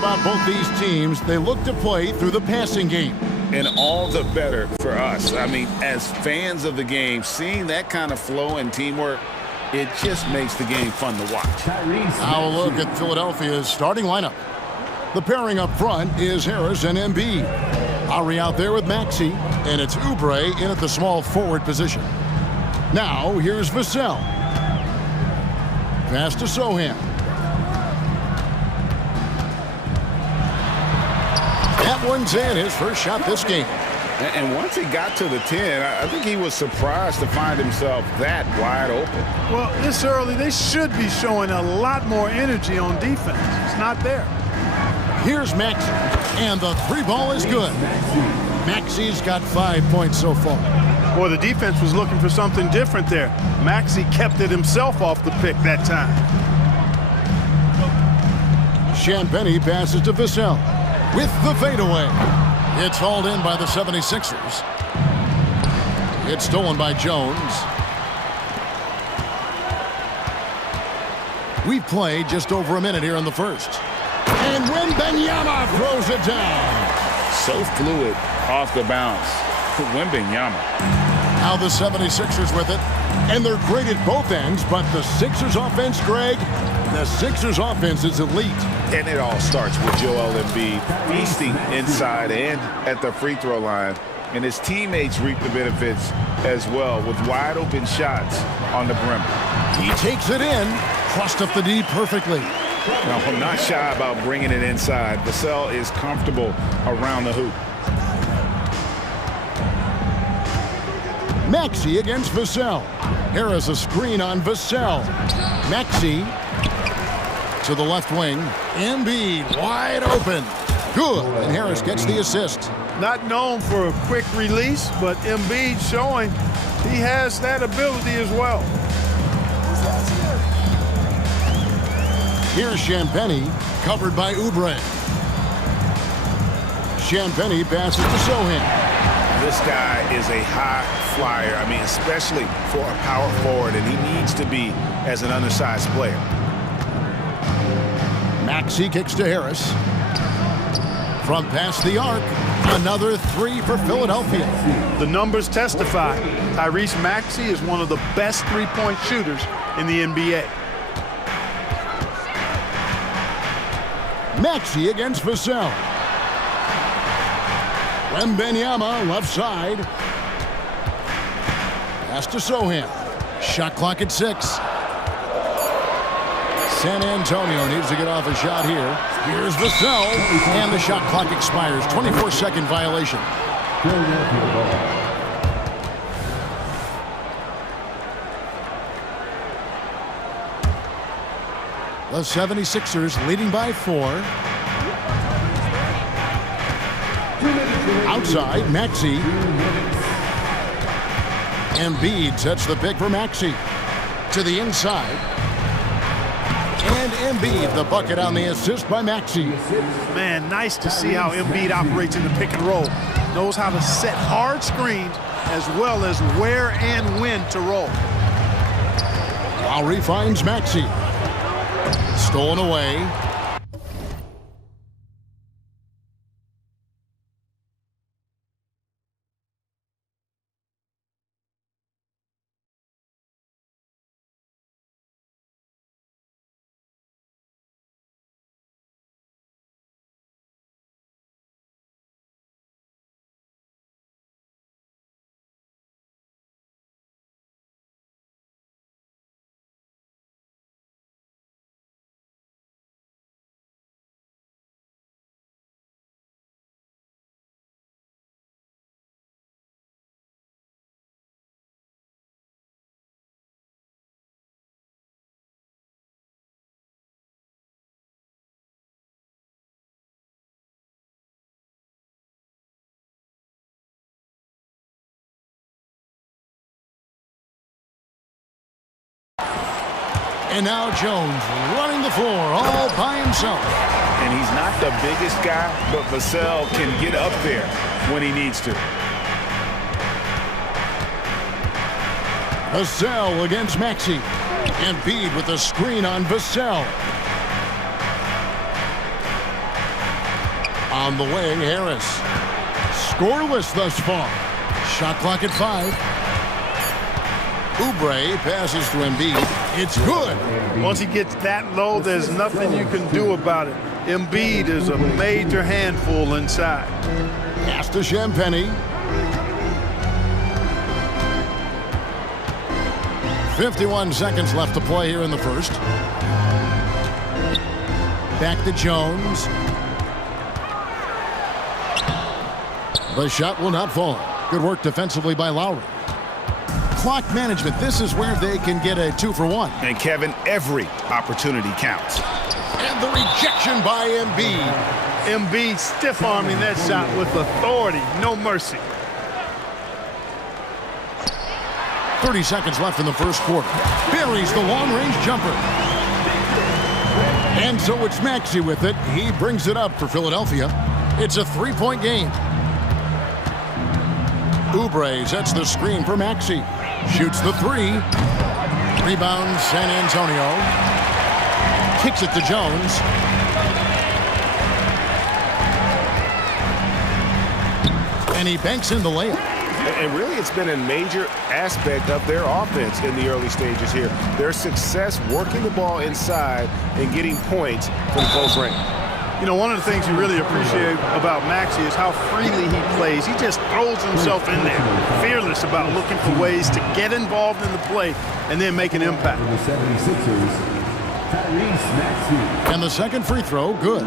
about both these teams. They look to play through the passing game. And all the better for us. I mean, as fans of the game, seeing that kind of flow and teamwork, it just makes the game fun to watch. Now a look at Philadelphia's starting lineup. The pairing up front is Harris and Embiid. Ari out there with Maxey, and it's Oubre in at the small forward position. Now here's Vassell. Pass to Sohan. That one's in, his first shot this game. And once he got to the 10, I think he was surprised to find himself that wide open. Well, this early, they should be showing a lot more energy on defense. It's not there. Here's Maxey, and the three ball is good. Maxey's got 5 points so far. Boy, the defense was looking for something different there. Maxey kept it himself off the pick that time. Champagny passes to Vassell with the fadeaway. It's hauled in by the 76ers. It's stolen by Jones. We've played just over a minute here in the first. And Wembanyama throws it down. So fluid off the bounce. Wembanyama. Now the 76ers with it. And they're great at both ends, but the Sixers offense, Greg, the Sixers offense is elite. And it all starts with Joel Embiid feasting inside and at the free throw line. And his teammates reap the benefits as well with wide open shots on the perimeter. He takes it in, crossed up the D perfectly. Now, I'm not shy about bringing it inside. Vassell is comfortable around the hoop. Maxey against Vassell. Harris a screen on Vassell. Maxey to the left wing. Embiid wide open. Good. And Harris gets the assist. Not known for a quick release, but Embiid showing he has that ability as well. Here's Champagny, covered by Oubre. Champagny passes to Sohan. This guy is a high flyer. I mean, especially for a power forward, and he needs to be as an undersized player. Maxey kicks to Harris. From past the arc, another three for Philadelphia. The numbers testify. Tyrese Maxey is one of the best three-point shooters in the NBA. Maxey against Vassell. Wembanyama left side. Pass to Sohan. Shot clock at 6. San Antonio needs to get off a shot here. Here's Vassell, and the shot clock expires. 24-second violation. The 76ers leading by 4. Outside, Maxey. Embiid sets the pick for Maxey. To the inside. And Embiid, the bucket on the assist by Maxey. Man, nice to see how Embiid operates in the pick and roll. Knows how to set hard screens as well as where and when to roll. Lowry finds Maxey. Stolen away. And now Jones running the floor all by himself. And he's not the biggest guy, but Vassell can get up there when he needs to. Vassell against Maxey. Embiid with a screen on Vassell. On the wing, Harris. Scoreless thus far. Shot clock at 5. Oubre passes to Embiid. It's good. Once he gets that low, there's nothing you can do about it. Embiid is a major handful inside. Pass to Champagny. 51 seconds left to play here in the first. Back to Jones. The shot will not fall. Good work defensively by Lowry. Clock management. This is where they can get a 2-for-1. And Kevin, every opportunity counts. And the rejection by Embiid. Embiid stiff-arming that shot with authority. No mercy. 30 seconds left in the first quarter. Buries the long-range jumper. And so it's Maxey with it. He brings it up for Philadelphia. It's a 3-point game. Oubre sets the screen for Maxey. Shoots the 3. Rebound San Antonio. Kicks it to Jones. And he banks in the layup. And really, it's been a major aspect of their offense in the early stages here. Their success working the ball inside and getting points from close range. You know, one of the things you really appreciate about Maxey is how freely he plays. He just throws himself in there, fearless about looking for ways to get involved in the play and then make an impact. And the second free throw, good.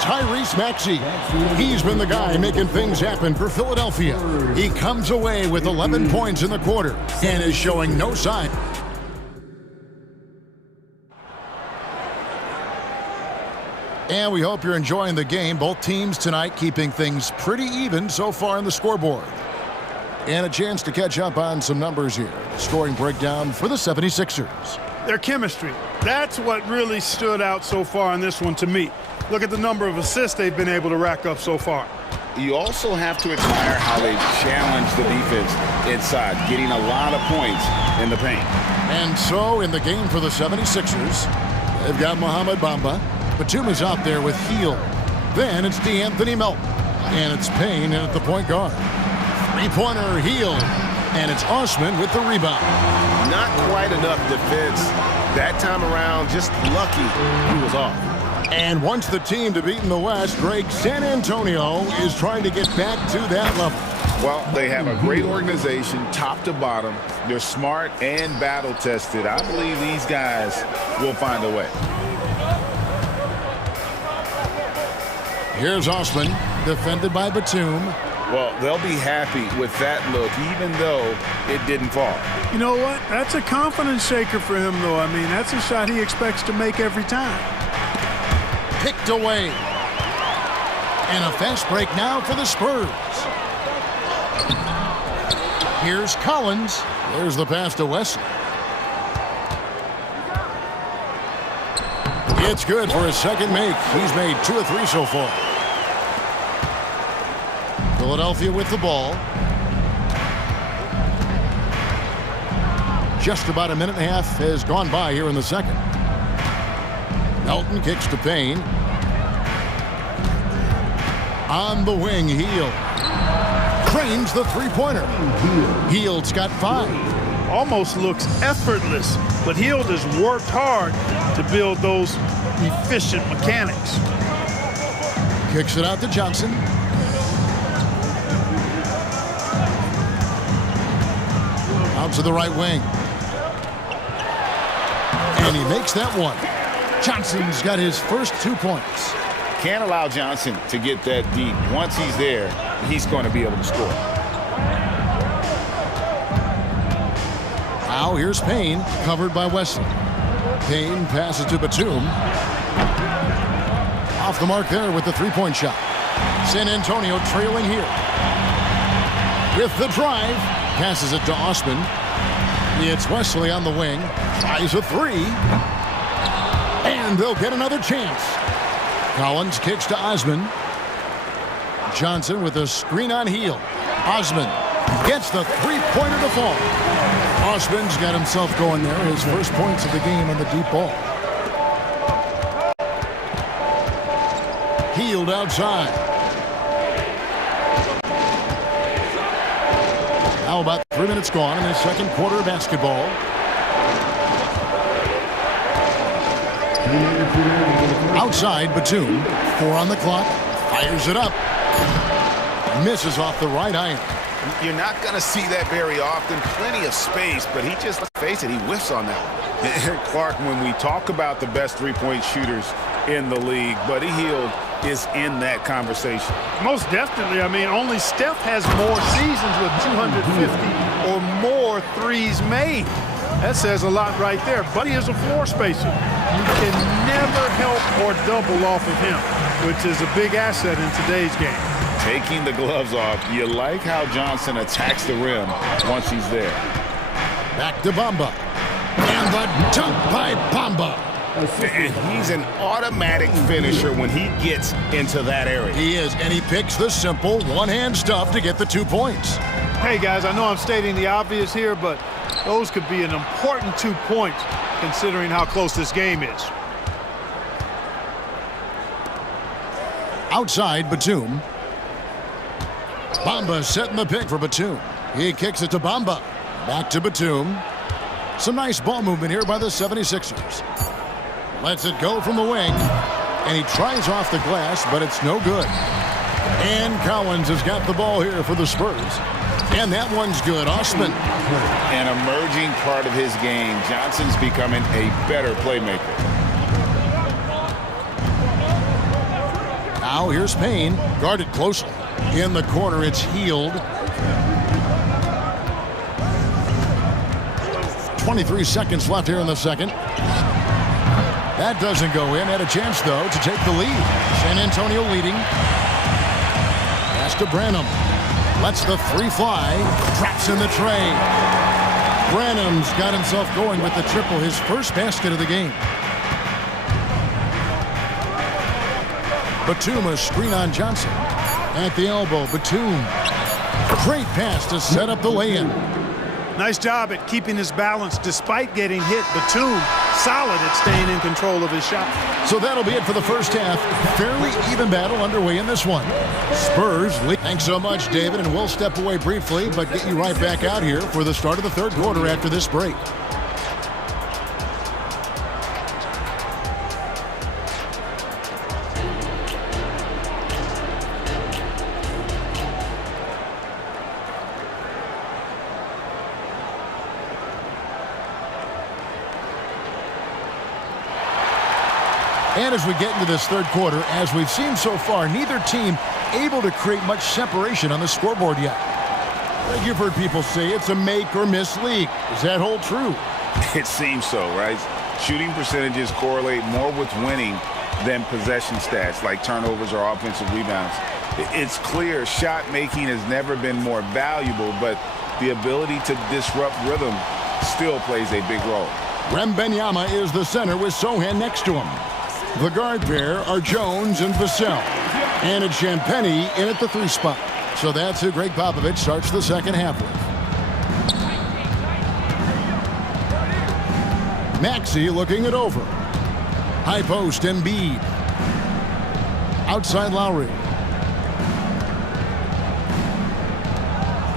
Tyrese Maxey. He's been the guy making things happen for Philadelphia. He comes away with 11 points in the quarter and is showing no sign. And we hope you're enjoying the game. Both teams tonight keeping things pretty even so far on the scoreboard. And a chance to catch up on some numbers here. Scoring breakdown for the 76ers. Their chemistry. That's what really stood out so far in this one to me. Look at the number of assists they've been able to rack up so far. You also have to admire how they challenge the defense inside, getting a lot of points in the paint. And so in the game for the 76ers, they've got Mohamed Bamba. Batum is out there with Heel. Then it's DeAnthony Melton. And it's Payne in at the point guard. Three-pointer Heel. And it's Osman with the rebound. Not quite enough defense that time around. Just lucky he was off. And once the team to beat in the West, Greg, San Antonio is trying to get back to that level. Well, they have a great organization, top to bottom. They're smart and battle-tested. I believe these guys will find a way. Here's Osman, defended by Batum. Well, they'll be happy with that look, even though it didn't fall. You know what? That's a confidence shaker for him, though. I mean, that's a shot he expects to make every time. Picked away. And a fast break now for the Spurs. Here's Collins. There's the pass to Wesley. It's good for his second make. He's made 2 of 3 so far. Philadelphia with the ball. Just about a minute and a half has gone by here in the second. Melton kicks to Payne. On the wing, Heel. Trains the three-pointer. Hield's got 5. Almost looks effortless, but Hield has worked hard to build those efficient mechanics. Kicks it out to Johnson. Out to the right wing. And he makes that one. Johnson's got his first 2 points. Can't allow Johnson to get that deep. Once he's there, he's going to be able to score. Now here's Payne, covered by Wesley. Payne passes to Batum. Off the mark there with the three-point shot. San Antonio trailing here. With the drive, passes it to Osman. It's Wesley on the wing. Tries a 3. And they'll get another chance. Collins kicks to Osman. Johnson with a screen on Heel. Osman Gets the three-pointer to fall. Osman's got himself going there. His first points of the game on the deep ball. Healed outside. Now about 3 minutes gone in the second quarter of basketball. Outside, Batum. 4 on the clock. Fires it up. Misses off the right iron. You're not going to see that very often. Plenty of space, but he just, let's face it, he whiffs on that. And Clark, when we talk about the best three-point shooters in the league, Buddy Hield is in that conversation. Most definitely. I mean, only Steph has more seasons with 250 or more threes made. That says a lot right there. Buddy is a floor spacer. You can never help or double off of him, which is a big asset in today's game. Taking the gloves off, you like how Johnson attacks the rim once he's there. Back to Bamba. And the dunk by Bamba. And he's an automatic finisher when he gets into that area. He is, and he picks the simple one-hand stuff to get the 2 points. Hey, guys, I know I'm stating the obvious here, but those could be an important 2 points considering how close this game is. Outside, Batum. Bamba setting the pick for Batum. He kicks it to Bamba. Back to Batum. Some nice ball movement here by the 76ers. Lets it go from the wing. And he tries off the glass, but it's no good. And Collins has got the ball here for the Spurs. And that one's good. Osman. An emerging part of his game. Johnson's becoming a better playmaker. Now here's Payne. Guarded closely. In the corner, it's Hield. 23 seconds left here in the second. That doesn't go in. Had a chance, though, to take the lead. San Antonio leading. Pass to Branham. Lets the three fly. Traps in the tray. Branham's got himself going with the triple, his first basket of the game. Batum, a screen on Johnson. At the elbow, Batum. Great pass to set up the lay-in. Nice job at keeping his balance despite getting hit. Batum, solid at staying in control of his shot. So that'll be it for the first half. Fairly even battle underway in this one. Spurs lead. Thanks so much, David, and we'll step away briefly, but get you right back out here for the start of the third quarter after this break. And as we get into this third quarter, as we've seen so far, neither team able to create much separation on the scoreboard yet. Like you've heard people say, it's a make or miss league. Does that hold true? It seems so, right? Shooting percentages correlate more with winning than possession stats like turnovers or offensive rebounds. It's clear shot making has never been more valuable, but the ability to disrupt rhythm still plays a big role. Wembanyama is the center with Sohan next to him. The guard pair are Jones and Vassell. And it's Champagny in at the three spot. So that's who Greg Popovich starts the second half with. Maxey looking it over. High post, Embiid. Outside Lowry.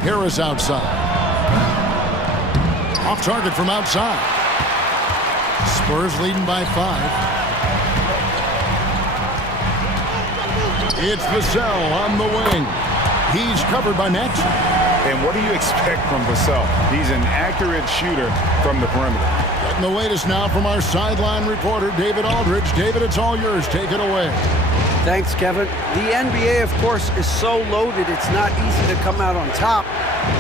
Harris outside. Off target from outside. Spurs leading by 5. It's Vassell on the wing. He's covered by Maxey. And what do you expect from Vassell? He's an accurate shooter from the perimeter. Getting the latest now from our sideline reporter, David Aldridge. David, it's all yours. Take it away. Thanks, Kevin. The NBA, of course, is so loaded, it's not easy to come out on top.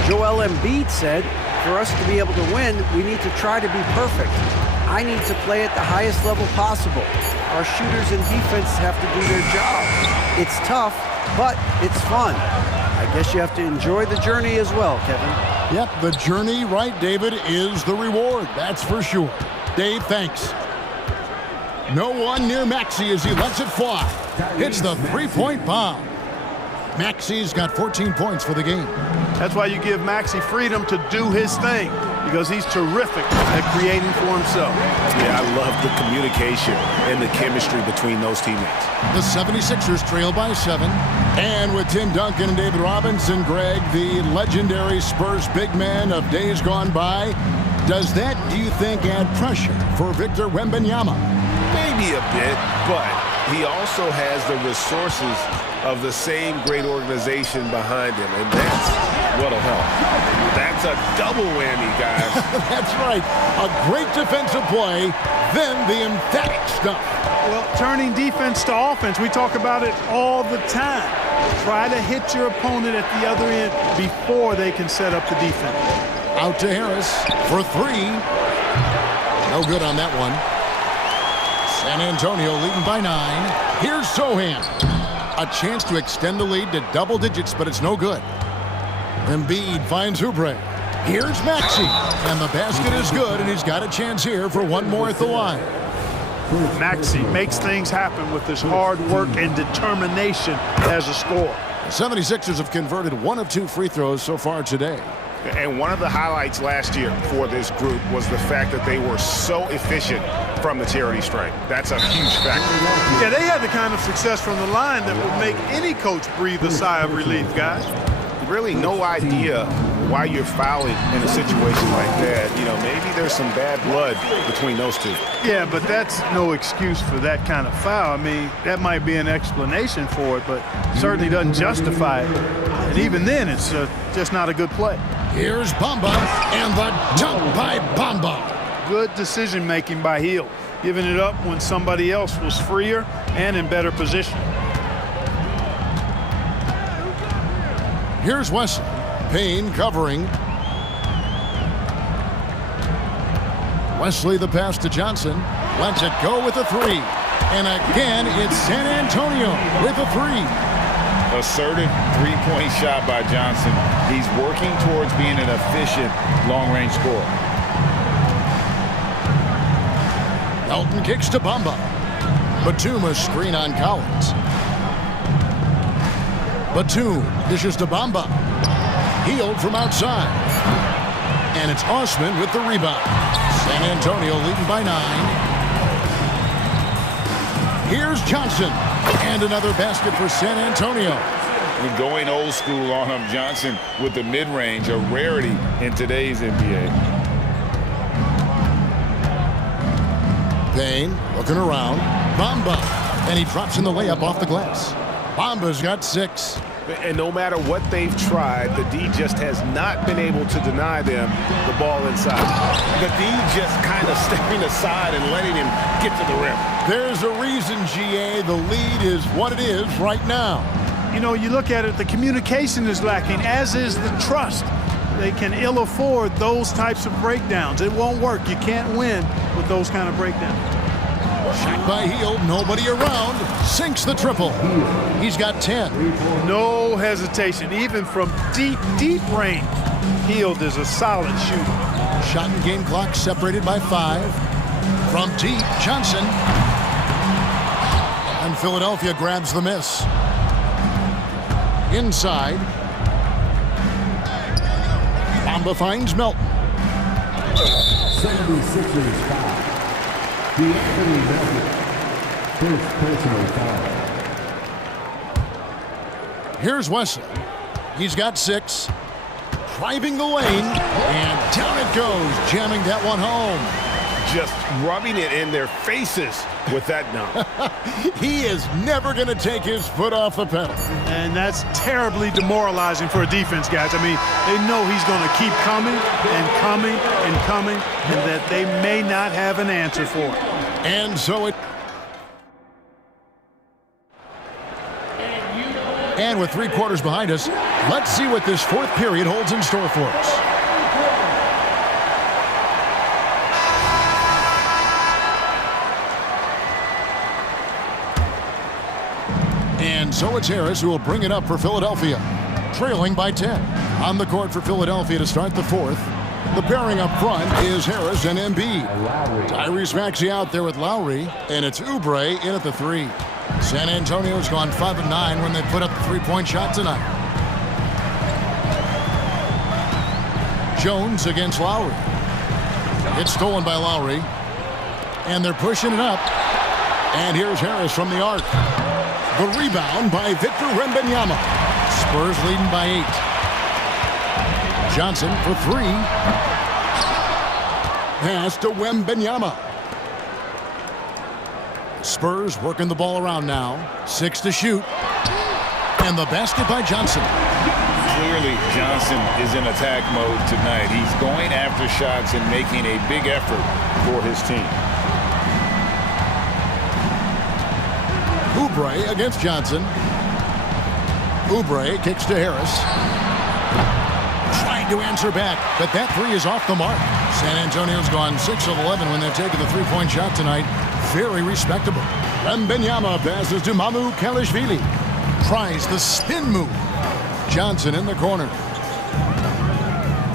Joel Embiid said, for us to be able to win, we need to try to be perfect. I need to play at the highest level possible. Our shooters and defense have to do their job. It's tough, but it's fun. I guess you have to enjoy the journey as well, Kevin. Yep, the journey, right, David, is the reward. That's for sure. Dave, thanks. No one near Maxey as he lets it fly. Hits the three-point bomb. Maxey's got 14 points for the game. That's why you give Maxey freedom to do his thing, because he's terrific at creating for himself. Yeah, I love the communication and the chemistry between those teammates. The 76ers trail by 7. And with Tim Duncan and David Robinson, Greg, the legendary Spurs big man of days gone by, does that, do you think, add pressure for Victor Wembanyama? Maybe a bit, but he also has the resources of the same great organization behind him, and that's what'll help. That's a double whammy, guys. That's right. A great defensive play, then the emphatic stuff. Well, turning defense to offense, we talk about it all the time. Try to hit your opponent at the other end before they can set up the defense. Out to Harris for 3. No good on that one. San Antonio leading by 9. Here's Sohan. A chance to extend the lead to double digits, but it's no good. Embiid finds Oubre. Here's Maxey. And the basket is good, and he's got a chance here for one more at the line. Maxey makes things happen with his hard work and determination as a scorer. The 76ers have converted 1 of 2 free throws so far today. And one of the highlights last year for this group was the fact that they were so efficient from the charity stripe. That's a huge factor. Yeah, they had the kind of success from the line that would make any coach breathe a sigh of relief, guys. Really no idea why you're fouling in a situation like that. You know, maybe there's some bad blood between those two. Yeah, but that's no excuse for that kind of foul. I mean, that might be an explanation for it, but certainly doesn't justify it. And even then, it's just not a good play. Here's Bamba, and the dunk by Bamba. Good decision-making by Hield, giving it up when somebody else was freer and in better position. Here's Wesley. Payne covering. Wesley the pass to Johnson. Lets it go with a 3. And again, it's San Antonio with a 3. Assertive three-point shot by Johnson. He's working towards being an efficient long-range scorer. Elton kicks to Bamba. Batum a screen on Collins. Batum dishes to Bamba. Hield from outside. And it's Osman with the rebound. San Antonio leading by 9. Here's Johnson. And another basket for San Antonio. We're going old school on him. Johnson with the mid-range, a rarity in today's NBA. Payne looking around. Bamba. And he drops in the layup off the glass. Bamba's got 6. And no matter what they've tried, the D just has not been able to deny them the ball inside. The D just kind of stepping aside and letting him get to the rim. There's a reason, GA, the lead is what it is right now. You know, you look at it, the communication is lacking, as is the trust. They can ill afford those types of breakdowns. It won't work. You can't win with those kind of breakdowns. Shot by Hield, nobody around, sinks the triple. He's got 10. No hesitation, even from deep, deep range. Hield is a solid shooter. Shot and game clock separated by 5. From deep, Johnson. And Philadelphia grabs the miss. Inside. Bamba finds Melton. 76ers foul. Anthony Memphis, first personal foul. Here's Wesley. He's got 6. Driving the lane, and down it goes, jamming that one home. Just rubbing it in their faces with that dunk. He is never going to take his foot off the pedal. And that's terribly demoralizing for a defense, guys. I mean, they know he's going to keep coming and coming and coming, and that they may not have an answer for it. And so it... And with 3 quarters behind us, let's see what this 4th period holds in store for us. And so it's Harris who will bring it up for Philadelphia, trailing by 10. On the court for Philadelphia to start the 4th. The pairing up front is Harris and Embiid. Tyrese Maxey out there with Lowry, and it's Oubre in at the 3. San Antonio's gone 5 of 9 when they put up the 3-point shot tonight. Jones against Lowry. It's stolen by Lowry. And they're pushing it up. And here's Harris from the arc. The rebound by Victor Wembanyama. Spurs leading by 8. Johnson for 3. Pass to Wembanyama. Spurs working the ball around now. 6 to shoot. And the basket by Johnson. Clearly, Johnson is in attack mode tonight. He's going after shots and making a big effort for his team. Oubre against Johnson. Oubre kicks to Harris. Trying to answer back, but that 3 is off the mark. San Antonio's gone 6 of 11 when they've taken the three-point shot tonight. Very respectable. Wembanyama passes to Mamu Kelishvili. Tries the spin move. Johnson in the corner.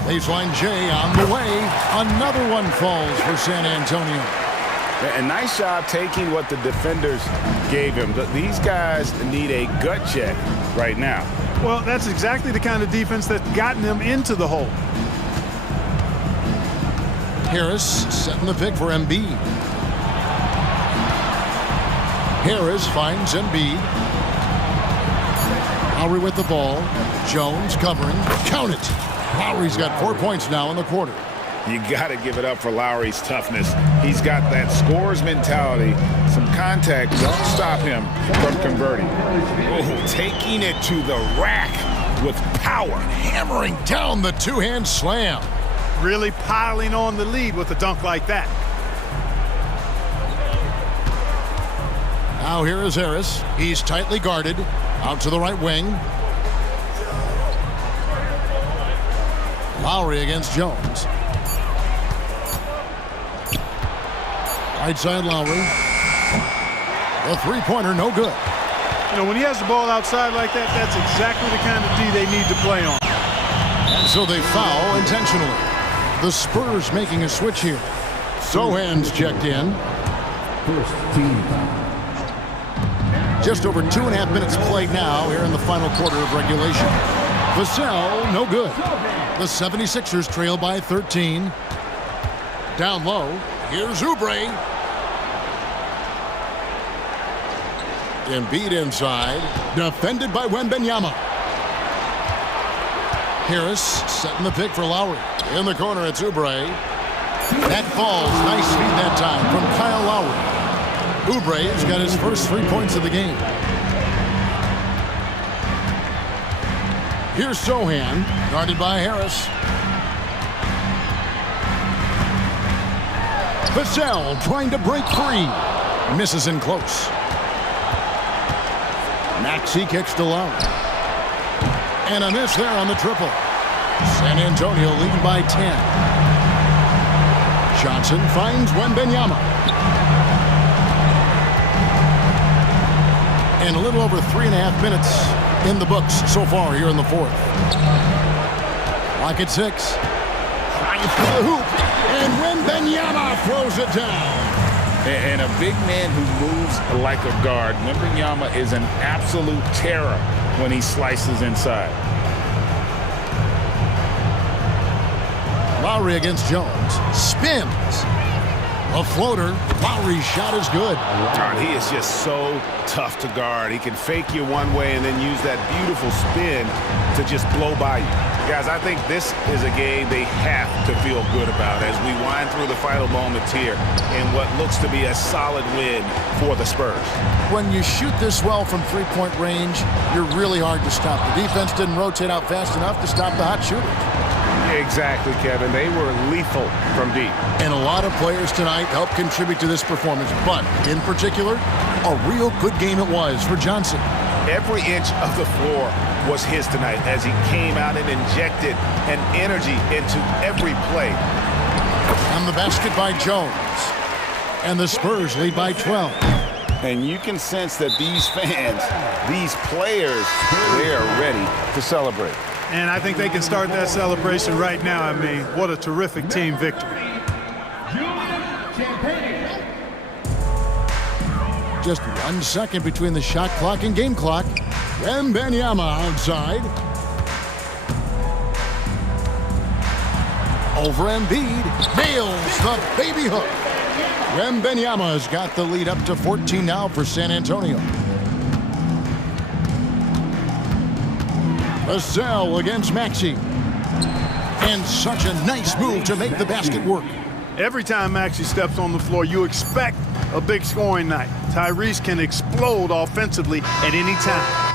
Baseline J on the way. Another one falls for San Antonio. A nice job taking what the defenders gave him. These guys need a gut check right now. Well, that's exactly the kind of defense that's gotten them into the hole. Harris setting the pick for Embiid. Harris finds Embiid. Lowry with the ball. Jones covering. Count it. Lowry's got 4 points now in the quarter. You got to give it up for Lowry's toughness. He's got that scorer's mentality. Some contact don't stop him from converting. Oh, taking it to the rack with power. Hammering down the two-hand slam. Really piling on the lead with a dunk like that. Now here is Harris. He's tightly guarded. Out to the right wing. Lowry against Jones. Right side Lowry. The three-pointer no good. You know, when he has the ball outside like that, that's exactly the kind of D they need to play on. And so they foul intentionally. The Spurs making a switch here. Sohan's checked in. First team foul. Just over 2.5 minutes played now here in the final quarter of regulation. Vassell, no good. The 76ers trail by 13. Down low, here's Oubre. Embiid inside, defended by Wembanyama. Harris setting the pick for Lowry. In the corner, it's Oubre. That falls, nice feed that time from Kyle Lowry. Oubre has got his first 3 points of the game. Here's Sohan, guarded by Harris. Vassell trying to break free. Misses in close. Maxey kicks to Lowry. And a miss there on the triple. San Antonio leading by 10. Johnson finds Wembanyama. And a little over 3.5 minutes in the books so far here in the fourth. Lock at 6. Trying for the hoop. And Wembanyama throws it down. And a big man who moves like a guard. Wembanyama is an absolute terror when he slices inside. Lowry against Jones. Spins. A floater. Lowry's shot is good. He is just so tough to guard. He can fake you one way and then use that beautiful spin to just blow by you. Guys, I think this is a game they have to feel good about as we wind through the final moments here in what looks to be a solid win for the Spurs. When you shoot this well from three-point range, you're really hard to stop. The defense didn't rotate out fast enough to stop the hot shooters. Exactly, Kevin. They were lethal from deep. And a lot of players tonight helped contribute to this performance, but in particular, a real good game it was for Johnson. Every inch of the floor was his tonight as he came out and injected an energy into every play. And the basket by Jones. And the Spurs lead by 12. And you can sense that these fans, these players, they are ready to celebrate. And I think they can start that celebration right now. I mean, what a terrific team victory. Just 1 second between the shot clock and game clock. Wembanyama outside. Over Embiid. Nails the baby hook. Wembanyama's got the lead up to 14 now for San Antonio. Vassell against Maxey. And such a nice move to make the basket work. Every time Maxey steps on the floor, you expect a big scoring night. Tyrese can explode offensively at any time.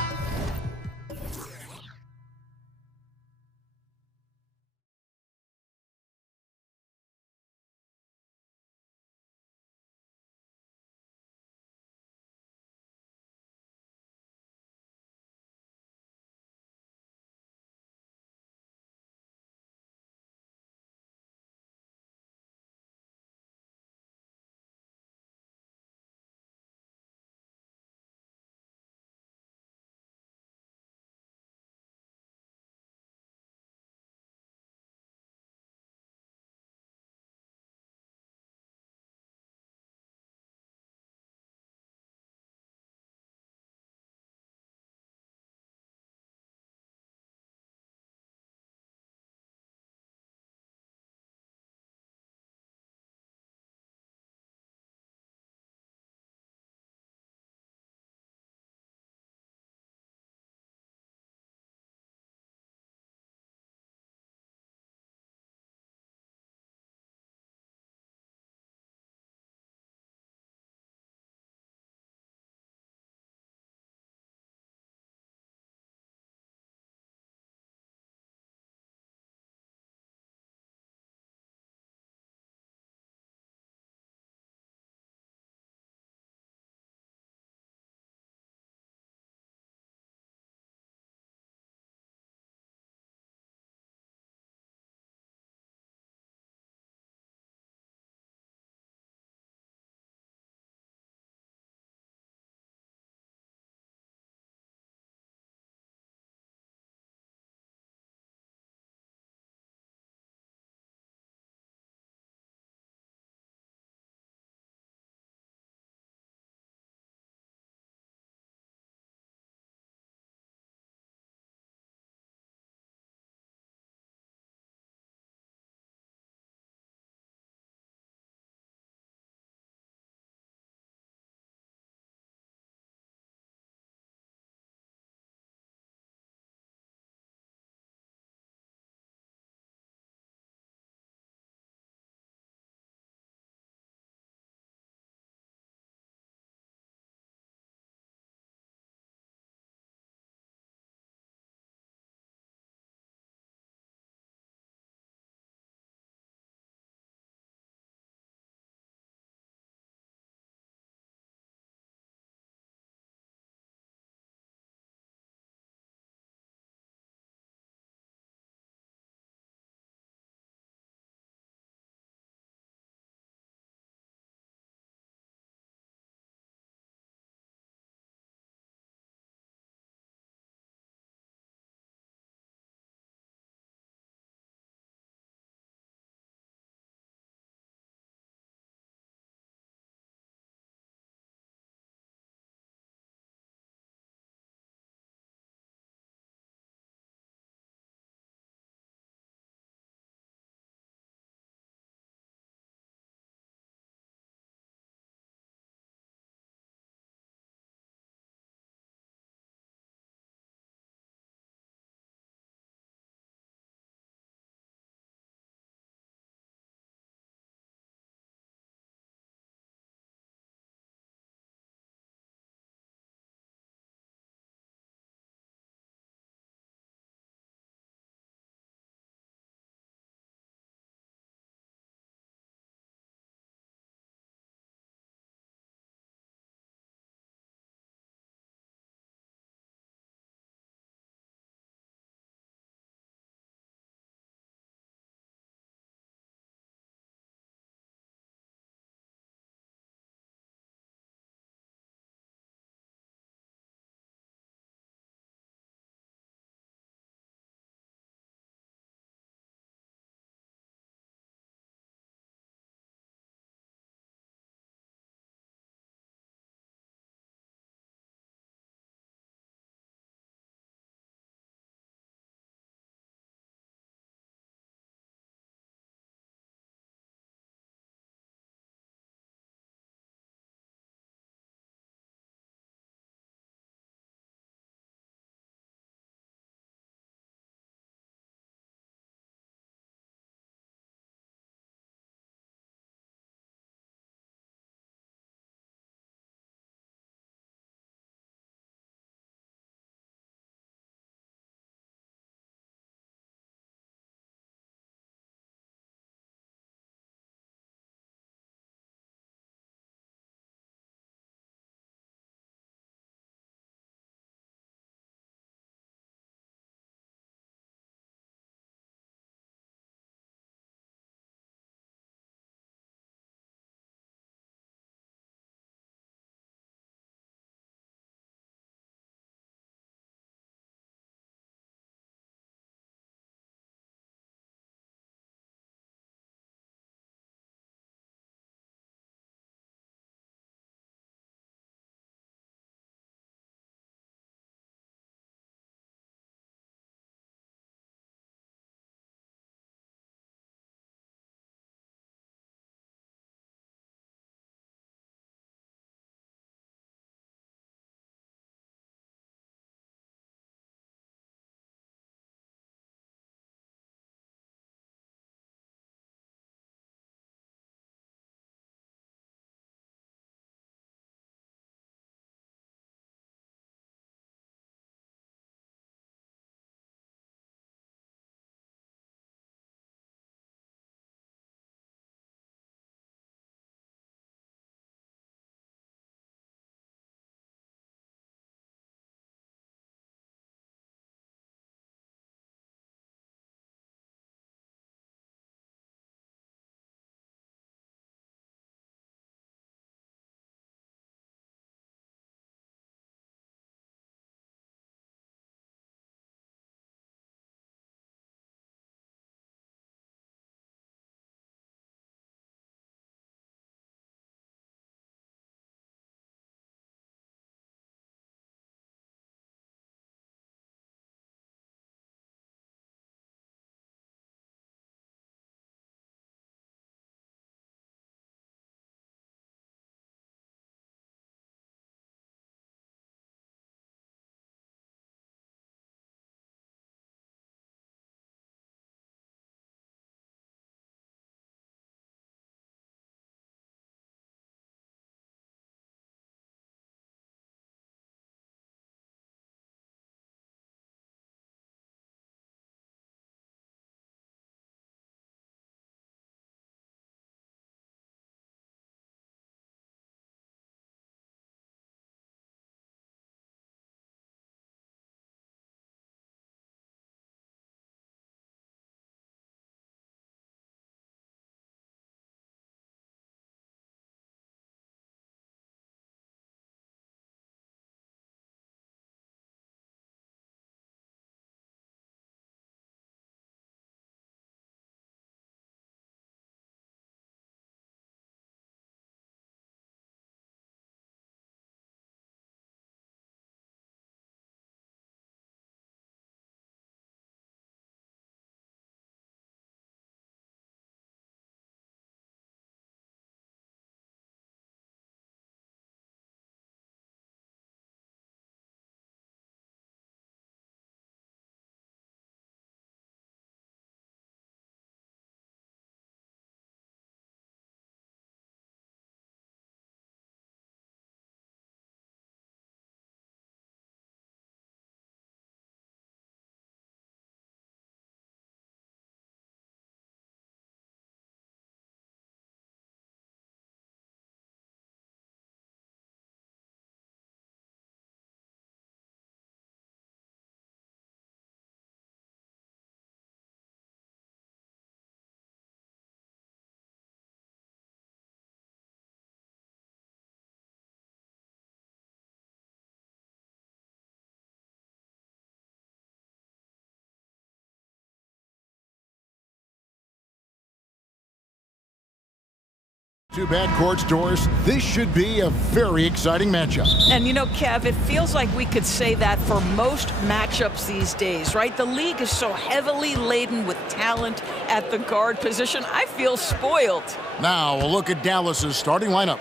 Two backcourts, Doris. This should be a very exciting matchup. And you know, Kev, it feels like we could say that for most matchups these days, right? The league is so heavily laden with talent at the guard position. I feel spoiled. Now a look at Dallas's starting lineup.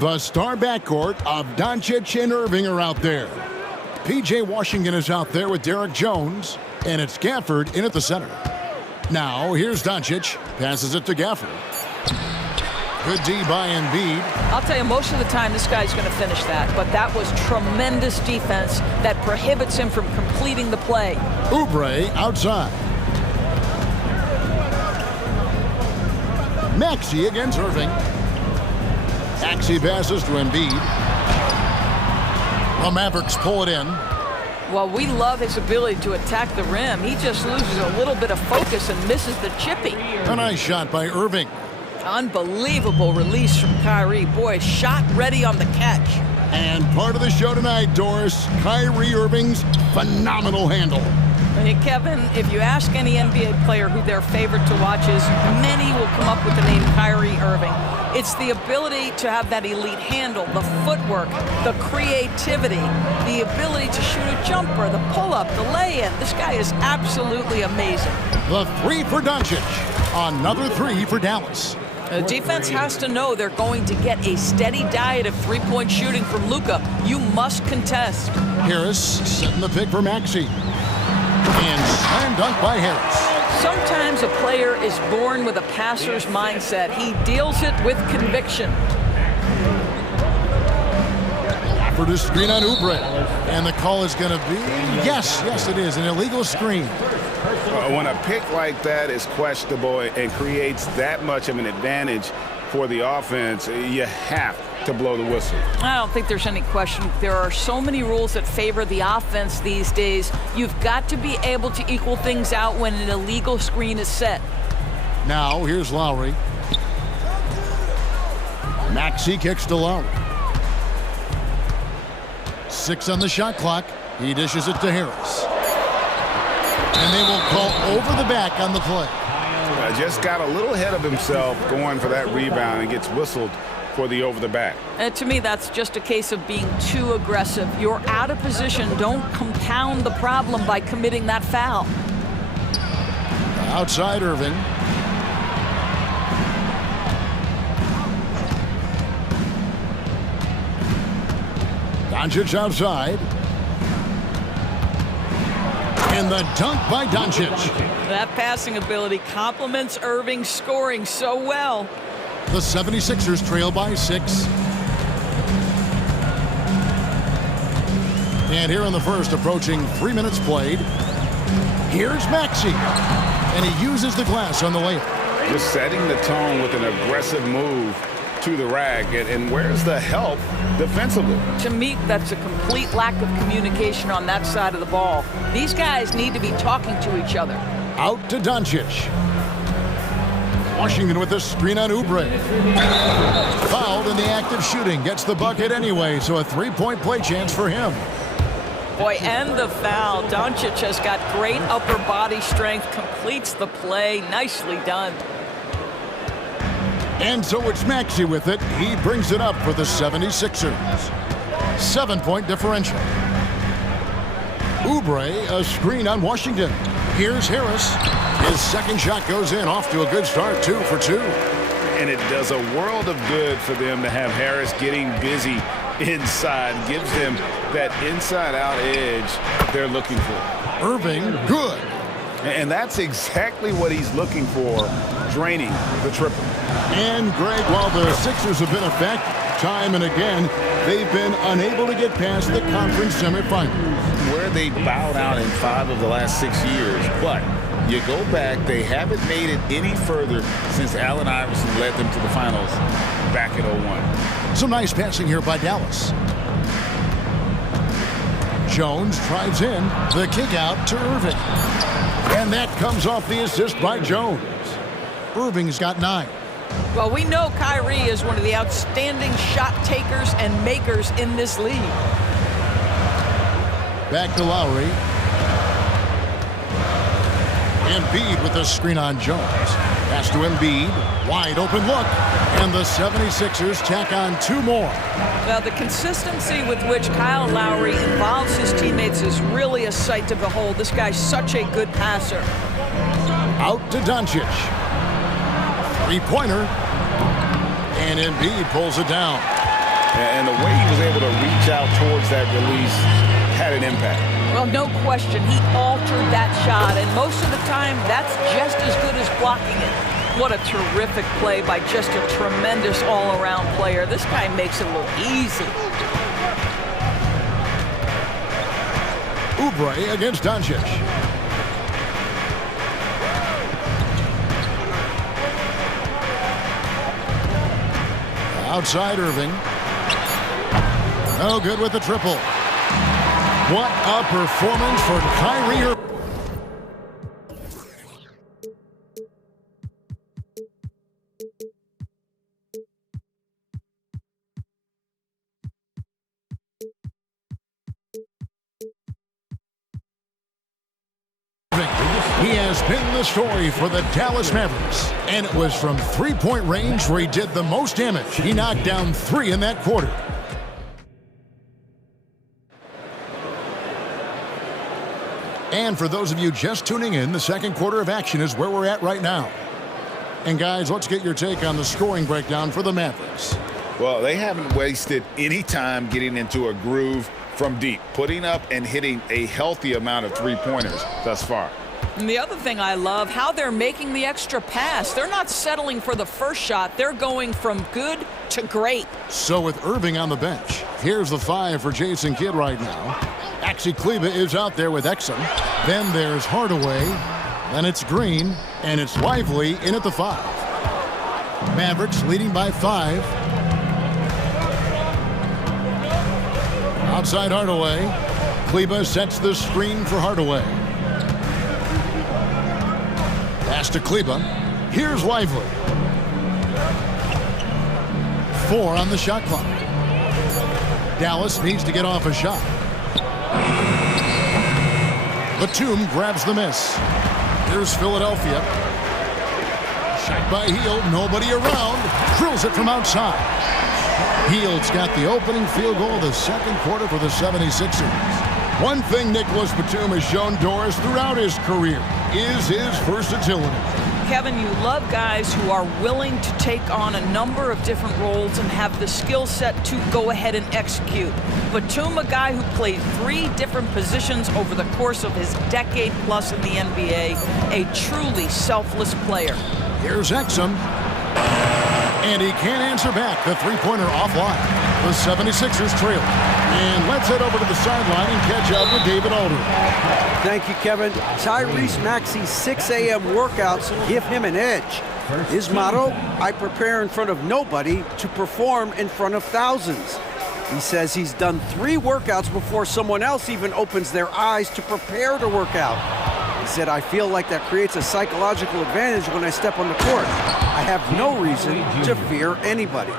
The star backcourt of Doncic and Irving are out there. P.J. Washington is out there with Derek Jones, and it's Gafford in at the center. Now here's Doncic, passes it to Gafford. Good D by Embiid. I'll tell you, most of the time this guy's going to finish that, but that was tremendous defense that prohibits him from completing the play. Oubre outside. Maxey against Irving. Maxey passes to Embiid. The Mavericks pull it in. Well, we love his ability to attack the rim. He just loses a little bit of focus and misses the chippy. A nice shot by Irving. Unbelievable release from Kyrie. Boy, shot ready on the catch. And part of the show tonight, Doris, Kyrie Irving's phenomenal handle. Hey, Kevin, if you ask any NBA player who their favorite to watch is, many will come up with the name Kyrie Irving. It's the ability to have that elite handle, the footwork, the creativity, the ability to shoot a jumper, the pull-up, the lay-in. This guy is absolutely amazing. The three for Doncic. Another three for Dallas. The defense has to know they're going to get a steady diet of three-point shooting from Luka. You must contest. Harris setting the pick for Maxey. And slam dunk by Harris. Sometimes a player is born with a passer's mindset. He deals it with conviction. For the screen on Oubre. And the call is going to be, yes, it is, an illegal screen. When a pick like that is questionable and creates that much of an advantage for the offense, you have to blow the whistle. I don't think there's any question. There are so many rules that favor the offense these days. You've got to be able to equal things out when an illegal screen is set. Now, here's Lowry. Maxey kicks to Lowry. 6 on the shot clock. He dishes it to Harris. And they will call over the back on the play. Just got a little ahead of himself going for that rebound and gets whistled for the over the back. And to me, that's just a case of being too aggressive. You're out of position. Don't compound the problem by committing that foul. Outside Irving. Doncic outside. And the dunk by Doncic. That passing ability complements Irving's scoring so well. The 76ers trail by 6. And here in the first, approaching 3 minutes played, here's Maxey. And he uses the glass on the layup. Just setting the tone with an aggressive move to the rack. And where's the help defensively? To me, that's a complete lack of communication on that side of the ball. These guys need to be talking to each other. Out to Doncic. Washington with the screen on Oubre. Fouled in the act of shooting. Gets the bucket anyway, so a three-point play chance for him. Boy, and the foul. Doncic has got great upper body strength, completes the play. Nicely done. And so it's Maxey with it. He brings it up for the 76ers. 7-point differential. Oubre, a screen on Washington. Here's Harris. His second shot goes in, off to a good start, 2 for 2. And it does a world of good for them to have Harris getting busy inside. Gives them that inside-out edge they're looking for. Irving, good. And that's exactly what he's looking for, draining the triple. And, Greg, while the Sixers have been a fact time and again, they've been unable to get past the conference semifinals. Where they bowed out in 5 of the last 6 years, but you go back, they haven't made it any further since Allen Iverson led them to the finals back in 01. Some nice passing here by Dallas. Jones drives in, the kick out to Irving. And that comes off the assist by Jones. Irving's got 9. Well, we know Kyrie is one of the outstanding shot takers and makers in this league. Back to Lowry. Embiid with the screen on Jones. Pass to Embiid. Wide open look. And the 76ers tack on 2 more. Well, the consistency with which Kyle Lowry involves his teammates is really a sight to behold. This guy's such a good passer. Out to Doncic. 3-pointer. And Embiid pulls it down. And the way he was able to reach out towards that release had an impact. Well, no question. He altered that shot, and most of the time, that's just as good as blocking it. What a terrific play by just a tremendous all-around player. This guy makes it look easy. Oubre against Doncic. Outside Irving. No good with the triple. What a performance for Kyrie Irving. He has been the story for the Dallas Mavericks, and it was from three-point range where he did the most damage. He knocked down 3 in that quarter. And for those of you just tuning in, the second quarter of action is where we're at right now. And guys, let's get your take on the scoring breakdown for the Mavericks. Well, they haven't wasted any time getting into a groove from deep, putting up and hitting a healthy amount of three-pointers thus far. And the other thing I love, how they're making the extra pass. They're not settling for the first shot. They're going from good to great. So with Irving on the bench, here's the 5 for Jason Kidd right now. Maxi Kleber is out there with Exum. Then there's Hardaway. Then it's Green. And it's Lively in at the 5. Mavericks leading by 5. Outside Hardaway. Kleber sets the screen for Hardaway. Pass to Kleber. Here's Lively. 4 on the shot clock. Dallas needs to get off a shot. Batum grabs the miss. Here's Philadelphia. Shot by Hield. Nobody around. Drills it from outside. Hield's got the opening field goal of the second quarter for the 76ers. One thing Nicholas Batum has shown Doris throughout his career is his versatility. Kevin, you love guys who are willing to take on a number of different roles and have the skill set to go ahead and execute. Batum, a guy who played 3 different positions over the course of his decade plus in the NBA, a truly selfless player. Here's Exum. And he can't answer back. The three-pointer offline. The 76ers trail. And let's head over to the sideline and catch up with David Aldridge. Thank you, Kevin. Tyrese Maxey's 6 a.m. workouts give him an edge. His motto, I prepare in front of nobody to perform in front of thousands. He says he's done 3 workouts before someone else even opens their eyes to prepare to work out. He said, I feel like that creates a psychological advantage when I step on the court. I have no reason to fear anybody.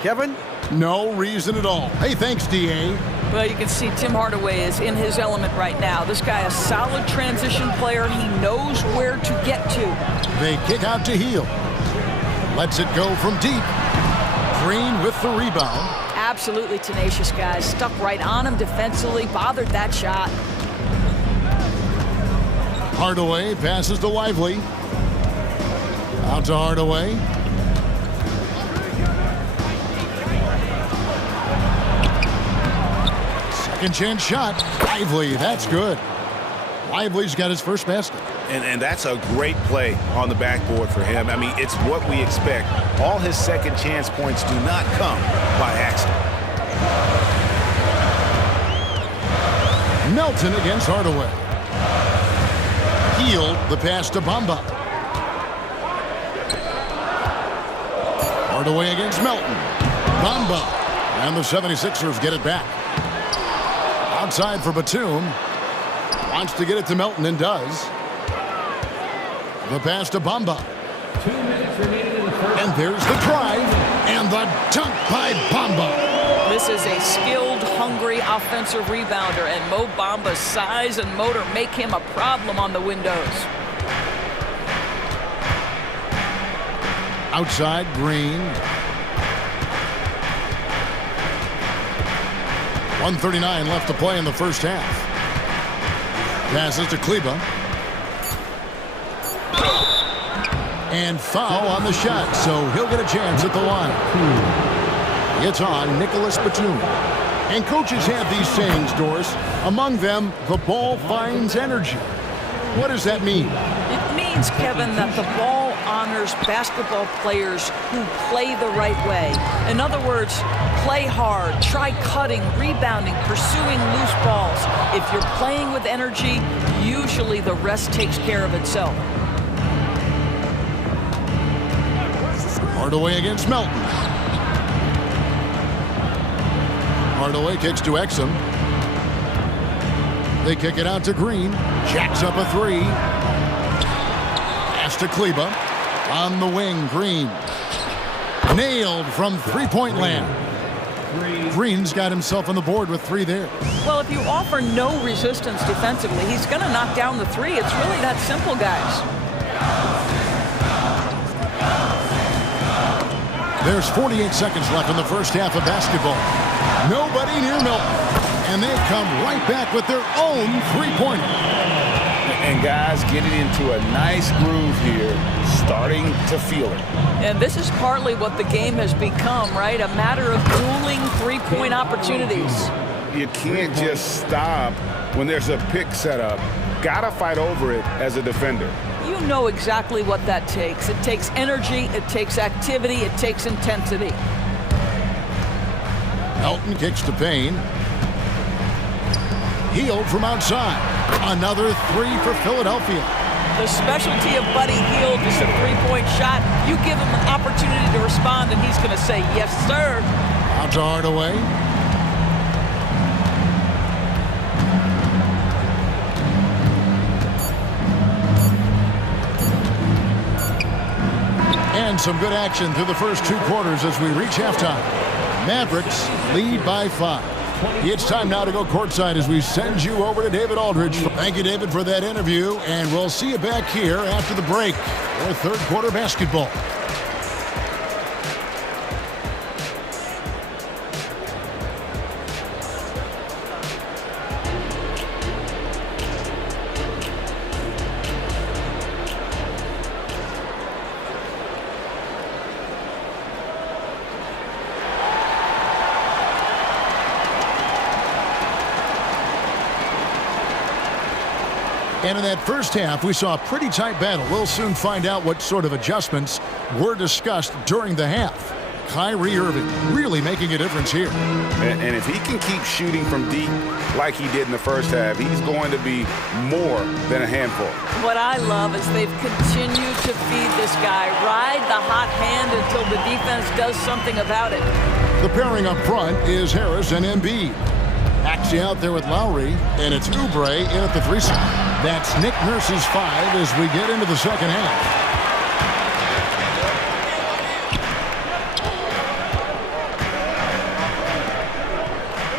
Kevin? No reason at all. Hey, thanks, D.A. Well, you can see Tim Hardaway is in his element right now. This guy, a solid transition player. He knows where to get to. They kick out to Hield. Lets it go from deep. Green with the rebound. Absolutely tenacious guys. Stuck right on him defensively. Bothered that shot. Hardaway passes to Lively. Out to Hardaway. Second chance shot. Lively, that's good. Lively's got his first basket. And that's a great play on the backboard for him. I mean, it's what we expect. All his second chance points do not come by accident. Melton against Hardaway. Hield the pass to Bamba. Hardaway against Melton. Bamba. And the 76ers get it back. Outside for Batum. Wants to get it to Melton and does. The pass to Bamba. 2 minutes remaining in the first. And there's the drive. And the dunk by Bamba. This is a skilled, hungry offensive rebounder, and Mo Bamba's size and motor make him a problem on the windows. Outside, Green. 1:39 left to play in the first half. Passes to Kleba. And foul on the shot, so he'll get a chance at the line. It's on Nicholas Batum. And coaches have these sayings, Doris. Among them, the ball finds energy. What does that mean? It means, Kevin, that the ball honors basketball players who play the right way. In other words, play hard, try cutting, rebounding, pursuing loose balls. If you're playing with energy, usually the rest takes care of itself. Hardaway against Melton. Hardaway kicks to Exum. They kick it out to Green. Jacks up a three. Pass to Kleba. On the wing, Green. Nailed from three-point land. Green's got himself on the board with three there. Well, if you offer no resistance defensively, he's going to knock down the three. It's really that simple, guys. There's 48 seconds left in the first half of basketball. Nobody near Milton. And they come right back with their own three-pointer. And guys getting into a nice groove here, starting to feel it. And this is partly what the game has become, right? A matter of dueling three-point opportunities. You can't just stop when there's a pick set up. Gotta fight over it as a defender. You know exactly what that takes. It takes energy, it takes activity, it takes intensity. Melton kicks to Payne. Hield from outside. Another three for Philadelphia. The specialty of Buddy Hield is a three-point shot. You give him an opportunity to respond, and he's going to say, yes, sir. Out to Hardaway. And some good action through the first two quarters as we reach halftime. Mavericks lead by 5. It's time now to go courtside as we send you over to David Aldridge. Thank you, David, for that interview, and we'll see you back here after the break for third quarter basketball. And in that first half, we saw a pretty tight battle. We'll soon find out what sort of adjustments were discussed during the half. Kyrie Irving really making a difference here. And if he can keep shooting from deep like he did in the first half, he's going to be more than a handful. What I love is they've continued to feed this guy. Ride the hot hand until the defense does something about it. The pairing up front is Harris and Embiid. Maxey out there with Lowry, and it's Oubre in at the 3 spot. That's Nick Nurse's 5 as we get into the second half.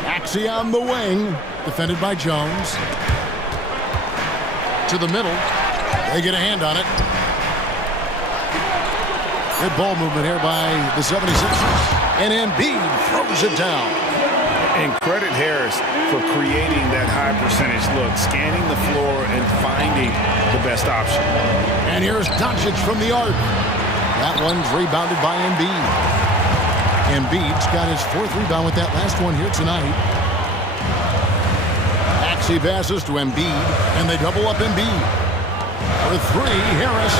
Maxey on the wing, defended by Jones. To the middle. They get a hand on it. Good ball movement here by the 76ers. And Embiid throws it down. And credit Harris for creating that high percentage look, scanning the floor and finding the best option. And here's Doncic from the arc. That one's rebounded by Embiid. Embiid's got his 4th rebound with that last one here tonight. Maxey passes to Embiid, and they double up Embiid. For 3, Harris.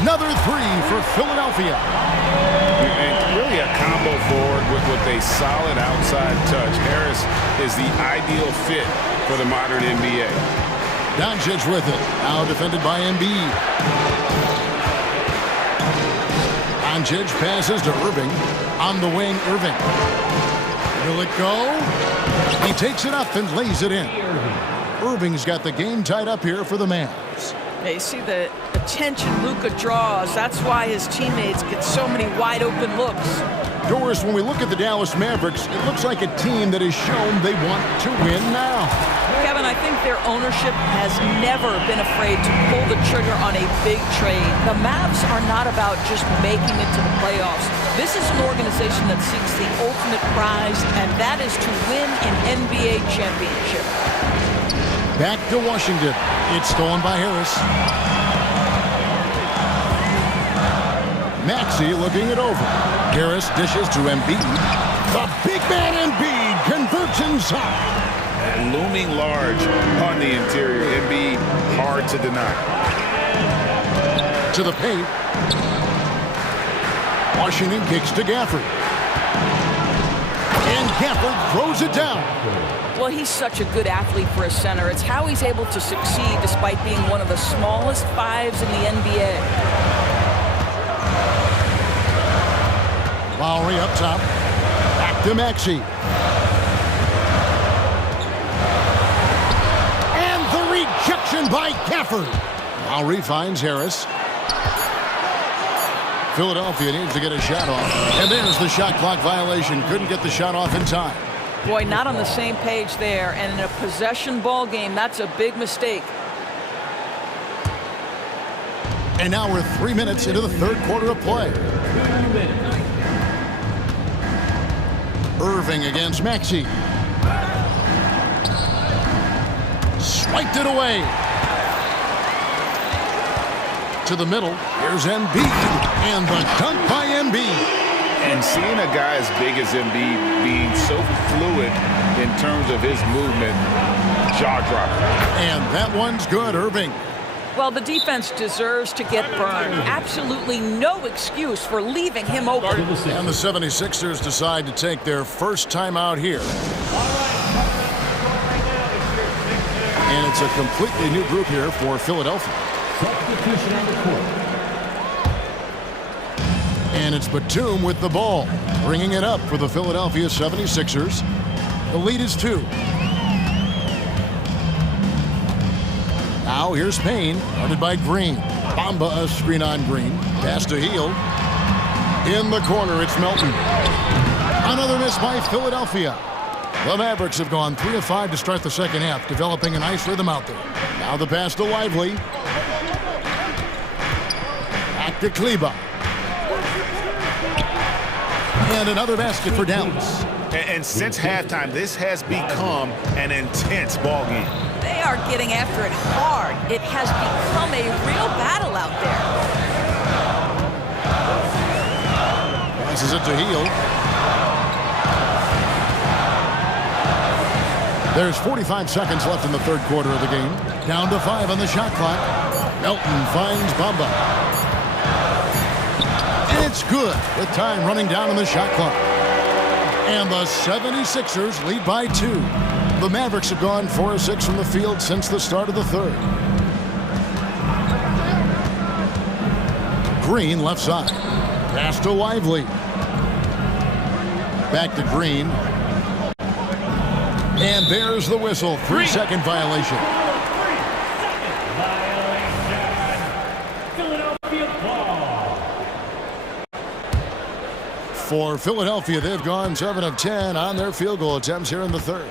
Another 3 for Philadelphia. And really a combo forward with a solid outside touch. Harris is the ideal fit for the modern NBA. Doncic with it. Now defended by Embiid. Doncic passes to Irving. On the wing, Irving. Will it go? He takes it up and lays it in. Irving's got the game tied up here for the Mavs. Yeah, you see the attention Luka draws. That's why his teammates get so many wide open looks. Doris, when we look at the Dallas Mavericks, it looks like a team that has shown they want to win now. Kevin, I think their ownership has never been afraid to pull the trigger on a big trade. The Mavs are not about just making it to the playoffs. This is an organization that seeks the ultimate prize, and that is to win an NBA championship. Back to Washington. It's stolen by Harris. Maxey looking it over. Harris dishes to Embiid. The big man Embiid converts inside. And looming large on the interior. Embiid hard to deny. To the paint. Washington kicks to Gafford. And Gafford throws it down. Well, he's such a good athlete for a center. It's how he's able to succeed despite being one of the smallest fives in the NBA. Lowry up top. Back to Maxey. And the rejection by Gafford. Lowry finds Harris. Philadelphia needs to get a shot off. And there's the shot clock violation. Couldn't get the shot off in time. Boy, not on the same page there. And in a possession ball game, that's a big mistake. And now we're 3 minutes into the third quarter of play. Irving against Maxey. Swiped it away. To the middle. Here's Embiid. And the dunk by Embiid. And seeing a guy as big as Embiid being so fluid in terms of his movement, jaw-dropping. And that one's good, Irving. Well, the defense deserves to get burned. Absolutely no excuse for leaving him open. And the 76ers decide to take their first time out here. And it's a completely new group here for Philadelphia. Substitution on the court. And it's Batum with the ball, bringing it up for the Philadelphia 76ers. The lead is 2. Now here's Payne, guarded by Green. Bamba a screen on Green. Pass to Hield. In the corner, it's Melton. Another miss by Philadelphia. The Mavericks have gone 3 of 5 to start the second half, developing a nice rhythm out there. Now the pass to Lively. Back to Kleba. And another basket for Dallas. And since halftime, this has become an intense ball game. They are getting after it hard. It has become a real battle out there. Passes it to Hield. There's 45 seconds left in the third quarter of the game. Down to 5 on the shot clock. Melton finds Bamba. And it's good with time running down on the shot clock. And the 76ers lead by 2. The Mavericks have gone 4 of 6 from the field since the start of the third. Green left side. Pass to Lively. Back to Green. And there's the whistle. 3-second violation. For Philadelphia, they've gone 7 of 10 on their field goal attempts here in the third.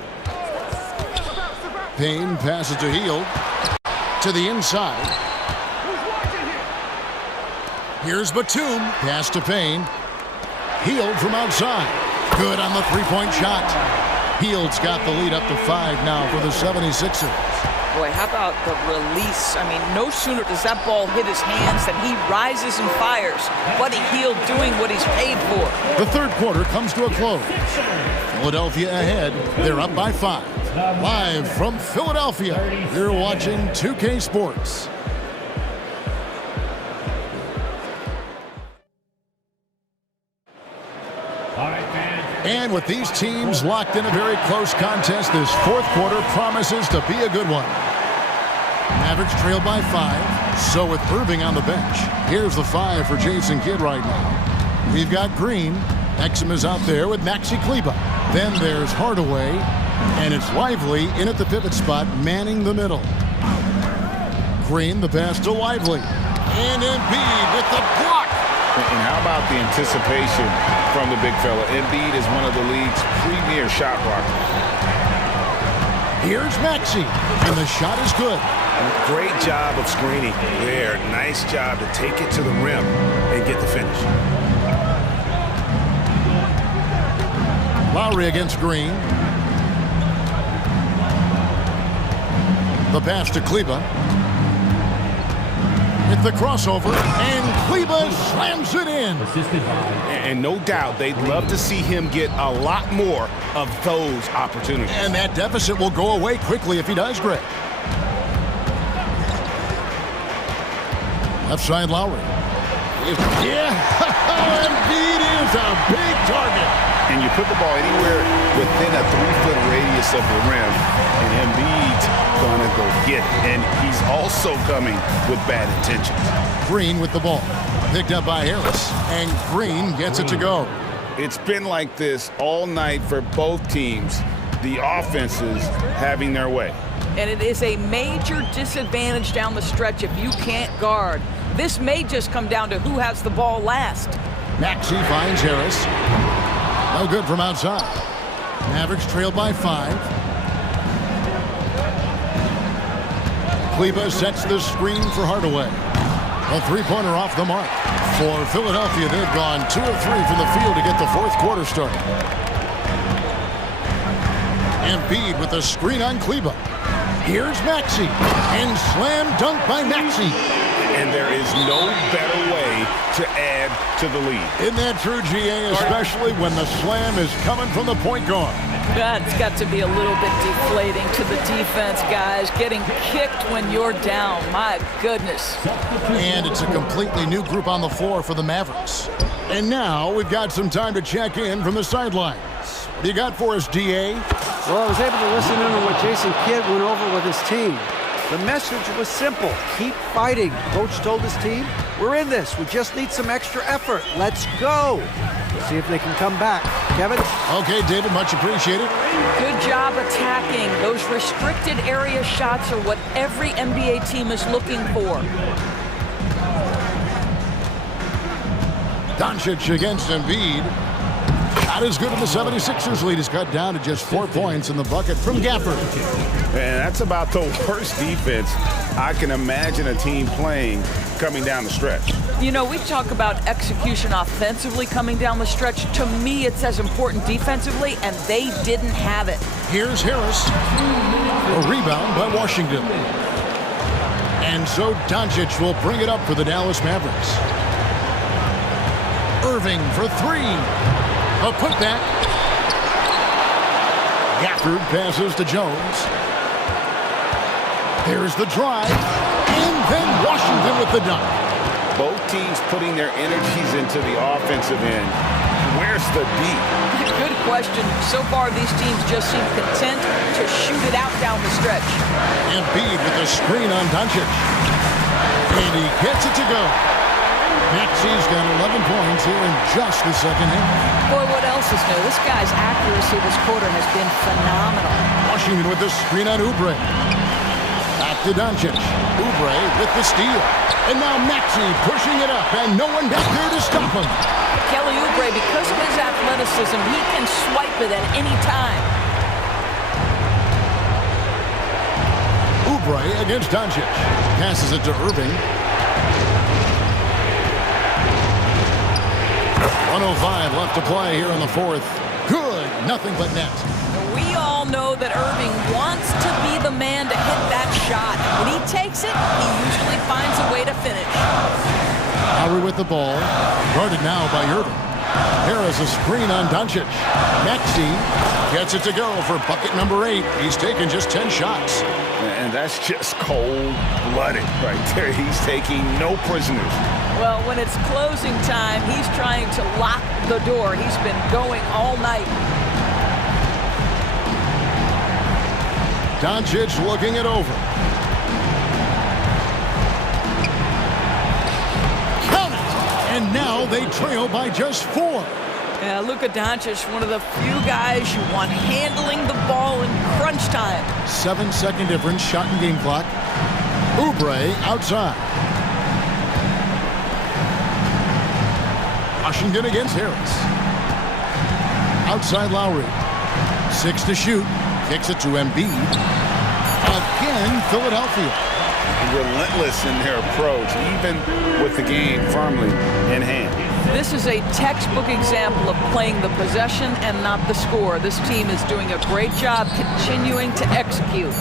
Payne passes to Hield. To the inside. Here's Batum. Pass to Payne. Hield from outside. Good on the three-point shot. Hield's got the lead up to 5 now for the 76ers. Boy, how about the release? I mean, no sooner does that ball hit his hands than he rises and fires. Buddy Hield doing what he's paid for. The third quarter comes to a close. Philadelphia ahead. They're up by 5. Live from Philadelphia, you're watching 2K Sports. And with these teams locked in a very close contest, this fourth quarter promises to be a good one. Mavericks trail by 5. So with Irving on the bench, here's the 5 for Jason Kidd right now. We've got Green. Exum is out there with Maxi Kleba. Then there's Hardaway. And it's Lively in at the pivot spot, manning the middle. Green, the pass to Lively. And Embiid with the block. And how about the anticipation from the big fella? Embiid is one of the league's premier shot blockers. Here's Maxey, and the shot is good. Great job of screening there. Nice job to take it to the rim and get the finish. Lowry against Green. The pass to Kleba. With the crossover, and Kleba slams it in. Assisted by And no doubt they'd love to see him get a lot more of those opportunities. And that deficit will go away quickly if he does, Greg. Left side, Lowry. Yeah, Embiid is a big target. And you put the ball anywhere within a 3-foot radius of the rim, and Embiid's gonna go get it. And he's also coming with bad intentions. Green with the ball. Picked up by Harris. And Green gets it to go. It's been like this all night for both teams. The offenses having their way. And it is a major disadvantage down the stretch if you can't guard. This may just come down to who has the ball last. Maxey finds Harris. No good from outside. Mavericks trailed by 5. Kleba sets the screen for Hardaway. A three-pointer off the mark. For Philadelphia, they've gone 2 of 3 from the field to get the fourth quarter started. Embiid with a screen on Kleba. Here's Maxey. And slam dunk by Maxey. And there is no better way to add to the lead. Isn't that true, GA? Especially when the slam is coming from the point guard. That's got to be a little bit deflating to the defense, guys. Getting kicked when you're down. My goodness. And it's a completely new group on the floor for the Mavericks. And now we've got some time to check in from the sidelines. What do you got for us, DA? Well, I was able to listen in on what Jason Kidd went over with his team. The message was simple. Keep fighting. Coach told his team, we're in this. We just need some extra effort. Let's go. Let's see if they can come back. Kevin? Okay, David, much appreciated. Good job attacking. Those restricted area shots are what every NBA team is looking for. Doncic against Embiid. Not as good, and the 76ers lead is cut down to just 4 points in the bucket from Gafford. And that's about the worst defense I can imagine a team playing coming down the stretch. You know, we talk about execution offensively coming down the stretch. To me, it's as important defensively, and they didn't have it. Here's Harris. A rebound by Washington. And so Doncic will bring it up for the Dallas Mavericks. Irving for 3. A putback. Gafford passes to Jones. There's the drive. And then Washington with the dunk. Both teams putting their energies into the offensive end. Where's the D? Good question. So far, these teams just seem content to shoot it out down the stretch. Embiid with the screen on Doncic. And he gets it to go. Maxey's got 11 points here in just the second half. Boy, what else is new? This guy's accuracy this quarter has been phenomenal. Washington with the screen on Oubre. Back to Doncic. Oubre with the steal. And now Maxey pushing it up, and no one back there to stop him. Kelly Oubre, because of his athleticism, he can swipe it at any time. Oubre against Doncic. Passes it to Irving. 1:05 left to play here in the fourth. Good, nothing but net. We all know that Irving wants to be the man to hit that shot. When he takes it, he usually finds a way to finish. Lowry with the ball. Guarded now by Irving. Harris a screen on Doncic. Maxey gets it to go for bucket number 8. He's taken just 10 shots. And that's just cold-blooded right there. He's taking no prisoners. Well, when it's closing time, he's trying to lock the door. He's been going all night. Doncic looking it over. Count it! And now they trail by just 4. Yeah, Luka Doncic, one of the few guys you want handling the ball in crunch time. 7-second difference, shot and game clock. Oubre outside. Washington against Harris. Outside Lowry. 6 to shoot. Kicks it to Embiid. Again, Philadelphia. Relentless in their approach, even with the game firmly in hand. This is a textbook example of playing the possession and not the score. This team is doing a great job continuing to execute.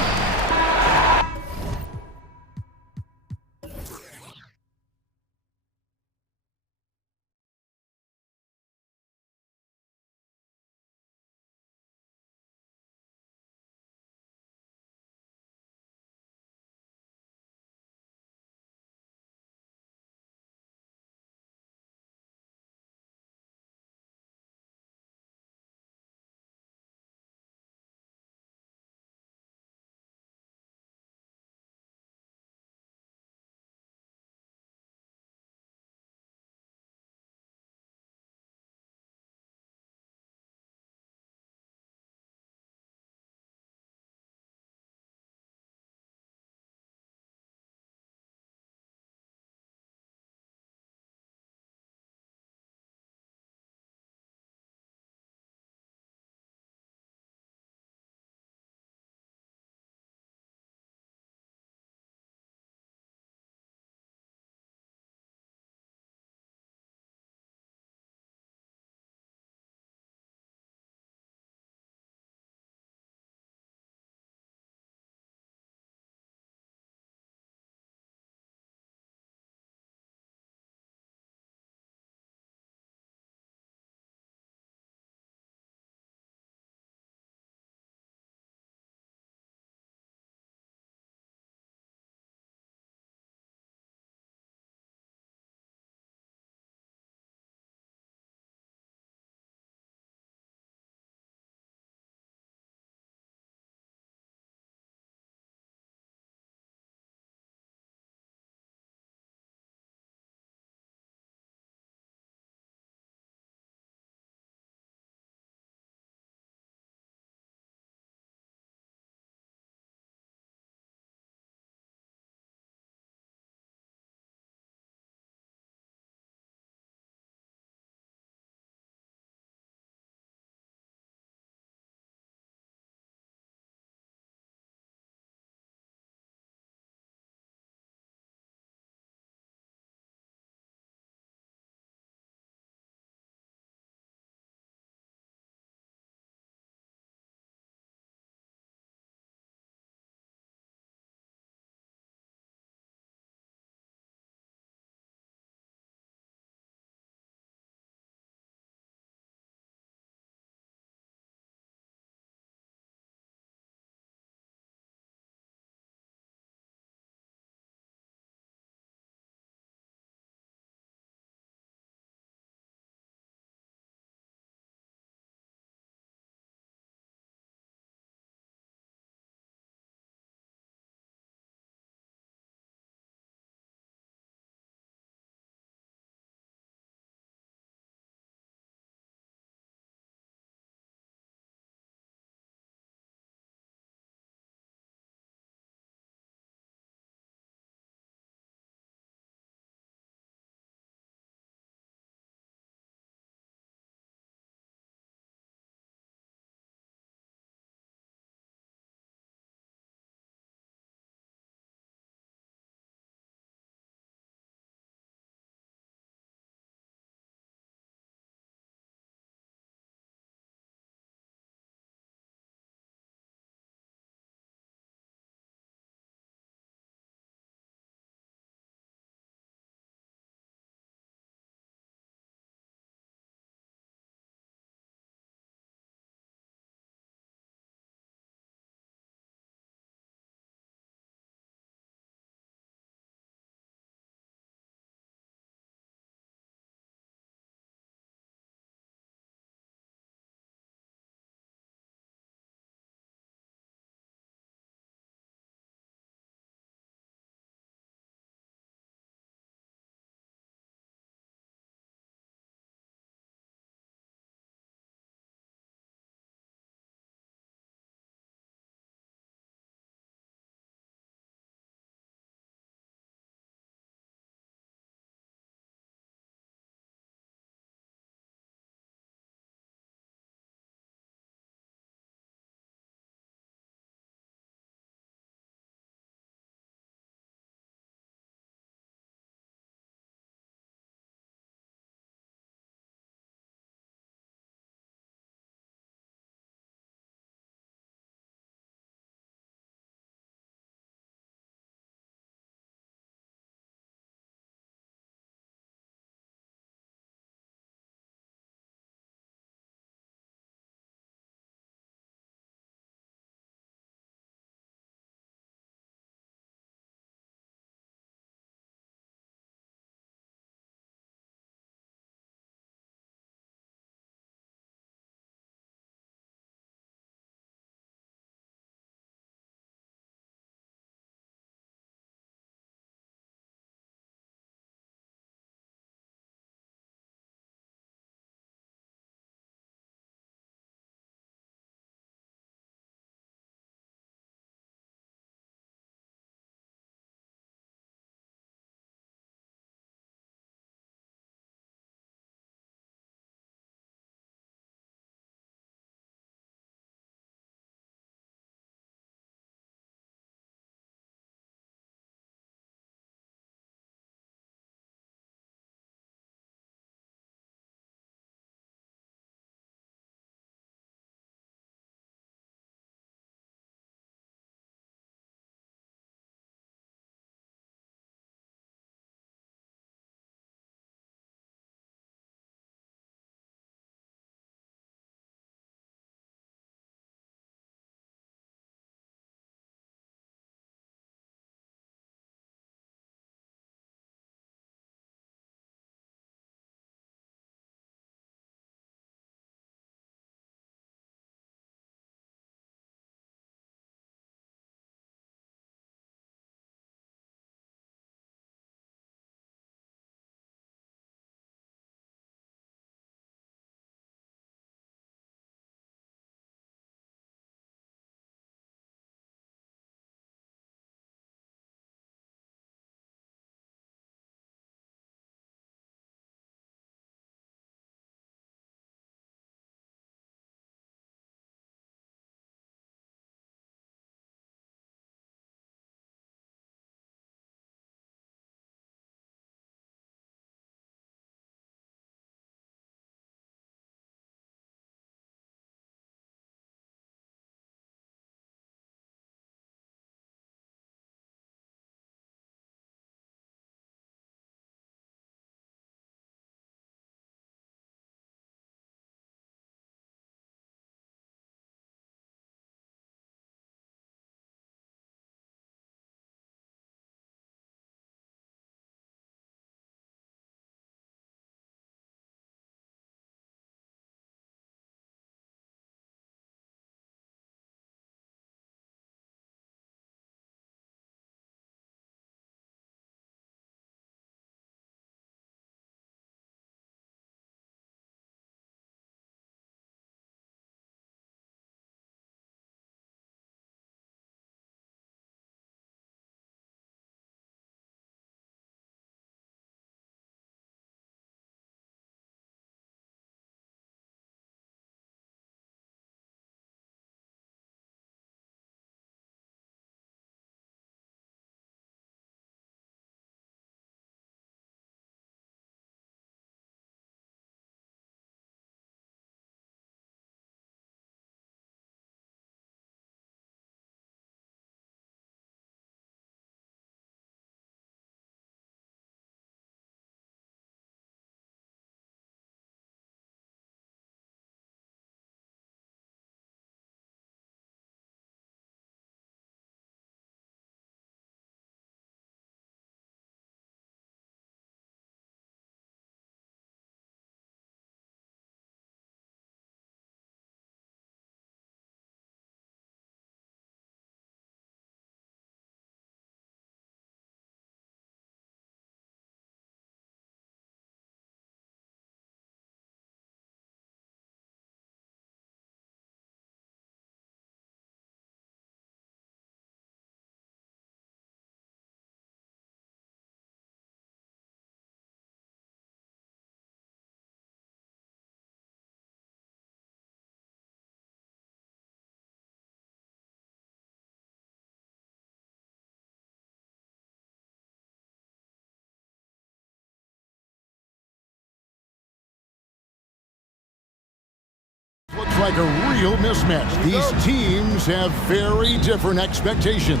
like a real mismatch. These teams have very different expectations.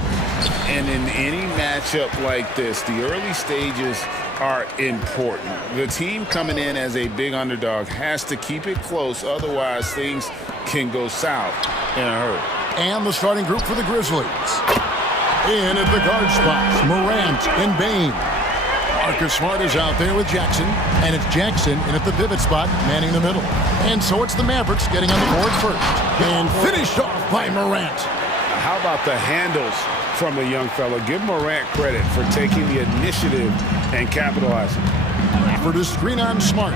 And in any matchup like this, the early stages are important. The team coming in as a big underdog has to keep it close, otherwise things can go south in a hurry. And the starting group for the Grizzlies. In at the guard spots, Morant and Bane. Marcus Smart is out there with Jackson, and it's Jackson in at the pivot spot, manning the middle. And so it's the Mavericks getting on the board first. And finished off by Morant. How about the handles from the young fella? Give Morant credit for taking the initiative and capitalizing. Gafford to screen on Smart.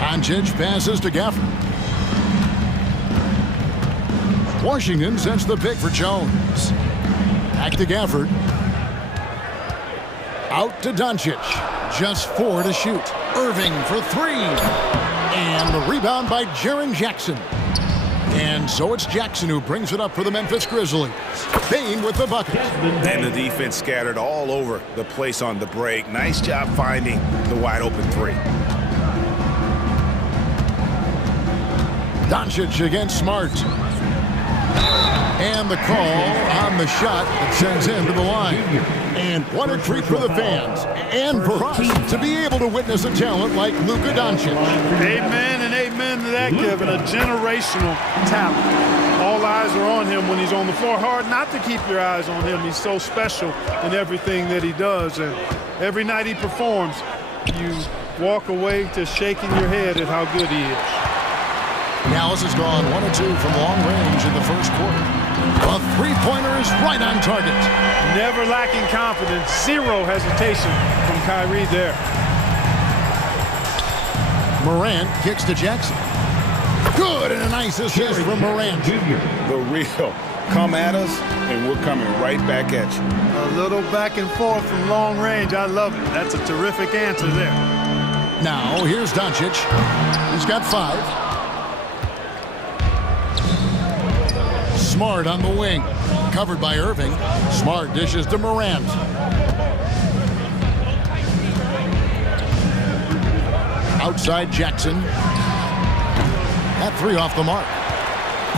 Doncic passes to Gafford. Washington sends the pick for Jones. Back to Gafford. Out to Doncic. Just 4 to shoot. Irving for 3. And the rebound by Jaren Jackson. And so it's Jackson who brings it up for the Memphis Grizzlies. Bane with the bucket. And the defense scattered all over the place on the break. Nice job finding the wide open 3. Doncic against Smart. And the call on the shot that sends him to the line. And what a treat for the fans and for us to be able to witness a talent like Luka Doncic. Amen and amen to that, Kevin. A generational talent. All eyes are on him when he's on the floor. Hard not to keep your eyes on him. He's so special in everything that he does. And every night he performs, you walk away to shaking your head at how good he is. Dallas has gone 1 of 2 from long range in the first quarter. A three-pointer is right on target. Never lacking confidence. Zero hesitation from Kyrie there. Morant kicks to Jackson. Good, and a nice assist from Morant. The real. Come at us, and we're coming right back at you. A little back and forth from long range. I love it. That's a terrific answer there. Now, here's Doncic. He's got 5. Smart on the wing. Covered by Irving. Smart dishes to Morant. Outside Jackson. That 3 off the mark.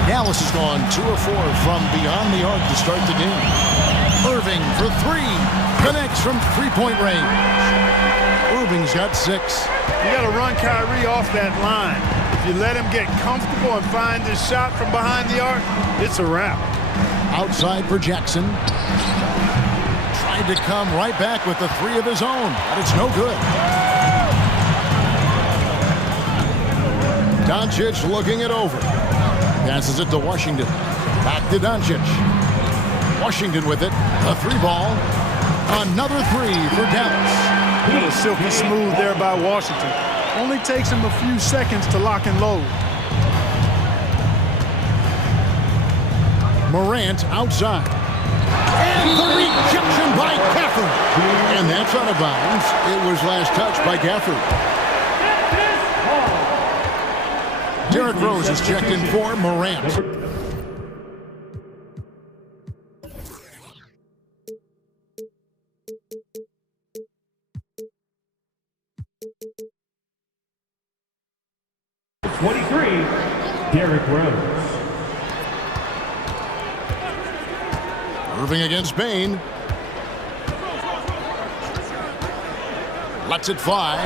Dallas has gone 2 of 4 from beyond the arc to start the game. Irving for 3. Connects from three-point range. Irving's got 6. You got to run Kyrie off that line. If you let him get comfortable and find his shot from behind the arc, it's a wrap. Outside for Jackson. Tried to come right back with the 3 of his own, but it's no good. Doncic looking it over. Passes it to Washington. Back to Doncic. Washington with it. A 3-ball. Another 3 for Dallas. A little silky smooth there by Washington. Only takes him a few seconds to lock and load. Morant outside. And the rejection by Gafford. And that's out of bounds. It was last touched by Gafford. Derrick Rose is checked in for Morant. Derrick Rose. Irving against Bane. Lets it fly.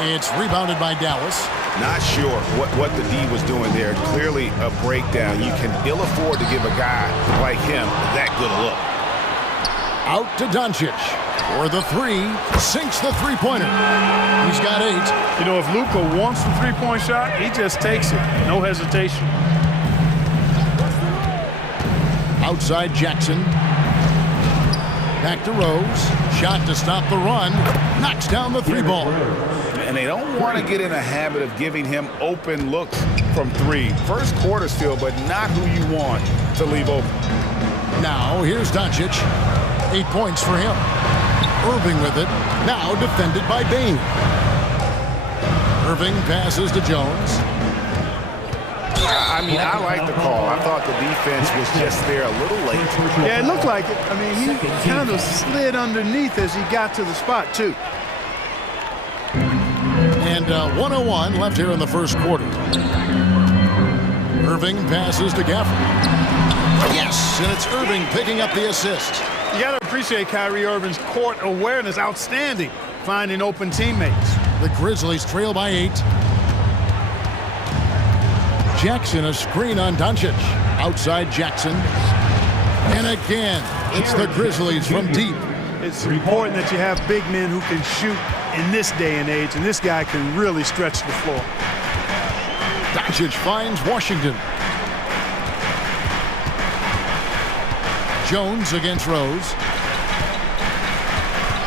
It's rebounded by Dallas. Not sure what the D was doing there. Clearly a breakdown. You can ill afford to give a guy like him that good a look. Out to Doncic. For the 3. Sinks the three-pointer. He's got 8. You know, if Luka wants the three-point shot, he just takes it. No hesitation. Outside Jackson. Back to Rose. Shot to stop the run. Knocks down the 3-ball. And they don't want to get in a habit of giving him open looks from 3. First quarter still, but not who you want to leave open. Now, here's Doncic. 8 points for him. Irving with it. Now defended by Bane. Irving passes to Jones. I mean, I like the call. I thought the defense was just there a little late. Yeah, it looked like it. I mean, he kind of slid underneath as he got to the spot, too. And 101 left here in the first quarter. Irving passes to Gafford. Yes, and it's Irving picking up the assist. You got to appreciate Kyrie Irving's court awareness. Outstanding, finding open teammates. The Grizzlies trail by 8. Jackson, a screen on Doncic. Outside Jackson. And again, it's the Grizzlies from deep. It's important that you have big men who can shoot in this day and age, and this guy can really stretch the floor. Doncic finds Washington. Jones against Rose.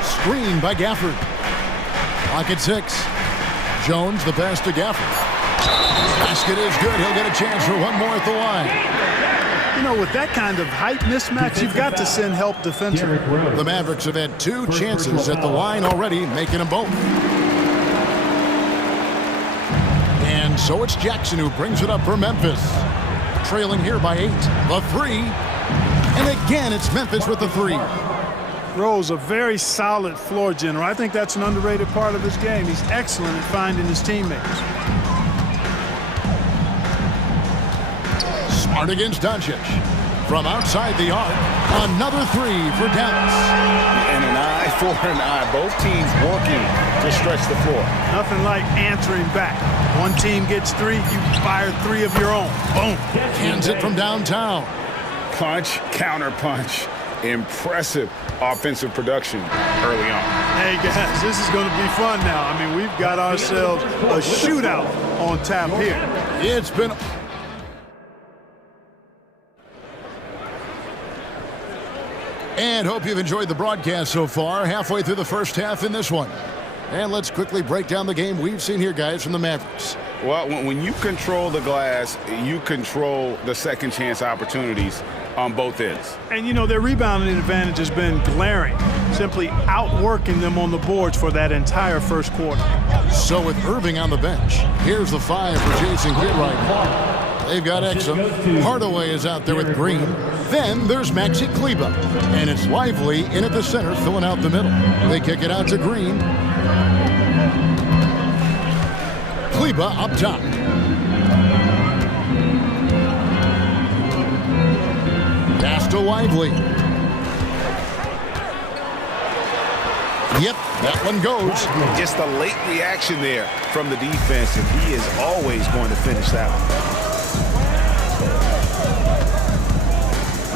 Screen by Gafford. Clock at 6. Jones, the pass to Gafford. Basket is good. He'll get a chance for one more at the line. You know, with that kind of height mismatch, you've got to send help defensively. The Mavericks have had 2 chances at the line already, making them both. And so it's Jackson who brings it up for Memphis. Trailing here by 8. The 3. And again, it's Memphis with the 3. Rose, a very solid floor general. I think that's an underrated part of his game. He's excellent at finding his teammates. Smart against Doncic. From outside the arc, another 3 for Dallas. And an eye for an eye. Both teams working to stretch the floor. Nothing like answering back. One team gets 3, you fire 3 of your own. Boom. Hands it from downtown. Punch, counter punch. Impressive offensive production early on. Hey guys, this is going to be fun now. I mean, we've got ourselves a shootout on tap here. It's been... And hope you've enjoyed the broadcast so far. Halfway through the first half in this one. And let's quickly break down the game we've seen here, guys, from the Mavericks. Well, when you control the glass, you control the second chance opportunities on both ends. And, you know, their rebounding advantage has been glaring, simply outworking them on the boards for that entire first quarter. So with Irving on the bench, here's the 5 for Jason Kidd right now. They've got Exum. Hardaway is out there with Green. Then there's Maxi Kleba. And it's Lively in at the center, filling out the middle. They kick it out to Green. Kleba up top. Pass to Lively. Yep, that one goes. Just a late reaction there from the defense, and he is always going to finish that one.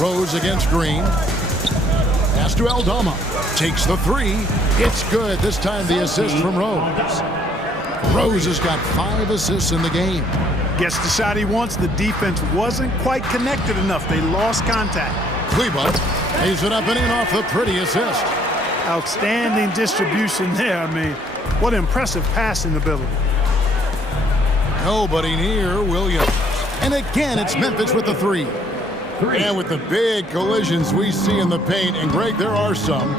Rose against Green. Pass to Aldama. Takes the 3. It's good. This time the assist from Rose. Rose has got 5 assists in the game. Gets the shot he wants. The defense wasn't quite connected enough. They lost contact. Kleba pays it up and in off the pretty assist. Outstanding distribution there. I mean, what impressive passing ability. Nobody near Williams. And again, it's Memphis with the 3. And with the big collisions we see in the paint, and Greg, there are some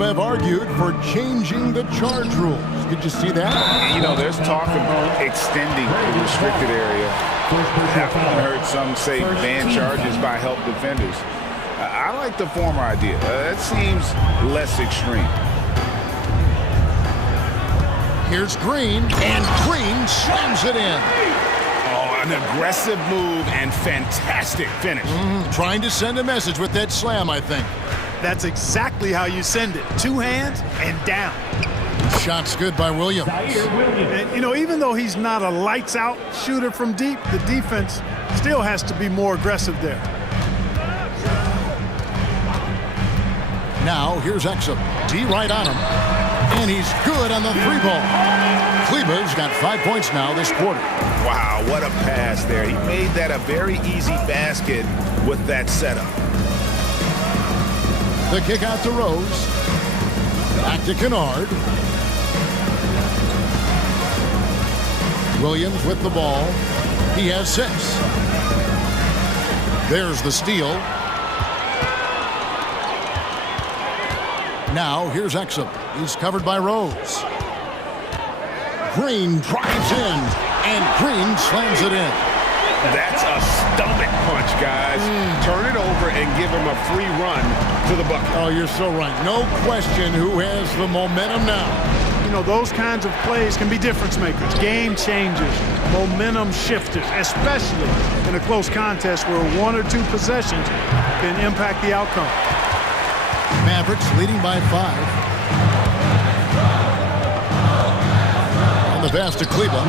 have argued for changing the charge rules. Did you see that? You know, there's talk of extending the restricted area. I've heard some say ban charges by help defenders. I like the former idea. That seems less extreme. Here's Green, and Green slams it in. An aggressive move and fantastic finish. Trying to send a message with that slam, I think. That's exactly how you send it. 2 hands and down. Shot's good by Williams. And, you know, even though he's not a lights-out shooter from deep, the defense still has to be more aggressive there. Now, here's Exum. D right on him. And he's good on the 3-ball. Kleba's got 5 points now this quarter. Wow, what a pass there. He made that a very easy basket with that setup. The kick out to Rose. Back to Kennard. Williams with the ball. He has 6. There's the steal. Now, here's Exum. He's covered by Rose. Green drives in, and Green slams it in. That's a stomach punch, guys. Turn it over and give him a free run to the bucket. Oh, you're so right. No question who has the momentum now. You know, those kinds of plays can be difference makers, game changers, momentum shifters, especially in a close contest where 1 or 2 possessions can impact the outcome. Mavericks leading by 5. And the pass to Kleba.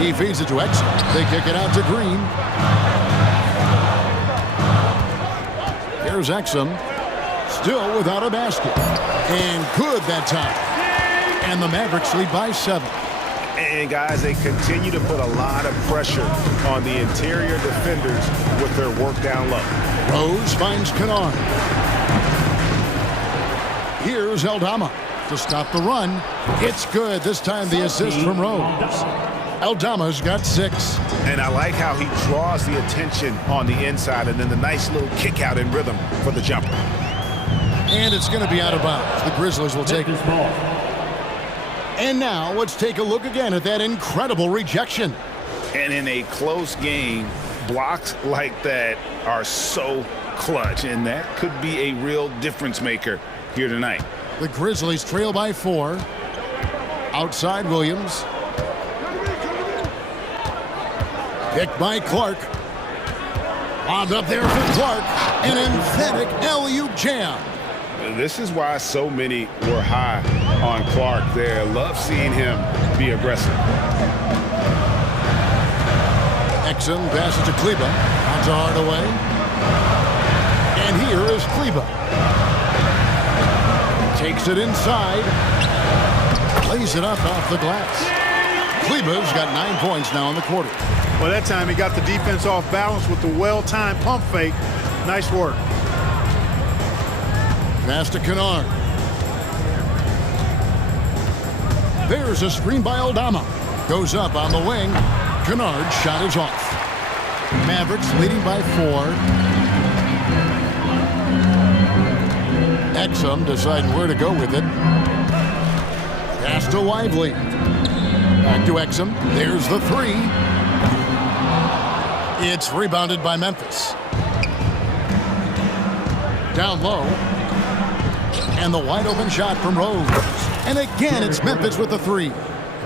He feeds it to Exum. They kick it out to Green. Here's Exum. Still without a basket. And good that time. And the Mavericks lead by 7. And guys, they continue to put a lot of pressure on the interior defenders with their work down low. Rose finds Kennard. Here's Aldama to stop the run. It's good. This time the assist from Rose. Aldama's got 6. And I like how he draws the attention on the inside and then the nice little kick out in rhythm for the jumper. And it's going to be out of bounds. The Grizzlies will take it. And now let's take a look again at that incredible rejection. And in a close game, blocks like that are so clutch, and that could be a real difference maker here tonight. The Grizzlies trail by 4. Outside Williams. Picked by Clark. Lobbed up there for Clark. An emphatic alley-oop jam. This is why so many were high on Clark there. Love seeing him be aggressive. Exum passes to Kleba. That's a Hardaway. And here is Kleba. Takes it inside. Lays it up off the glass. Kleba's got 9 points now in the quarter. Well, that time he got the defense off balance with the well-timed pump fake. Nice work. Pass to Kennard. There's a screen by Aldama. Goes up on the wing. Kennard's shot is off. Mavericks leading by 4. Exum deciding where to go with it. Pass to Lively. Back to Exum. There's the 3. It's rebounded by Memphis. Down low. And the wide open shot from Rose. And again, it's Memphis with the 3.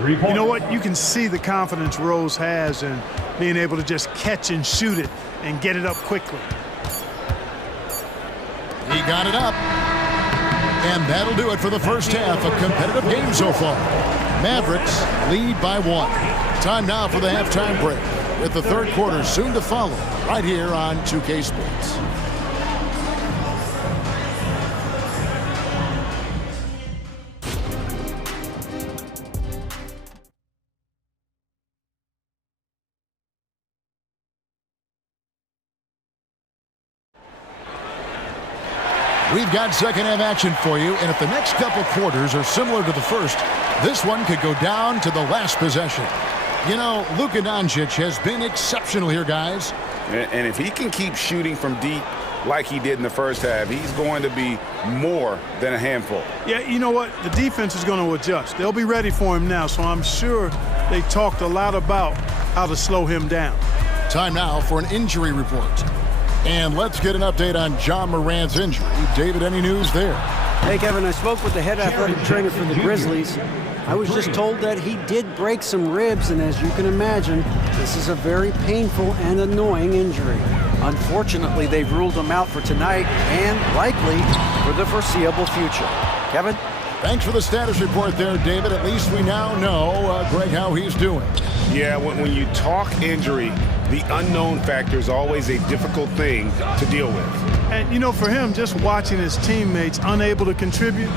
You know what? You can see the confidence Rose has in being able to just catch and shoot it and get it up quickly. He got it up. And that'll do it for the first half. A competitive game so far. Mavericks lead by 1. Time now for the halftime break, with the third quarter soon to follow right here on 2K Sports. We've got second half action for you, and if the next couple quarters are similar to the first, this one could go down to the last possession. You know, Luka Doncic has been exceptional here, guys. And if he can keep shooting from deep like he did in the first half, he's going to be more than a handful. Yeah, you know what? The defense is going to adjust. They'll be ready for him now, so I'm sure they talked a lot about how to slow him down. Time now for an injury report. And let's get an update on John Morant's injury. David, any news there? Hey, Kevin, I spoke with the head athletic trainer for the Grizzlies. I was just told that he did break some ribs, and as you can imagine, this is a very painful and annoying injury. Unfortunately, they've ruled him out for tonight and likely for the foreseeable future. Kevin? Thanks for the status report there, David. At least we now know, Greg, how he's doing. Yeah, when you talk injury, the unknown factor is always a difficult thing to deal with. And, you know, for him, just watching his teammates unable to contribute,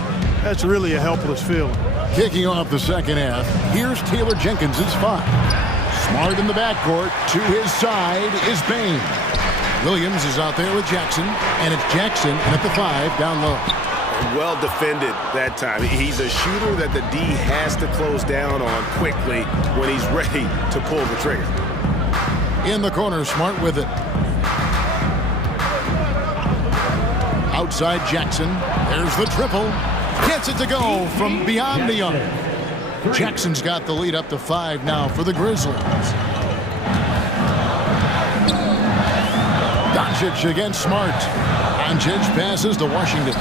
that's really a helpless feeling. Kicking off the second half, here's Taylor Jenkins' 5. Smart in the backcourt. To his side is Bain. Williams is out there with Jackson, and it's Jackson at the 5 down low. Well defended that time. He's a shooter that the D has to close down on quickly when he's ready to pull the trigger. In the corner, Smart with it. Outside Jackson. There's the triple. Gets it to go from beyond the arc. Jackson's got the lead up to 5 now for the Grizzlies. Doncic against Smart. Doncic passes to Washington.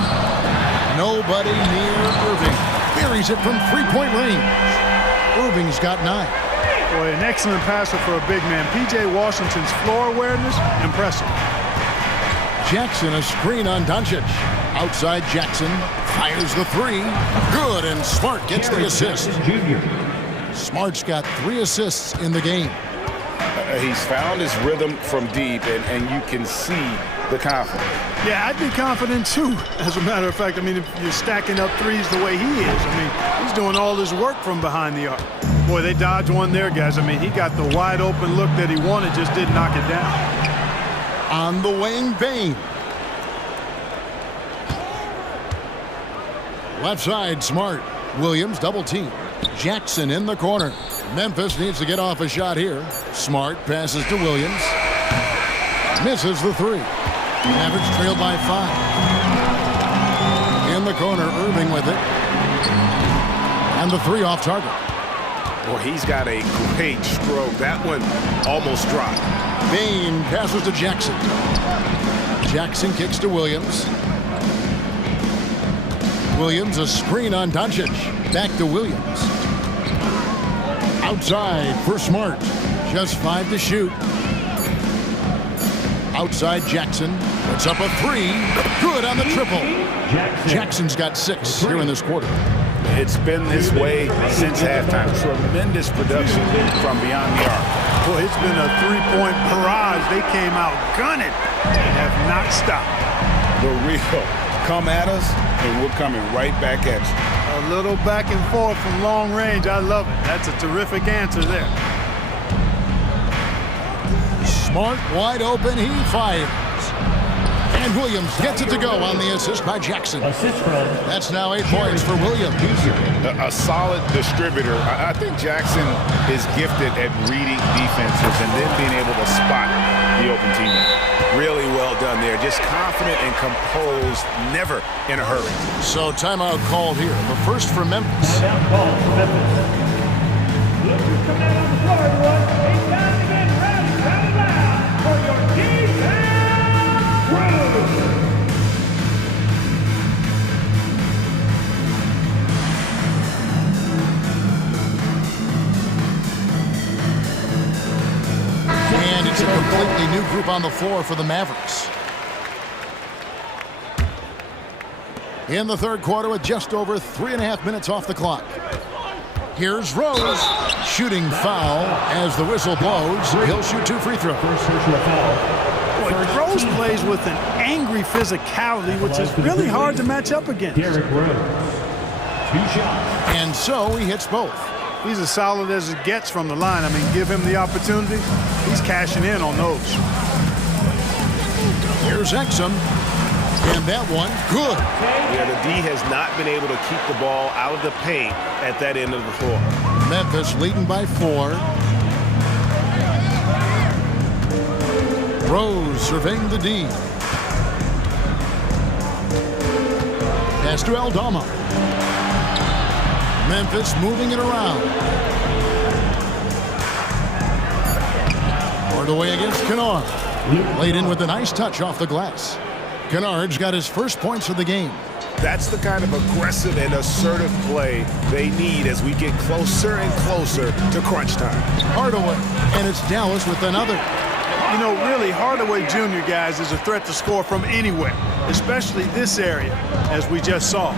Nobody near Irving. Buries it from three-point range. Irving's got 9. Boy, an excellent passer for a big man. P.J. Washington's floor awareness, impressive. Jackson, a screen on Doncic. Outside Jackson, fires the 3. Good, and Smart gets the assist. Smart's got 3 assists in the game. He's found his rhythm from deep, and you can see the confidence. Yeah, I'd be confident too. As a matter of fact, I mean, if you're stacking up threes the way he is, I mean, he's doing all this work from behind the arc. Boy, they dodged one there, guys. I mean, he got the wide open look that he wanted, just didn't knock it down. On the wing, Bain. Left side, Smart. Williams double team. Jackson in the corner. Memphis needs to get off a shot here. Smart passes to Williams. Misses the 3. Mavericks trailed by 5. In the corner, Irving with it. And the 3 off target. Well, he's got a great stroke. That one almost dropped. Bain passes to Jackson. Jackson kicks to Williams. Williams, a screen on Doncic. Back to Williams. Outside for Smart. Just 5 to shoot. Outside Jackson. Puts up a 3. Good on the triple. Jackson's got 6 here in this quarter. It's been this way since halftime. Tremendous production from beyond the arc. Boy, it's been a three-point barrage. They came out gunning and have not stopped. The real come at us, and we're coming right back at you. A little back and forth from long range. I love it. That's a terrific answer there. Smart wide open. He fires. And Williams gets it to go on the assist by Jackson. That's now 8 points for Williams. A solid distributor. I think Jackson is gifted at reading defenses and then being able to spot the open teammate. Really well done there. Just confident and composed, never in a hurry. So timeout called here. The first for Memphis. Timeout call for Memphis. Look who's coming out on the floor, everyone. It's time to get ready, rally loud for your defense. And it's a completely new group on the floor for the Mavericks. In the third quarter with just over 3.5 minutes off the clock. Here's Rose. Shooting foul as the whistle blows. He'll shoot 2 free throws. Boy, Rose plays with an angry physicality, which is really hard to match up against. Derrick Rose. 2 shots. And so he hits both. He's as solid as it gets from the line. I mean, give him the opportunity. He's cashing in on those. Here's Exum. And that one, good. Yeah, the D has not been able to keep the ball out of the paint at that end of the floor. Memphis leading by 4. Rose surveying the D. Pass to Aldama. Memphis moving it around. Hardaway against Kennard. Laid in with a nice touch off the glass. Kennard's got his first points of the game. That's the kind of aggressive and assertive play they need as we get closer and closer to crunch time. Hardaway, and it's Dallas with another. You know, really, Hardaway Jr., guys, is a threat to score from anywhere, especially this area, as we just saw.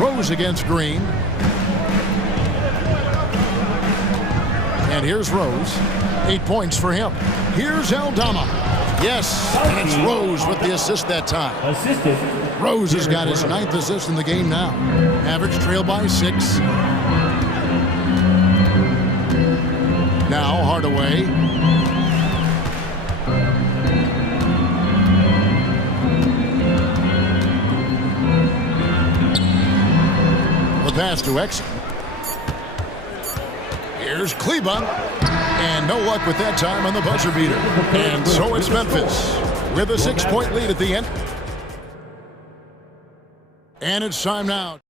Rose against Green. And here's Rose. 8 points for him. Here's Aldama. Yes, and it's Rose with the assist that time. Assisted. Rose has got his 9th assist in the game now. Average trail by 6. Now Hardaway. The pass to Exum. Here's Kleba. And no luck with that time on the buzzer beater. And so it's Memphis with a 6-point lead at the end. And it's time now.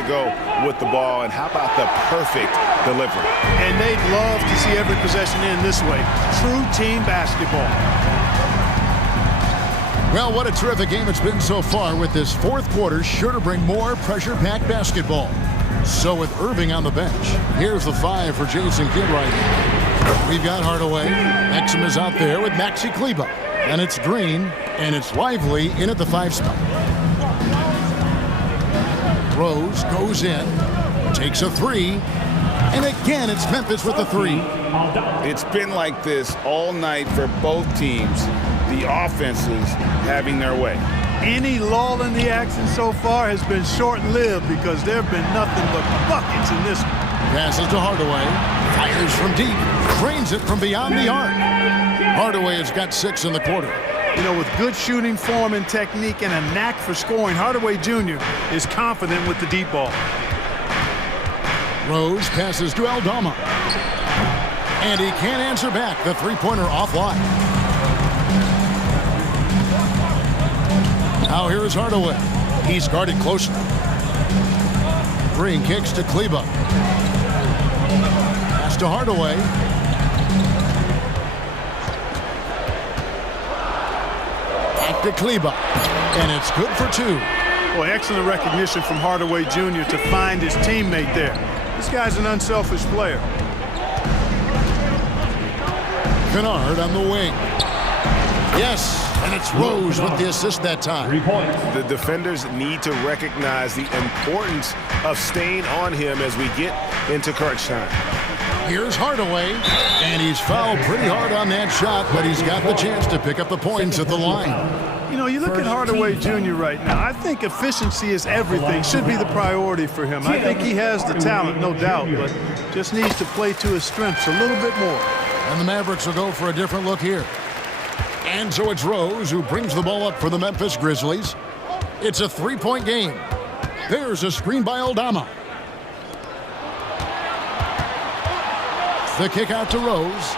to go with the ball, and how about the perfect delivery? And they'd love to see every possession end this way. True team basketball. Well, what a terrific game it's been so far, with this fourth quarter sure to bring more pressure-packed basketball. So with Irving on the bench, here's the 5 for Jason Kidd right now. We've got Hardaway. Exum is out there with Maxi Kleber. And it's Green, and it's Lively in at the 5 spot. Rose goes in, takes a 3, and again it's Memphis with the 3. It's been like this all night for both teams. The offenses having their way. Any lull in the action so far has been short-lived because there have been nothing but buckets in this one. Passes to Hardaway, fires from deep, drains it from beyond the arc. Hardaway has got 6 in the quarter. You know, with good shooting form and technique and a knack for scoring, Hardaway Jr. is confident with the deep ball. Rose passes to Aldama. And he can't answer back. The three-pointer offline. Now here is Hardaway. He's guarded closely. Green kicks to Kleber. Pass to Hardaway. Back to Kleber. And it's good for 2. Boy, excellent recognition from Hardaway Jr. to find his teammate there. This guy's an unselfish player. Kennard on the wing. Yes, and it's Rose with the assist that time. The defenders need to recognize the importance of staying on him as we get into crunch time. Here's Hardaway, and he's fouled pretty hard on that shot, but he's got the chance to pick up the points at the line. You know, you look at Hardaway Jr. right now, I think efficiency is everything, should be the priority for him. I think he has the talent, no doubt, but just needs to play to his strengths a little bit more. And the Mavericks will go for a different look here. And so it's Rose who brings the ball up for the Memphis Grizzlies. It's a 3-point game. There's a screen by Aldama. The kick out to Rose.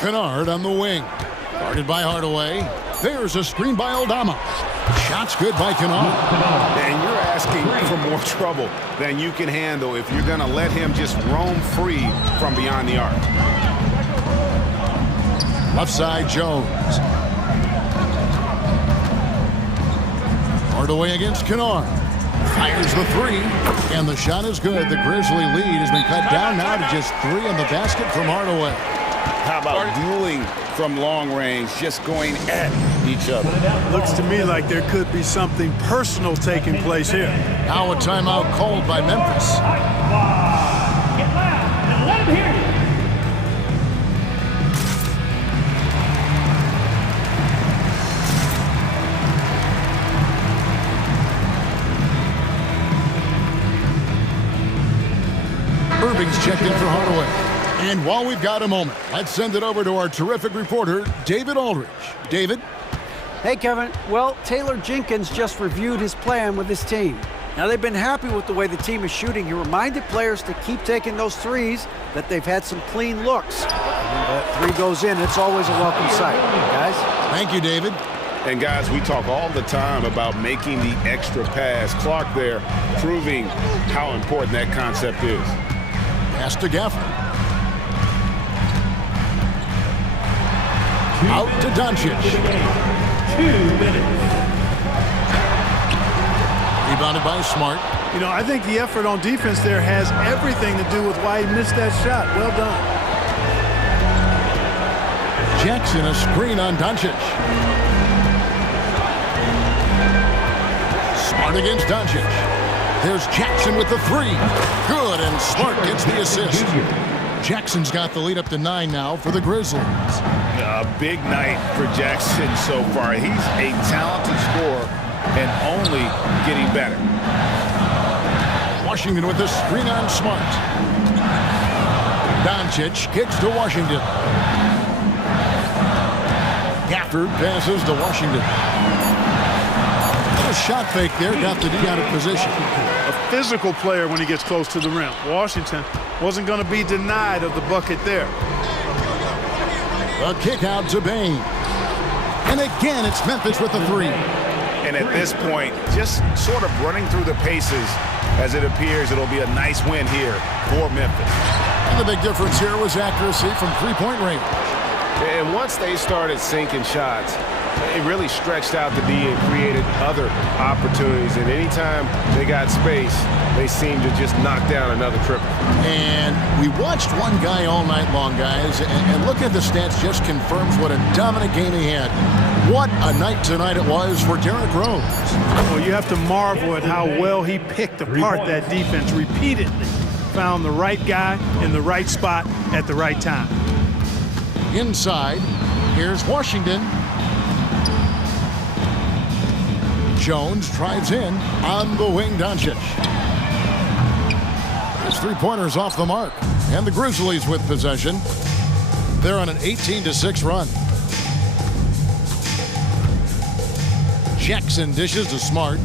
Kennard on the wing. Guarded by Hardaway. There's a screen by Aldama. Shot's good by Kennard. And you're asking for more trouble than you can handle if you're going to let him just roam free from beyond the arc. Left side, Jones. Hardaway against Kennard. Fires the 3, and the shot is good. The Grizzly lead has been cut down now to just 3 in the basket from Hardaway. How about dueling from long range, just going at each other? Looks to me like there could be something personal taking place here. Now a timeout called by Memphis. Get loud and let him hear you. Irving's checked in for Hardaway. And while we've got a moment, let's send it over to our terrific reporter, David Aldridge. David? Hey, Kevin. Well, Taylor Jenkins just reviewed his plan with his team. Now, they've been happy with the way the team is shooting. He reminded players to keep taking those threes, that they've had some clean looks. And when that 3 goes in, it's always a welcome sight. Guys? Thank you, David. And guys, we talk all the time about making the extra pass. Clark there proving how important that concept is. Pass to Gafford. Out to Doncic. 2 minutes. Rebounded by Smart. You know, I think the effort on defense there has everything to do with why he missed that shot. Well done. Jackson, a screen on Doncic. Smart against Doncic. There's Jackson with the 3. Good, and Smart gets the assist. Jackson's got the lead up to 9 now for the Grizzlies. A big night for Jackson so far. He's a talented scorer and only getting better. Washington with the screen on Smart. Doncic kicks to Washington. Gafford passes to Washington. A shot fake there, got the D out of position. A physical player when he gets close to the rim. Washington wasn't going to be denied of the bucket there. A kick out to Bain. And again, it's Memphis with the 3. And at this point, just sort of running through the paces as it appears it'll be a nice win here for Memphis. And the big difference here was accuracy from three-point range. And once they started sinking shots, it really stretched out the D and created other opportunities. And anytime they got space, they seemed to just knock down another triple. And we watched one guy all night long, guys, and looking at the stats just confirms what a dominant game he had. What a night tonight it was for Derrick Rose. Well, you have to marvel at how well he picked apart that defense repeatedly. Found the right guy in the right spot at the right time. Inside, here's Washington. Jones drives in on the wing, Doncic. His three-pointer's off the mark. And the Grizzlies with possession. They're on an 18-6 run. Jackson dishes to Smart.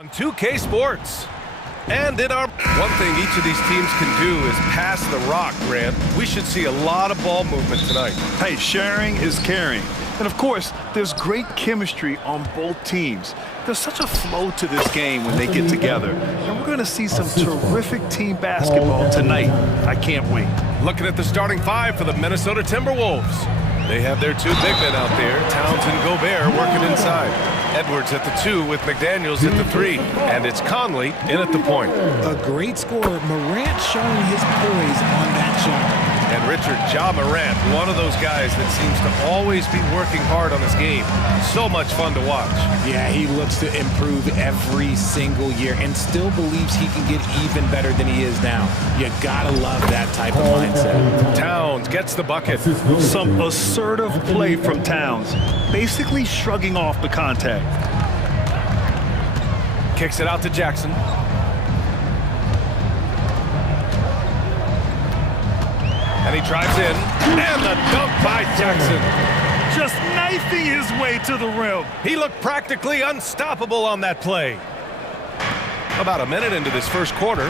On 2K Sports. And in our... One thing each of these teams can do is pass the rock, Grant. We should see a lot of ball movement tonight. Hey, sharing is caring. And of course, there's great chemistry on both teams. There's such a flow to this game when they get together. And we're going to see some terrific team basketball tonight. I can't wait. Looking at the starting five for the Minnesota Timberwolves. They have their two big men out there, Towns and Gobert, working inside. Edwards at the 2 with McDaniels at the 3. And it's Conley in at the point. A great scorer. Morant showing his poise on that shot. And Richard Ja Morant, one of those guys that seems to always be working hard on his game. So much fun to watch. Yeah, he looks to improve every single year and still believes he can get even better than he is now. You gotta love that type of mindset. Towns gets the bucket. Some assertive play from Towns, basically shrugging off the contact. Kicks it out to Jackson. And he drives in, and the dunk by Jackson. Just knifing his way to the rim. He looked practically unstoppable on that play. About a minute into this first quarter.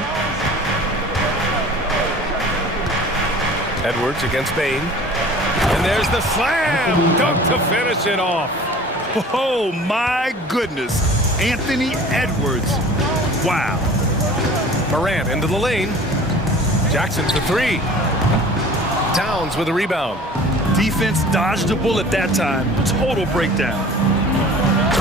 Edwards against Bain. And there's the slam dunk to finish it off. Oh, my goodness. Anthony Edwards. Wow. Morant into the lane. Jackson for 3. Towns with a rebound. Defense dodged a bullet that time. Total breakdown.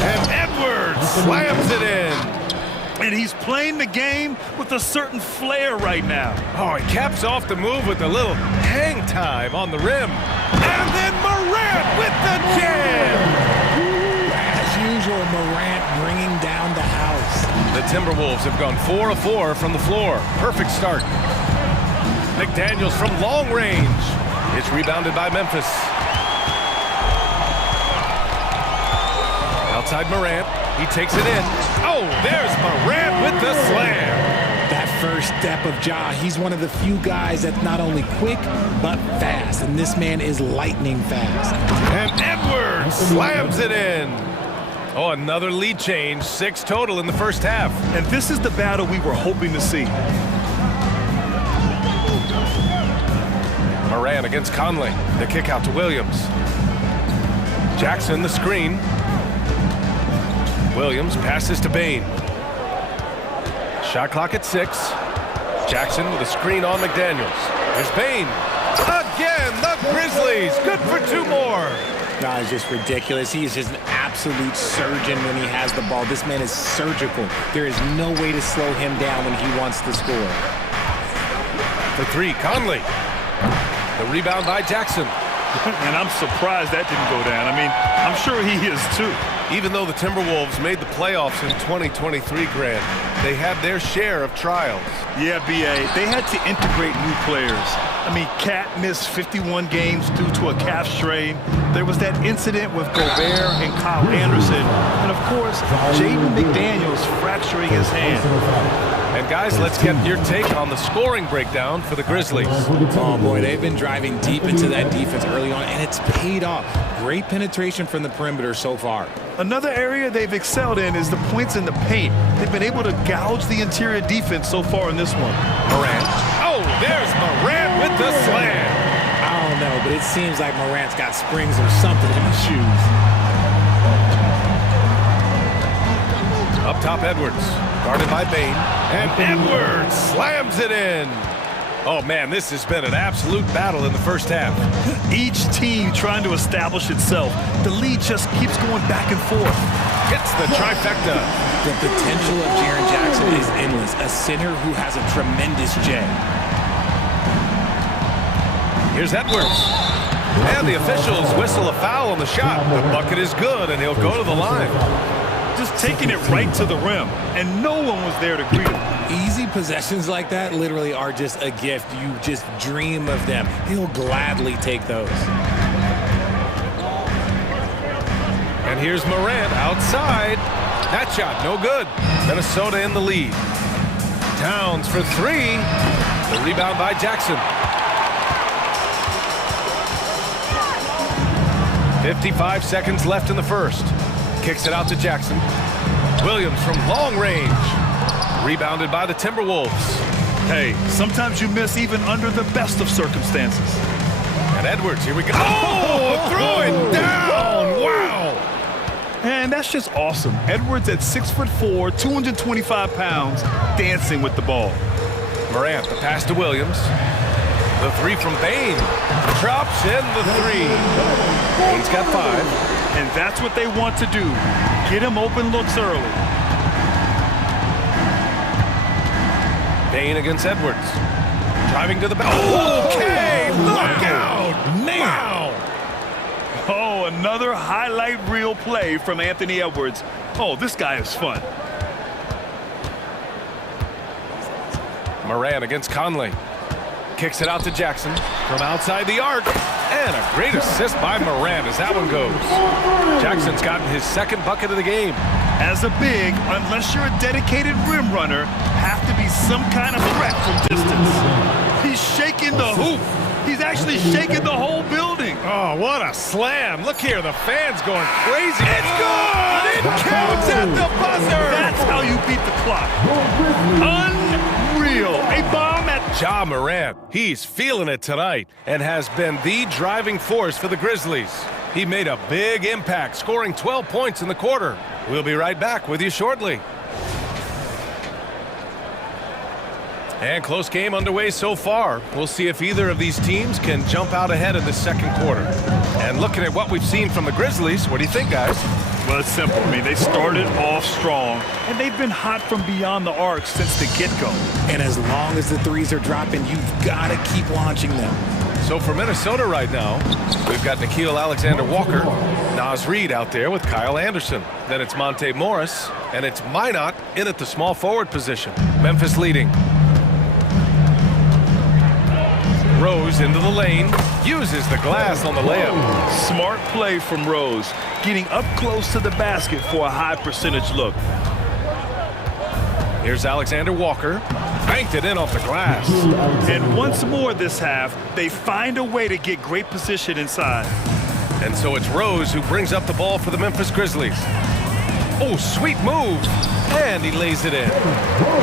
And Edwards slams it in. And he's playing the game with a certain flair right now. Oh, he caps off the move with a little hang time on the rim. And then Morant with the jam. As usual, Morant bringing down the house. The Timberwolves have gone 4 of 4 from the floor. Perfect start. McDaniels from long range. It's rebounded by Memphis. Outside Morant. He takes it in. Oh, there's Morant with the slam. That first step of Ja, he's one of the few guys that's not only quick, but fast. And this man is lightning fast. And Edwards slams it in. Oh, another lead change. 6 total in the first half. And this is the battle we were hoping to see. Morant against Conley. The kick out to Williams. Jackson the screen. Williams passes to Bain. Shot clock at 6. Jackson with a screen on McDaniels. There's Bain. Again, the Grizzlies. Good for 2 more. No, it's just ridiculous. He is just an absolute surgeon when he has the ball. This man is surgical. There is no way to slow him down when he wants to score. For 3, Conley. The rebound by Jackson. And I'm surprised that didn't go down. I mean, I'm sure he is too. Even though the Timberwolves made the playoffs in 2023, Grant, they had their share of trials. Yeah, B.A., they had to integrate new players. I mean, Cat missed 51 games due to a calf strain. There was that incident with Gobert and Kyle Anderson. And, of course, Jaden McDaniels fracturing his hand. And, guys, let's get your take on the scoring breakdown for the Grizzlies. Oh, boy, they've been driving deep into that defense early on, and it's paid off. Great penetration from the perimeter so far. Another area they've excelled in is the points in the paint. They've been able to gouge the interior defense so far in this one. Morant. Oh, there's Morant with the slam. I don't know, but it seems like Morant's got springs or something in his shoes. Up top, Edwards. Guarded by Bain. And Edwards slams it in. Oh, man, this has been an absolute battle in the first half. Each team trying to establish itself. The lead just keeps going back and forth. Hits the trifecta. The potential of Jaren Jackson is endless. A center who has a tremendous jam. Here's Edwards. And the officials whistle a foul on the shot. The bucket is good, and he'll go to the line. Just taking it right to the rim, and no one was there to greet him. Easy possessions like that literally are just a gift. You just dream of them. He'll gladly take those. And here's Morant outside. That shot, no good. Minnesota in the lead. Towns for 3. The rebound by Jackson. 55 seconds left in the first. Kicks it out to Jackson. Williams from long range. Rebounded by the Timberwolves. Hey, sometimes you miss even under the best of circumstances. And Edwards, here we go. Oh, throw it down. Wow. And that's just awesome. Edwards at 6'4", 225 pounds, dancing with the ball. Morant, the pass to Williams. The three from Bain. Drops in the three. Bain's got 5. And that's what they want to do. Get him open looks early. Bain against Edwards. Driving to the back. Okay, look out. Wow. Oh, another highlight reel play from Anthony Edwards. Oh, this guy is fun. Morant against Conley. Kicks it out to Jackson from outside the arc. And a great assist by Morant as that one goes. Jackson's gotten his second bucket of the game. As a big, unless you're a dedicated rim runner, have to be some kind of threat from distance. He's shaking the hoop. He's actually shaking the whole building. Oh, what a slam. Look here, the fans going crazy. It's good! It counts at the buzzer! That's how you beat the clock. Unreal. A bomb at Ja Morant. He's feeling it tonight and has been the driving force for the Grizzlies. He made a big impact, scoring 12 points in the quarter. We'll be right back with you shortly. And close game underway so far. We'll see if either of these teams can jump out ahead in the second quarter. And looking at what we've seen from the Grizzlies, what do you think, guys? Well, it's simple. I mean, they started off strong, and they've been hot from beyond the arc since the get-go. And as long as the threes are dropping, you've got to keep launching them. So for Minnesota right now, we've got Nickeil Alexander-Walker, Naz Reid out there with Kyle Anderson. Then it's Monte Morris, and it's Minot in at the small forward position. Memphis leading. Rose into the lane, uses the glass on the layup. Smart play from Rose, getting up close to the basket for a high percentage look. Here's Alexander Walker, banked it in off the glass. And once more this half, they find a way to get great position inside. And so it's Rose who brings up the ball for the Memphis Grizzlies. Oh, sweet move, and he lays it in.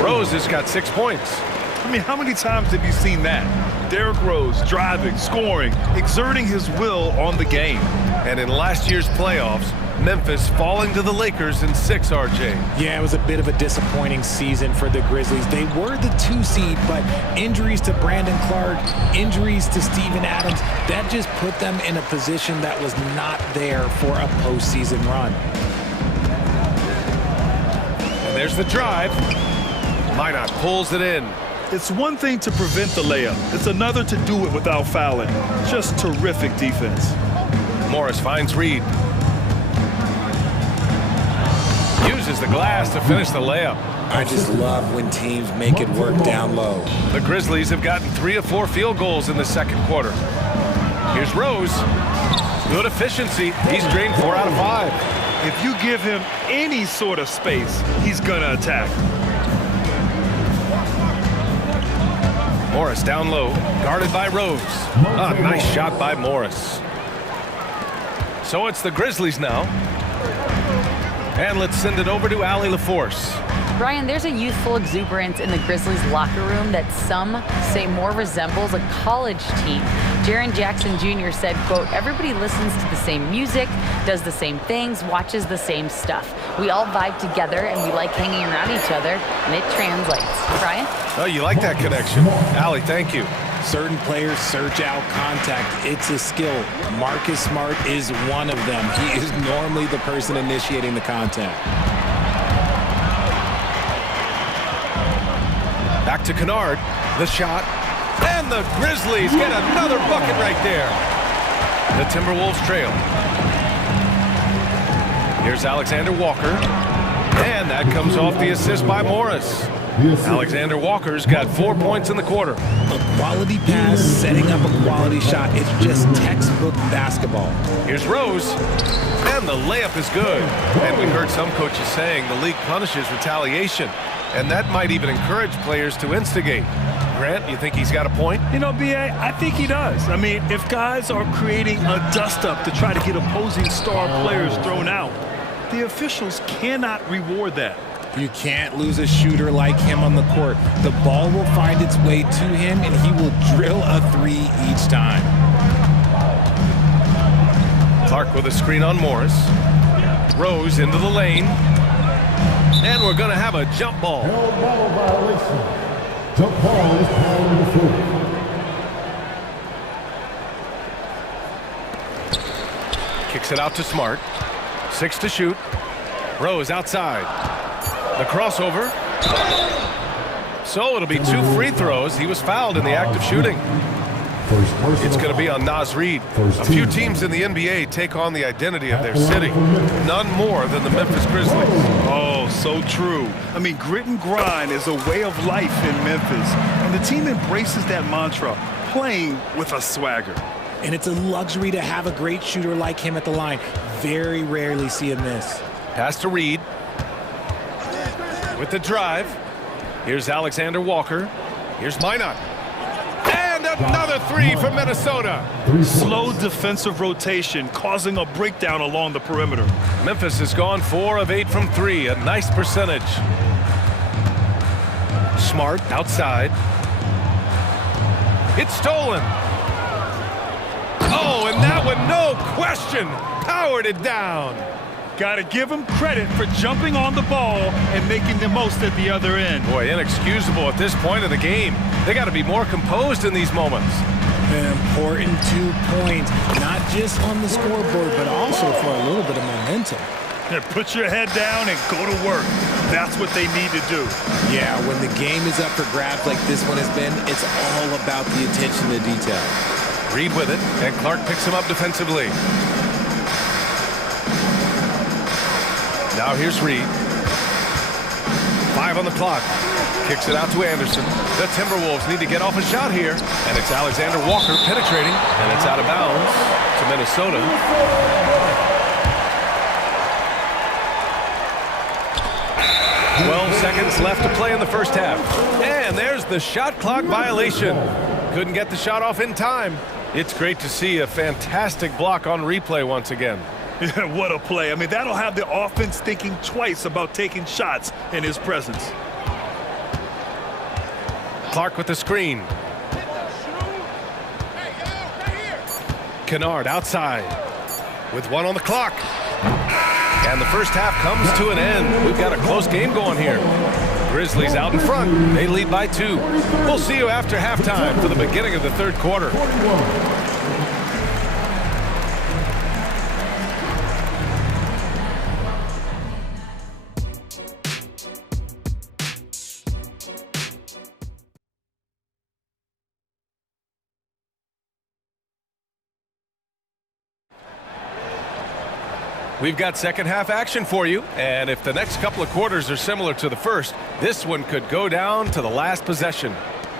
Rose has got 6 points. I mean, how many times have you seen that? Derrick Rose driving, scoring, exerting his will on the game. And in last year's playoffs, Memphis falling to the Lakers in 6, RJ. Yeah, it was a bit of a disappointing season for the Grizzlies. They were the 2 seed, but injuries to Brandon Clark, injuries to Steven Adams, that just put them in a position that was not there for a postseason run. And there's the drive. Minot pulls it in. It's one thing to prevent the layup. It's another to do it without fouling. Just terrific defense. Morris finds Reid. Uses the glass to finish the layup. I just love when teams make it work down low. The Grizzlies have gotten 3 of 4 field goals in the second quarter. Here's Rose. Good efficiency. He's drained 4 out of 5. If you give him any sort of space, he's gonna attack. Morris down low, guarded by Rose. Ah, nice shot by Morris. So it's the Grizzlies now. And let's send it over to Allie LaForce. Brian, there's a youthful exuberance in the Grizzlies locker room that some say more resembles a college team. Jaren Jackson Jr. said, quote, everybody listens to the same music, does the same things, watches the same stuff. We all vibe together and we like hanging around each other, and it translates. Brian? Oh, you like that connection. Allie, thank you. Certain players search out contact. It's a skill. Marcus Smart is one of them. He is normally the person initiating the contact. Back to Kennard. The shot. And the Grizzlies get another bucket right there. The Timberwolves trail. Here's Alexander Walker. And that comes off the assist by Morris. Alexander Walker's got 4 points in the quarter. A quality pass, setting up a quality shot. It's just textbook basketball. Here's Rose. And the layup is good. And we heard some coaches saying the league punishes retaliation. And that might even encourage players to instigate. Grant, you think he's got a point? You know, B.A., I think he does. I mean, if guys are creating a dust-up to try to get opposing star players thrown out, The officials cannot reward that. You can't lose a shooter like him on the court. The ball will find its way to him, and he will drill a three each time. Clark with a screen on Morris. Rose into the lane. And we're going to have a jump ball. Jump ball is called on the floor. Kicks it out to Smart. 6 to shoot. Rose outside. The crossover. So it'll be 2 free throws. He was fouled in the act of shooting. It's going to be on Naz Reid. A few teams in the NBA take on the identity of their city. None more than the Memphis Grizzlies. Oh, so true. I mean, grit and grind is a way of life in Memphis. And the team embraces that mantra, playing with a swagger. And it's a luxury to have a great shooter like him at the line. Very rarely see him miss. Pass to Reid. With the drive. Here's Alexander Walker. Here's Minot. And another three from Minnesota. Slow defensive rotation causing a breakdown along the perimeter. Memphis has gone 4 of 8 from 3. A nice percentage. Smart outside. It's stolen. Oh, and that one, no question, powered it down. Got to give him credit for jumping on the ball and making the most at the other end. Boy, inexcusable at this point of the game. They got to be more composed in these moments. An important 2 points, not just on the scoreboard, but also for a little bit of momentum. Yeah, put your head down and go to work. That's what they need to do. Yeah, when the game is up for grabs like this one has been, it's all about the attention to detail. Reid with it, and Clark picks him up defensively. Now here's Reid. 5 on the clock. Kicks it out to Anderson. The Timberwolves need to get off a shot here. And it's Alexander Walker penetrating. And it's out of bounds to Minnesota. 12 seconds left to play in the first half. And there's the shot clock violation. Couldn't get the shot off in time. It's great to see a fantastic block on replay once again. What a play. I mean, that'll have the offense thinking twice about taking shots in his presence. Clark with the screen. Kennard outside with 1 on the clock. And the first half comes to an end. We've got a close game going here. Grizzlies out in front. They lead by 2. We'll see you after halftime for the beginning of the third quarter. We've got second half action for you, and if the next couple of quarters are similar to the first, this one could go down to the last possession.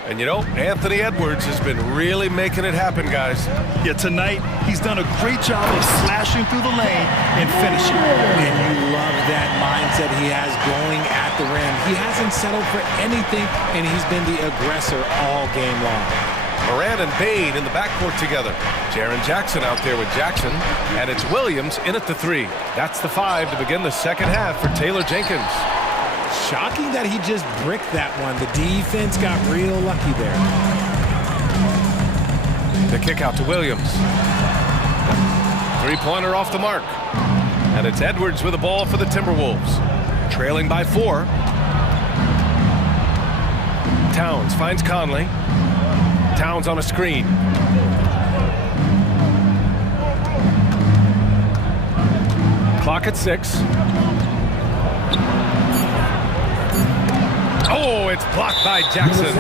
And you know, Anthony Edwards has been really making it happen, guys. Yeah, tonight he's done a great job of slashing through the lane and finishing. And you love that mindset he has going at the rim. He hasn't settled for anything, and he's been the aggressor all game long. Moran and Bain in the backcourt together. Jaren Jackson out there with Jackson. And it's Williams in at the 3. That's the 5 to begin the second half for Taylor Jenkins. Shocking that he just bricked that one. The defense got real lucky there. The kick out to Williams. 3-pointer off the mark. And it's Edwards with the ball for the Timberwolves. Trailing by 4. Towns finds Conley. Towns on a screen. Clock at 6. Oh, it's blocked by Jackson.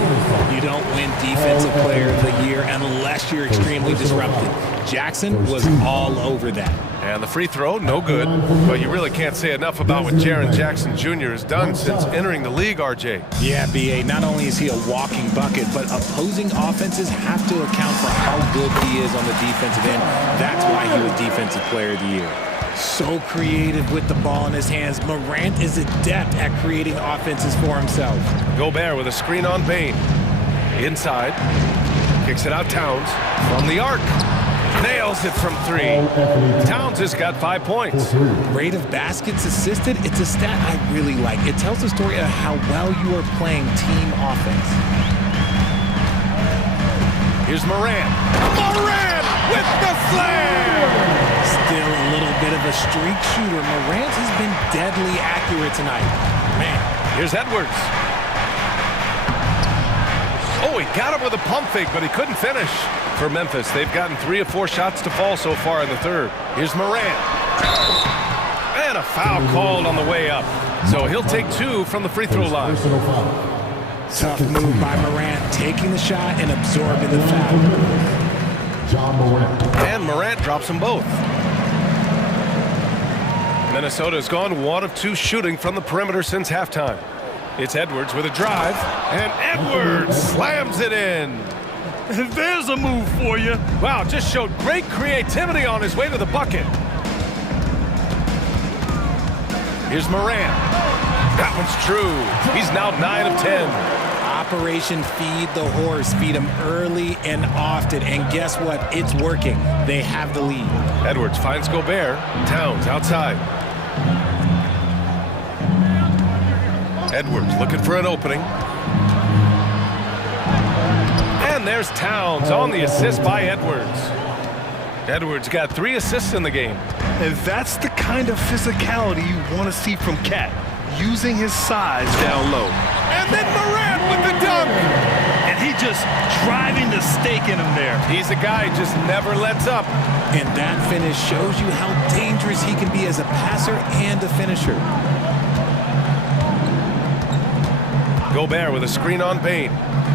You don't win Defensive Player of the Year unless you're extremely disruptive. Jackson was all over that. And the free throw, no good. But you really can't say enough about what Jaren Jackson Jr. has done since entering the league, RJ. Yeah, B.A., not only is he a walking bucket, but opposing offenses have to account for how good he is on the defensive end. That's why he was Defensive Player of the Year. So creative with the ball in his hands. Morant is adept at creating offenses for himself. Gobert with a screen on Bain. Inside. Kicks it out Towns from the arc. Nails it from 3. Towns has got 5 points. Rate of baskets assisted, it's a stat I really like. It tells the story of how well you are playing team offense. Here's Morant. Morant with the slam! Still a little bit of a streak shooter. Morant has been deadly accurate tonight. Man. Here's Edwards. Oh, he got him with a pump fake, but he couldn't finish. For Memphis, they've gotten 3 of 4 shots to fall so far in the third. Here's Morant. And a foul called on the way up. So he'll take 2 from the free throw line. Tough move by Morant, taking the shot and absorbing the foul. And Morant drops them both. Minnesota's gone 1 of 2 shooting from the perimeter since halftime. It's Edwards with a drive, and Edwards slams it in. There's a move for you. Wow, just showed great creativity on his way to the bucket. Here's Morant. That one's true. He's now 9 of 10. Operation Feed the Horse. Feed him early and often. And guess what? It's working. They have the lead. Edwards finds Gobert. Towns outside. Edwards looking for an opening. And there's Towns on the assist by Edwards. Edwards got 3 assists in the game. And that's the kind of physicality you want to see from Cat, using his size down low. And then Morant with the dunk. And he just driving the stake in him there. He's a guy who just never lets up. And that finish shows you how dangerous he can be as a passer and a finisher. Gobert with a screen on Payne.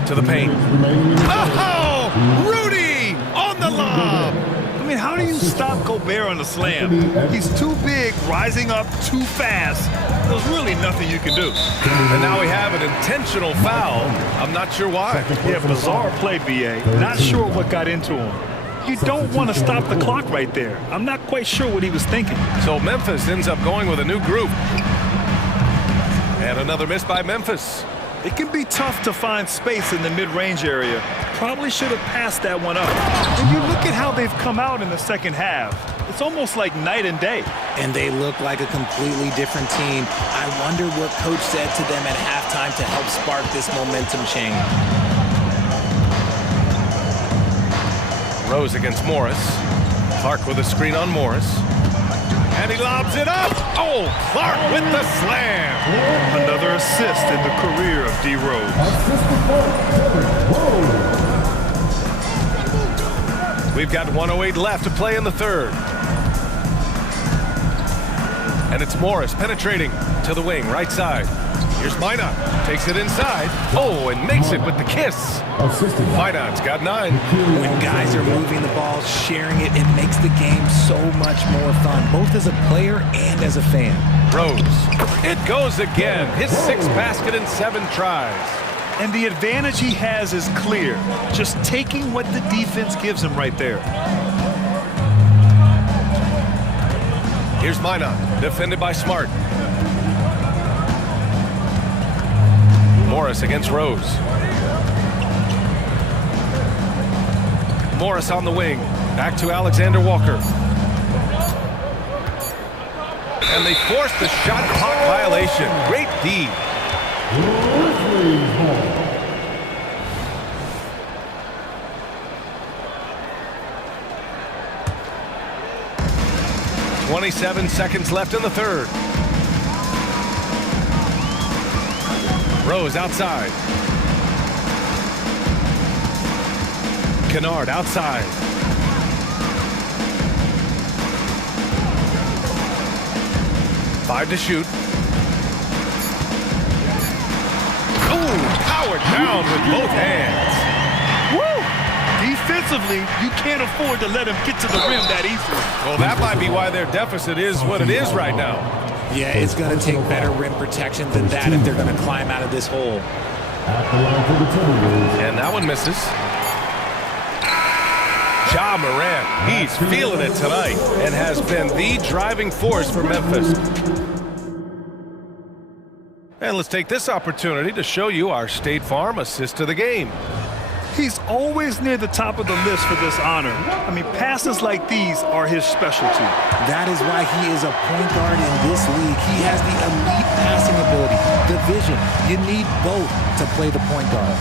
To the paint. Oh! Rudy on the lob! I mean, how do you stop Gobert on the slam? He's too big, rising up too fast. There's really nothing you can do. And now we have an intentional foul. I'm not sure why. Yeah, bizarre play, BA. Not sure what got into him. You don't want to stop the clock right there. I'm not quite sure what he was thinking. So Memphis ends up going with a new group. And another miss by Memphis. It can be tough to find space in the mid-range area. Probably should have passed that one up. When you look at how they've come out in the second half, it's almost like night and day. And they look like a completely different team. I wonder what coach said to them at halftime to help spark this momentum change. Rose against Morris. Clark with a screen on Morris. And he lobs it up. Oh, Clark with the slam. Another assist in the career of D. Rose. We've got 1:08 left to play in the third. And it's Morris penetrating to the wing, right side. Here's Minot. Takes it inside. Oh, and makes it with the kiss. Minot's got 9. When guys are moving the ball, sharing it, it makes the game so much more fun, both as a player and as a fan. Rose. It goes again. His 6th basket in 7 tries. And the advantage he has is clear. Just taking what the defense gives him right there. Here's Minot. Defended by Smart. Morris against Rose. Morris on the wing. Back to Alexander Walker. And they forced the shot clock violation. Great D. 27 seconds left in the third. Rose outside. Kennard outside. Five to shoot. Oh, powered down with both hands. Woo! Defensively, you can't afford to let him get to the rim that easily. Well, that might be why their deficit is what it is right now. Yeah, it's going to take better rim protection than that if they're going to climb out of this hole. And that one misses. Ja Morant, he's feeling it tonight and has been the driving force for Memphis. And let's take this opportunity to show you our State Farm assist to the game. He's always near the top of the list for this honor. I mean, passes like these are his specialty. That is why he is a point guard in this league. He has the elite passing ability, the vision. You need both to play the point guard.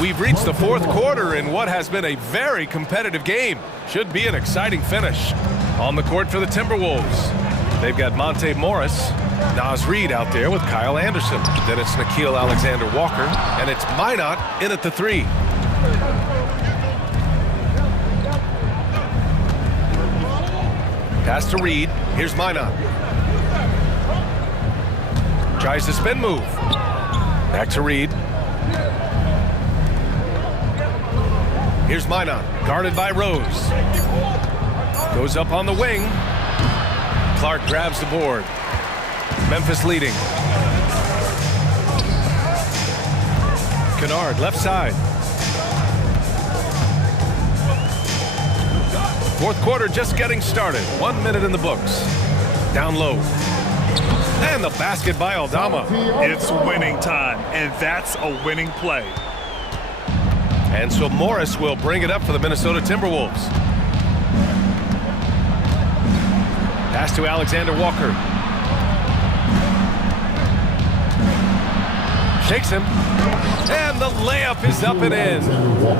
We've reached the fourth quarter in what has been a very competitive game. Should be an exciting finish. On the court for the Timberwolves, they've got Monte Morris, Naz Reid out there with Kyle Anderson. Then it's Nickeil Alexander-Walker, and it's Minot in at the 3. Pass to Reid. Here's Minot. Tries the spin move. Back to Reid. Here's Minot, guarded by Rose. Goes up on the wing. Clark grabs the board. Memphis leading. Kennard, left side. Fourth quarter just getting started. 1 minute in the books. Down low. And the basket by Aldama. It's winning time, and that's a winning play. And so Morris will bring it up for the Minnesota Timberwolves. Pass to Alexander-Walker. Shakes him. And the layup is up and in.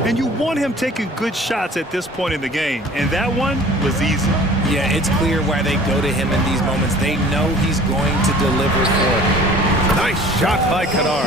And you want him taking good shots at this point in the game. And that one was easy. Yeah, it's clear why they go to him in these moments. They know he's going to deliver for them. Nice shot by Kennard.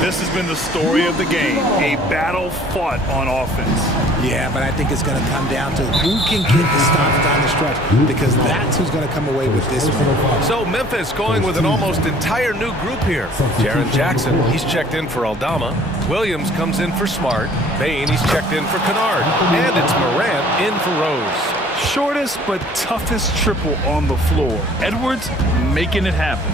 This has been the story of the game. A battle fought on offense. Yeah, but I think it's going to come down to who can get the stops down the stretch, because that's who's going to come away with this one. So Memphis going with an almost entire new group here. Jaren Jackson, he's checked in for Aldama. Williams comes in for Smart. Bain, he's checked in for Kennard. And it's Morant in for Rose. Shortest but toughest triple on the floor. Edwards making it happen.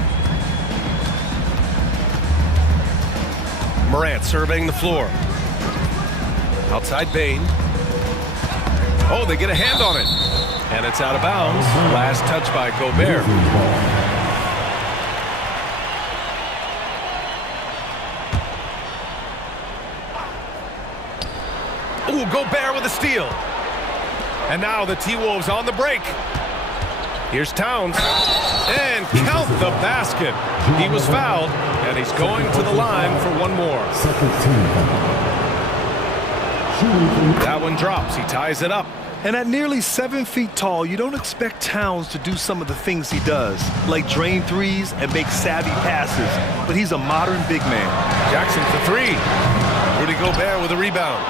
Morant surveying the floor. Outside Bain. Oh, they get a hand on it. And it's out of bounds. Last touch by Gobert. Ooh, Gobert with a steal. And now the T-Wolves on the break. Here's Towns. And count the basket. He was fouled, and he's going to the line for one more. That one drops. He ties it up. And at nearly 7 feet tall, you don't expect Towns to do some of the things he does, like drain threes and make savvy passes. But he's a modern big man. Jackson for 3. Rudy Gobert with a rebound.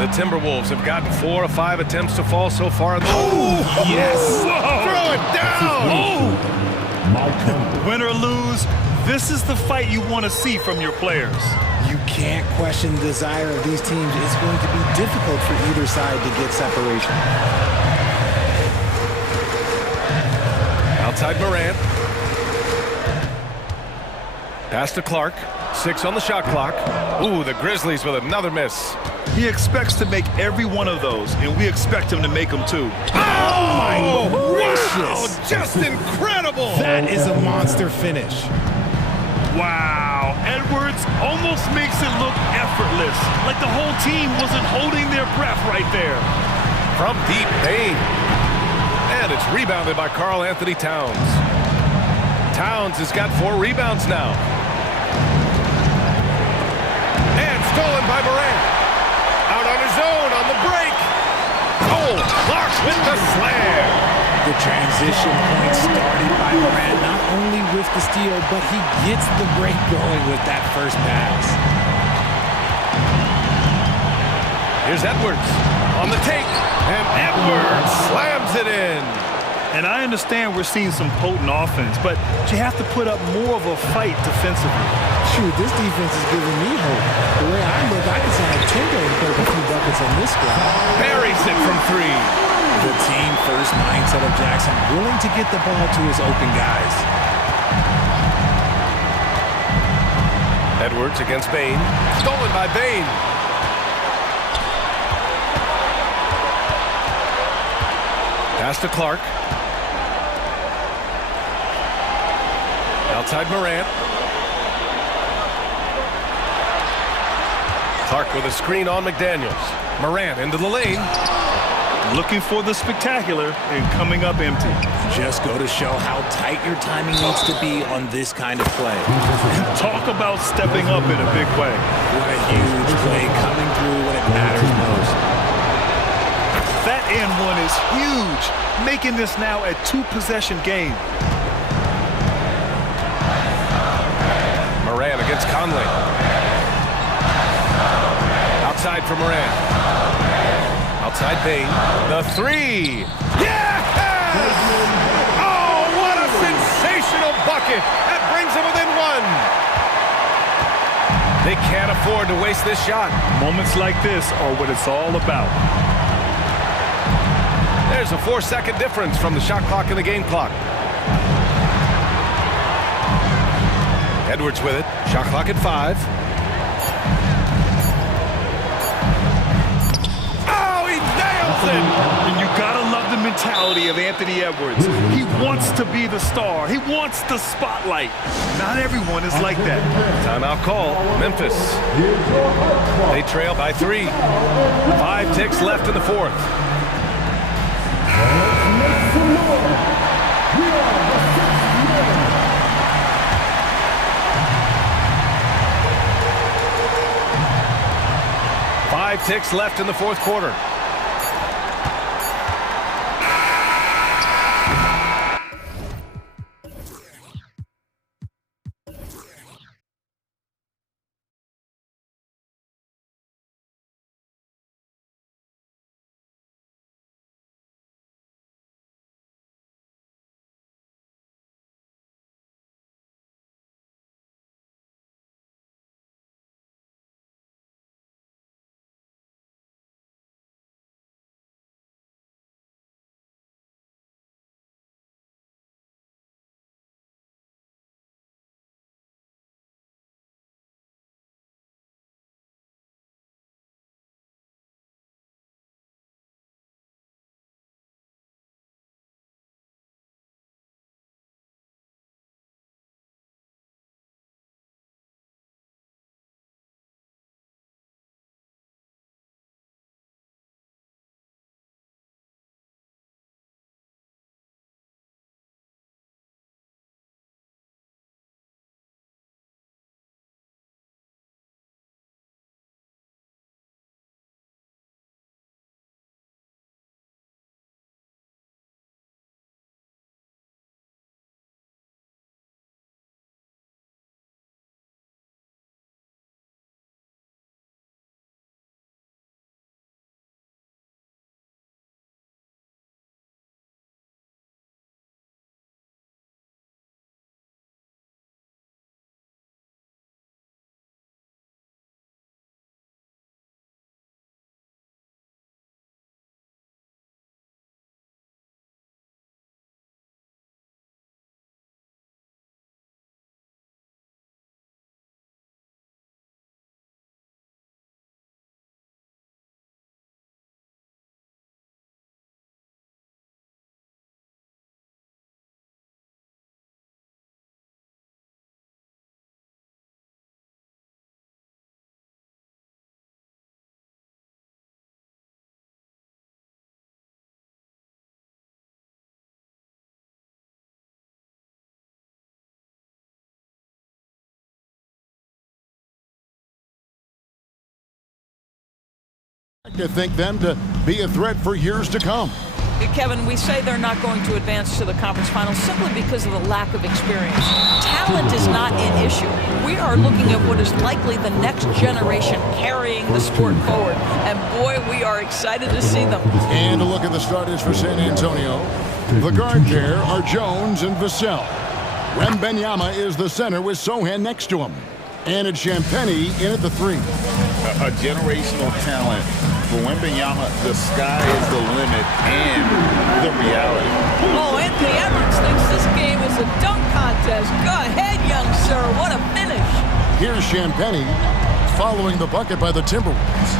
The Timberwolves have gotten 4 of 5 attempts to fall so far. Oh, yes! Throw it down! Win or lose, this is the fight you want to see from your players. You can't question the desire of these teams. It's going to be difficult for either side to get separation. Outside Morant. Pass to Clark. 6 on the shot clock. Ooh, the Grizzlies with another miss. He expects to make every one of those, and we expect him to make them too. Oh, my gracious. Wow, just incredible. That is a monster finish. Wow, Edwards almost makes it look effortless, like the whole team wasn't holding their breath right there. From deep, Bain. And it's rebounded by Karl Anthony Towns. Towns has got 4 rebounds now. And stolen by Morant. Out on his own on the break. Oh, Clark with the slam. The transition point started by Morant, not only with the steal, but he gets the break going with that first pass. Here's Edwards on the take, and Edwards slams it in. And I understand we're seeing some potent offense, but you have to put up more of a fight defensively. Shoot, this defense is giving me hope. The way I look, I can sign Timber and put up a few buckets on this squad. Buries it from 3. The team-first mindset of Jackson, willing to get the ball to his open guys. Edwards against Bain. Stolen by Bain. Pass to Clark. Outside Morant. Clark with a screen on McDaniels. Morant into the lane. Looking for the spectacular and coming up empty. Just go to show how tight your timing needs to be on this kind of play. Talk about stepping up in a big way. What a huge play coming through when it matters most. That and one is huge, making this now a 2-possession game. Morant against Conley. Outside for Morant. Outside Bain. The three. Yes! Oh, what a sensational bucket. That brings them within one. They can't afford to waste this shot. Moments like this are what it's all about. There's a 4-second difference from the shot clock and the game clock. Edwards with it. Shot clock at 5. Oh, he nails it! And you gotta love the mentality of Anthony Edwards. He wants to be the star. He wants the spotlight. Not everyone is like that. Timeout call. Memphis. They trail by 3. 5 ticks left in the fourth. Five ticks left in the fourth quarter. To think them to be a threat for years to come. Kevin, we say they're not going to advance to the conference finals simply because of the lack of experience. Talent is not an issue. We are looking at what is likely the next generation carrying the sport forward. And boy, we are excited to see them. And a look at the starters for San Antonio. The guard pair are Jones and Vassell. Wembanyama is the center with Sohan next to him. And it's Champagnie in at the 3. A generational talent. For Wembanyama, the sky is the limit and the reality. Oh, Anthony Edwards thinks this game is a dunk contest. Go ahead, young sir. What a finish. Here's Champagnie following the bucket by the Timberwolves.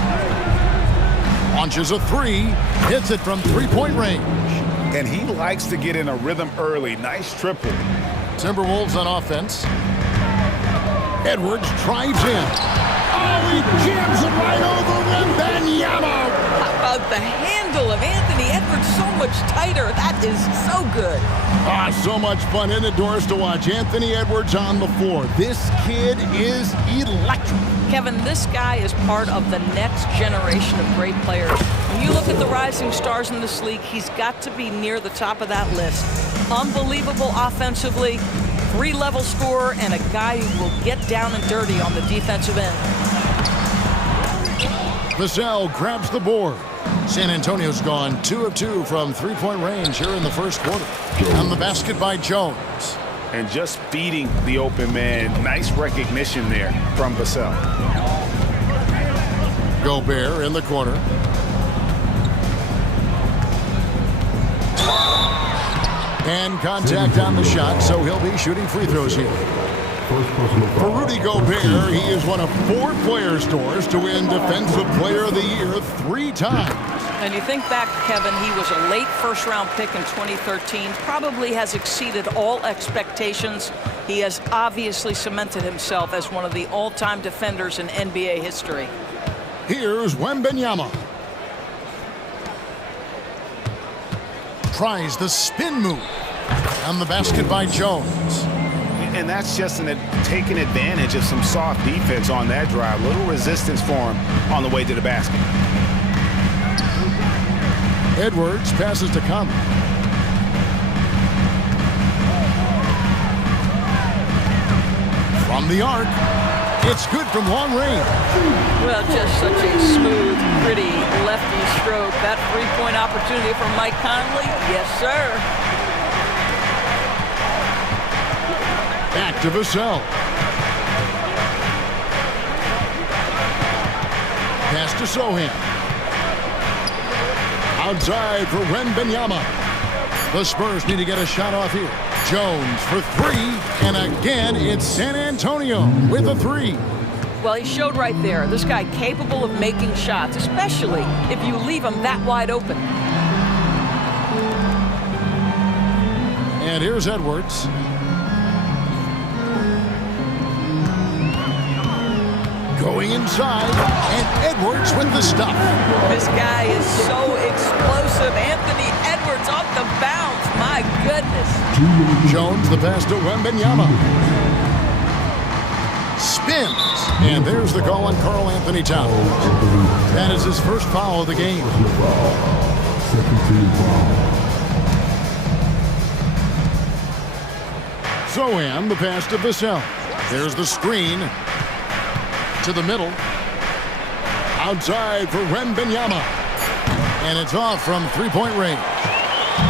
Launches a 3, hits it from 3-point range. And he likes to get in a rhythm early. Nice triple. Timberwolves on offense. Edwards drives in. Oh, he jams it right over Wembanyama. How about the handle of Anthony Edwards? So much tighter. That is so good. So much fun indoors to watch Anthony Edwards on the floor. This kid is electric. Kevin, this guy is part of the next generation of great players. When you look at the rising stars in this league, he's got to be near the top of that list. Unbelievable offensively, three-level scorer, and a guy who will get down and dirty on the defensive end. Vassell grabs the board. San Antonio's gone 2 of 2 from three-point range here in the first quarter. And the basket by Jones. And just feeding the open man. Nice recognition there from Vassell. Gobert in the corner. And contact on the shot, so he'll be shooting free throws here. For Rudy Gobert, he is one of 4 players stores to win Defensive Player of the Year 3 times. And you think back, Kevin, he was a late first-round pick in 2013, probably has exceeded all expectations. He has obviously cemented himself as one of the all-time defenders in NBA history. Here's Wembanyama. Tries the spin move. And the basket by Jones. And that's just taking advantage of some soft defense on that drive. Little resistance for him on the way to the basket. Edwards passes to Conley. From the arc, it's good from long range. Well, just such a smooth, pretty lefty stroke. That three-point opportunity for Mike Conley, yes, sir. Back to Vassell. Pass to Sohan. Outside for Wembanyama. The Spurs need to get a shot off here. Jones for 3, and again it's San Antonio with a 3. Well, he showed right there. This guy capable of making shots, especially if you leave him that wide open. And here's Edwards. Going inside, and Edwards with the stuff. This guy is so explosive. Anthony Edwards off the bounce. My goodness. Jones the pass to Wembanyama. Spins, and there's the call on Karl Anthony Towns. That is his first foul of the game. Sohan the pass to Vassell. There's the screen. To the middle. Outside for Wembanyama. And it's off from three-point range.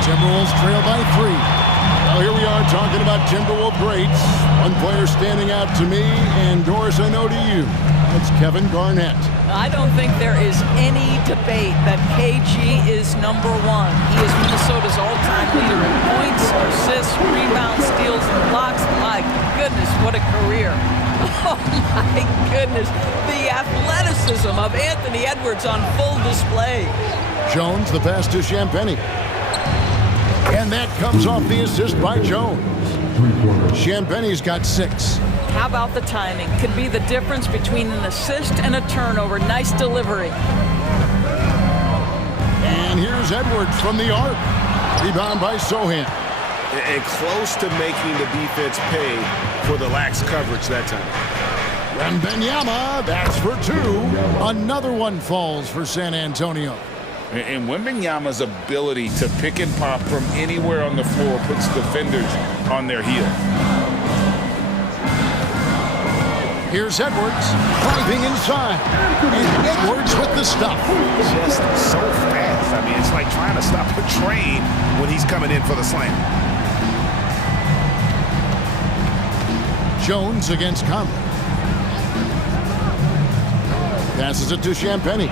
Timberwolves trail by 3. Well, here we are talking about Timberwolves greats. One player standing out to me, and Doris, I know to you. That's Kevin Garnett. I don't think there is any debate that KG is number 1. He is Minnesota's all-time leader in points, assists, rebounds, steals, and blocks. My goodness, what a career. Oh, my goodness. The athleticism of Anthony Edwards on full display. Jones, the pass to Champagnie. And that comes off the assist by Jones. Champagnie's got 6. How about the timing? Could be the difference between an assist and a turnover. Nice delivery. And here's Edwards from the arc. Rebound by Sohan. And close to making the defense pay for the lax coverage that time. Wembanyama, that's for 2. Another one falls for San Antonio. And Wembanyama's ability to pick and pop from anywhere on the floor puts defenders on their heels. Here's Edwards, driving inside. And Edwards with the stuff. Just so fast. I mean, it's like trying to stop a train when he's coming in for the slam. Jones against Conley. Passes it to Champagnie.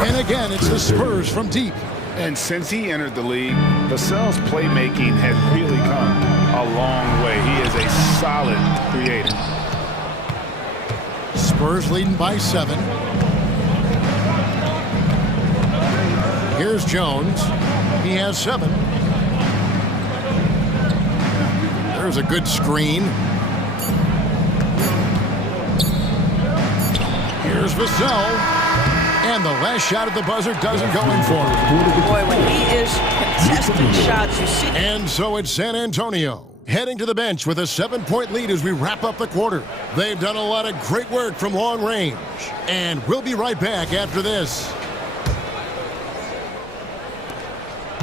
And again, it's the Spurs from deep. And since he entered the league, Vassell's playmaking has really come a long way. He is a solid creator. Spurs leading by 7. Here's Jones. He has 7. There's a good screen. Here's Vassell. And the last shot at the buzzer doesn't go in for him. Boy, when he is contesting shots, you see. And so it's San Antonio heading to the bench with a 7-point lead as we wrap up the quarter. They've done a lot of great work from long range. And we'll be right back after this.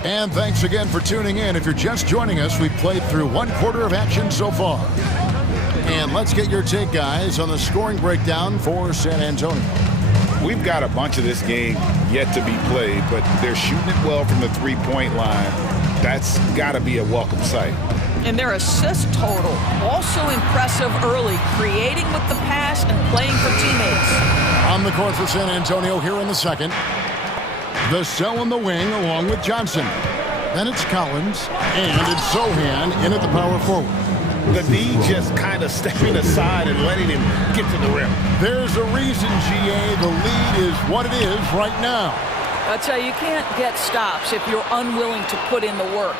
And thanks again for tuning in. If you're just joining us, we've played through one quarter of action so far. And let's get your take, guys, on the scoring breakdown for San Antonio. We've got a bunch of this game yet to be played, but they're shooting it well from the three-point line. That's got to be a welcome sight. And their assist total, also impressive early, creating with the pass and playing for teammates. On the court for San Antonio here in the second. Vassell in the wing along with Johnson. Then it's Collins, and it's Sohan in at the power forward. The D just kind of stepping aside and letting him get to the rim. There's a reason, GA, the lead is what it is right now. I'll tell you, you can't get stops if you're unwilling to put in the work.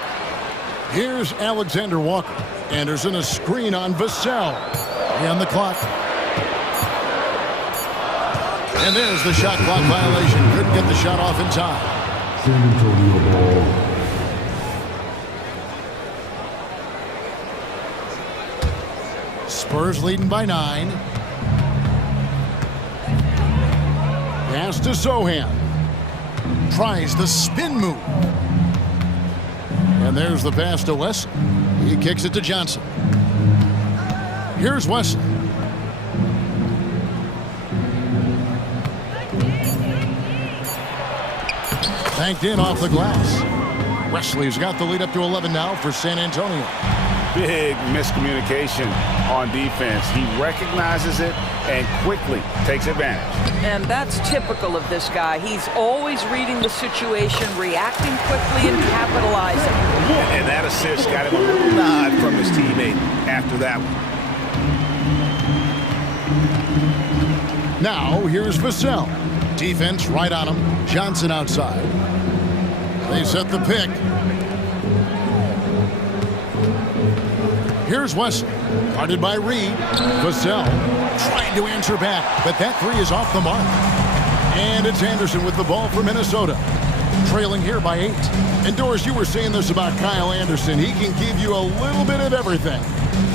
Here's Alexander Walker. Anderson a screen on Vassell. And the clock. And there's the shot clock violation. Couldn't get the shot off in time. San Antonio ball. Spurs leading by 9. Pass to Sohan. Tries the spin move. And there's the pass to Wesley. He kicks it to Johnson. Here's Wesley. Banked in off the glass. Wesley's got the lead up to 11 now for San Antonio. Big miscommunication on defense. He recognizes it and quickly takes advantage. And that's typical of this guy. He's always reading the situation, reacting quickly, and capitalizing. And that assist got him a little nod from his teammate after that one. Now, here's Vassell. Defense right on him. Johnson outside. They set the pick. Here's Wesley. Guarded by Reed. Vassell trying to answer back, but that three is off the mark. And it's Anderson with the ball for Minnesota. Trailing here by 8. And Doris, you were saying this about Kyle Anderson. He can give you a little bit of everything.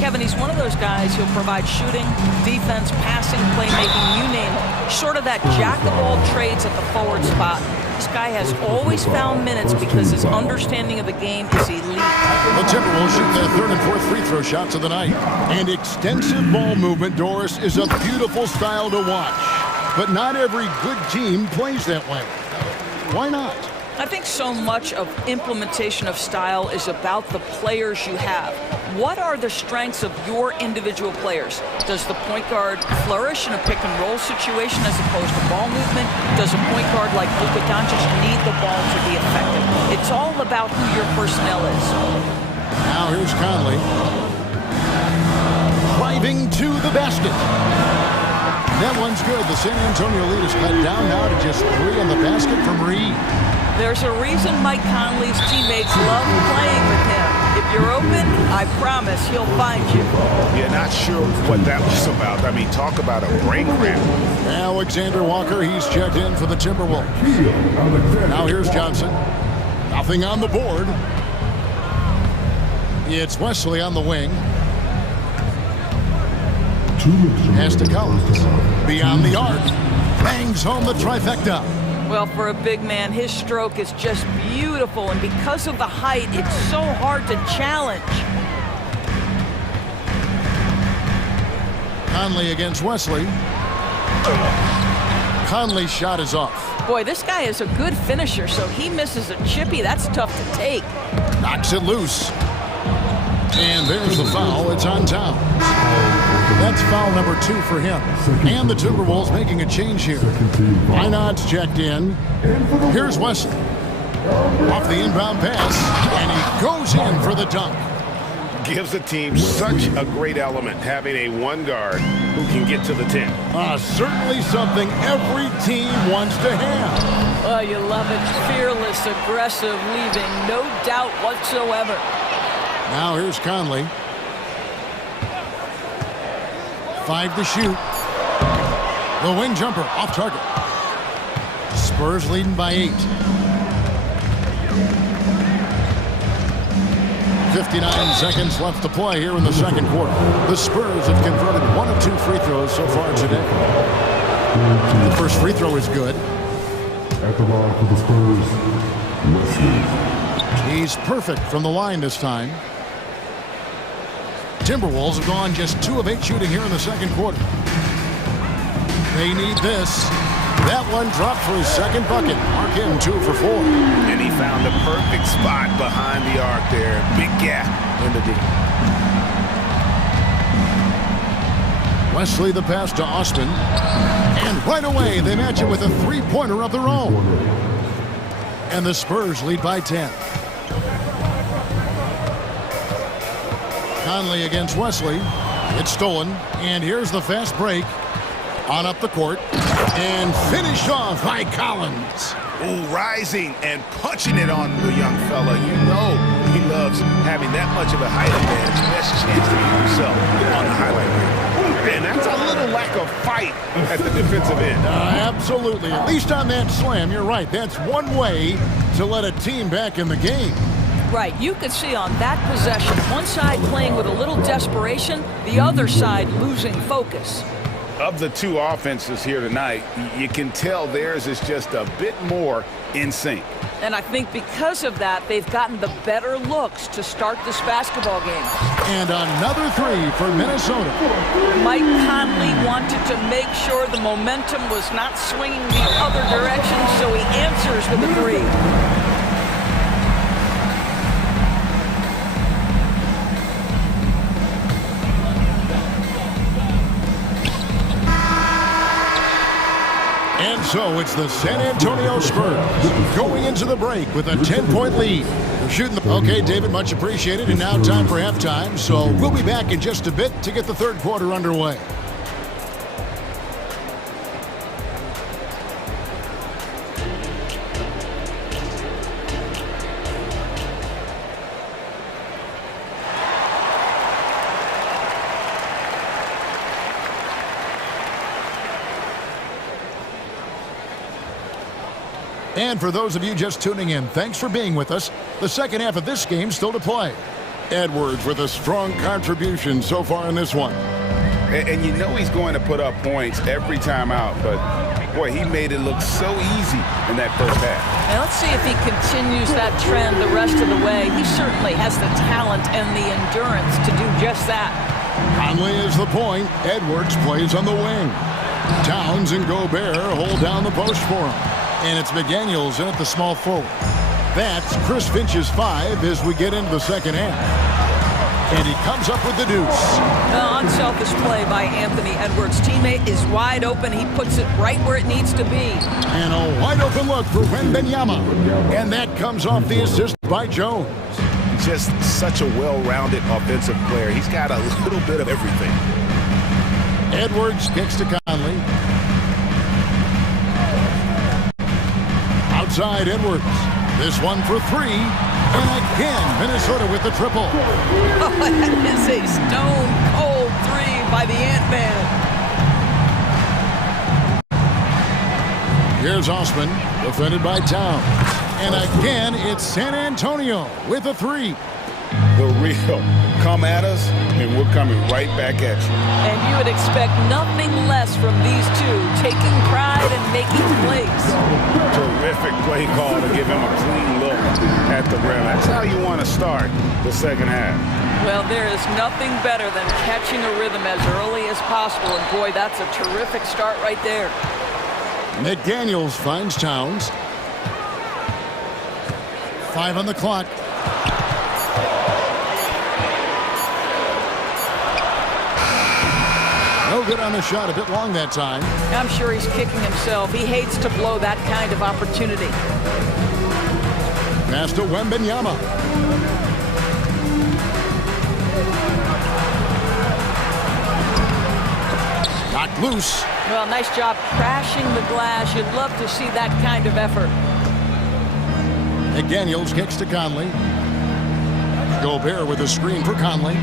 Kevin, he's one of those guys who'll provide shooting, defense, passing, playmaking, you name it. Sort of that jack of all trades at the forward spot. This guy has always found minutes because his understanding of the game is elite. The Timberwolves shoot their third and fourth free throw shots of the night. And extensive ball movement, Doris, is a beautiful style to watch. But not every good team plays that way. Why not? I think so much of implementation of style is about the players you have. What are the strengths of your individual players? Does the point guard flourish in a pick and roll situation as opposed to ball movement? Does a point guard like Luka Doncic need the ball to be effective? It's all about who your personnel is. Now here's Conley. Driving to the basket. That one's good. The San Antonio lead is cut down now to just 3 on the basket from Reed. There's a reason Mike Conley's teammates love playing with him. If you're open, I promise he'll find you. Yeah, not sure what that was about. I mean, talk about a brain cramp. Alexander Walker, he's checked in for the Timberwolves. Now here's Johnson. Nothing on the board. It's Wesley on the wing. Pass to Collins. Beyond the arc. Bangs home the trifecta. Well, for a big man, his stroke is just beautiful, and because of the height, it's so hard to challenge. Conley against Wesley. Conley's shot is off. Boy, this guy is a good finisher, so he misses a chippy. That's tough to take. Knocks it loose. And there's the foul. It's on Towns. That's foul number 2 for him. And the Timberwolves making a change here. Einard's checked in. Here's Wesley. Off the inbound pass. And he goes in for the dunk. Gives the team such a great element, having a one guard who can get to the 10. Certainly something every team wants to have. Oh, you love it. Fearless, aggressive, leaving no doubt whatsoever. Now here's Conley. 5 to shoot. The wing jumper off target. Spurs leading by 8. 59 seconds left to play here in the second quarter. The Spurs have converted 1 of 2 free throws so far today. The first free throw is good. At the line for the Spurs, Wesley. He's perfect from the line this time. Timberwolves have gone just 2 of 8 shooting here in the second quarter. They need this. That one dropped for his second bucket. Mark him 2 for 4. And he found the perfect spot behind the arc there. Big gap in the D. Wesley the pass to Osman. And right away they match it with a 3-pointer of their own. And the Spurs lead by 10. Conley against Wesley. It's stolen. And here's the fast break. On up the court. And finished off by Collins. Ooh, rising and punching it on the young fella. You know he loves having that much of a height advantage. Best chance to get himself on the highlight reel. And that's a little lack of fight at the defensive end. Absolutely. At least on that slam, you're right. That's one way to let a team back in the game. Right. You could see on that possession, one side playing with a little desperation, the other side losing focus. Of the 2 offenses here tonight, you can tell theirs is just a bit more in sync. And I think because of that, they've gotten the better looks to start this basketball game. And another 3 for Minnesota. Mike Conley wanted to make sure the momentum was not swinging the other direction, so he answers with a 3. And so it's the San Antonio Spurs going into the break with a 10-point lead. They're shooting the... Okay, David, much appreciated. And now time for halftime. So we'll be back in just a bit to get the third quarter underway. And for those of you just tuning in, thanks for being with us. The second half of this game still to play. Edwards with a strong contribution so far in this one. And you know he's going to put up points every time out, but boy, he made it look so easy in that first half. Now let's see if he continues that trend the rest of the way. He certainly has the talent and the endurance to do just that. Conley is the point. Edwards plays on the wing. Towns and Gobert hold down the post for him. And it's McDaniels in at the small forward. That's Chris Finch's 5 as we get into the second half. And he comes up with the deuce. Unselfish play by Anthony Edwards. Teammate is wide open. He puts it right where it needs to be. And a wide open look for Wembanyama. And that comes off the assist by Jones. Just such a well-rounded offensive player. He's got a little bit of everything. Edwards kicks to Conley. Outside Edwards. This one for 3. And again, Minnesota with the triple. Oh, that is a stone-cold 3 by the Ant-Man. Here's Osman, defended by Towns. And again, it's San Antonio with a 3. The real come at us, and we're coming right back at you. And you would expect nothing less from these two, taking pride and making plays. Terrific play call to give him a clean look at the rim. That's how you want to start the second half. Well, there is nothing better than catching a rhythm as early as possible. And boy, that's a terrific start right there. McDaniels finds Towns. 5 on the clock. No good on the shot, a bit long that time. I'm sure he's kicking himself. He hates to blow that kind of opportunity. Pass to Wembanyama. Knocked loose. Well, nice job crashing the glass. You'd love to see that kind of effort. McDaniels kicks to Conley. Gobert with a screen for Conley.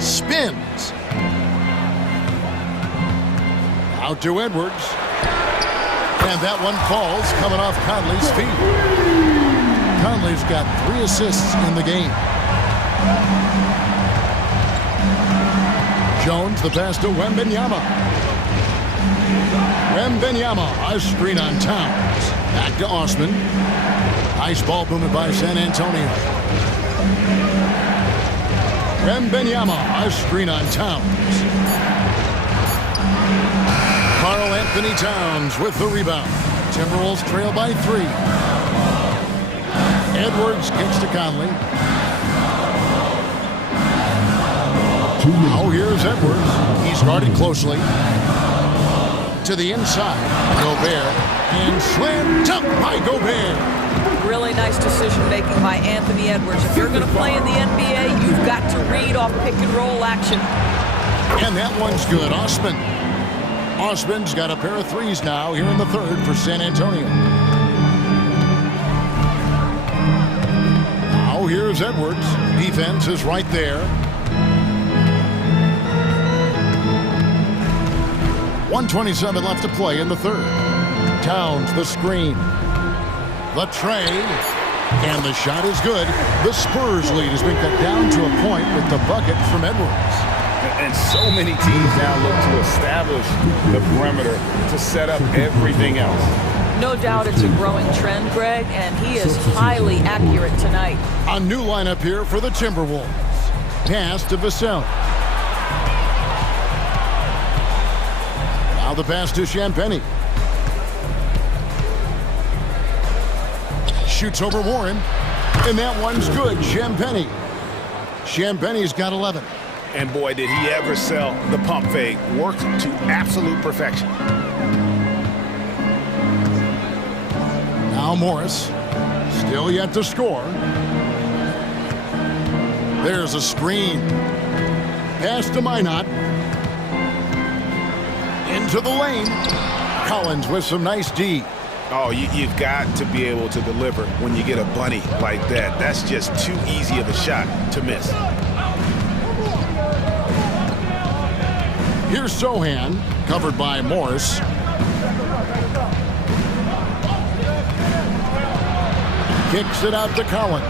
Spins. Out to Edwards. And that one falls coming off Conley's feet. Conley's got 3 assists in the game. Jones, the pass to Wembanyama. Wembanyama, a screen on Towns. Back to Osman. Nice ball movement by San Antonio. Wembanyama, a screen on Towns. Karl Anthony Towns with the rebound. Timberwolves trail by 3. Edwards kicks to Conley. Now here's Edwards. He started closely. To the inside. Gobert. And slam dunk by Gobert. Really nice decision-making by Anthony Edwards. If you're going to play in the NBA, you've got to read off pick-and-roll action. And that one's good. Osman. Osman's got a pair of 3s now here in the 3rd for San Antonio. Now here's Edwards. Defense is right there. 1:27 left to play in the 3rd. Towns, the screen. The trade. And the shot is good. The Spurs lead has been cut down to a point with the bucket from Edwards. And so many teams now look to establish the perimeter to set up everything else. No doubt it's a growing trend, Greg, and he is highly accurate tonight. A new lineup here for the Timberwolves. Pass to Vassell. Now the pass to Champagny. Shoots over Warren. And that one's good. Champagny. Champagny's got 11. And boy, did he ever sell the pump fake. Worked to absolute perfection. Now Morris. Still yet to score. There's a screen. Pass to Minot. Into the lane. Collins with some nice D. Oh, you've got to be able to deliver when you get a bunny like that. That's just too easy of a shot to miss. Here's Sohan, covered by Morris. Kicks it out to Collins.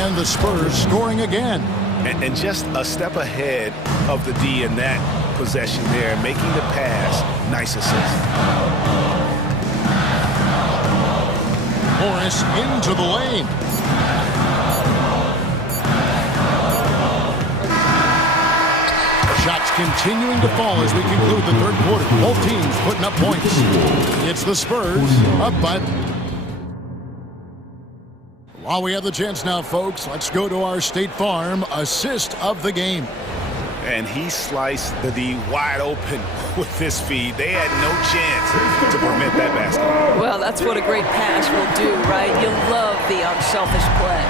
And the Spurs scoring again. And just a step ahead of the D in that possession there, making the pass. Nice assist. Morris into the lane. Shots continuing to fall as we conclude the 3rd quarter. Both teams putting up points. It's the Spurs up by... While we have the chance now, folks, let's go to our State Farm assist of the game. And he sliced the D wide open with this feed. They had no chance to permit that basket. Well, that's what a great pass will do, right? You love the unselfish play.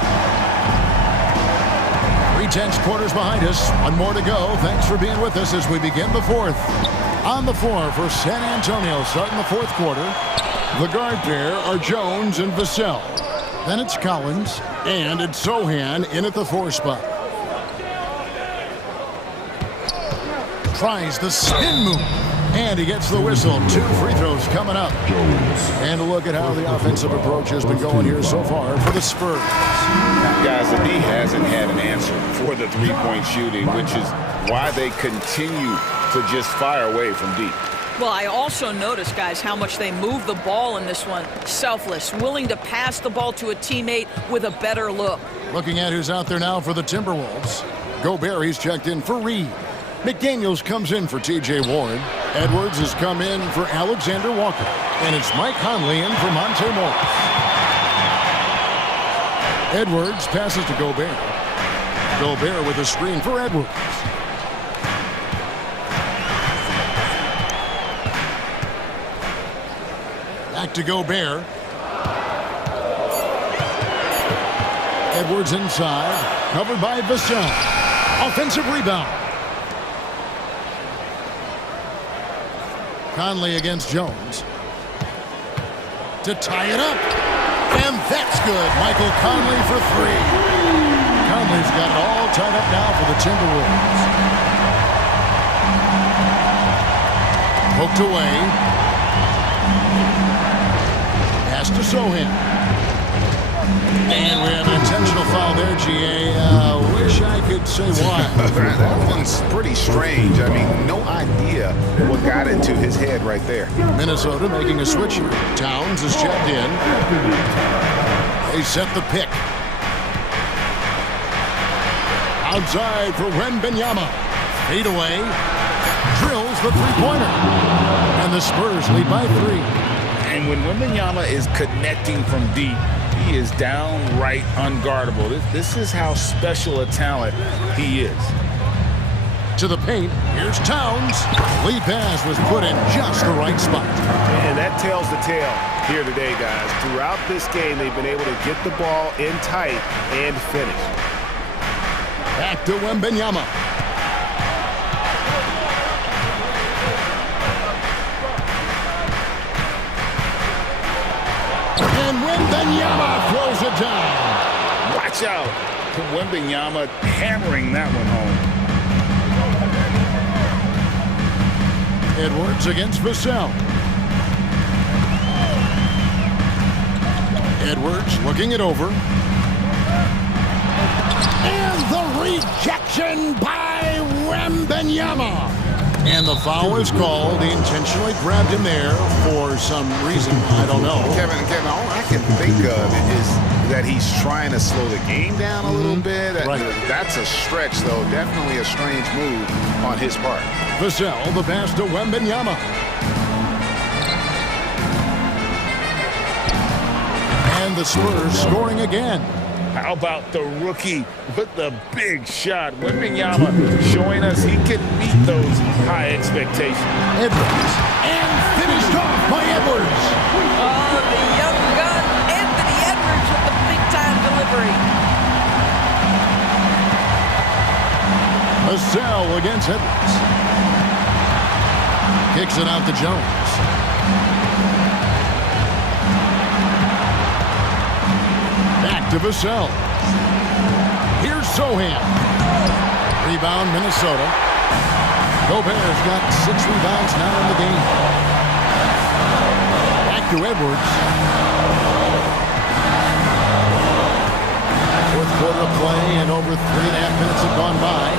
3/10 quarters behind us. One more to go. Thanks for being with us as we begin the 4th. On the floor for San Antonio starting the 4th quarter. The guard pair are Jones and Vassell. Then it's Collins, and it's Sohan in at the 4 spot. Tries the spin move, and he gets the whistle. 2 free throws coming up. And a look at how the offensive approach has been going here so far for the Spurs. Guys, the D hasn't had an answer for the 3-point shooting, which is why they continue to just fire away from deep. Well, I also noticed, guys, how much they move the ball in this one. Selfless, willing to pass the ball to a teammate with a better look. Looking at who's out there now for the Timberwolves. Gobert, he's checked in for Reed. McDaniels comes in for T.J. Warren. Edwards has come in for Alexander Walker. And it's Mike Conley in for Monte Morris. Edwards passes to Gobert. Gobert with a screen for Edwards. Back to Gobert. Edwards inside. Covered by Vassell. Offensive rebound. Conley against Jones. To tie it up. And that's good. Michael Conley for 3. Conley's got it all tied up now for the Timberwolves. Poked away. Pass to Sohan. And we have an intentional foul there, GA. Wish I could say why. That one's pretty strange. I mean, no idea what got into his head right there. Minnesota making a switch here. Towns is checked in. They set the pick. Outside for Wembanyama. Fade away. Drills the three-pointer. And the Spurs lead by 3. And when Wembanyama is connecting from deep, he is downright unguardable. This is how special a talent he is. To the paint, here's Towns. Lead pass was put in just the right spot. And that tells the tale here today, guys. Throughout this game, they've been able to get the ball in tight and finish. Back to Wembanyama. And Wembanyama throws it down. Watch out. Wembanyama hammering that one home. Edwards against Vassell. Edwards looking it over. And the rejection by Wembanyama. And the foul is called. He intentionally grabbed him there for some reason. I don't know. Kevin, all I can think of is that he's trying to slow the game down a little bit. Right. That's a stretch, though. Definitely a strange move on his part. Vassell, the pass to Wembanyama. And the Spurs scoring again. How about the rookie with the big shot? Wembanyama showing us he can meet those high expectations. Edwards. And finished off by Edwards. Oh, the young gun, Anthony Edwards with the big-time delivery. Vassell against Edwards. Kicks it out to Jones. Back to Vassell. Here's Sohan. Rebound, Minnesota. Gobert's got 6 rebounds now in the game. Back to Edwards. Fourth quarter of play and over 3.5 minutes have gone by.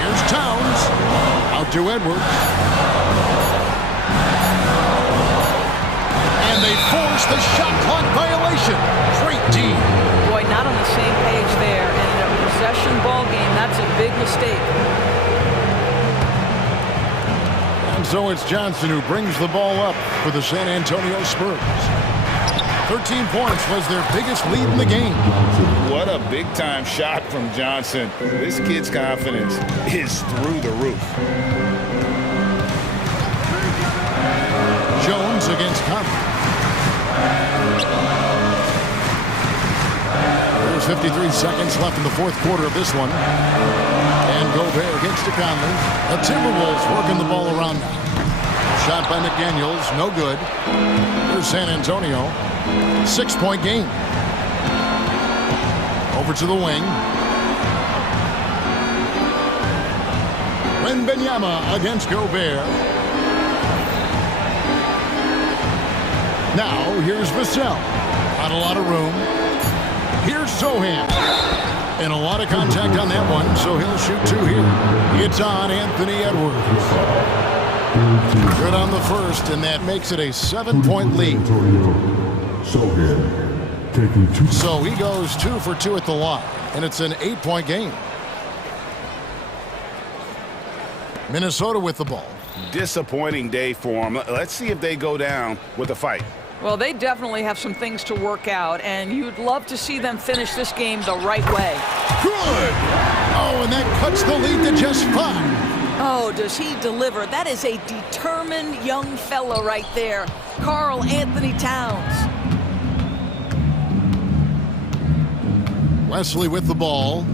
Here's Towns. Out to Edwards. And they force the shot clock violation. Great team. Boy, not on the same page there. And in a possession ball game, that's a big mistake. And so it's Johnson who brings the ball up for the San Antonio Spurs. 13 points was their biggest lead in the game. What a big-time shot from Johnson. This kid's confidence is through the roof. Jones against Conley. There's 53 seconds left in the fourth quarter of this one. And Gobert gets to Conley. The Timberwolves working the ball around now. Shot by McDaniels, no good. Here's San Antonio. 6-point game. Over to the wing. Wembanyama against Gobert. Now, here's Vassell. Not a lot of room. Here's Sohan. And a lot of contact on that one, so he'll shoot 2 here. It's on Anthony Edwards. Good on the first, and that makes it a 7-point lead. So he goes 2 for 2 at the line, and it's an 8-point game. Minnesota with the ball. Disappointing day for them. Let's see if they go down with a fight. Well, they definitely have some things to work out, and you'd love to see them finish this game the right way. Good! Oh, and that cuts the lead to just 5. Oh, does he deliver? That is a determined young fella right there. Karl Anthony Towns. Wesley with the ball.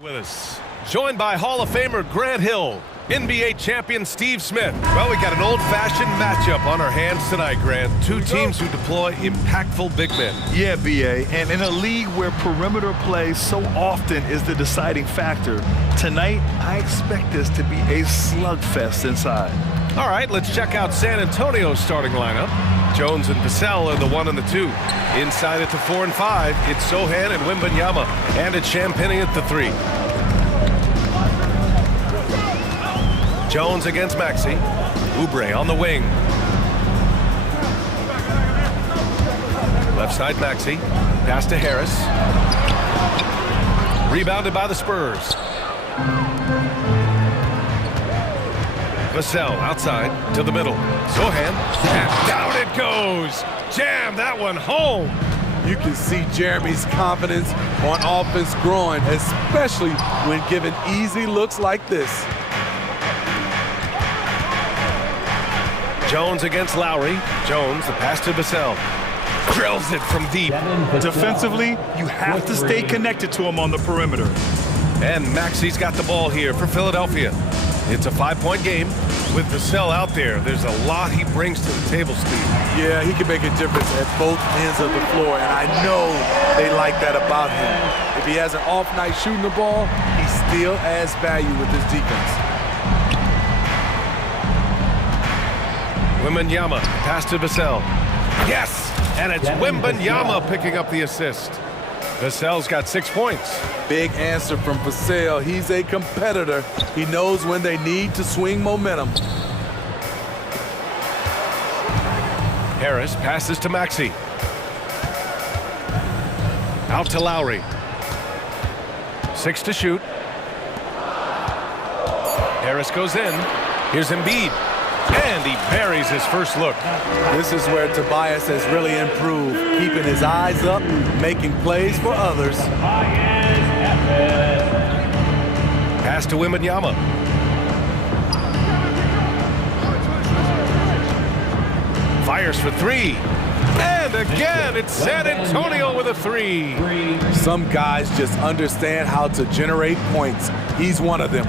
With us, joined by Hall of Famer Grant Hill, NBA champion Steve Smith. Well, we got an old-fashioned matchup on our hands tonight, Grant. Two teams who deploy impactful big men. Yeah, BA, and in a league where perimeter play so often is the deciding factor, tonight I expect this to be a slugfest inside. All right, let's check out San Antonio's starting lineup. Jones and Vassell are the 1 and the 2. Inside at the 4 and 5, it's Sohan and Wembanyama, and it's Champagny at the 3. Jones against Maxey. Oubre on the wing. Left side Maxey. Pass to Harris. Rebounded by the Spurs. Vassell outside to the middle. Sohan. And down it goes. Jam that one home. You can see Jeremy's confidence on offense growing, especially when given easy looks like this. Jones against Lowry. Jones, the pass to Vassell. Drills it from deep. Defensively, you have to stay connected to him on the perimeter. And Maxey's got the ball here for Philadelphia. It's a 5-point game. With Vassell out there, there's a lot he brings to the table, Steve. Yeah, he can make a difference at both ends of the floor, and I know they like that about him. If he has an off night shooting the ball, he still adds value with his defense. Wembanyama, pass to Vassell. Yes! And it's Wembanyama picking up the assist. Vassell's got 6 points. Big answer from Vassell. He's a competitor. He knows when they need to swing momentum. Harris passes to Maxey. Out to Lowry. 6 to shoot. Harris goes in. Here's Embiid. And he buries his first look. This is where Tobias has really improved, keeping his eyes up, making plays for others. Pass to Wembanyama. Fires for 3. And again, it's San Antonio with a 3. Some guys just understand how to generate points. He's one of them.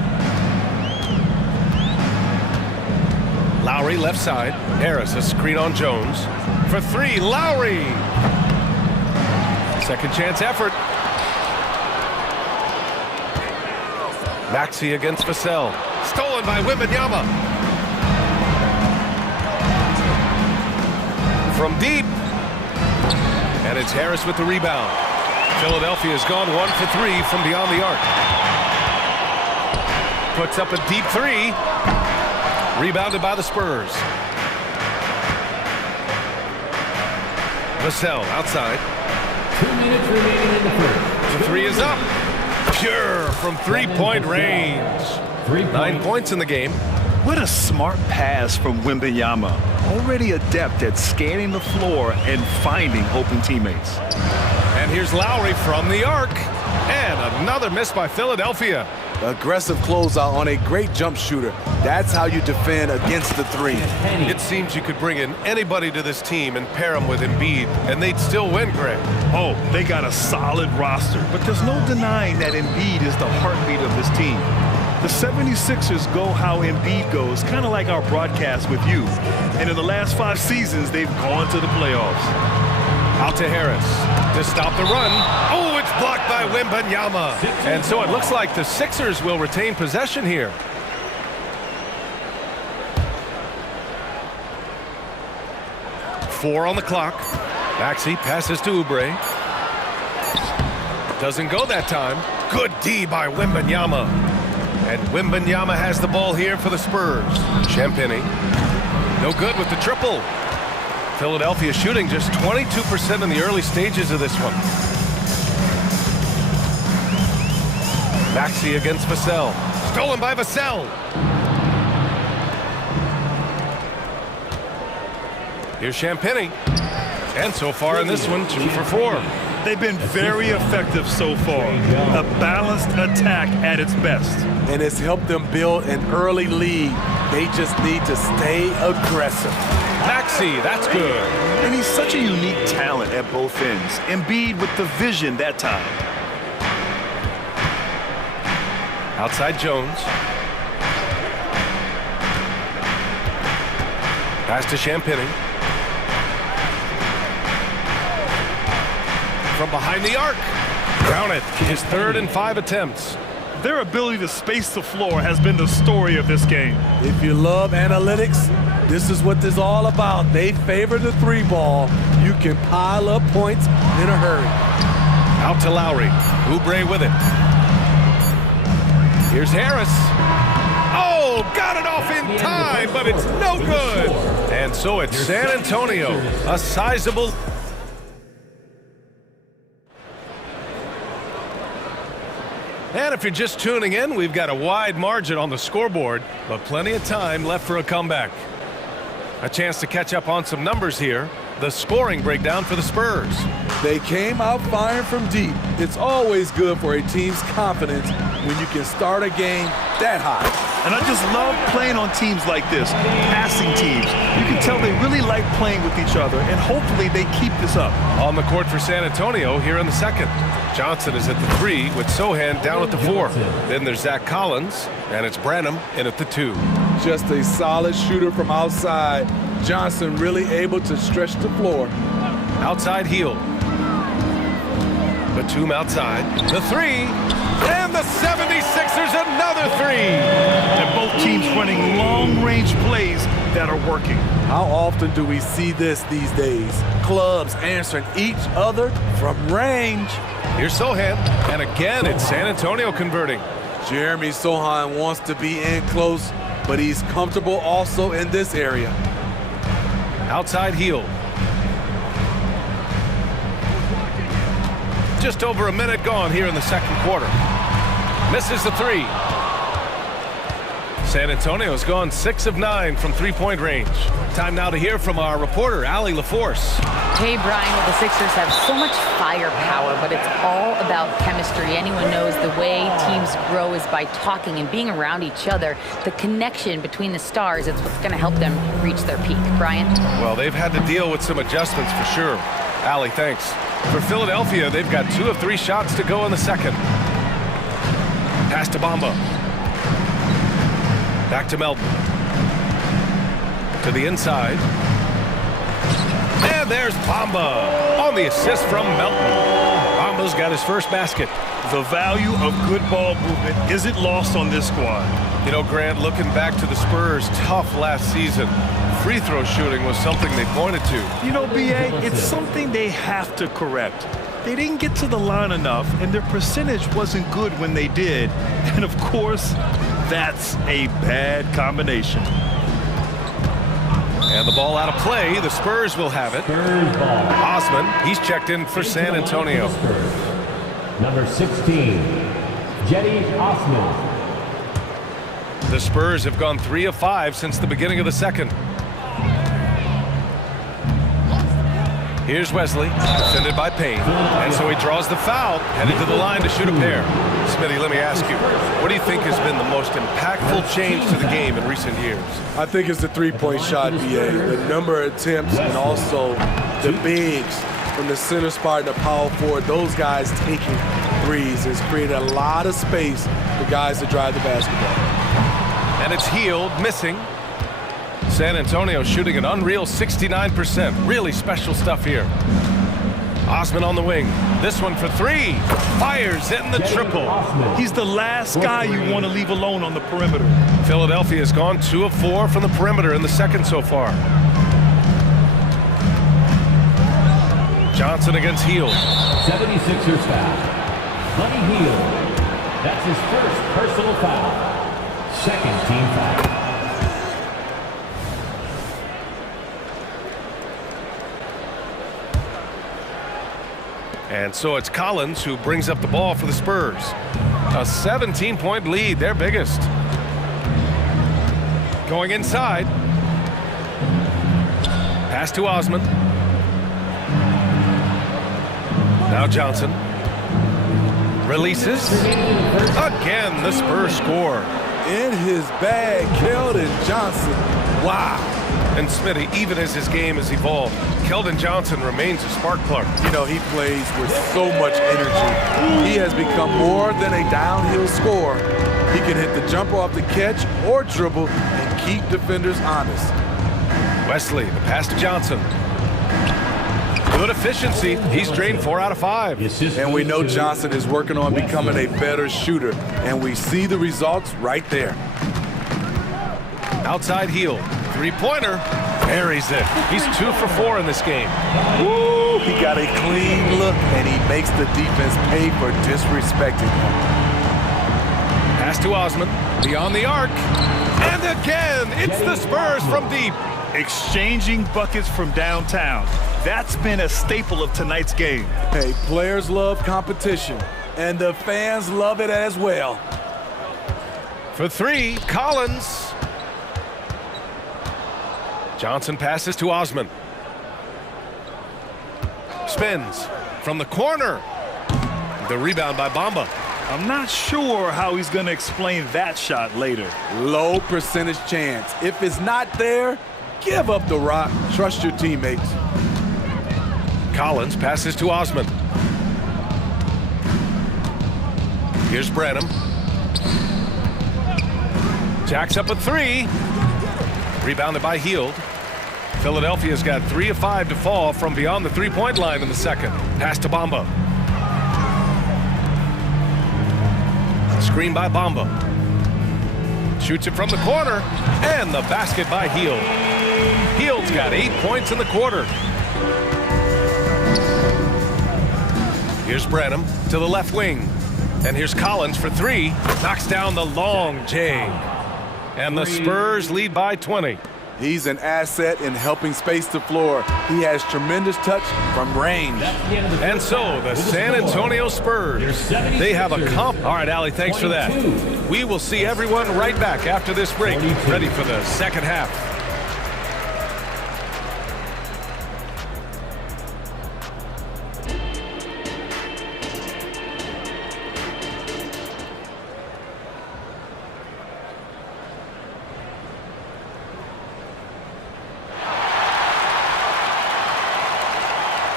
Lowry left side. Harris a screen on Jones. For 3, Lowry. Second chance effort. Maxey against Vassell. Stolen by Wembanyama. From deep. And it's Harris with the rebound. Philadelphia's gone 1 for 3 from beyond the arc. Puts up a deep 3. Rebounded by the Spurs. Vassell outside. 2 minutes remaining in the first. The 3 is up. Pure from 3-point range. 9 points in the game. What a smart pass from Wembanyama. Already adept at scanning the floor and finding open teammates. And here's Lowry from the arc. And another miss by Philadelphia. Aggressive closeout on a great jump shooter. That's how you defend against the 3. It seems you could bring in anybody to this team and pair them with Embiid, and they'd still win, Greg. Oh, they got a solid roster, but there's no denying that Embiid is the heartbeat of this team. The 76ers go how Embiid goes, kind of like our broadcast with you. And in the last 5 seasons, they've gone to the playoffs. Out to Harris to stop the run. Oh, it's blocked by Wembanyama. And so it looks like the Sixers will retain possession here. Four on the clock. Maxey passes to Oubre. Doesn't go that time. Good D by Wembanyama. And Wembanyama has the ball here for the Spurs. Champagny. No good with the triple. Philadelphia shooting just 22% in the early stages of this one. Maxey against Vassell. Stolen by Vassell. Here's Champagny. And so far in this one, 2 for 4. They've been very effective so far. A balanced attack at its best. And it's helped them build an early lead. They just need to stay aggressive. Maxey, that's good. And he's such a unique talent at both ends. Embiid with the vision that time. Outside Jones. Pass to Champagny. From behind the arc. Count it. His 3rd and 5 attempts. Their ability to space the floor has been the story of this game. If you love analytics, this is what this is all about. They favor the 3 ball. You can pile up points in a hurry. Out to Lowry. Oubre with it. Here's Harris. Oh, got it off in time, but it's no good. And so it's San Antonio, a sizable... And if you're just tuning in, we've got a wide margin on the scoreboard, but plenty of time left for a comeback. A chance to catch up on some numbers here. The scoring breakdown for the Spurs. They came out firing from deep. It's always good for a team's confidence when you can start a game that high. And I just love playing on teams like this, passing teams. You can tell they really like playing with each other, and hopefully they keep this up. On the court for San Antonio here in the second. Johnson is at the 3 with Sohan down at the 4. Then there's Zach Collins, and it's Branham in at the 2. Just a solid shooter from outside. Johnson really able to stretch the floor. Outside heel. Batum outside. The 3. And the 76ers another 3. And both teams running long-range plays that are working. How often do we see this these days? Clubs answering each other from range. Here's Sohan. And again, it's San Antonio converting. Jeremy Sohan wants to be in close, but he's comfortable also in this area. Outside heel. Just over a minute gone here in the second quarter. Misses the 3. San Antonio's gone 6 of 9 from 3-point range. Time now to hear from our reporter, Allie LaForce. Hey, Brian, well, the Sixers have so much firepower, but it's all about chemistry. Anyone knows the way teams grow is by talking and being around each other. The connection between the stars is what's going to help them reach their peak. Brian? Well, they've had to deal with some adjustments for sure. Allie, thanks. For Philadelphia, they've got 2 of 3 shots to go in the second. Pass to Bamba. Back to Melton. To the inside. And there's Bamba on the assist from Melton. Bamba's got his first basket. The value of good ball movement isn't lost on this squad. You know, Grant, looking back to the Spurs' tough last season, free throw shooting was something they pointed to. You know, B.A., it's something they have to correct. They didn't get to the line enough, and their percentage wasn't good when they did. And, of course, that's a bad combination. And the ball out of play. The Spurs will have it. Spurs ball. Osman, he's checked in for San Antonio. Number 16, Jetty Osman. The Spurs have gone 3 of 5 since the beginning of the second. Here's Wesley, defended by Payne. And so he draws the foul, headed to the line to shoot a pair. Smitty, let me ask you, what do you think has been the most impactful change to the game in recent years? I think it's the 3-point shot, BA. The number of attempts and also the bigs from the center spot and the power forward. Those guys taking threes has created a lot of space for guys to drive the basketball. And it's healed, missing. San Antonio shooting an unreal 69%. Really special stuff here. Osman on the wing. This one for 3. Fires in the triple. He's the last guy you want to leave alone on the perimeter. Philadelphia has gone 2 of 4 from the perimeter in the second so far. Johnson against Hield. 76ers foul. Buddy Hield. That's his first personal foul. Second team foul. And so it's Collins who brings up the ball for the Spurs. A 17-point lead, their biggest. Going inside. Pass to Osman. Now Johnson. Releases. Again, the Spurs score. In his bag, Keldon Johnson. Wow. And Smitty, even as his game has evolved, Keldon Johnson remains a spark plug. You know, he plays with so much energy. He has become more than a downhill scorer. He can hit the jumper off the catch or dribble and keep defenders honest. Wesley, the pass to Johnson. Good efficiency. He's drained 4 out of 5. And we know Johnson is working on becoming a better shooter. And we see the results right there. Outside heel. Three-pointer. Buries it. He's 2 for 4 in this game. Woo! He got a clean look, and he makes the defense pay for disrespecting him. Pass to Osman. Beyond the arc. And again, it's the Spurs from deep. Exchanging buckets from downtown. That's been a staple of tonight's game. Hey, players love competition, and the fans love it as well. For 3, Collins. Johnson passes to Osman. Spins from the corner. The rebound by Bamba. I'm not sure how he's going to explain that shot later. Low percentage chance. If it's not there, give up the rock. Trust your teammates. Collins passes to Osman. Here's Branham. Jacks up a 3. Rebounded by Hield. Philadelphia's got 3 of 5 to fall from beyond the three-point line in the second. Pass to Bamba. Screen by Bamba. Shoots it from the corner. And the basket by Hield. Hield's got 8 points in the quarter. Here's Branham to the left wing. And here's Collins for 3. Knocks down the long J. And the Spurs lead by 20. He's an asset in helping space the floor. He has tremendous touch from range. And so the San Antonio Spurs, they have a comp. All right, Allie, thanks for that. We will see everyone right back after this break, ready for the second half.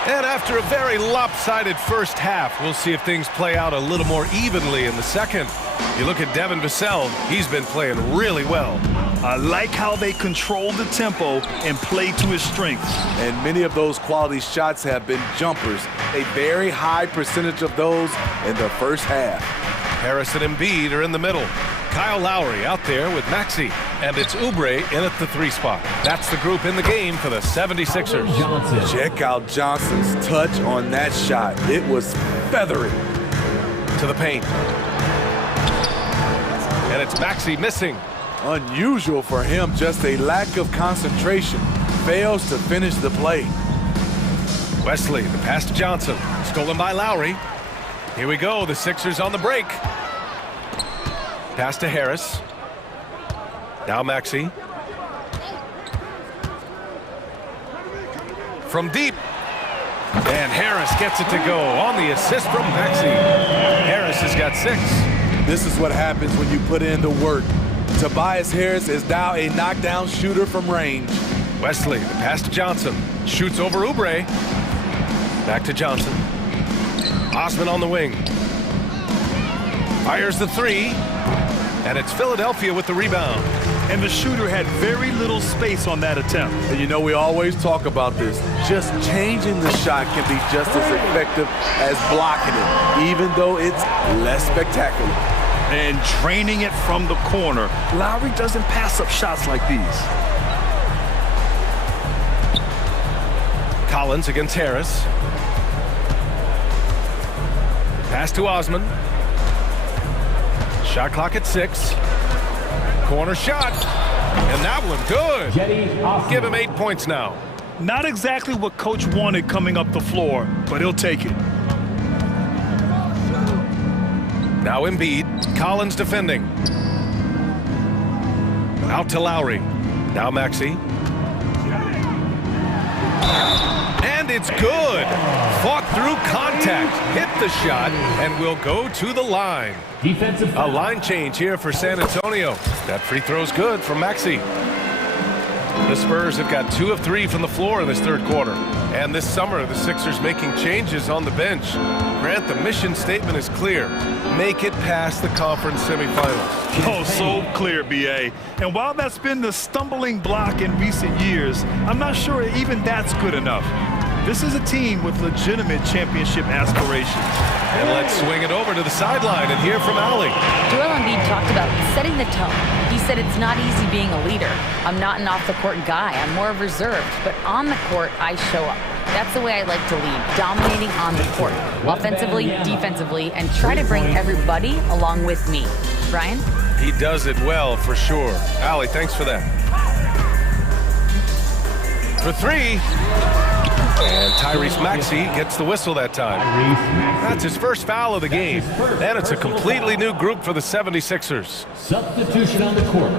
And after a very lopsided first half, we'll see if things play out a little more evenly in the second. You look at Devin Vassell, he's been playing really well. I like how they control the tempo and play to his strengths. And many of those quality shots have been jumpers. A very high percentage of those in the first half. Harris and Embiid are in the middle. Kyle Lowry out there with Maxey. And it's Oubre in at the 3 spot. That's the group in the game for the 76ers. Check out Johnson's touch on that shot. It was feathery. To the paint. And it's Maxey missing. Unusual for him, just a lack of concentration. Fails to finish the play. Wesley, the pass to Johnson. Stolen by Lowry. Here we go, the Sixers on the break. Pass to Harris. Now Maxey. From deep. And Harris gets it to go on the assist from Maxey. Harris has got 6. This is what happens when you put in the work. Tobias Harris is now a knockdown shooter from range. Wesley, the pass to Johnson. Shoots over Oubre. Back to Johnson. Osman on the wing. Fires the 3. And it's Philadelphia with the rebound. And the shooter had very little space on that attempt. And you know, we always talk about this. Just changing the shot can be just as effective as blocking it, even though it's less spectacular. And draining it from the corner. Lowry doesn't pass up shots like these. Collins against Harris. Pass to Osman. Shot clock at 6. Corner shot. And that one good. Give him 8 points now. Not exactly what coach wanted coming up the floor, but he'll take it. Now Embiid. Collins defending. Out to Lowry. Now Maxey. And it's good. Fought through contact. Hit the shot and will go to the line. A line change here for San Antonio. That free throw's good from Maxey. The Spurs have got 2 of 3 from the floor in this third quarter. And this summer, the Sixers making changes on the bench. Grant, the mission statement is clear. Make it past the conference semifinals. Oh, so clear, B.A. And while that's been the stumbling block in recent years, I'm not sure even that's good enough. This is a team with legitimate championship aspirations. And let's swing it over to the sideline and hear from Ali. Joel Embiid talked about setting the tone. He said it's not easy being a leader. I'm not an off-the-court guy. I'm more reserved. But on the court, I show up. That's the way I like to lead, dominating on the court, offensively, defensively, and try to bring everybody along with me. Brian? He does it well, for sure. Ali, thanks for that. For 3. And Tyrese Maxey gets the whistle that time. That's his first foul of the game. And it's a completely new group for the 76ers. Substitution on the court.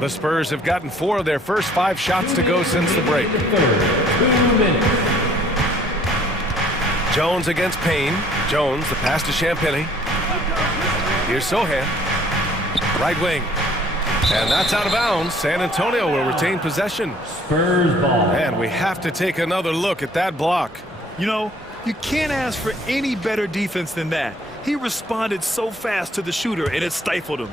The Spurs have gotten 4 of their first 5 shots to go since the break. 2 minutes. Jones against Payne. Jones, the pass to Champagny. Here's Sohan. Right wing. And that's out of bounds. San Antonio will retain possession. Spurs ball. And we have to take another look at that block. You know, you can't ask for any better defense than that. He responded so fast to the shooter, and it stifled him.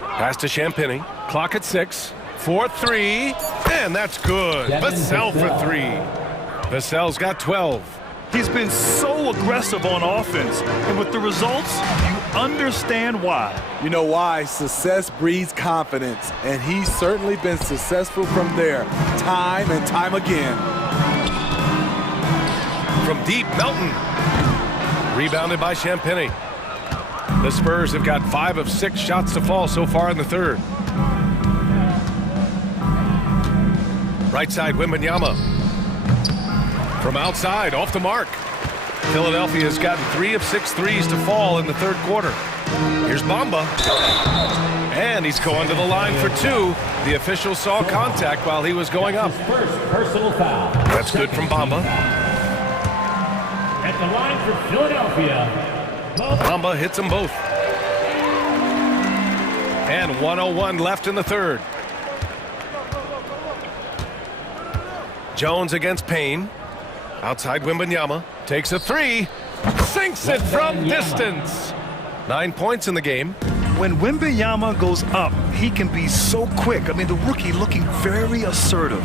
Pass to Champagny. Clock at 6. 4-3. And that's good. Vassell for 3. Vassell's got 12. He's been so aggressive on offense, and with the results, you understand why. You know why? Success breeds confidence, and he's certainly been successful from there, time and time again. From deep, Melton. Rebounded by Champagny. The Spurs have got 5 of 6 shots to fall so far in the third. Right side, Wembanyama. From outside, off the mark. Philadelphia has gotten 3 of 6 threes to fall in the third quarter. Here's Bamba. And he's going to the line for 2. The official saw contact while he was going up. First personal foul. That's good from Bamba. At the line for Philadelphia. Bamba hits them both. And 1:01 left in the third. Jones against Payne. Outside Wembanyama. Takes a 3. Sinks it from distance. 9 points in the game. When Wembanyama goes up, he can be so quick. I mean, the rookie looking very assertive.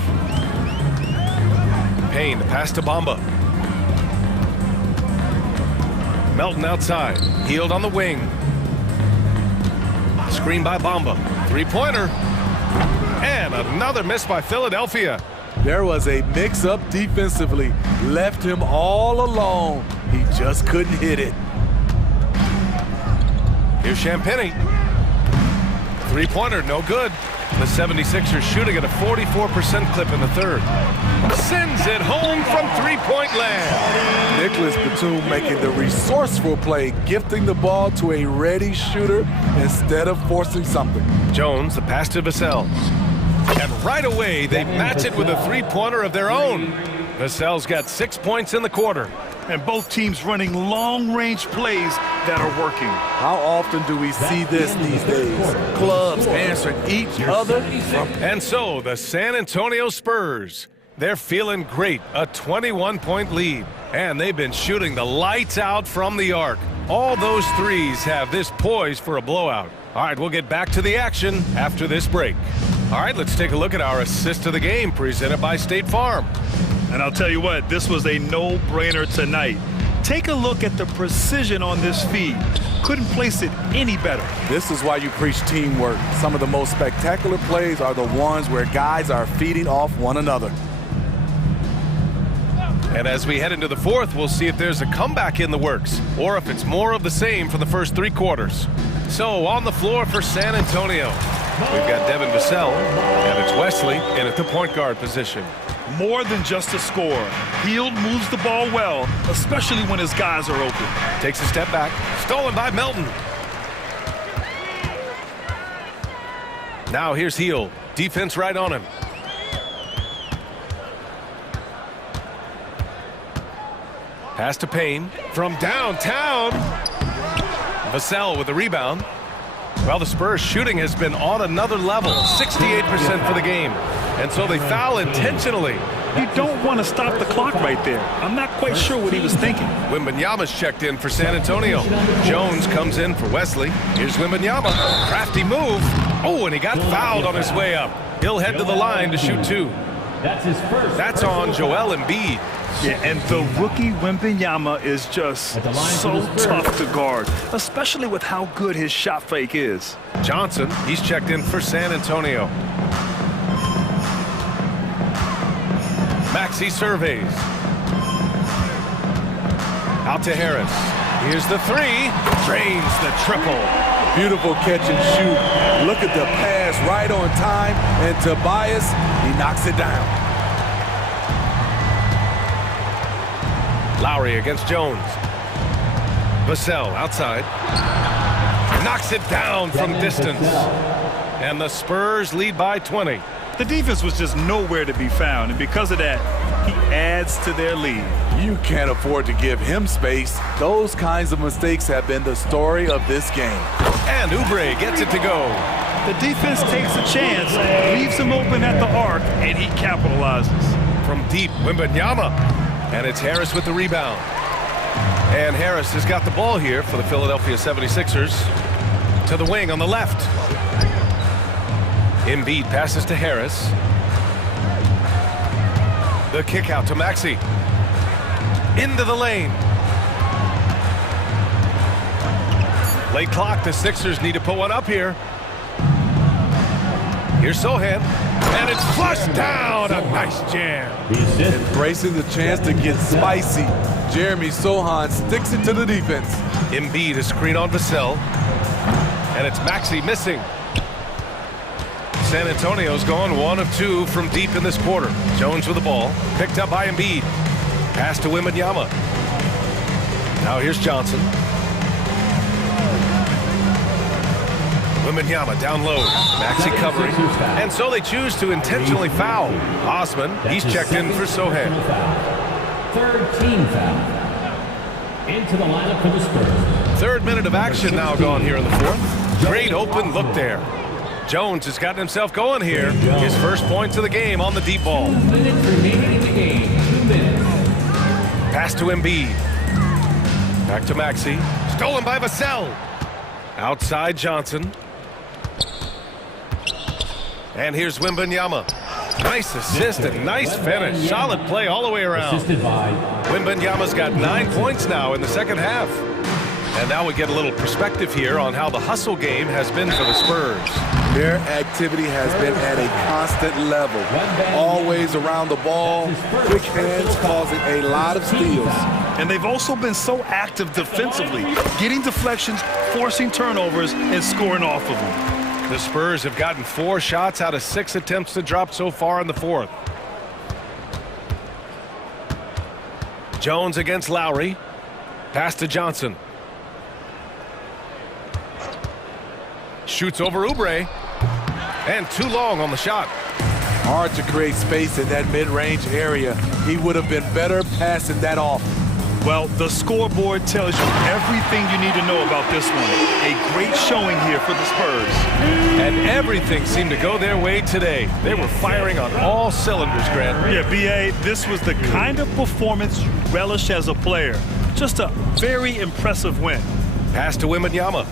Payne, the pass to Bamba. Melton outside. Healed on the wing. Screen by Bamba. 3-pointer. And another miss by Philadelphia. There was a mix-up defensively. Left him all alone. He just couldn't hit it. Here's Champagny. 3-pointer, no good. The 76ers shooting at a 44% clip in the third. Sends it home from 3-point land. Nicholas Batum making the resourceful play, gifting the ball to a ready shooter instead of forcing something. Jones, the pass to Vassell. And right away, they match it with a 3-pointer of their own. Vassell's got 6 points in the quarter. And both teams running long-range plays that are working. How often do we see this these days? Clubs answering each other. And so, the San Antonio Spurs, they're feeling great. A 21-point lead. And they've been shooting the lights out from the arc. All those threes have this poised for a blowout. All right, we'll get back to the action after this break. All right, let's take a look at our assist of the game presented by State Farm. And I'll tell you what, this was a no-brainer tonight. Take a look at the precision on this feed. Couldn't place it any better. This is why you preach teamwork. Some of the most spectacular plays are the ones where guys are feeding off one another. And as we head into the fourth, we'll see if there's a comeback in the works or if it's more of the same for the first 3 quarters. So on the floor for San Antonio, we've got Devin Vassell, and it's Wesley in at the point guard position. More than just a scorer. Hield moves the ball well, especially when his guys are open. Takes a step back. Stolen by Melton. Now here's Hield. Defense right on him. Pass to Payne from downtown. Vassell with the rebound. Well, the Spurs shooting has been on another level, 68% for the game. And so they foul intentionally. You don't want to stop the clock right there. I'm not quite sure what he was thinking. Wembanyama's checked in for San Antonio. Jones comes in for Wesley. Here's Wembanyama. Crafty move. Oh, and he got fouled on his way up. He'll head to the line to shoot two. That's on Joel Embiid. Yeah, and the rookie Wembanyama is just so tough to guard, especially with how good his shot fake is. Johnson, he's checked in for San Antonio. Maxey surveys. Out to Harris. Here's the three. Drains the triple. Beautiful catch and shoot. Look at the pass right on time. And Tobias, he knocks it down. Lowry against Jones. Vassell outside. Knocks it down from distance. And the Spurs lead by 20. The defense was just nowhere to be found, and because of that, he adds to their lead. You can't afford to give him space. Those kinds of mistakes have been the story of this game. And Oubre gets it to go. The defense takes a chance, leaves him open at the arc, and he capitalizes. From deep, Wembanyama. And it's Harris with the rebound. And Harris has got the ball here for the Philadelphia 76ers. To the wing on the left. Embiid passes to Harris. The kick out to Maxey. Into the lane. Late clock, the Sixers need to put one up here. Here's Sohan. And it's flushed down. A nice jam. Embracing the chance to get spicy. Jeremy Sohan sticks it to the defense. Embiid is screen on Vassell. And it's Maxey missing. San Antonio's gone 1 of 2 from deep in this quarter. Jones with the ball. Picked up by Embiid. Pass to Wembanyama. Now here's Johnson. Wembanyama down low. Maxey covering. And so they choose to intentionally foul. Osman, he's checked in for Sohan. Third team foul. Into the lineup for the Spurs. Third minute of action now gone here in the fourth. Great open look there. Jones has gotten himself going here. His first points of the game on the deep ball. 2 minutes remaining in the game. 2 minutes. Pass to Embiid. Back to Maxey. Stolen by Vassell. Outside Johnson. And here's Wembanyama. Nice assist and nice finish. Solid play all the way around. Wembanyama's got 9 points now in the second half. And now we get a little perspective here on how the hustle game has been for the Spurs. Their activity has been at a constant level. Always around the ball, quick hands causing a lot of steals. And they've also been so active defensively, getting deflections, forcing turnovers, and scoring off of them. The Spurs have gotten 4 shots out of 6 attempts to drop so far in the fourth. Jones against Lowry. Pass to Johnson. Shoots over Oubre. And too long on the shot. Hard to create space in that mid-range area. He would have been better passing that off. Well, the scoreboard tells you everything you need to know about this one. A great showing here for the Spurs. And everything seemed to go their way today. They were firing on all cylinders, Grant. Yeah, B.A., this was the kind of performance you relish as a player. Just a very impressive win. Pass to Wembanyama.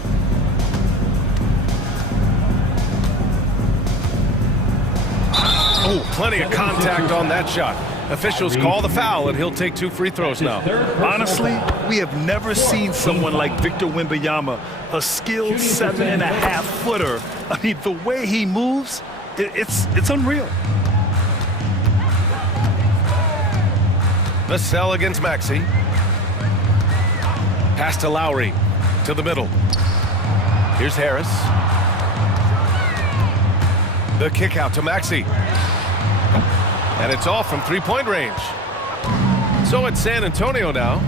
Oh, plenty of contact on that shot. Officials call the foul, and he'll take 2 free throws now. Honestly, we have never seen someone like Victor Wembanyama, a skilled 7.5-footer. I mean, the way he moves, it's unreal. Vassell against Maxey. Pass to Lowry. To the middle. Here's Harris. The kick out to Maxey. And it's off from 3-point range. So it's San Antonio now.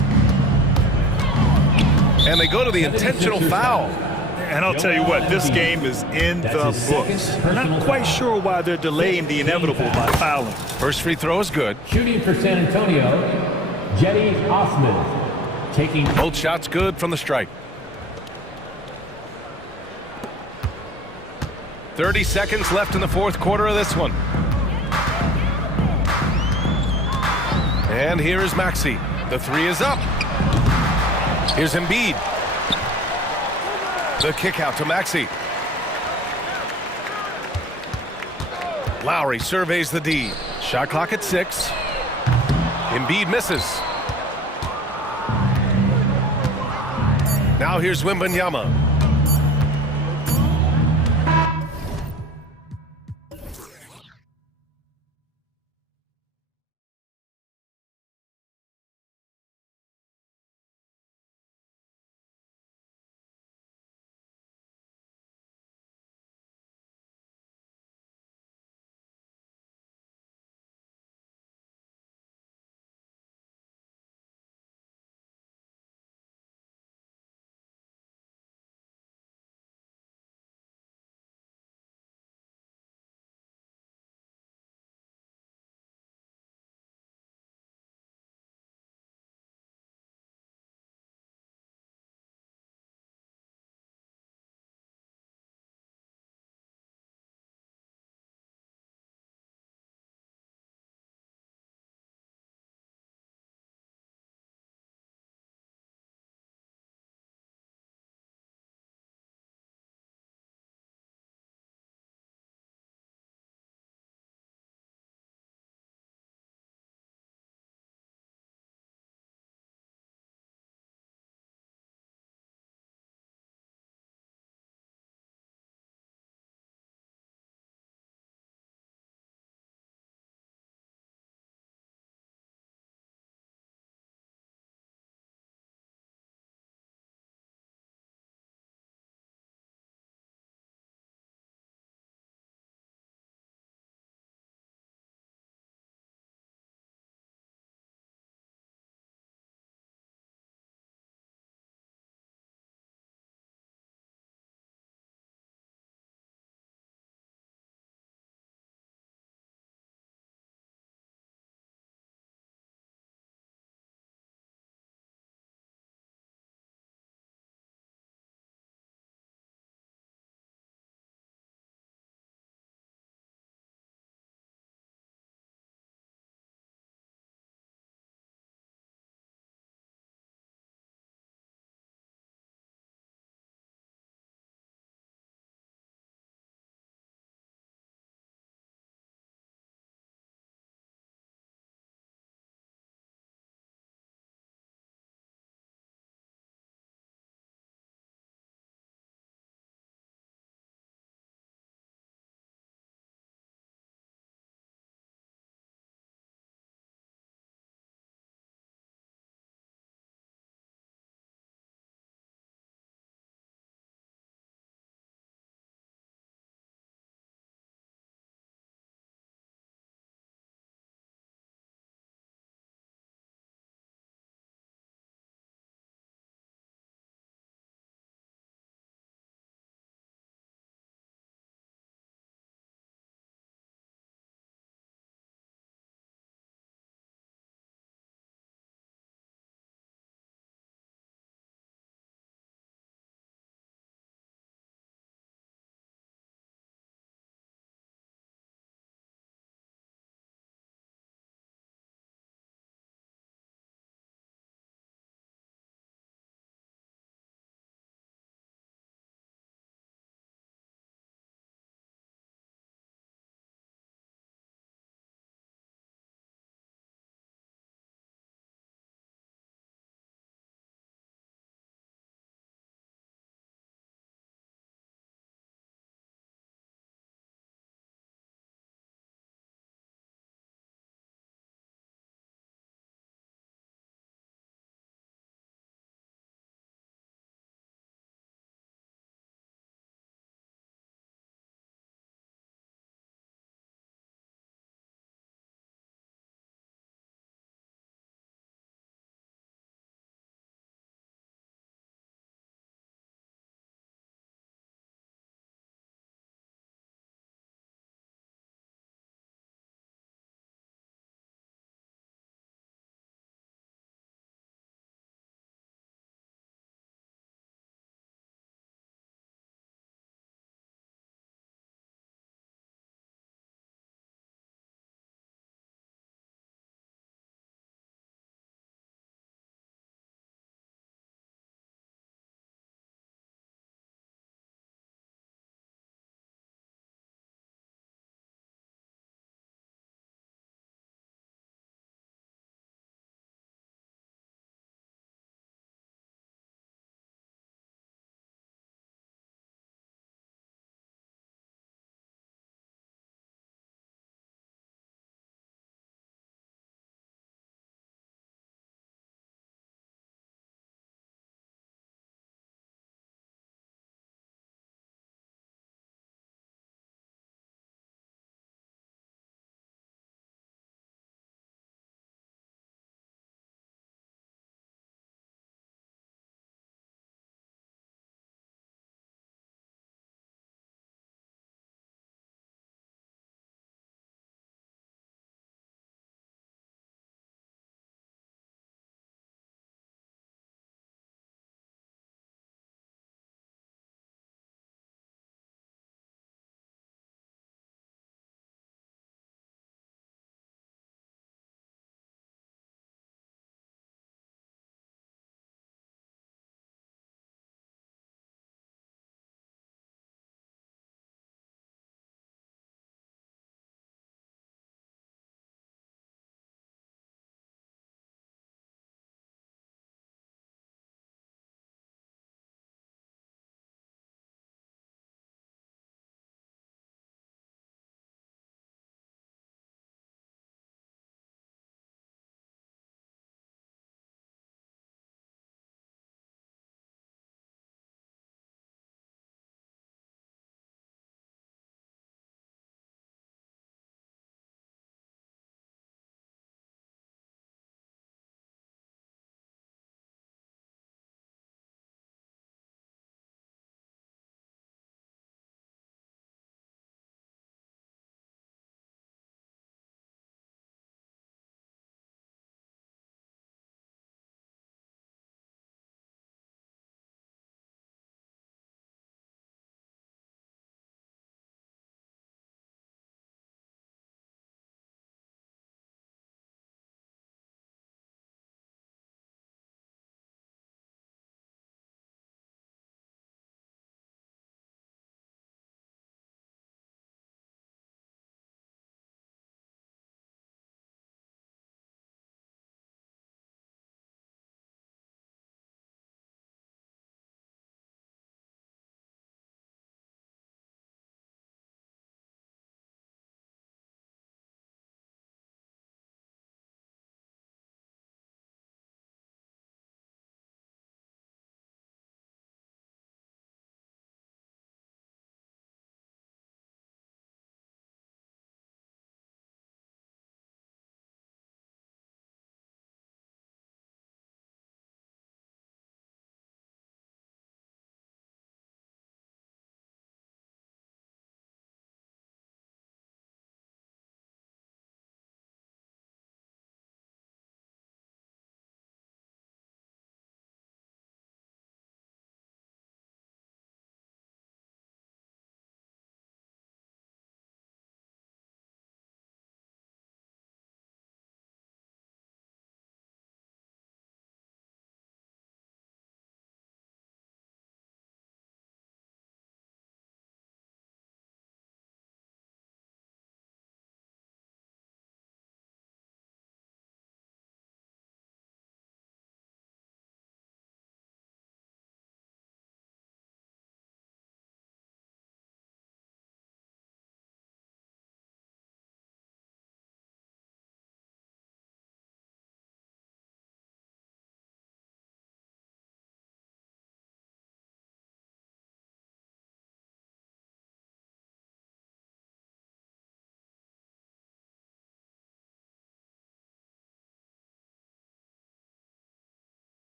And they go to the intentional foul. And I'll tell you what, this game is in the books. Not quite sure why they're delaying the inevitable by fouling. First free throw is good. Shooting for San Antonio, Jetty Osman. Taking both shots good from the strike. 30 seconds left in the fourth quarter of this one. And here is Maxey. The three is up. Here's Embiid. The kick out to Maxey. Lowry surveys the D. Shot clock at 6. Embiid misses. Now here's Wembanyama.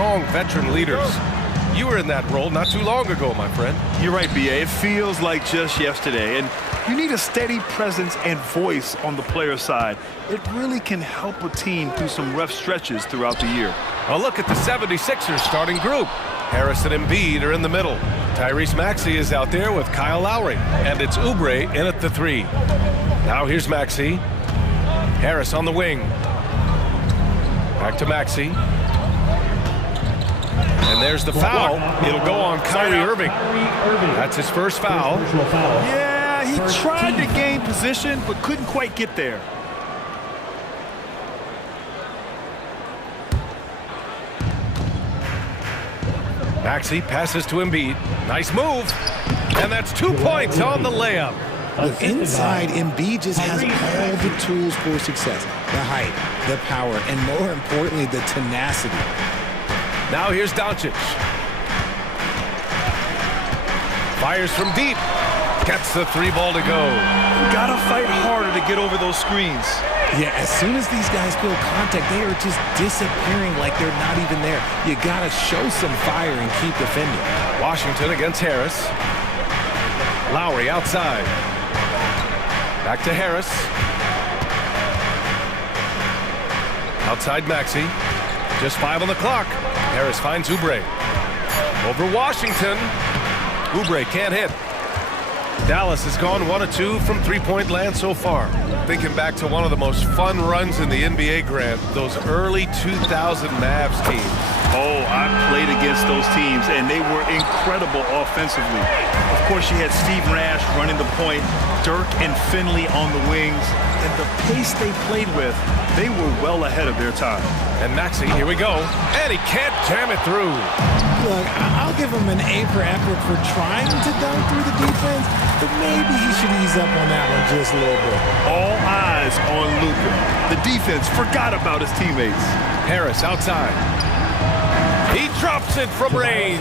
strong veteran leaders. You were in that role not too long ago, my friend. You're right, B.A. It feels like just yesterday. And you need a steady presence and voice on the player side. It really can help a team through some rough stretches throughout the year. A look at the 76ers starting group. Harris and Embiid are in the middle. Tyrese Maxey is out there with Kyle Lowry. And it's Oubre in at the 3. Now here's Maxey. Harris on the wing. Back to Maxey. And there's the foul. It'll go on Kyrie Irving. That's his first foul. Yeah, he tried to gain position, but couldn't quite get there. Maxey passes to Embiid. Nice move. And that's 2 points on the layup. Look, inside, Embiid just has all the tools for success. The height, the power, and more importantly, the tenacity. Now here's Doncic. Fires from deep. Gets the 3 ball to go. Gotta fight harder to get over those screens. Yeah, as soon as these guys feel contact, they are just disappearing like they're not even there. You gotta show some fire and keep defending. Washington against Harris. Lowry outside. Back to Harris. Outside Maxey. Just 5 on the clock. Harris finds Oubre. Over Washington. Oubre can't hit. Dallas has gone 1 of 2 from three-point land so far. Thinking back to one of the most fun runs in the NBA, Grant, those early 2000 Mavs teams. Oh, I played against those teams, and they were incredible offensively. Of course, you had Steve Nash running the point, Dirk and Finley on the wings, and the pace they played with, they were well ahead of their time. And Maxey, here we go, and he can't jam it through. Look, I'll give him an A for effort for trying to dunk through the defense, but maybe he should ease up on that one just a little bit. All eyes on Luka. The defense forgot about his teammates. Harris outside. He drops it from range.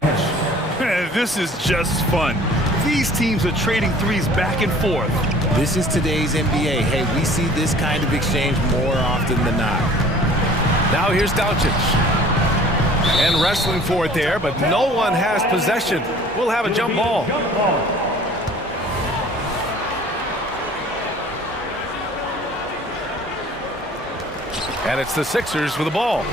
This is just fun. These teams are trading threes back and forth. This is today's NBA. Hey, we see this kind of exchange more often than not. Now here's Doncic. And wrestling for it there, but no one has possession. We'll have a jump ball. And it's the Sixers with the ball.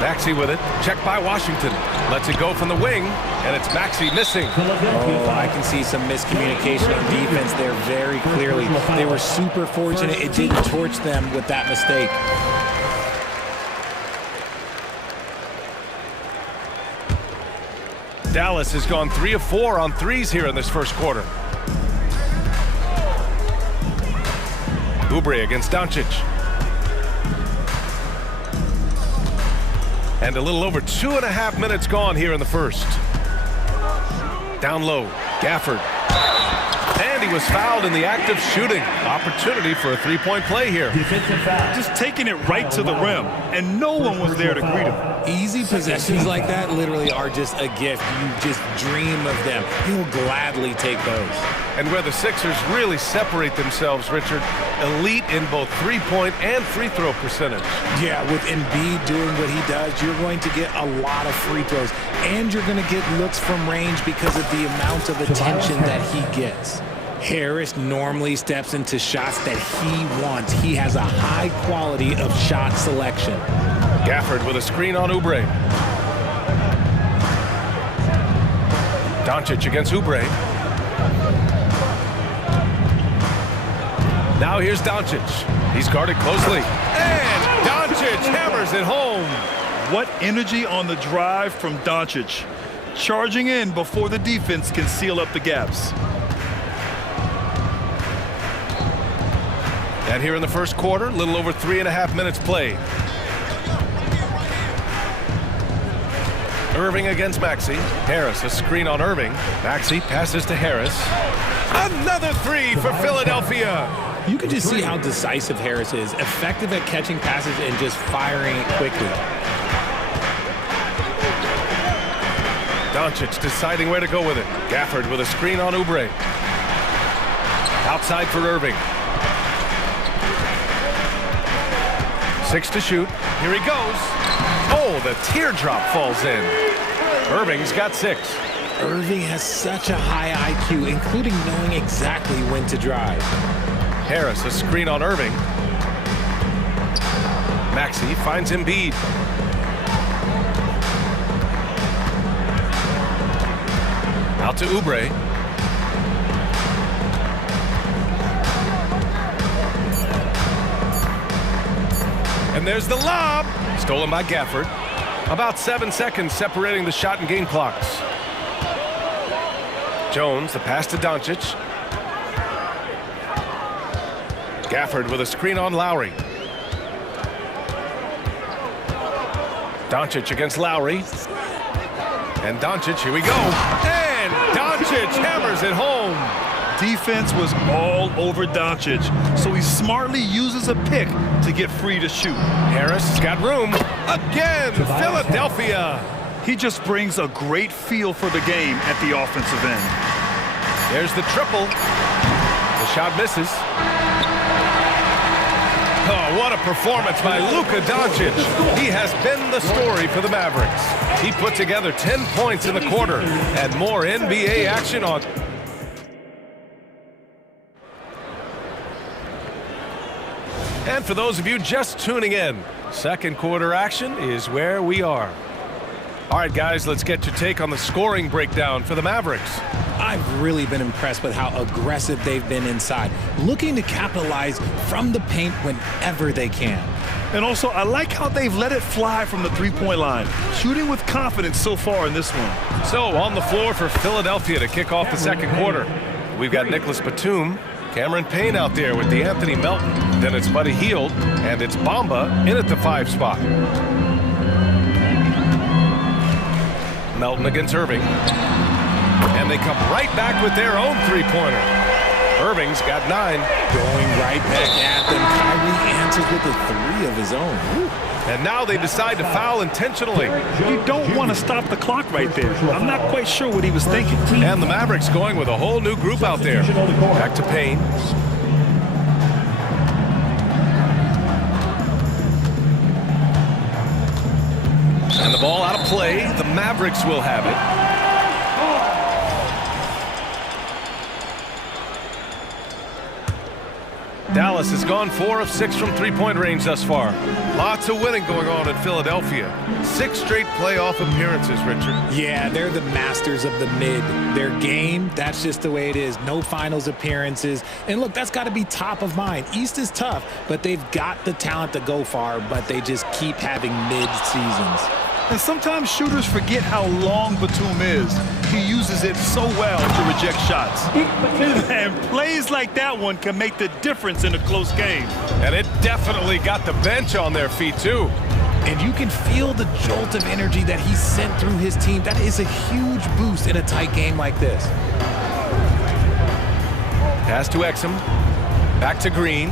Maxey with it. Checked by Washington. Lets it go from the wing, and it's Maxey missing. Oh, I can see some miscommunication on defense there very clearly. They were super fortunate it didn't torch them with that mistake. Dallas has gone 3 of 4 on threes here in this first quarter. Oubre against Doncic. And a little over 2.5 minutes gone here in the first. Down low, Gafford. And he was fouled in the act of shooting. Opportunity for a three-point play here. Just taking it right to the rim, and no one was there to greet him. Easy possessions like that literally are just a gift. You just dream of them. He'll gladly take those. And where the Sixers really separate themselves, Richard, elite in both three-point and free-throw percentage. Yeah, with Embiid doing what he does, you're going to get a lot of free throws, and you're going to get looks from range because of the amount of attention that he gets. Harris normally steps into shots that he wants. He has a high quality of shot selection. Gafford with a screen on Oubre. Doncic against Oubre. Now here's Doncic. He's guarded closely. And Doncic hammers it home. What energy on the drive from Doncic. Charging in before the defense can seal up the gaps. And here in the first quarter, a little over 3.5 minutes played. Irving against Maxey. Harris, a screen on Irving. Maxey passes to Harris. Another 3 for Philadelphia. You can just see how decisive Harris is. Effective at catching passes and just firing it quickly. Doncic deciding where to go with it. Gafford with a screen on Oubre. Outside for Irving. 6 to shoot. Here he goes. Oh, the teardrop falls in. Irving's got 6. Irving has such a high IQ, including knowing exactly when to drive. Harris, a screen on Irving. Maxey finds Embiid. Out to Oubre. And there's the lob. Stolen by Gafford. About 7 seconds separating the shot and game clocks. Jones, the pass to Doncic. Gafford with a screen on Lowry. Doncic against Lowry. And Doncic, here we go. And Doncic hammers it home. Defense was all over Doncic, so he smartly uses a pick to get free to shoot. Harris has got room. Again, Philadelphia. He just brings a great feel for the game at the offensive end. There's the triple. The shot misses. Oh, what a performance by Luka Doncic. He has been the story for the Mavericks. He put together 10 points in the quarter and more NBA action on. And for those of you just tuning in, second quarter action is where we are. All right, guys, let's get your take on the scoring breakdown for the Mavericks. I've really been impressed with how aggressive they've been inside, looking to capitalize from the paint whenever they can. And also, I like how they've let it fly from the three-point line, shooting with confidence so far in this one. So, on the floor for Philadelphia to kick off the second quarter, we've got Nicholas Batum, Cameron Payne out there with DeAnthony Melton. Then it's Buddy Hield, and it's Bamba in at the 5 spot. Melton against Irving. And they come right back with their own three-pointer. Irving's got 9. Going right back at them. Kyrie answers with a 3 of his own. And now they decide to foul intentionally. You don't want to stop the clock right there. I'm not quite sure what he was thinking. And the Mavericks going with a whole new group out there. Back to Payne. And the ball out of play. The Mavericks will have it. Dallas has gone 4 of 6 from three-point range thus far. Lots of winning going on in Philadelphia. 6 straight playoff appearances, Richard. Yeah, they're the masters of the mid. Their game, that's just the way it is. No finals appearances. And look, that's got to be top of mind. East is tough, but they've got the talent to go far, but they just keep having mid-seasons. And sometimes shooters forget how long Batum is. He uses it so well to reject shots. And plays like that one can make the difference in a close game. And it definitely got the bench on their feet, too. And you can feel the jolt of energy that he sent through his team. That is a huge boost in a tight game like this. Pass to Exum. Back to Green.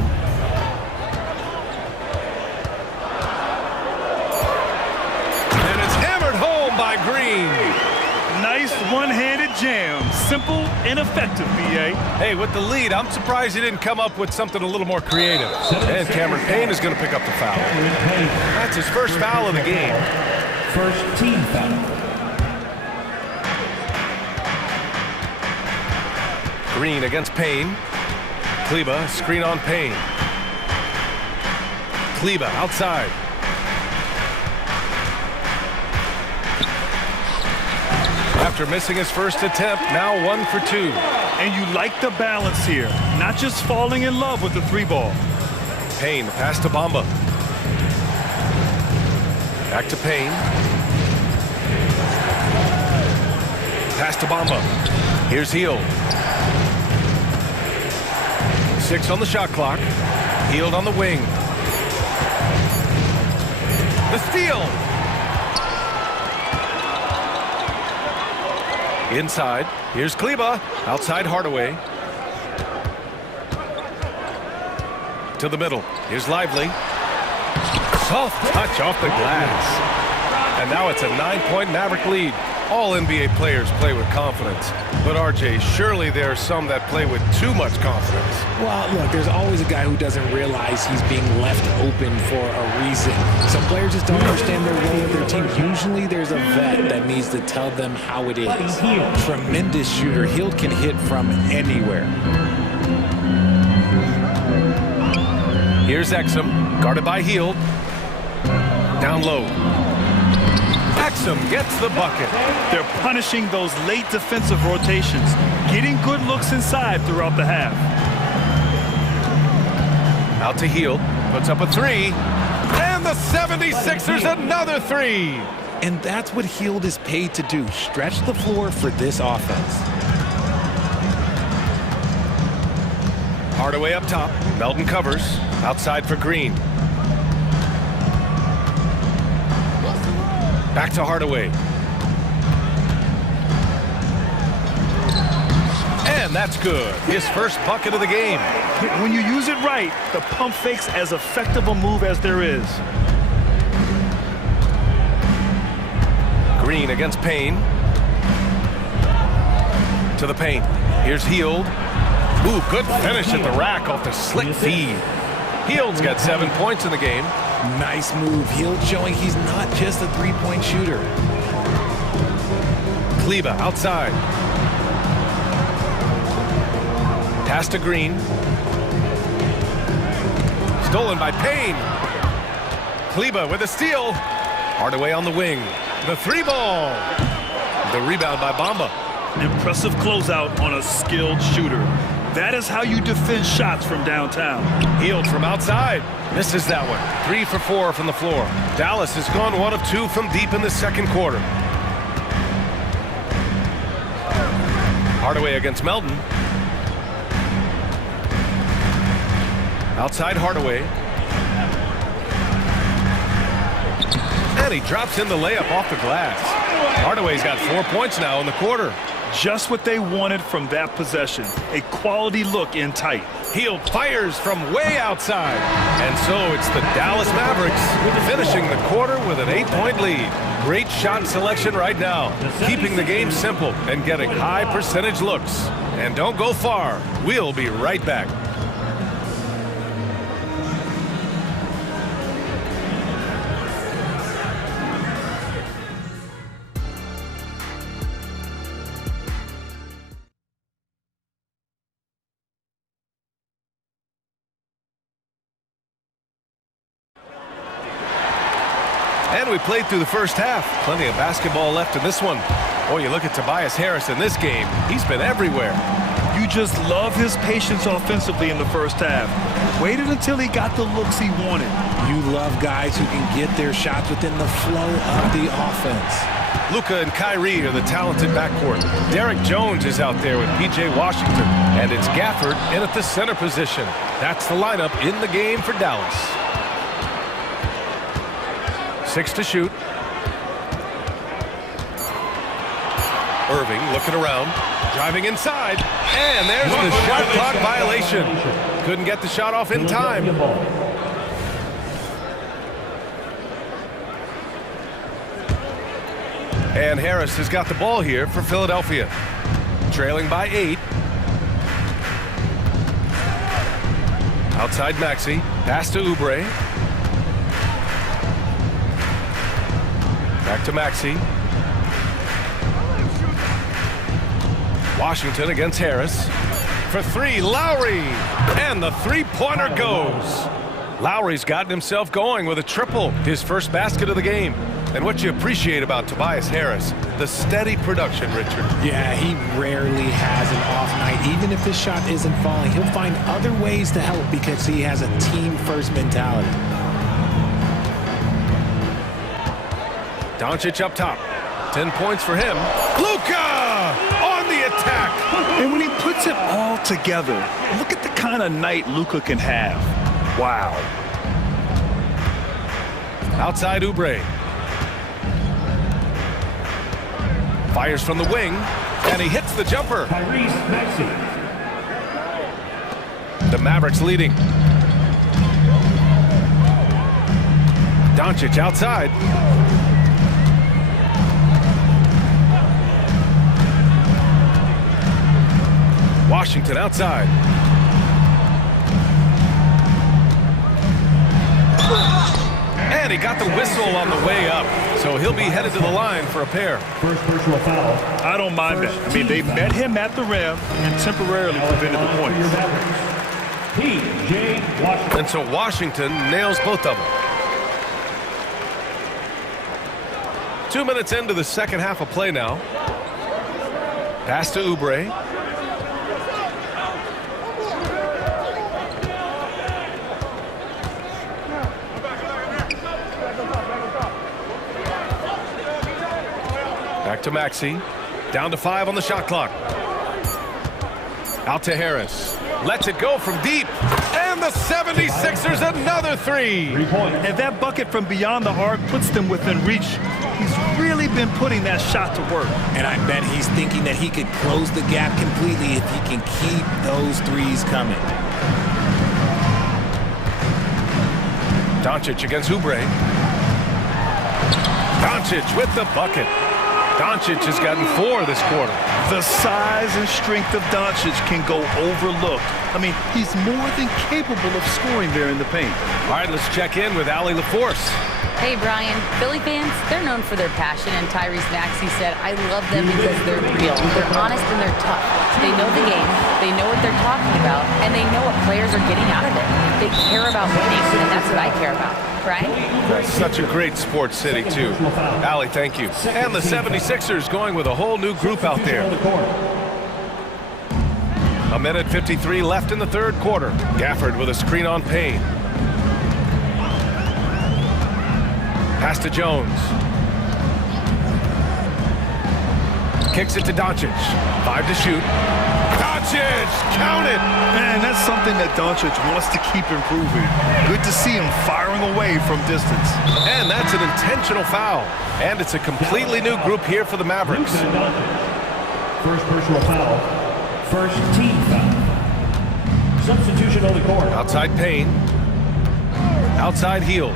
By Green. Nice one-handed jam. Simple and effective, B.A. Hey, with the lead, I'm surprised he didn't come up with something a little more creative. And Cameron Payne is going to pick up the foul. That's his first foul of the game. First team foul. Green against Payne. Kleba, screen on Payne. Kleba outside. After missing his first attempt, now 1 for 2. And you like the balance here, not just falling in love with the 3-ball. Payne, pass to Bamba. Back to Payne. Pass to Bamba. Here's Hield. 6 on the shot clock. Hield on the wing. The steal. Inside, here's Kleba, outside Hardaway. To the middle, here's Lively. Soft touch off the glass. And now it's a 9-point Maverick lead. All NBA players play with confidence. But RJ, surely there are some that play with too much confidence. Well, look, there's always a guy who doesn't realize he's being left open for a reason. Some players just don't understand their role in their team. Usually there's a vet that needs to tell them how it is. Tremendous shooter. Hield can hit from anywhere. Here's Exum, guarded by Hield. Down low. Exum gets the bucket. They're punishing those late defensive rotations, getting good looks inside throughout the half. Out to Hield, puts up a three, and the 76ers another three. And that's what Hield is paid to do, stretch the floor for this offense. Hardaway up top, Melton covers, outside for Green. Back to Hardaway. And that's good. His first bucket of the game. When you use it right, the pump fake's as effective a move as there is. Green against Payne. To the paint. Here's Hield. Ooh, good finish at the rack off the slick feed. Hield's got 7 points in the game. Nice move. Hield showing he's not just a three-point shooter. Kleba outside. Pass to Green. Stolen by Payne. Kleba with a steal. Hardaway on the wing. The three ball. The rebound by Bamba. Impressive closeout on a skilled shooter. That is how you defend shots from downtown. Hield from outside. Misses that one. 3 for 4 from the floor. Dallas has gone 1 of 2 from deep in the second quarter. Hardaway against Melton. Outside Hardaway. And he drops in the layup off the glass. Hardaway's got 4 points now in the quarter. Just what they wanted from that possession. A quality look in tight. Hield fires from way outside. And so it's the Dallas Mavericks finishing the quarter with an 8-point lead. Great shot selection right now. Keeping the game simple and getting high percentage looks. And don't go far. We'll be right back. And we played through the first half. Plenty of basketball left in this one. Oh, you look at Tobias Harris in this game. He's been everywhere. You just love his patience offensively in the first half. Waited until he got the looks he wanted. You love guys who can get their shots within the flow of the offense. Luka and Kyrie are the talented backcourt. Derek Jones is out there with P.J. Washington. And it's Gafford in at the center position. That's the lineup in the game for Dallas. 6 to shoot. Irving looking around, driving inside, and there's the shot clock violation. Couldn't get the shot off in time. And Harris has got the ball here for Philadelphia. Trailing by 8. Outside Maxey, pass to Oubre. Back to Maxey. Washington against Harris. For 3, Lowry. And the three-pointer goes. Lowry's gotten himself going with a triple. His first basket of the game. And what you appreciate about Tobias Harris, the steady production, Richard. Yeah, he rarely has an off night. Even if his shot isn't falling, he'll find other ways to help because he has a team-first mentality. Doncic up top. 10 points for him. Luka on the attack. And when he puts it all together, look at the kind of night Luka can have. Wow. Outside Oubre. Fires from the wing, and he hits the jumper. The Mavericks leading. Doncic outside. Washington outside. And he got the whistle on the way up, so he'll be headed to the line for a pair. First personal foul. I don't mind that. I mean, they met him at the rim and temporarily prevented the points. P.J. Washington. And so Washington nails both of them. 2 minutes into the second half of play now. Pass to Oubre. Back to Maxey. Down to 5 on the shot clock. Out to Harris. Lets it go from deep. And the 76ers another three. And that bucket from beyond the arc puts them within reach. He's really been putting that shot to work. And I bet he's thinking that he could close the gap completely if he can keep those threes coming. Doncic against Oubre. Doncic with the bucket. Doncic has gotten 4 this quarter. The size and strength of Doncic can go overlooked. I mean, he's more than capable of scoring there in the paint. All right, let's check in with Allie LaForce. Hey, Brian, Philly fans, they're known for their passion, and Tyrese Maxey said, I love them because they're real. They're honest and they're tough. They know the game, they know what they're talking about, and they know what players are getting out of it. They care about winning, and that's what I care about. Brian? That's such a great sports city, too. Allie, thank you. And the 76ers going with a whole new group out there. 1:53 left in the third quarter. Gafford with a screen on Payne. Pass to Jones. Kicks it to Doncic. 5 to shoot. Doncic! Count it! Man, that's something that Doncic wants to keep improving. Good to see him firing away from distance. And that's an intentional foul. And it's a completely new group here for the Mavericks. First personal foul. First team foul. Substitution on the court. Outside Payne. Outside Hield.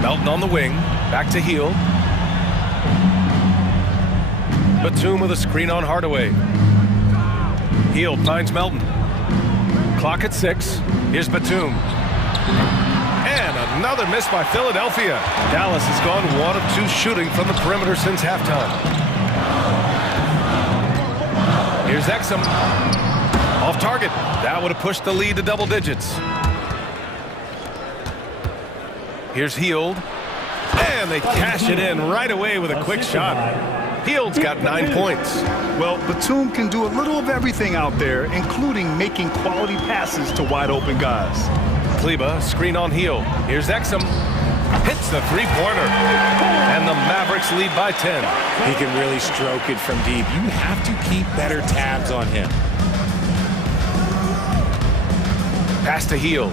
Melton on the wing. Back to Hield. Batum with a screen on Hardaway. Hield finds Melton. Clock at 6. Here's Batum. And another miss by Philadelphia. Dallas has gone 1 of 2 shooting from the perimeter since halftime. Here's Exum. Off target. That would have pushed the lead to double digits. Here's Hield. And they cash it in right away with a quick shot. Hield's got 9 points. Well, Batum can do a little of everything out there, including making quality passes to wide open guys. Kleba, screen on Hield. Here's Exum. Hits the three-pointer. And the Mavericks lead by 10. He can really stroke it from deep. You have to keep better tabs on him. Pass to Hield.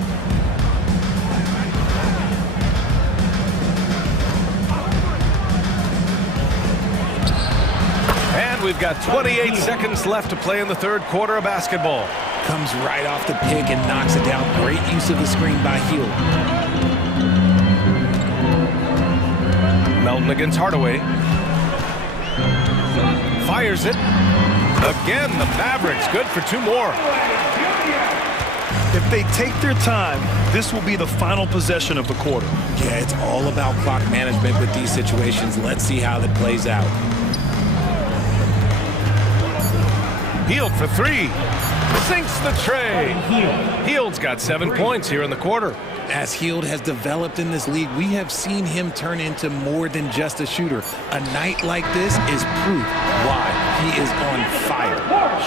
And we've got 28 seconds left to play in the third quarter of basketball. Comes right off the pick and knocks it down. Great use of the screen by Hield. Melton against Hardaway. Fires it. Again, the Mavericks good for 2 more. If they take their time, this will be the final possession of the quarter. Yeah, it's all about clock management with these situations. Let's see how that plays out. Hield for 3. Sinks the tray. Hield's got 7 points here in the quarter. As Hield has developed in this league, we have seen him turn into more than just a shooter. A night like this is proof why he is on fire.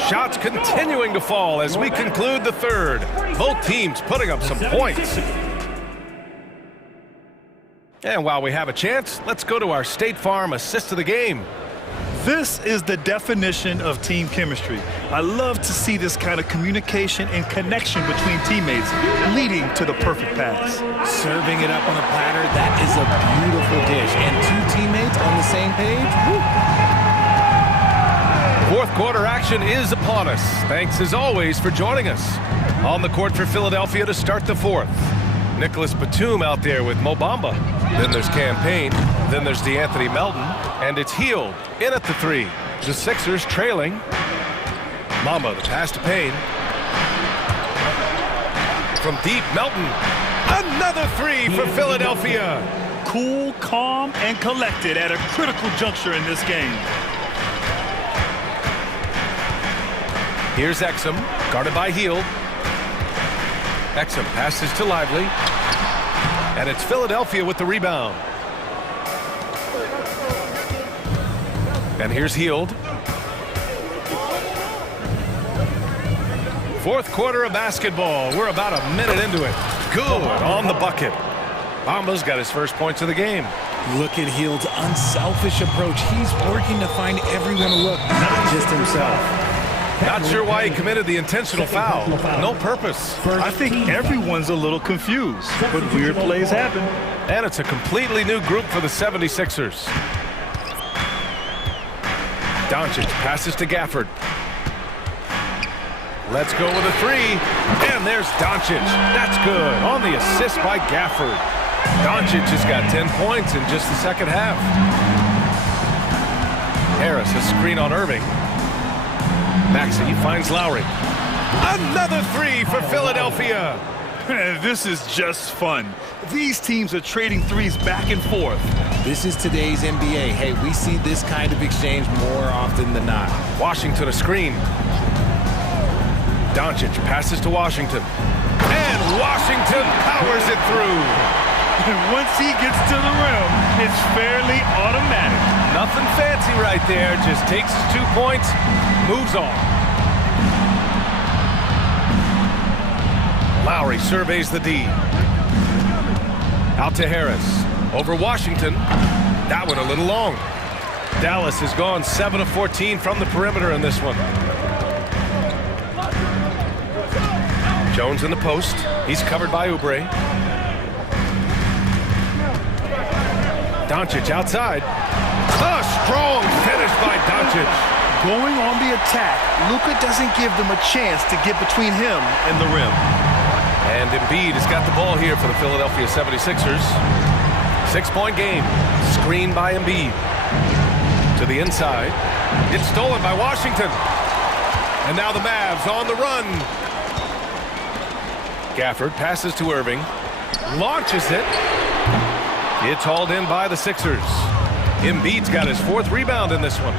Shots continuing to fall as we conclude the third. Both teams putting up some points. And while we have a chance, let's go to our State Farm assist of the game. This is the definition of team chemistry. I love to see this kind of communication and connection between teammates leading to the perfect pass. Serving it up on a platter, that is a beautiful dish. And 2 teammates on the same page, woo. Fourth quarter action is upon us. Thanks as always for joining us. On the court for Philadelphia to start the fourth. Nicholas Batum out there with Mo Bamba. Then there's Campaign. Then there's DeAnthony Melton. And it's Hield in at the 3. The Sixers trailing. Mamba, the pass to Payne. From deep, Melton. Another three for Philadelphia. Cool, calm, and collected at a critical juncture in this game. Here's Exum, guarded by Hield. Exum passes to Lively. And it's Philadelphia with the rebound. And here's Hield. Fourth quarter of basketball. We're about a minute into it. Good on the bucket. Mamba's got his first points of the game. Look at Hield's unselfish approach. He's working to find everyone to look, not just himself. Not sure why he committed the intentional foul. No purpose. I think everyone's a little confused, but weird plays happen. And it's a completely new group for the 76ers. Doncic passes to Gafford. Let's go with a three. And there's Doncic. That's good. On the assist by Gafford. Doncic has got 10 points in just the second half. Harris, a screen on Irving. Maxey finds Lowry. Another three for Philadelphia. This is just fun. These teams are trading threes back and forth. This is today's NBA. Hey, we see this kind of exchange more often than not. Washington a screen. Doncic passes to Washington. And Washington powers it through. Once he gets to the rim, it's fairly automatic. Nothing fancy right there. Just takes his 2 points, moves on. Lowry surveys the D. Out to Harris. Over Washington. That one a little long. Dallas has gone 7 of 14 from the perimeter in this one. Jones in the post. He's covered by Oubre. Doncic outside. A strong finish by Doncic. Going on the attack, Luka doesn't give them a chance to get between him and the rim. And Embiid has got the ball here for the Philadelphia 76ers. 6-point game. Screen by Embiid. To the inside. It's stolen by Washington. And now the Mavs on the run. Gafford passes to Irving. Launches it. It's hauled in by the Sixers. Embiid's got his 4th rebound in this one.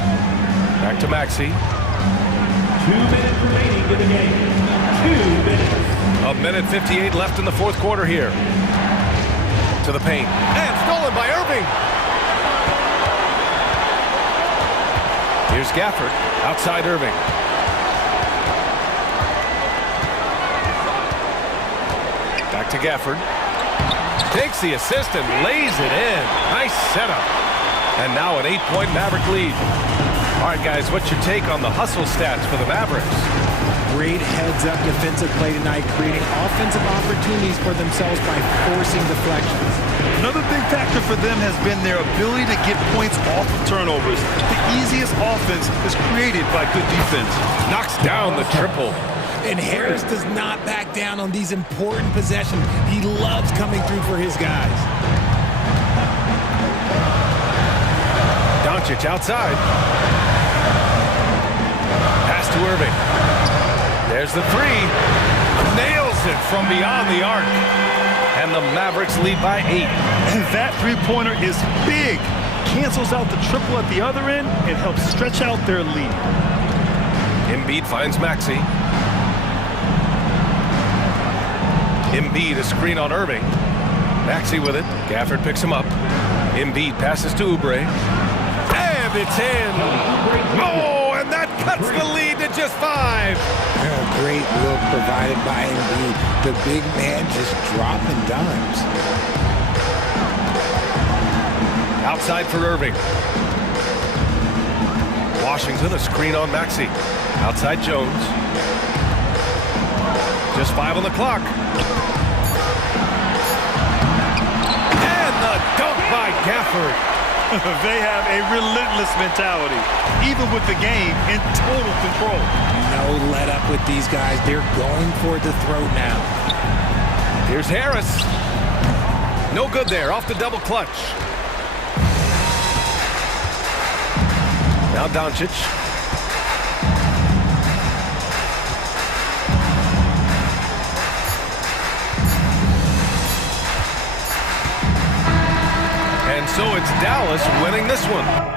Back to Maxey. 2 minutes remaining in the game. 2 minutes. A minute 58 left in the 4th quarter here. To the paint. And stolen by Irving. Here's Gafford. Outside Irving. Back to Gafford. Takes the assist and lays it in. Nice setup. And now an 8-point Maverick lead. All right, guys, what's your take on the hustle stats for the Mavericks? Great heads-up defensive play tonight, creating offensive opportunities for themselves by forcing deflections. Another big factor for them has been their ability to get points off of turnovers. The easiest offense is created by good defense. Knocks down the triple. And Harris does not back down on these important possessions. He loves coming through for his guys. Doncic outside. Pass to Irving. There's the three. Nails it from beyond the arc. And the Mavericks lead by 8. And that three-pointer is big. Cancels out the triple at the other end and helps stretch out their lead. Embiid finds Maxey. Embiid a screen on Irving. Maxey with it. Gafford picks him up. Embiid passes to Oubre. And it's in. Oh, and that cuts the lead to just 5. A great look provided by Embiid. The big man just dropping dimes. Outside for Irving. Washington a screen on Maxey. Outside Jones. Just 5 on the clock. And the dunk by Gafford. They have a relentless mentality, even with the game in total control. No let up with these guys. They're going for the throat now. Here's Harris. No good there, off the double clutch. Now Doncic. And so it's Dallas winning this one.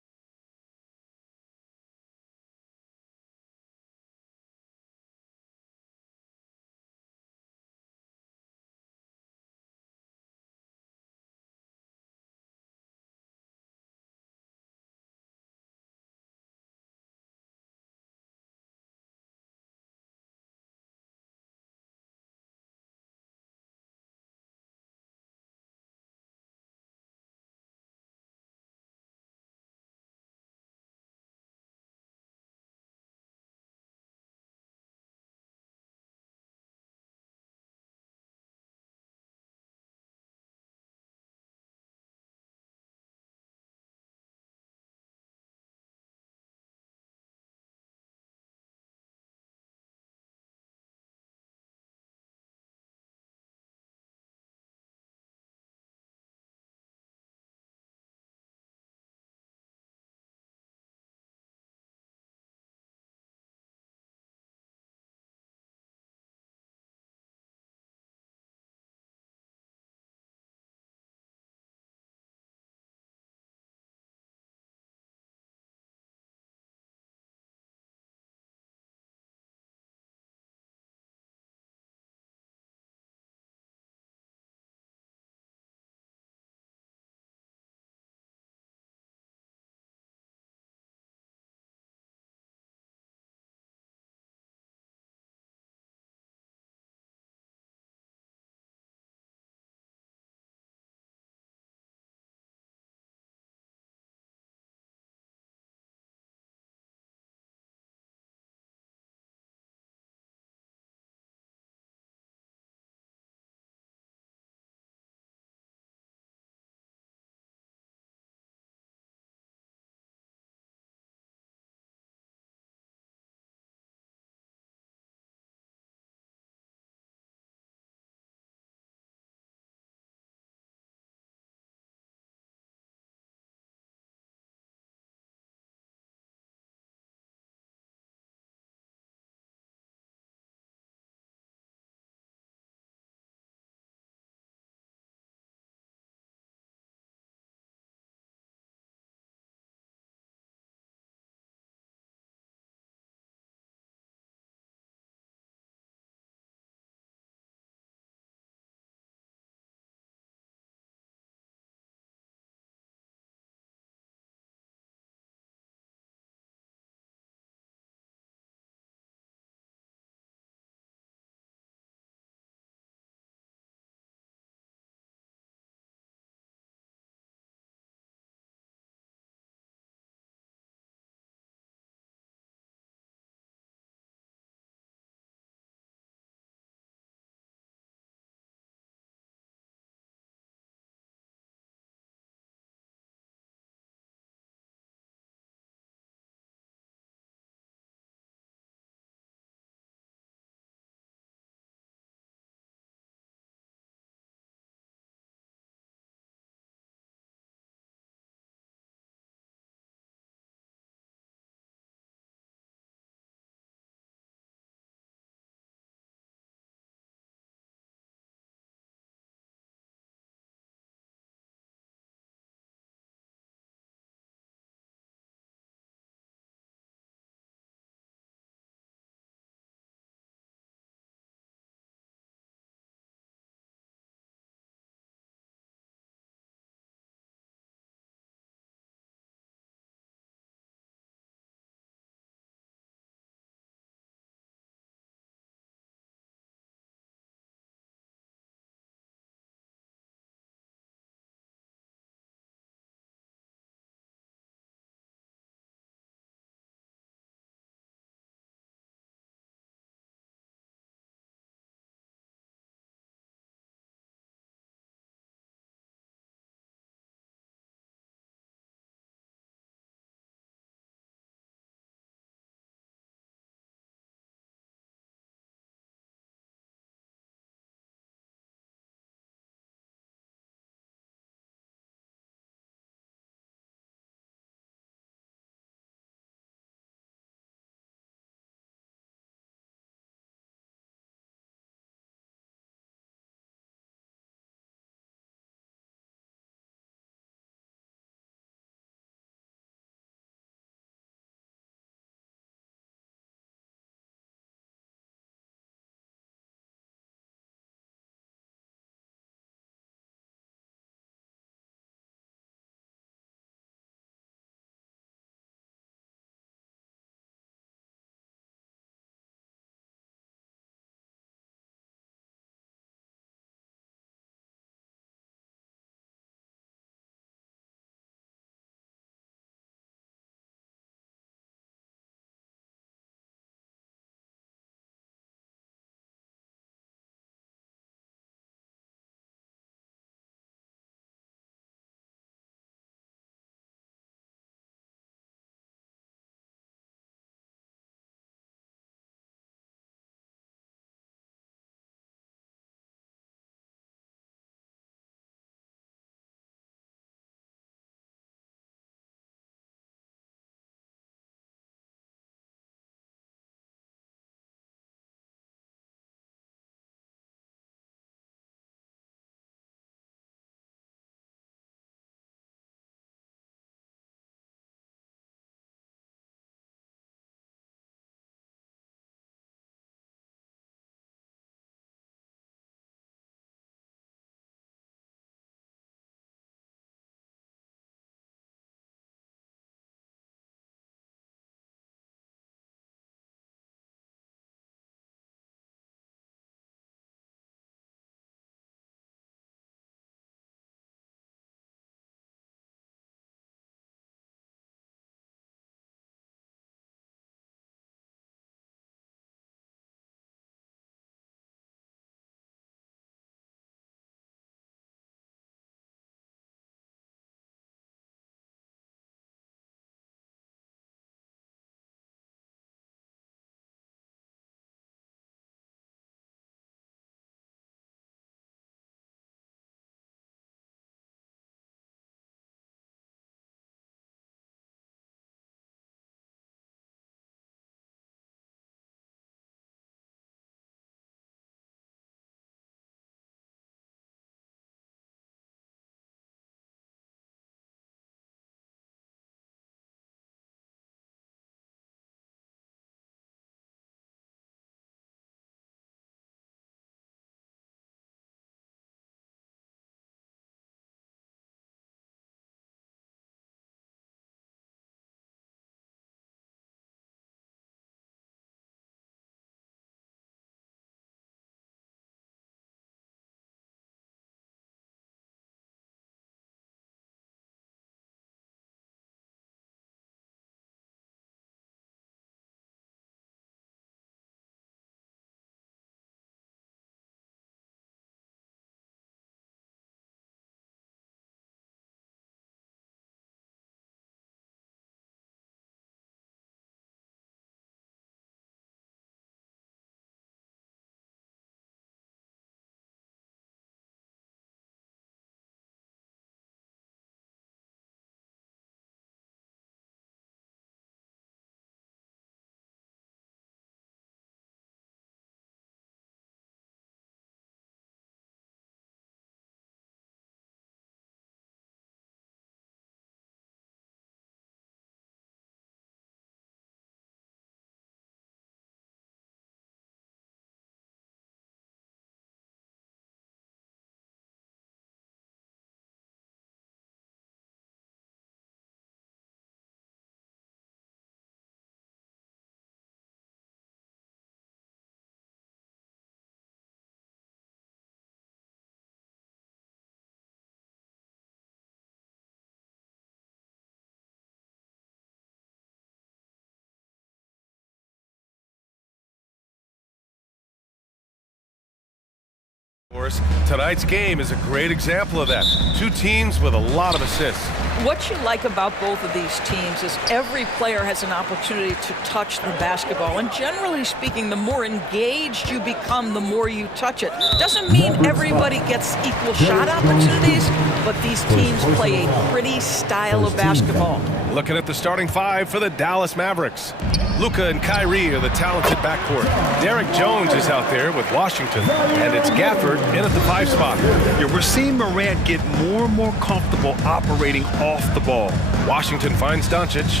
Tonight's game is a great example of that. Two teams with a lot of assists. What you like about both of these teams is every player has an opportunity to touch the basketball. And generally speaking, the more engaged you become, the more you touch it. Doesn't mean everybody gets equal shot opportunities, but these teams play a pretty style of basketball. Looking at the starting five for the Dallas Mavericks. Luka and Kyrie are the talented backcourt. Derek Jones is out there with Washington, and it's Gafford in at the 5 spot. Yeah, we're seeing Morant get more and more comfortable operating off the ball. Washington finds Doncic.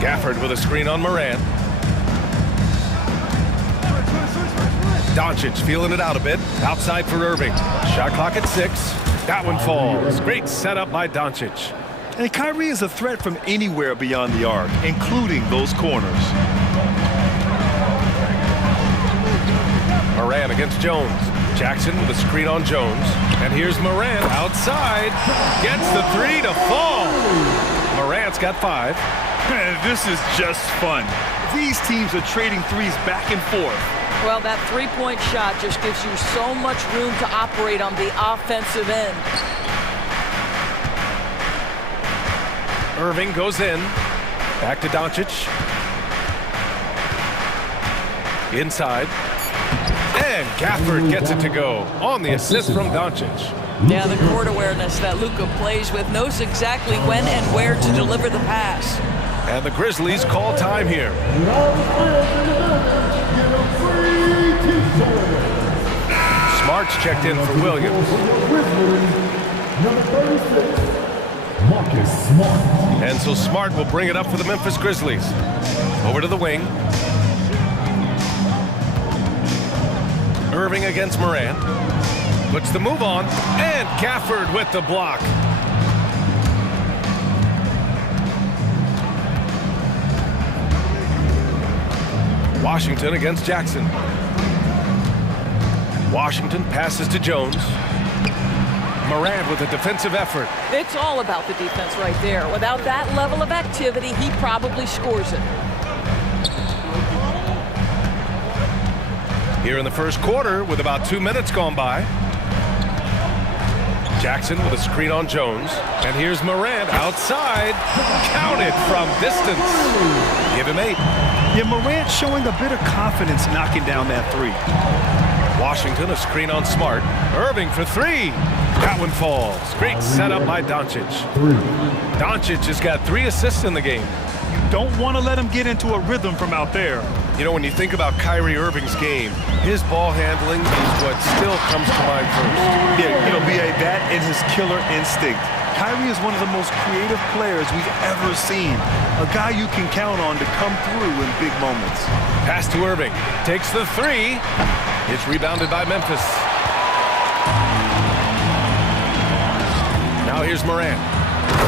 Gafford with a screen on Morant. Doncic feeling it out a bit. Outside for Irving. Shot clock at 6. That one falls. Great setup by Doncic. And Kyrie is a threat from anywhere beyond the arc, including those corners. Morant against Jones. Jackson with a screen on Jones. And here's Morant outside. Gets the 3 to fall. Morant's got 5. This is just fun. These teams are trading threes back and forth. Well, that three-point shot just gives you so much room to operate on the offensive end. Irving goes in. Back to Doncic. Inside. And Gafford gets it to go on the assist from Doncic. Yeah, the court awareness that Luka plays with, knows exactly when and where to deliver the pass. And the Grizzlies call time here. Smart's checked in for Williams. And so Smart will bring it up for the Memphis Grizzlies. Over to the wing. Irving against Morant. Puts the move on. And Gafford with the block. Washington against Jackson. Washington passes to Jones. Morant with a defensive effort. It's all about the defense right there. Without that level of activity, he probably scores it. Here in the first quarter with about 2 minutes gone by. Jackson with a screen on Jones. And here's Morant outside. Counted from distance. Give him 8. Yeah, Morant showing a bit of confidence knocking down that 3. Washington, a screen on Smart. Irving for 3. That one falls. Great setup by Doncic. Doncic has got 3 assists in the game. You don't want to let him get into a rhythm from out there. You know, when you think about Kyrie Irving's game, his ball handling is what still comes to mind first. Yeah, you know, B.A., that and his killer instinct. Kyrie is one of the most creative players we've ever seen. A guy you can count on to come through in big moments. Pass to Irving. Takes the 3. It's rebounded by Memphis. Now here's Morant.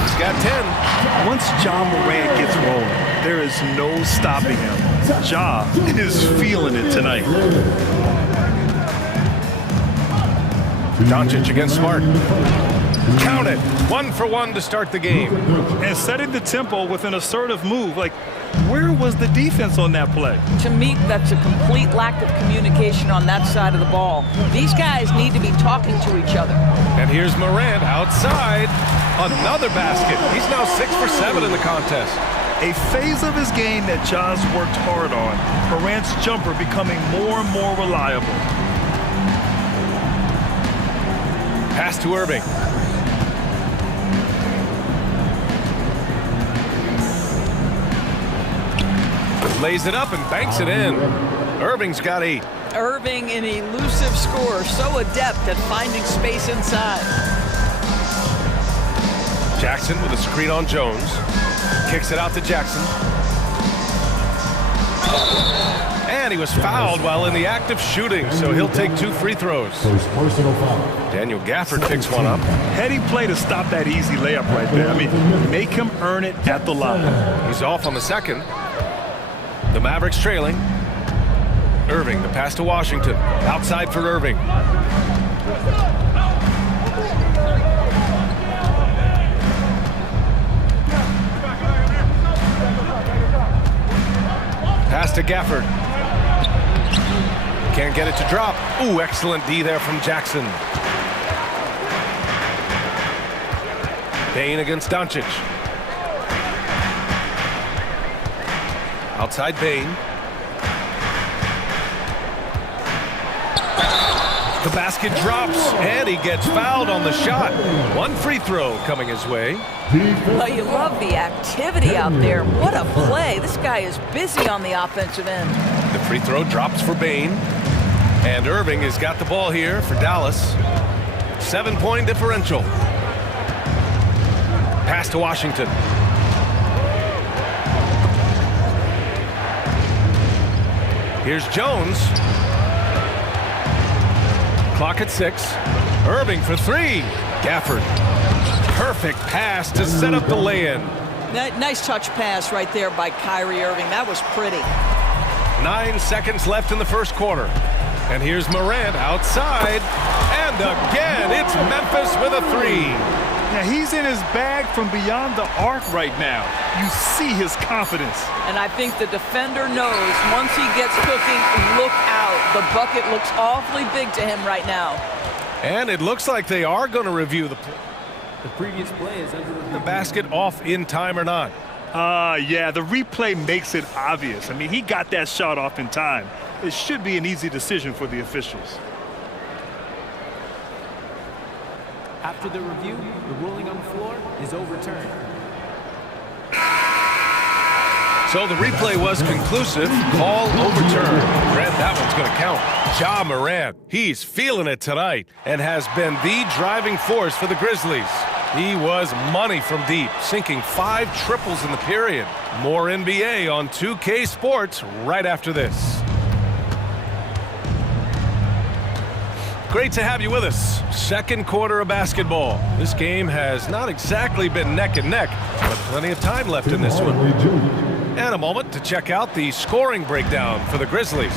He's got 10. Once Ja Morant gets rolling, there is no stopping him. Ja is feeling it tonight. Doncic against Smart. Count it. 1 for 1 to start the game. And setting the tempo with an assertive move. Like, where was the defense on that play? To me, that's a complete lack of communication on that side of the ball. These guys need to be talking to each other. And here's Morant outside. Another basket. He's now 6 for 7 in the contest. A phase of his game that Ja's worked hard on. Morant's jumper becoming more and more reliable. Pass to Irving. Lays it up and banks it in. Irving's got 8. Irving, an elusive scorer, so adept at finding space inside. Jackson with a screen on Jones. Kicks it out to Jackson. And he was fouled while in the act of shooting, so he'll take 2 free throws. Daniel Gafford picks one up. Heady play to stop that easy layup right there. I mean, make him earn it at the line. He's off on the second. The Mavericks trailing. Irving, the pass to Washington. Outside for Irving. Pass to Gafford. Can't get it to drop. Ooh, excellent D there from Jackson. Bane against Doncic. Outside Bane. The basket drops, and he gets fouled on the shot. One free throw coming his way. Well, you love the activity out there. What a play. This guy is busy on the offensive end. The free throw drops for Bane. And Irving has got the ball here for Dallas. 7-point differential. Pass to Washington. Here's Jones. Clock at 6. Irving for 3. Gafford. Perfect pass to set up the lay-in. Nice touch pass right there by Kyrie Irving. That was pretty. 9 seconds left in the first quarter. And here's Morant outside. And again, it's Memphis with a 3. Now, he's in his bag from beyond the arc right now. You see his confidence. And I think the defender knows once he gets cooking, look out. The bucket looks awfully big to him right now. And it looks like they are going to review the previous play. Is the basket off in time or not? Yeah, the replay makes it obvious. I mean, he got that shot off in time. It should be an easy decision for the officials. After the review, the ruling on the floor is overturned. So the replay was conclusive. Call overturned. Grant, that one's going to count. Ja Morant, he's feeling it tonight and has been the driving force for the Grizzlies. He was money from deep, sinking 5 triples in the period. More NBA on 2K Sports right after this. Great to have you with us. Second quarter of basketball. This game has not exactly been neck and neck, but plenty of time left in this one. And a moment to check out the scoring breakdown for the Grizzlies.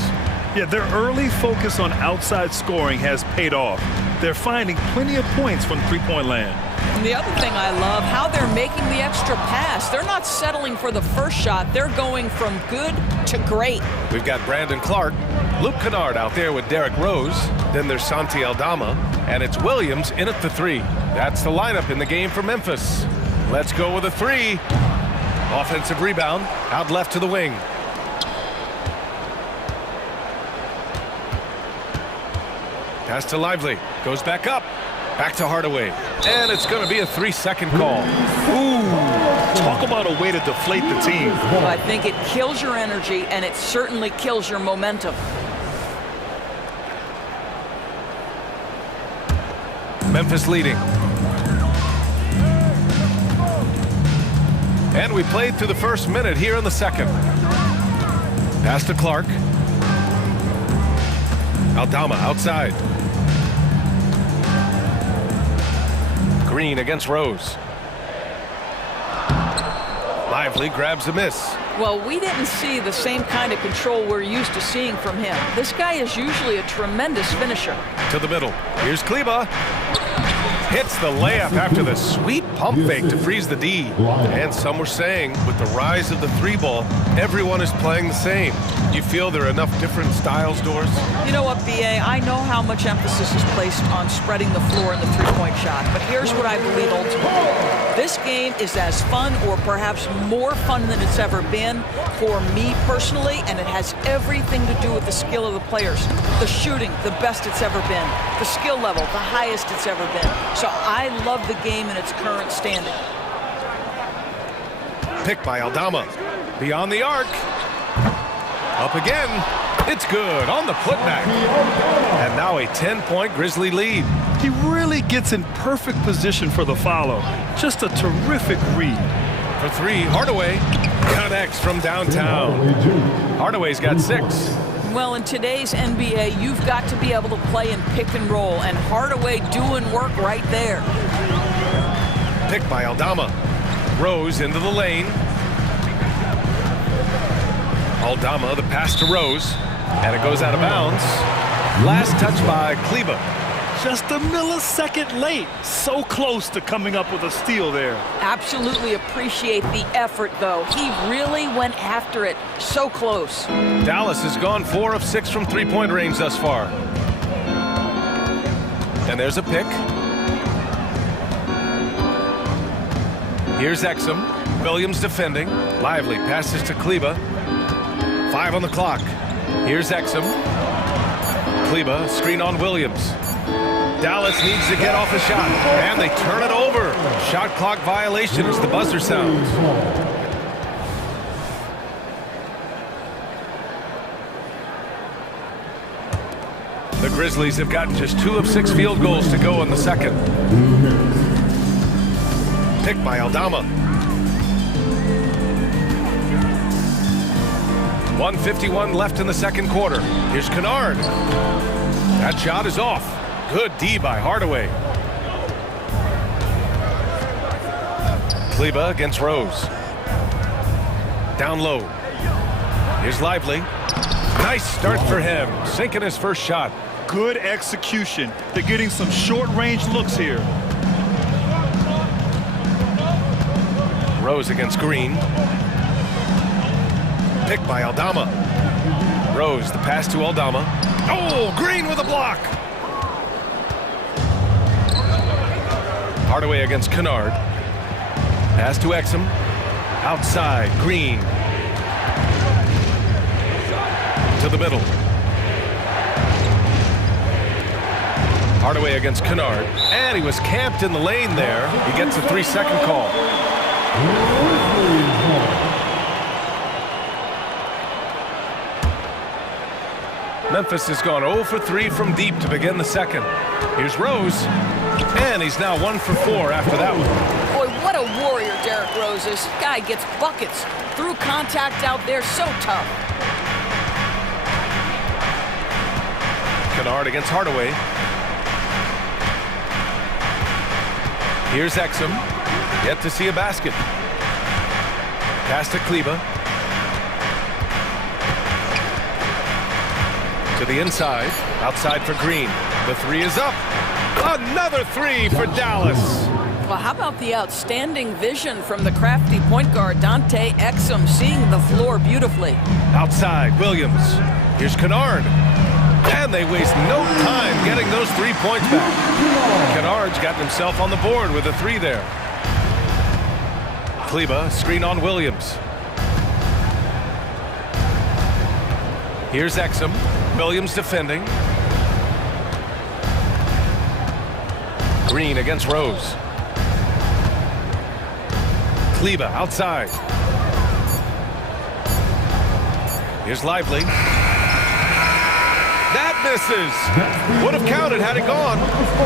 Yeah, their early focus on outside scoring has paid off. They're finding plenty of points from three-point land. And the other thing I love, how they're making the extra pass. They're not settling for the first shot. They're going from good to great. We've got Brandon Clark, Luke Kennard out there with Derrick Rose. Then there's Santi Aldama, and it's Williams in at the 3. That's the lineup in the game for Memphis. Let's go with a 3. Offensive rebound, out left to the wing. Pass to Lively, goes back up. Back to Hardaway. And it's going to be a 3-second call. Ooh, talk about a way to deflate the team. Well, I think it kills your energy, and it certainly kills your momentum. Memphis leading. And we played through the first minute here in the second. Pass to Clark. Aldama outside. Green against Rose. Lively grabs a miss. Well, we didn't see the same kind of control we're used to seeing from him. This guy is usually a tremendous finisher. To the middle. Here's Kleba. Hits the layup after the sweet pump fake to freeze the D. And some were saying, with the rise of the 3-ball, everyone is playing the same. You feel there are enough different styles, Doris? You know what, B.A., I know how much emphasis is placed on spreading the floor in the three-point shot, but here's what I believe ultimately. This game is as fun or perhaps more fun than it's ever been for me personally, and it has everything to do with the skill of the players. The shooting, the best it's ever been. The skill level, the highest it's ever been. So I love the game in its current standing. Pick by Aldama. Beyond the arc. Up again. It's good on the putback. And now a 10-point Grizzly lead. He really gets in perfect position for the follow. Just a terrific read. For 3, Hardaway connects from downtown. Hardaway's got 6. Well, in today's NBA, you've got to be able to play in pick and roll, and Hardaway doing work right there. Pick by Aldama. Rose into the lane. Aldama, the pass to Rose, and it goes out of bounds. Last touch by Kleba. just a millisecond late. So close to coming up with a steal there. Absolutely appreciate the effort, though. He really went after it. So close. Dallas has gone 4 of 6 from three-point range thus far. And there's a pick. Here's Exum. Williams defending. Lively passes to Kleba. 5 on the clock. Here's Exum. Kleba, screen on Williams. Dallas needs to get off a shot, and they turn it over. Shot clock violation as the buzzer sounds. The Grizzlies have gotten just 2 of 6 field goals to go in the second. Pick by Aldama. 1:51 left in the second quarter. Here's Kennard. That shot is off. Good D by Hardaway. Kleba against Rose. Down low. Here's Lively. Nice start for him. Sinking his first shot. Good execution. They're getting some short-range looks here. Rose against Green. Pick by Aldama. Rose, the pass to Aldama. Oh, Green with a block. Hardaway against Kennard. Pass to Exum. Outside, Green. To the middle. Hardaway against Kennard. And he was camped in the lane there. He gets a 3-second call. Memphis has gone 0 for 3 from deep to begin the second. Here's Rose. And he's now 1 for 4 after that one. Boy, what a warrior Derrick Rose is. This guy gets buckets. Through contact out there, so tough. Kennard against Hardaway. Here's Exum. Yet to see a basket. Pass to Kleba. To the inside. Outside for Green. The 3 is up. Another 3 for Dallas. Well, how about the outstanding vision from the crafty point guard, Dante Exum, seeing the floor beautifully. Outside, Williams. Here's Kennard. And they waste no time getting those 3 points back. Kennard's gotten himself on the board with a 3 there. Kleba, screen on Williams. Here's Exum. Williams defending. Green against Rose. Kleba outside. Here's Lively. That misses. Would have counted had it gone.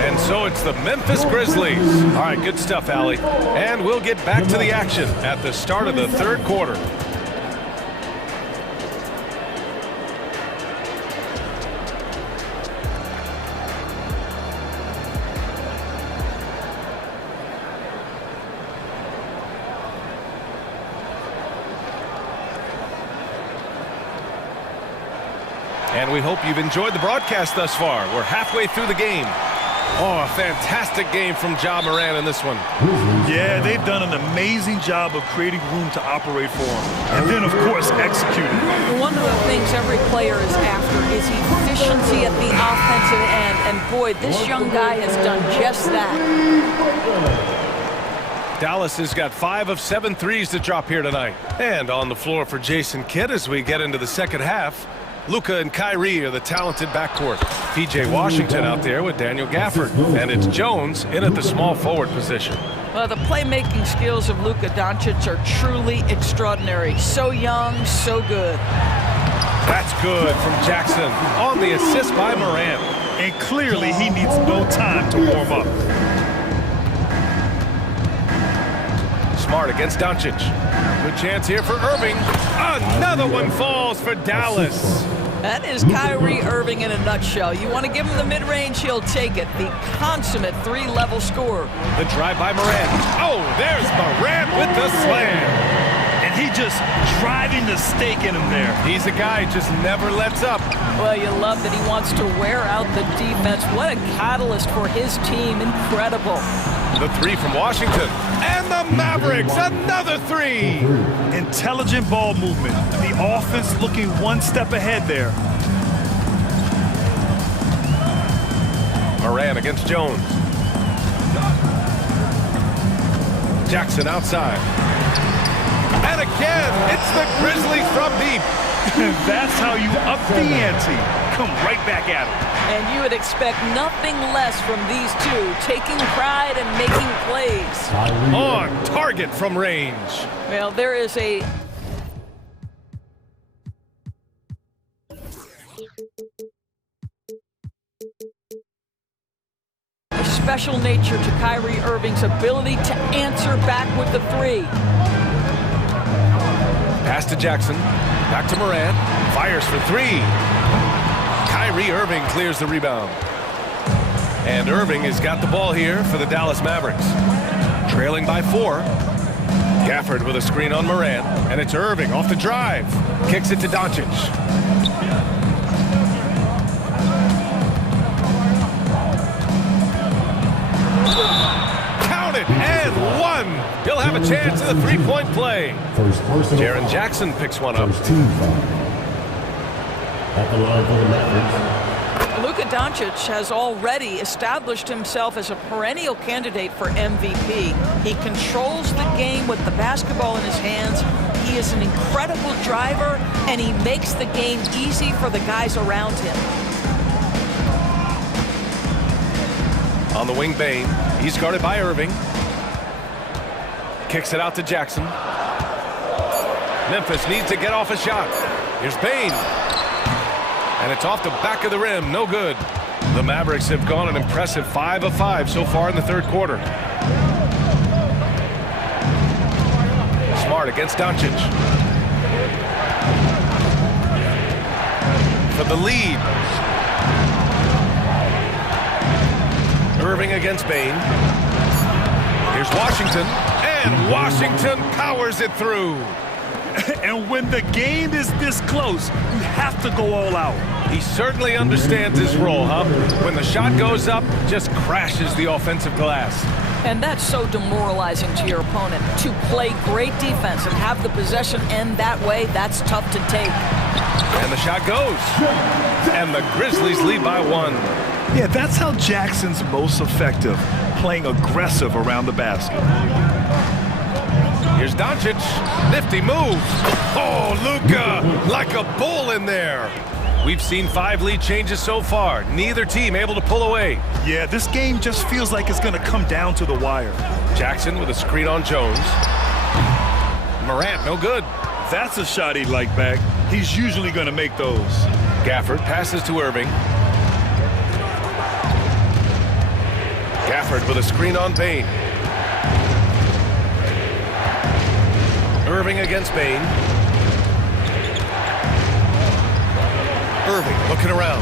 And so it's the Memphis Grizzlies. All right, good stuff, Allie. And we'll get back to the action at the start of the third quarter. And we hope you've enjoyed the broadcast thus far. We're halfway through the game. Oh, a fantastic game from Ja Morant in this one. Yeah, they've done an amazing job of creating room to operate for him. And then, of course, executing. One of the things every player is after is efficiency at the offensive end. And boy, this young guy has done just that. Dallas has got 5 of 7 threes to drop here tonight. And on the floor for Jason Kidd as we get into the second half, Luka and Kyrie are the talented backcourt. P.J. Washington out there with Daniel Gafford. And it's Jones in at the small forward position. Well, the playmaking skills of Luka Doncic are truly extraordinary. So young, so good. That's good from Jackson on the assist by Morant. And clearly he needs no time to warm up. Smart against Doncic. Good chance here for Irving. Another one falls for Dallas. That is Kyrie Irving in a nutshell. You want to give him the mid-range, he'll take it. The consummate 3-level scorer. The drive by Morant. Oh, there's Morant with the slam. And he just driving the stake in him there. He's a guy who just never lets up. Well, you love that he wants to wear out the defense. What a catalyst for his team. Incredible. The three from Washington. And the Mavericks, another three. Intelligent ball movement. The offense looking one step ahead there. Moran against Jones. Jackson outside. And again, it's the Grizzlies from deep. That's how you up the ante. Come right back at him. And you would expect nothing less from these two, taking pride and making plays. On target from range. Well, there is a special nature to Kyrie Irving's ability to answer back with the three. Pass to Jackson. Back to Moran. Fires for three. Kyrie Irving clears the rebound. And Irving has got the ball here for the Dallas Mavericks. Trailing by 4. Gafford with a screen on Moran. And it's Irving off the drive. Kicks it to Doncic. Count it, and one. He'll have a chance in the three-point play. Jaren Jackson picks one up. At the line for the Mavericks. Luka Doncic has already established himself as a perennial candidate for MVP. He controls the game with the basketball in his hands. He is an incredible driver, and he makes the game easy for the guys around him. On the wing, Bane. He's guarded by Irving. Kicks it out to Jackson. Memphis needs to get off a shot. Here's Bane. And it's off the back of the rim. No good. The Mavericks have gone an impressive 5 of 5 so far in the third quarter. Smart against Doncic. For the lead. Irving against Bane. Here's Washington. And Washington powers it through. And when the game is this close, you have to go all out. He certainly understands his role, huh? When the shot goes up, just crashes the offensive glass. And that's so demoralizing to your opponent. To play great defense and have the possession end that way, that's tough to take. And the shot goes. And the Grizzlies lead by 1. Yeah, that's how Jackson's most effective, playing aggressive around the basket. Here's Doncic. Nifty move. Oh, Luka, like a bull in there. We've seen 5 lead changes so far. Neither team able to pull away. Yeah, this game just feels like it's going to come down to the wire. Jackson with a screen on Jones. Morant, no good. That's a shot he'd like back. He's usually going to make those. Gafford passes to Irving. Gafford with a screen on Bane. Irving against Bane. Irving looking around.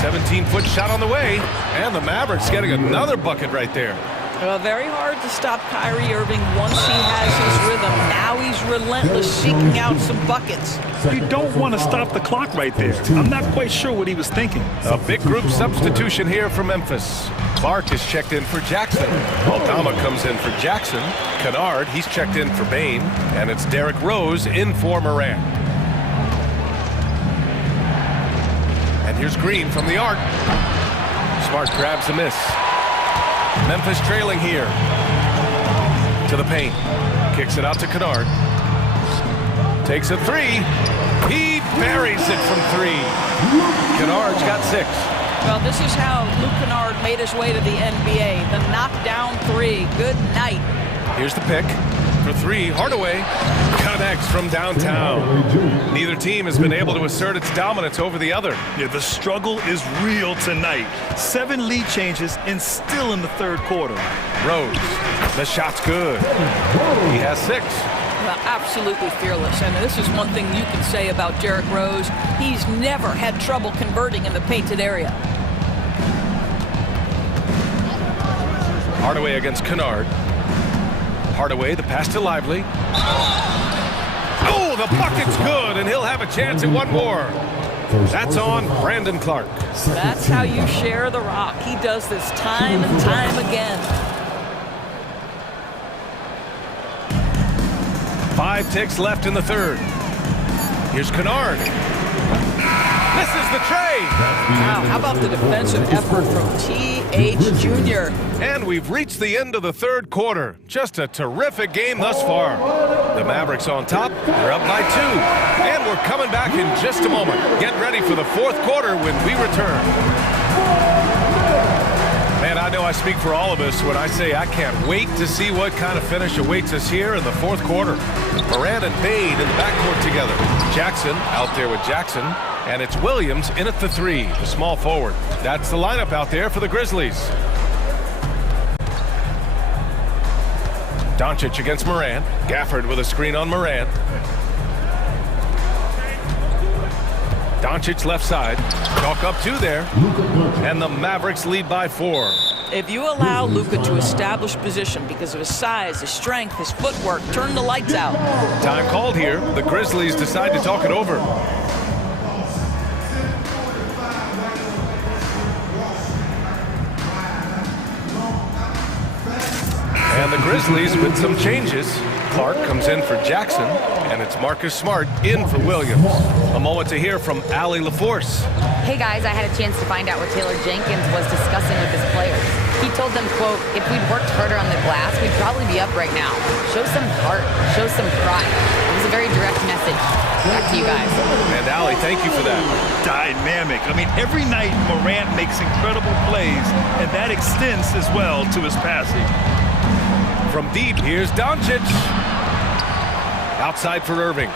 17-foot shot on the way. And the Mavericks getting another bucket right there. Well, very hard to stop Kyrie Irving once he has his rhythm. Now he's relentless, seeking out some buckets. You don't want to stop the clock right there. I'm not quite sure what he was thinking. A big group substitution here for Memphis. Clark is checked in for Jackson. Aldama comes in for Jackson. Kennard, he's checked in for Bane. And it's Derrick Rose in for Moran. And here's Green from the arc. Smart grabs the miss. Memphis trailing here. To the paint. Kicks it out to Kennard. Takes a 3. He buries it from 3. Kennard's got 6. Well, this is how Luke Kennard made his way to the NBA. The knockdown 3. Good night. Here's the pick. For 3, Hardaway connects from downtown. Neither team has been able to assert its dominance over the other. Yeah, the struggle is real tonight. 7 lead changes and still in the third quarter. Rose, the shot's good. He has 6. Well, absolutely fearless. And this is one thing you can say about Derrick Rose. He's never had trouble converting in the painted area. Hardaway against Kennard. Hardaway, the pass to Lively. Oh, the bucket's good, and he'll have a chance at one more. That's on Brandon Clark. That's how you share the rock. He does this time and time again. 5 ticks left in the third. Here's Kennard. Misses the trade. Wow, how about the defensive effort from T.H. Jr.? And we've reached the end of the third quarter. Just a terrific game thus far. The Mavericks on top. They're up by 2. And we're coming back in just a moment. Get ready for the fourth quarter when we return. Man, I know I speak for all of us when I say I can't wait to see what kind of finish awaits us here in the fourth quarter. Morant and Bade in the backcourt together. Jackson out there with Jackson. And it's Williams in at the 3, the small forward. That's the lineup out there for the Grizzlies. Doncic against Morant. Gafford with a screen on Morant. Doncic left side. Chalk up 2 there. And the Mavericks lead by 4. If you allow Luka to establish position because of his size, his strength, his footwork, turn the lights out. Time called here. The Grizzlies decide to talk it over. And the Grizzlies with some changes. Clark comes in for Jackson, and it's Marcus Smart in for Williams. A moment to hear from Allie LaForce. Hey guys, I had a chance to find out what Taylor Jenkins was discussing with his players. He told them, quote, if we'd worked harder on the glass, we'd probably be up right now. Show some heart, show some pride. It was a very direct message. Back to you guys. And Allie, thank you for that. Dynamic. I mean, every night Morant makes incredible plays, and that extends as well to his passing. From deep, here's Doncic. Outside for Irving.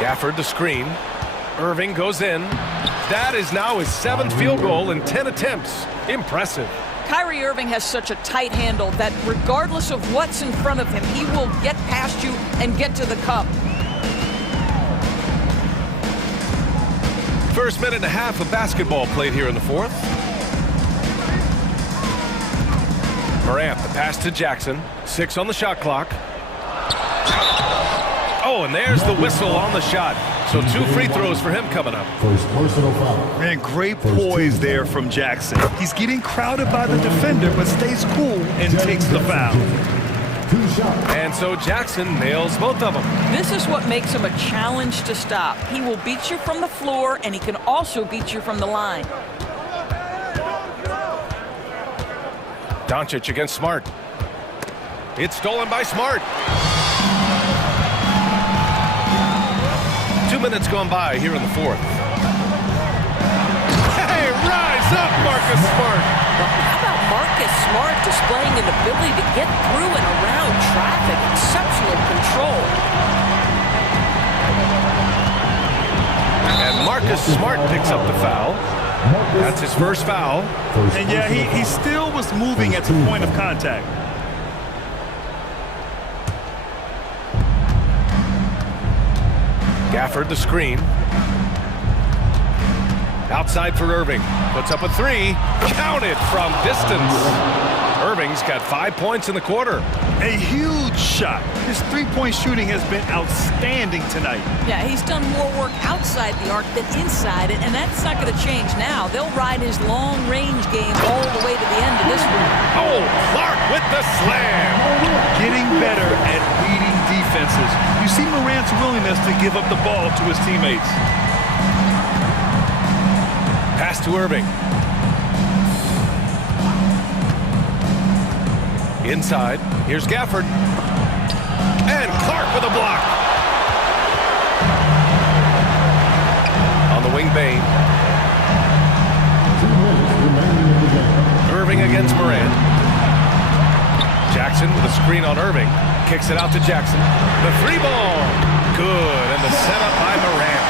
Gafford the screen. Irving goes in. That is now his 7th field goal in 10 attempts. Impressive. Kyrie Irving has such a tight handle that regardless of what's in front of him, he will get past you and get to the cup. First minute and a half of basketball played here in the fourth. Morant, the pass to Jackson. 6 on the shot clock. Oh, and there's the whistle on the shot. So 2 free throws for him coming up. First personal foul. Man, great poise there from Jackson. He's getting crowded by the defender, but stays cool and takes the foul. And so Jackson nails both of them. This is what makes him a challenge to stop. He will beat you from the floor, and he can also beat you from the line. Doncic against Smart. It's stolen by Smart. 2 minutes gone by here in the fourth. Hey, rise up, Marcus Smart. How about Marcus Smart displaying an ability to get through and around traffic? Exceptional control. And Marcus Smart picks up the foul. That's his first foul. And yeah, he still was moving at the point of contact. Gafford the screen. Outside for Irving. Puts up a 3. Counted from distance. Irving's got 5 points in the quarter. A huge shot. His three-point shooting has been outstanding tonight. Yeah, he's done more work outside the arc than inside it, and that's not going to change now. They'll ride his long-range game all the way to the end of this one. Oh, Clark with the slam. Getting better at reading defenses. You see Morant's willingness to give up the ball to his teammates. Pass to Irving. Inside, here's Gafford. And Clark with a block. On the wing, Bane. Irving against Morant. Jackson with a screen on Irving. Kicks it out to Jackson. The 3 ball. Good. And the setup by Morant.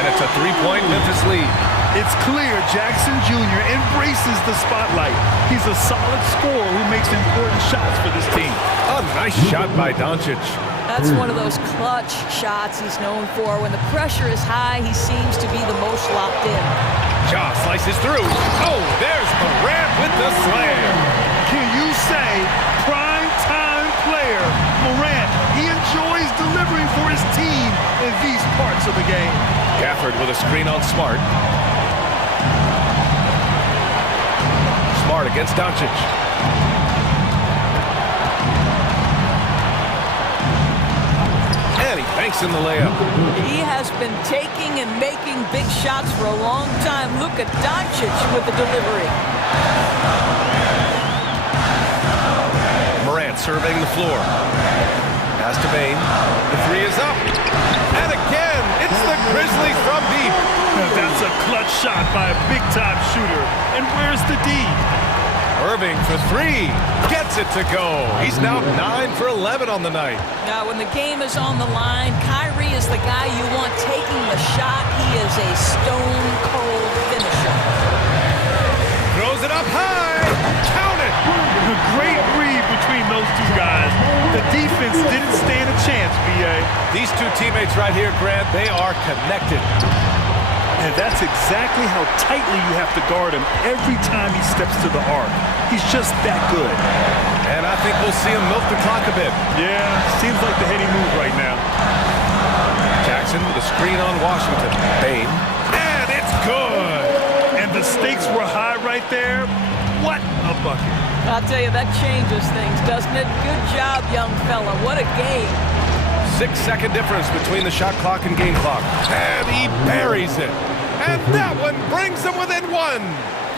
And it's a 3-point Memphis lead. It's clear Jackson Jr. embraces the spotlight. He's a solid scorer who makes important shots for this team. A nice shot by Doncic. That's one of those clutch shots he's known for. When the pressure is high, he seems to be the most locked in. Ja slices through. Oh, there's Morant with the slam. Can you say NBA prime-time player, Morant. He enjoys delivering for his team in these parts of the game. Gafford with a screen on Smart. Smart against Doncic. And he banks in the layup. He has been taking and making big shots for a long time. Look at Doncic with the delivery. Morant surveying the floor. Pass to Bane. The three is up. And again, it's the Grizzlies from deep. That's a clutch shot by a big-time shooter. And where's the D? Irving for three. Gets it to go. He's now 9 for 11 on the night. Now, when the game is on the line, Kyrie is the guy you want taking the shot. He is a stone-cold finisher. Throws it up high. Count it. A great read between those two guys. The defense didn't stand a chance, B.A. These two teammates right here, Grant, they are connected. And that's exactly how tightly you have to guard him every time he steps to the arc. He's just that good. And I think we'll see him milk the clock a bit. Yeah, seems like the heady move right now. Jackson with a screen on Washington. Bane. And it's good. And the stakes were high right there. What a bucket. I'll tell you, that changes things, doesn't it? Good job, young fella. What a game. 6-second difference between the shot clock and game clock. And he buries it. And that one brings them within one.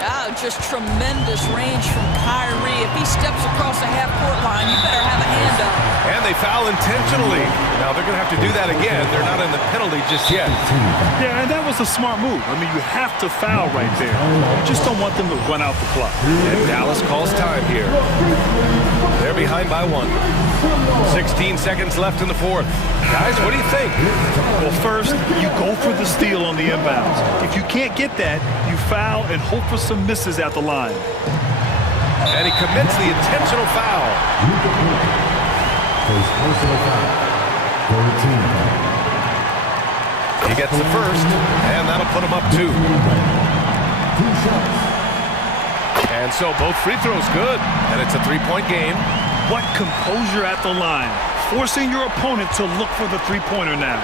Oh, just tremendous range from Kyrie. If he steps across the half-court line, you better have a hand up. And they foul intentionally. Now they're going to have to do that again. They're not in the penalty just yet. Yeah, and that was a smart move. I mean, you have to foul right there. You just don't want them to run out the clock. And Dallas calls time here. They're behind by 1. 16 seconds left in the fourth. Guys, what do you think? Well, first, you go for the steal on the inbounds. If you can't get that, you foul and hope for some misses at the line. And he commits the intentional foul. He gets the first, and that'll put him up 2. And so both free throws good, and it's a 3-point game. What composure at the line, forcing your opponent to look for the three-pointer now.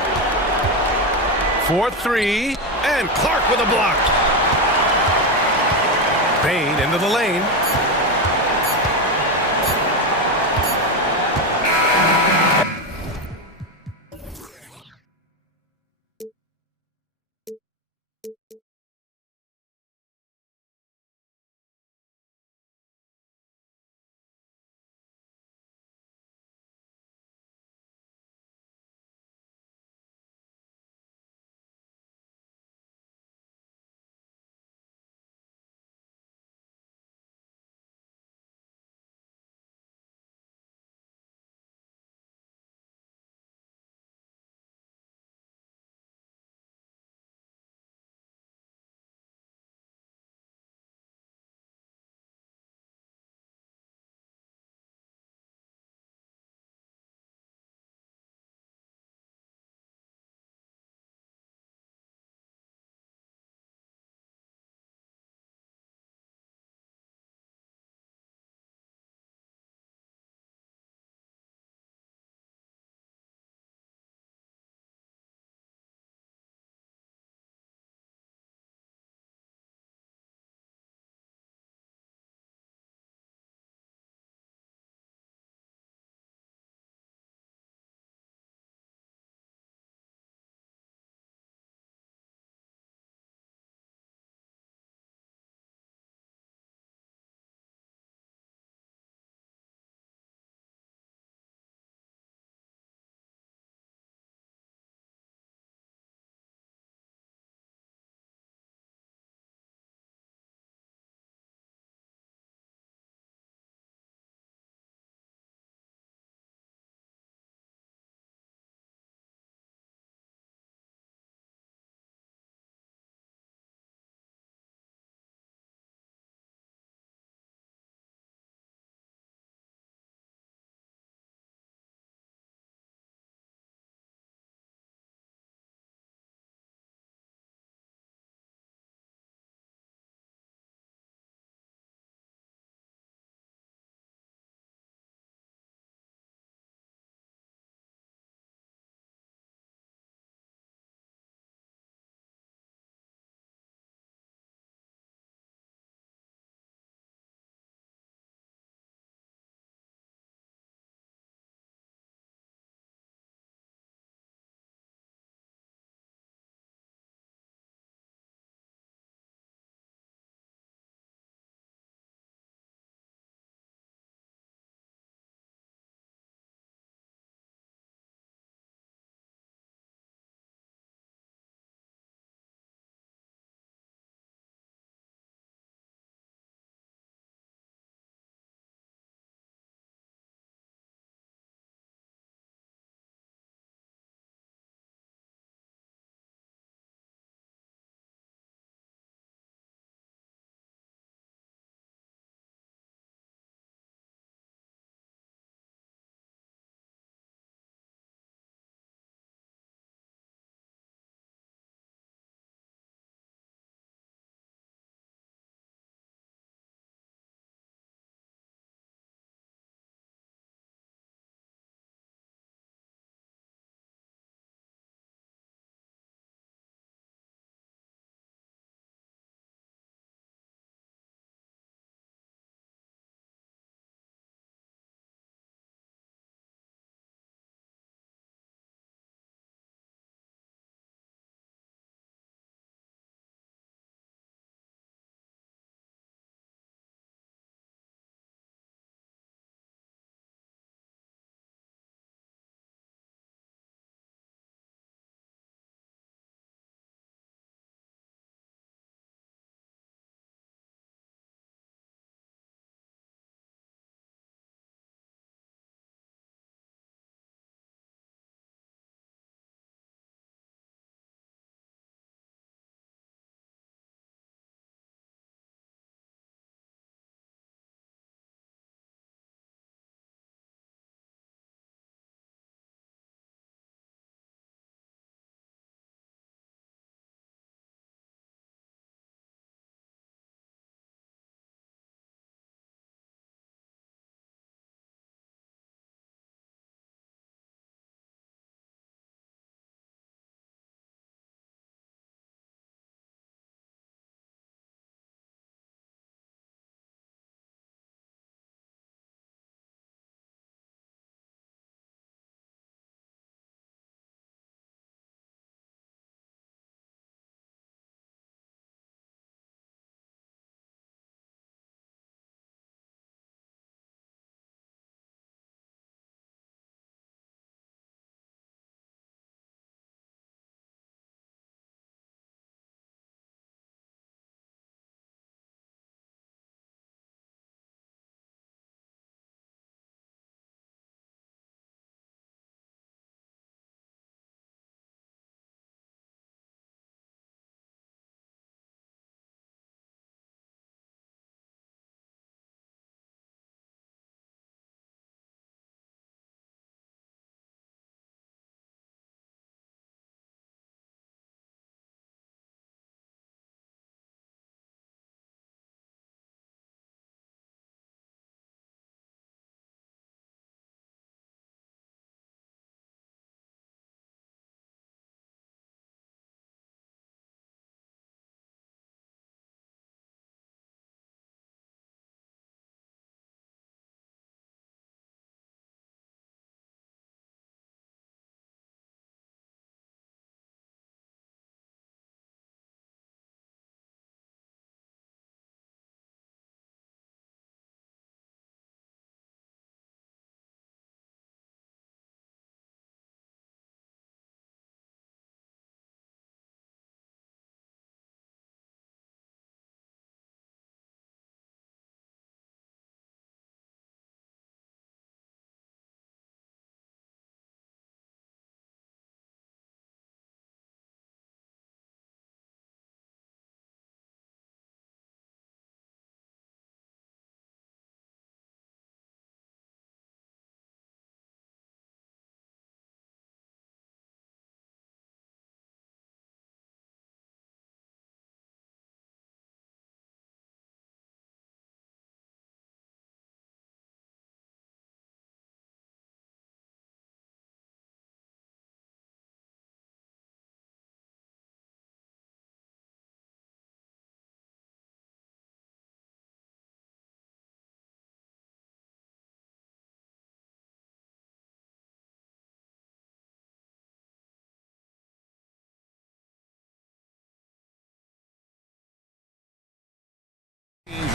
4-3, and Clark with a block. Bane into the lane.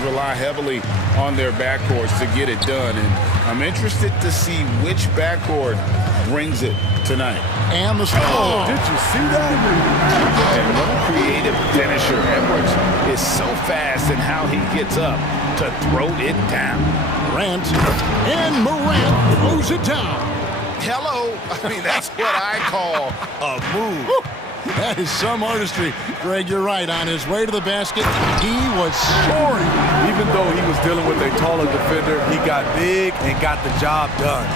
rely heavily on their backcourts to get it done. And I'm interested to see which backcourt brings it tonight. And the score. Did you see that? And what a creative finisher. Edwards is so fast in how he gets up to throw it down. Morant. And Morant throws it down. Hello. I mean, that's what I call a move. That is some artistry. Greg, you're right. On his way to the basket, he was soaring. Even though he was dealing with a taller defender, he got big and got the job done.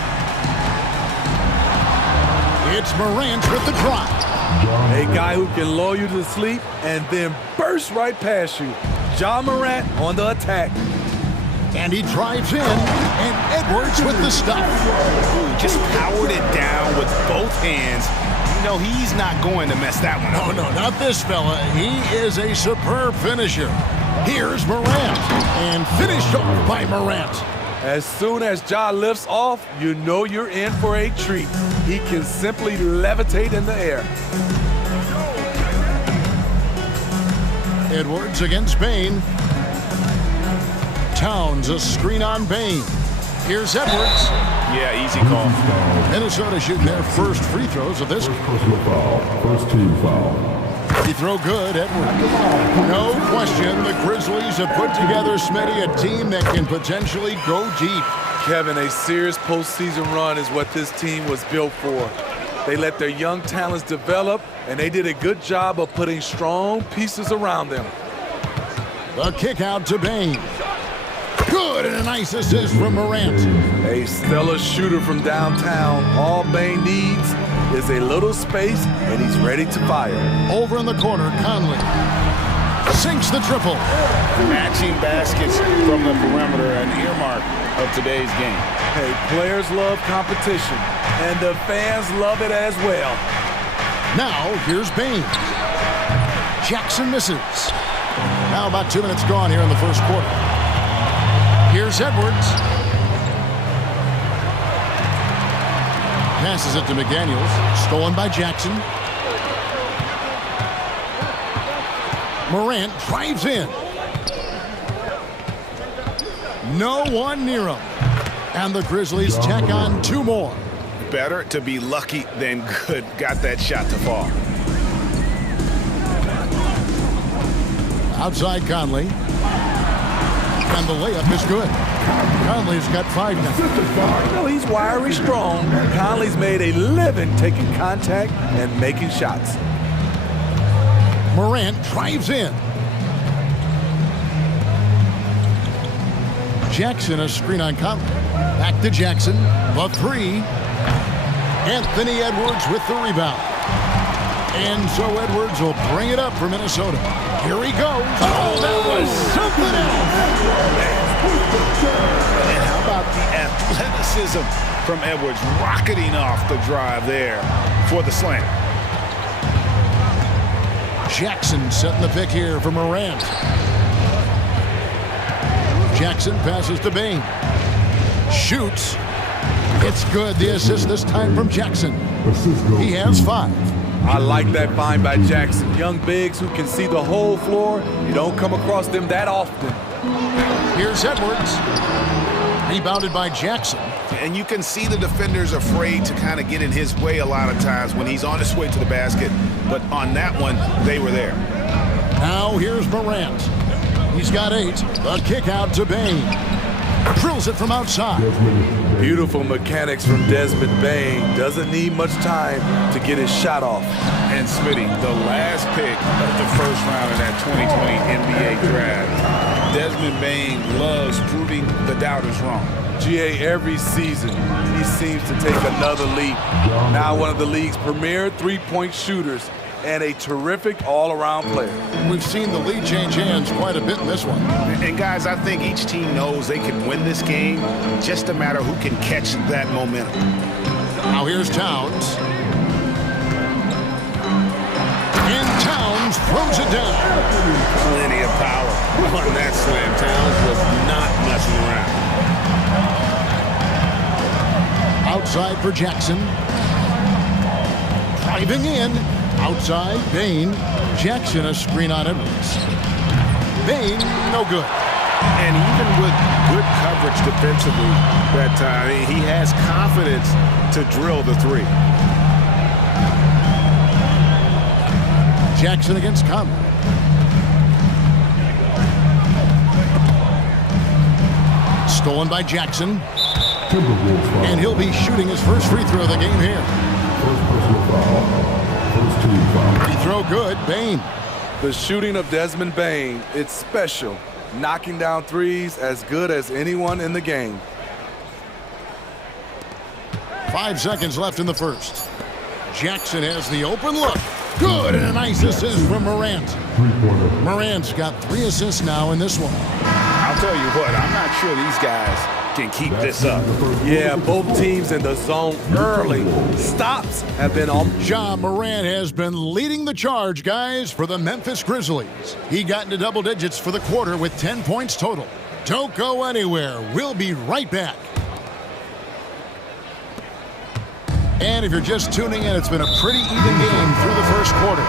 It's Morant with the drop. A guy who can lull you to sleep and then burst right past you. Ja Morant on the attack. And he drives in, and Edwards with the stuff. Ooh, just powered it down with both hands. You know, he's not going to mess that one up. No, not this fella. He is a superb finisher. Here's Morant, and finished off by Morant. As soon as Ja lifts off, you know you're in for a treat. He can simply levitate in the air. Edwards against Bain. Towns a screen on Bain. Here's Edwards. Yeah, easy call. Minnesota shooting their first free throws of this. Personal foul. First team foul. He throw good, Edwards. No question, the Grizzlies have put together, Smitty, a team that can potentially go deep. Kevin, a serious postseason run is what this team was built for. They let their young talents develop, and they did a good job of putting strong pieces around them. The kick out to Bain. Good, and a nice assist from Morant. A stellar shooter from downtown. All Bain needs is a little space, and he's ready to fire. Over in the corner, Conley sinks the triple. Matching baskets from the perimeter, an earmark of today's game. Hey, players love competition, and the fans love it as well. Now, here's Bain. Jackson misses. Now about 2 minutes gone here in the first quarter. Here's Edwards. Passes it to McDaniels. Stolen by Jackson. Morant drives in. No one near him. And the Grizzlies tack on 2 more. Better to be lucky than good. Got that shot to fall. Outside Conley. And the layup is good. Conley's got 5 now. You know, he's wiry strong. Conley's made a living taking contact and making shots. Morant drives in. Jackson, a screen on Conley. Back to Jackson. The 3. Anthony Edwards with the rebound. And so Edwards will bring it up for Minnesota. Here he goes. Oh, that was something else. And how about the athleticism from Edwards rocketing off the drive there for the slam. Jackson setting the pick here for Morant. Jackson passes to Bain. Shoots. It's good. The assist this time from Jackson. He has 5. I like that find by Jackson. Young bigs who can see the whole floor. You don't come across them that often. Here's Edwards. Rebounded by Jackson. And you can see the defenders afraid to kind of get in his way a lot of times when he's on his way to the basket. But on that one, they were there. Now here's Morant. He's got 8. The kick out to Bain. Drills it from outside. Beautiful mechanics from Desmond Bain. Doesn't need much time to get his shot off. And Smitty, the last pick of the first round in that 2020 NBA draft. Desmond Bain loves proving the doubters wrong. GA, every season, he seems to take another leap. Now one of the league's premier three-point shooters and a terrific all-around player. We've seen the lead change hands quite a bit in this one. And guys, I think each team knows they can win this game, just a matter who can catch that momentum. Now here's Towns. And Towns throws it down. Plenty of power on that slam. Towns was not messing around. Outside for Jackson. Driving in. Outside, Bain. Jackson a screen on Edwards. Bain, no good. And even with good coverage defensively that time, he has confidence to drill the three. Jackson against Conley. Stolen by Jackson. And he'll be shooting his first free throw of the game here. Free throw good, Bane. The shooting of Desmond Bane, it's special. Knocking down threes as good as anyone in the game. 5 seconds left in the first. Jackson has the open look. Good, and a nice assist from Morant. Morant's got 3 assists now in this one. I'll tell you what, I'm not sure these guys can keep this up. Yeah, both teams in the zone early. Stops have been on. Ja Morant has been leading the charge, guys, for the Memphis Grizzlies. He got into double digits for the quarter with 10 points total. Don't go anywhere. We'll be right back. And if you're just tuning in, it's been a pretty even game through the first quarter.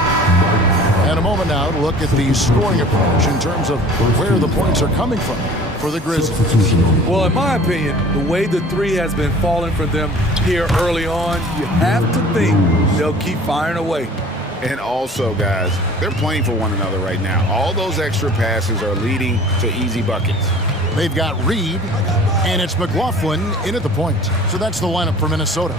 And a moment now to look at the scoring approach in terms of where the points are coming from for the Grizzlies. Well, in my opinion, the way the three has been falling for them here early on, you have to think they'll keep firing away. And also, guys, they're playing for one another right now. All those extra passes are leading to easy buckets. They've got Reed, and it's McLaughlin in at the point. So that's the lineup for Minnesota.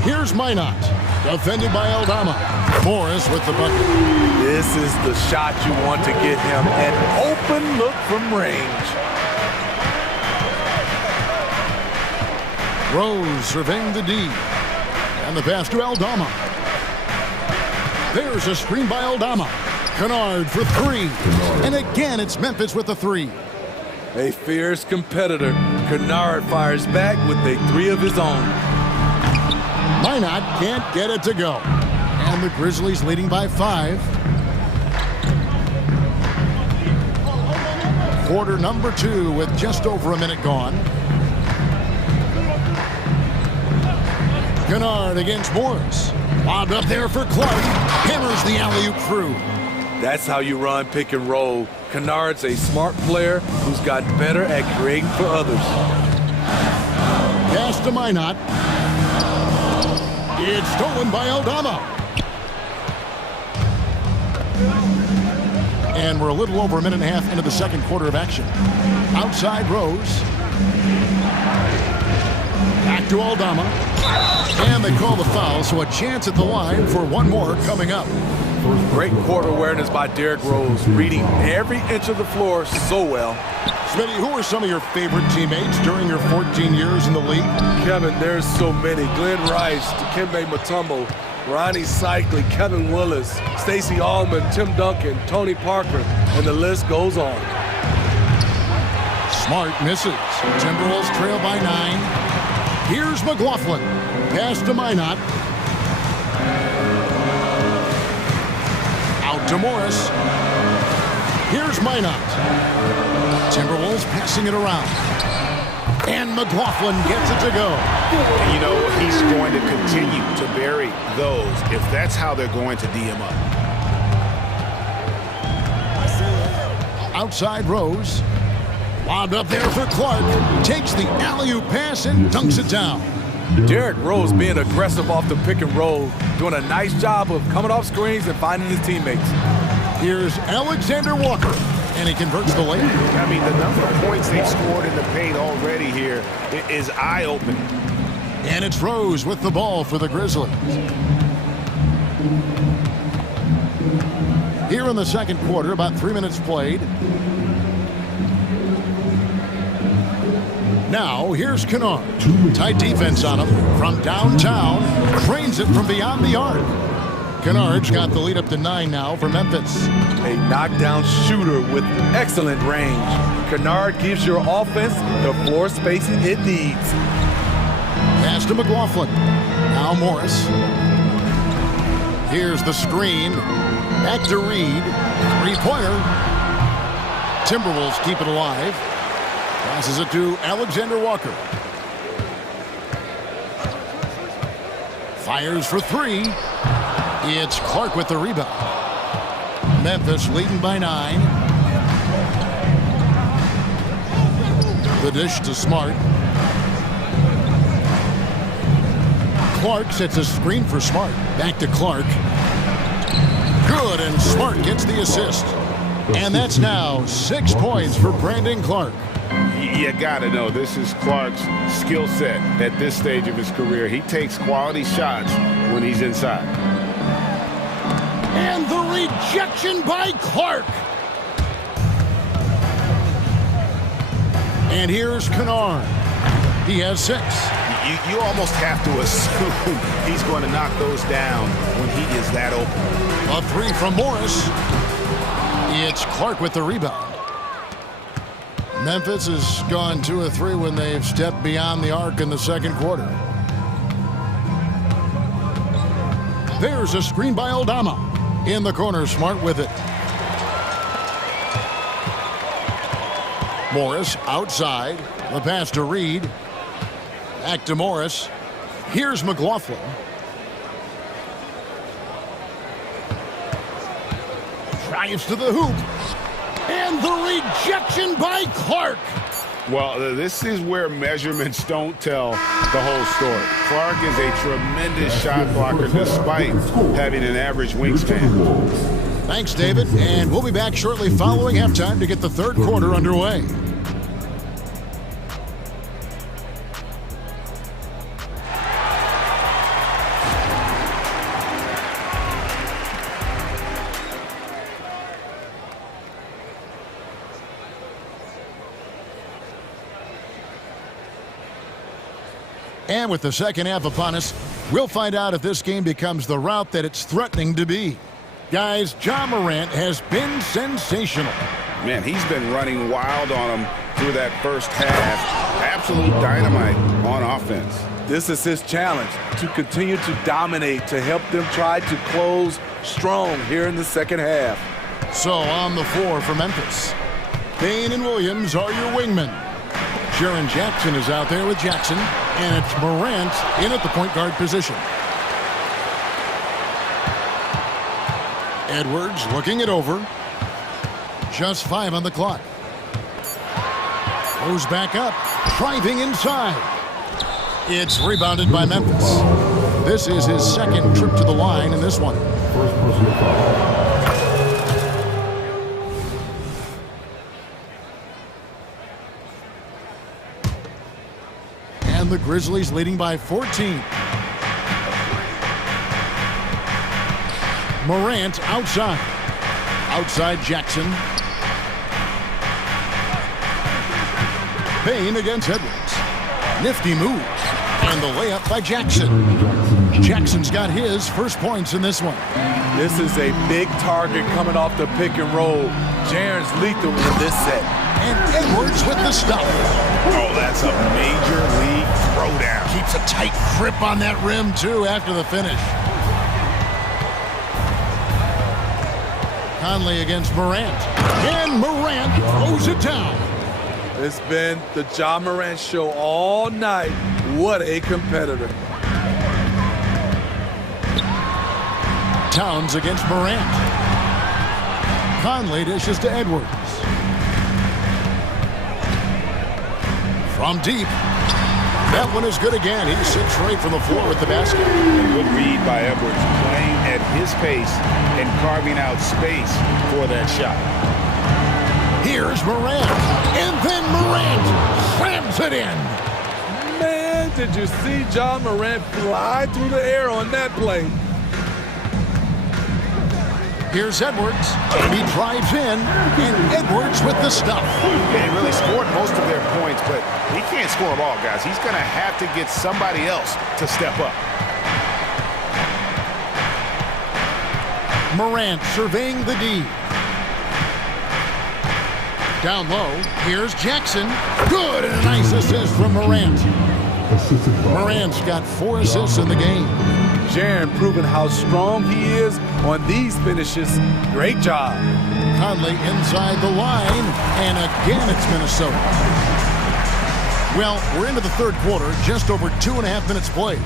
Here's Minot, defended by Aldama. Morris with the bucket. This is the shot you want to get him, an open look from range. Rose surveying the D. And the pass to Aldama. There's a screen by Aldama. Kennard for 3. And again, it's Memphis with the 3. A fierce competitor. Kennard fires back with a 3 of his own. Minot can't get it to go. And the Grizzlies leading by 5. Quarter number 2 with just over a minute gone. Kennard against Morris. Lobbed up there for Clark. Hammers the alley-oop through. That's how you run pick and roll. Kennard's a smart player who's gotten better at creating for others. Pass to Minot. It's stolen by Aldama. And we're a little over a minute and a half into the second quarter of action. Outside Rose. Back to Aldama. And they call the foul, so a chance at the line for one more coming up. Great court awareness by Derrick Rose, reading every inch of the floor so well. Smitty, who are some of your favorite teammates during your 14 years in the league? Kevin, there's so many. Glenn Rice, Dikembe Mutombo, Ronnie Cycli, Kevin Willis, Stacey Allman, Tim Duncan, Tony Parker, and the list goes on. Smart misses. Timberwolves trail by 9. Here's McLaughlin. Pass to Minot. Out to Morris. Here's Minot. Timberwolves passing it around. And McLaughlin gets it to go. And you know, he's going to continue to bury those if that's how they're going to D him up. Outside Rose. Lobbed up there for Clark. Takes the alley-oop pass and dunks it down. Derrick Rose being aggressive off the pick and roll, doing a nice job of coming off screens and finding his teammates. Here's Alexander Walker, and he converts the layup. I mean, the number of points they've scored in the paint already here is eye-opening. And it's Rose with the ball for the Grizzlies. Here in the second quarter, about 3 minutes played. Now, here's Kennard. Tight defense on him from downtown. Trains it from beyond the arc. Kennard's got the lead up to 9 now for Memphis. A knockdown shooter with excellent range. Kennard gives your offense the floor spacing it needs. Pass to McLaughlin. Now Morris. Here's the screen. Back to Reed. Three-pointer. Timberwolves keep it alive. Passes it to Alexander Walker. Fires for 3. It's Clark with the rebound. Memphis leading by 9. The dish to Smart. Clark sets a screen for Smart. Back to Clark. Good, and Smart gets the assist. And that's now 6 points for Brandon Clark. You gotta know, this is Clark's skill set at this stage of his career. He takes quality shots when he's inside. And the rejection by Clark. And here's Kennard. He has 6. You almost have to assume he's going to knock those down when he is that open. A 3 from Morris. It's Clark with the rebound. Memphis has gone 2 of 3 when they've stepped beyond the arc in the second quarter. There's a screen by Aldama. In the corner, Smart with it. Morris outside. The pass to Reed. Back to Morris. Here's McLaughlin. Drives to the hoop. And the rejection by Clark. Well, this is where measurements don't tell the whole story. Clark is a tremendous shot blocker despite having an average wingspan. Thanks, David. And we'll be back shortly following halftime to get the third quarter underway. And with the second half upon us, we'll find out if this game becomes the route that it's threatening to be. Guys, Ja Morant has been sensational. Man, he's been running wild on him through that first half. Absolute dynamite on offense. This is his challenge, to continue to dominate, to help them try to close strong here in the second half. So on the floor for Memphis, Payne and Williams are your wingmen. Jaren Jackson is out there with Jackson, and it's Morant in at the point guard position. Edwards looking it over. Just 5 on the clock. Goes back up, driving inside. It's rebounded by Memphis. This is his second trip to the line in this one. First personal foul. And the Grizzlies leading by 14. Morant outside. Outside Jackson. Payne against Edwards. Nifty move. And the layup by Jackson. Jackson's got his first points in this one. This is a big target coming off the pick and roll. Jaren's lethal in this set. And Edwards with the stop. Oh, that's a major league throwdown. Keeps a tight grip on that rim, too, after the finish. Conley against Morant. And Morant throws it down. It's been the Ja Morant show all night. What a competitor. Towns against Morant. Conley dishes to Edwards. From deep. That one is good again. He sits right from the floor with the basket. A good read by Edwards, playing at his pace and carving out space for that shot. Here's Morant. And then Morant slams it in. Man, did you see Ja Morant fly through the air on that play? Here's Edwards. He drives in, and Edwards with the stuff. They really scored most of their points, but he can't score them all, guys. He's going to have to get somebody else to step up. Morant surveying the D. Down low, here's Jackson. Good, and a nice assist from Morant. Morant's got 4 assists in the game. Jaren proving how strong he is on these finishes. Great job. Conley inside the line, and again it's Minnesota. Well, we're into the third quarter, just over 2.5 minutes played.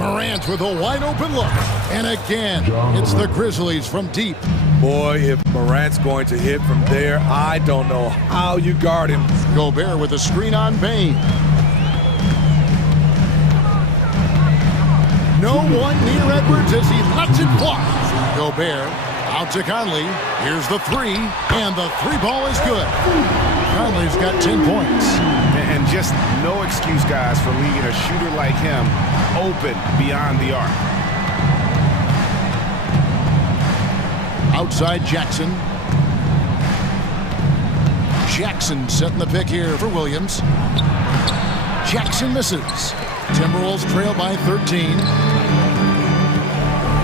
Morant with a wide-open look. And again, it's the Grizzlies from deep. Boy, if Morant's going to hit from there, I don't know how you guard him. Gobert with a screen on Bain. No one near Edwards as he lets it fly. Gobert out to Conley. Here's the three, and the three ball is good. Conley's got 10 points. And just no excuse, guys, for leaving a shooter like him open beyond the arc. Outside Jackson. Jackson setting the pick here for Williams. Jackson misses. Timberwolves trail by 13.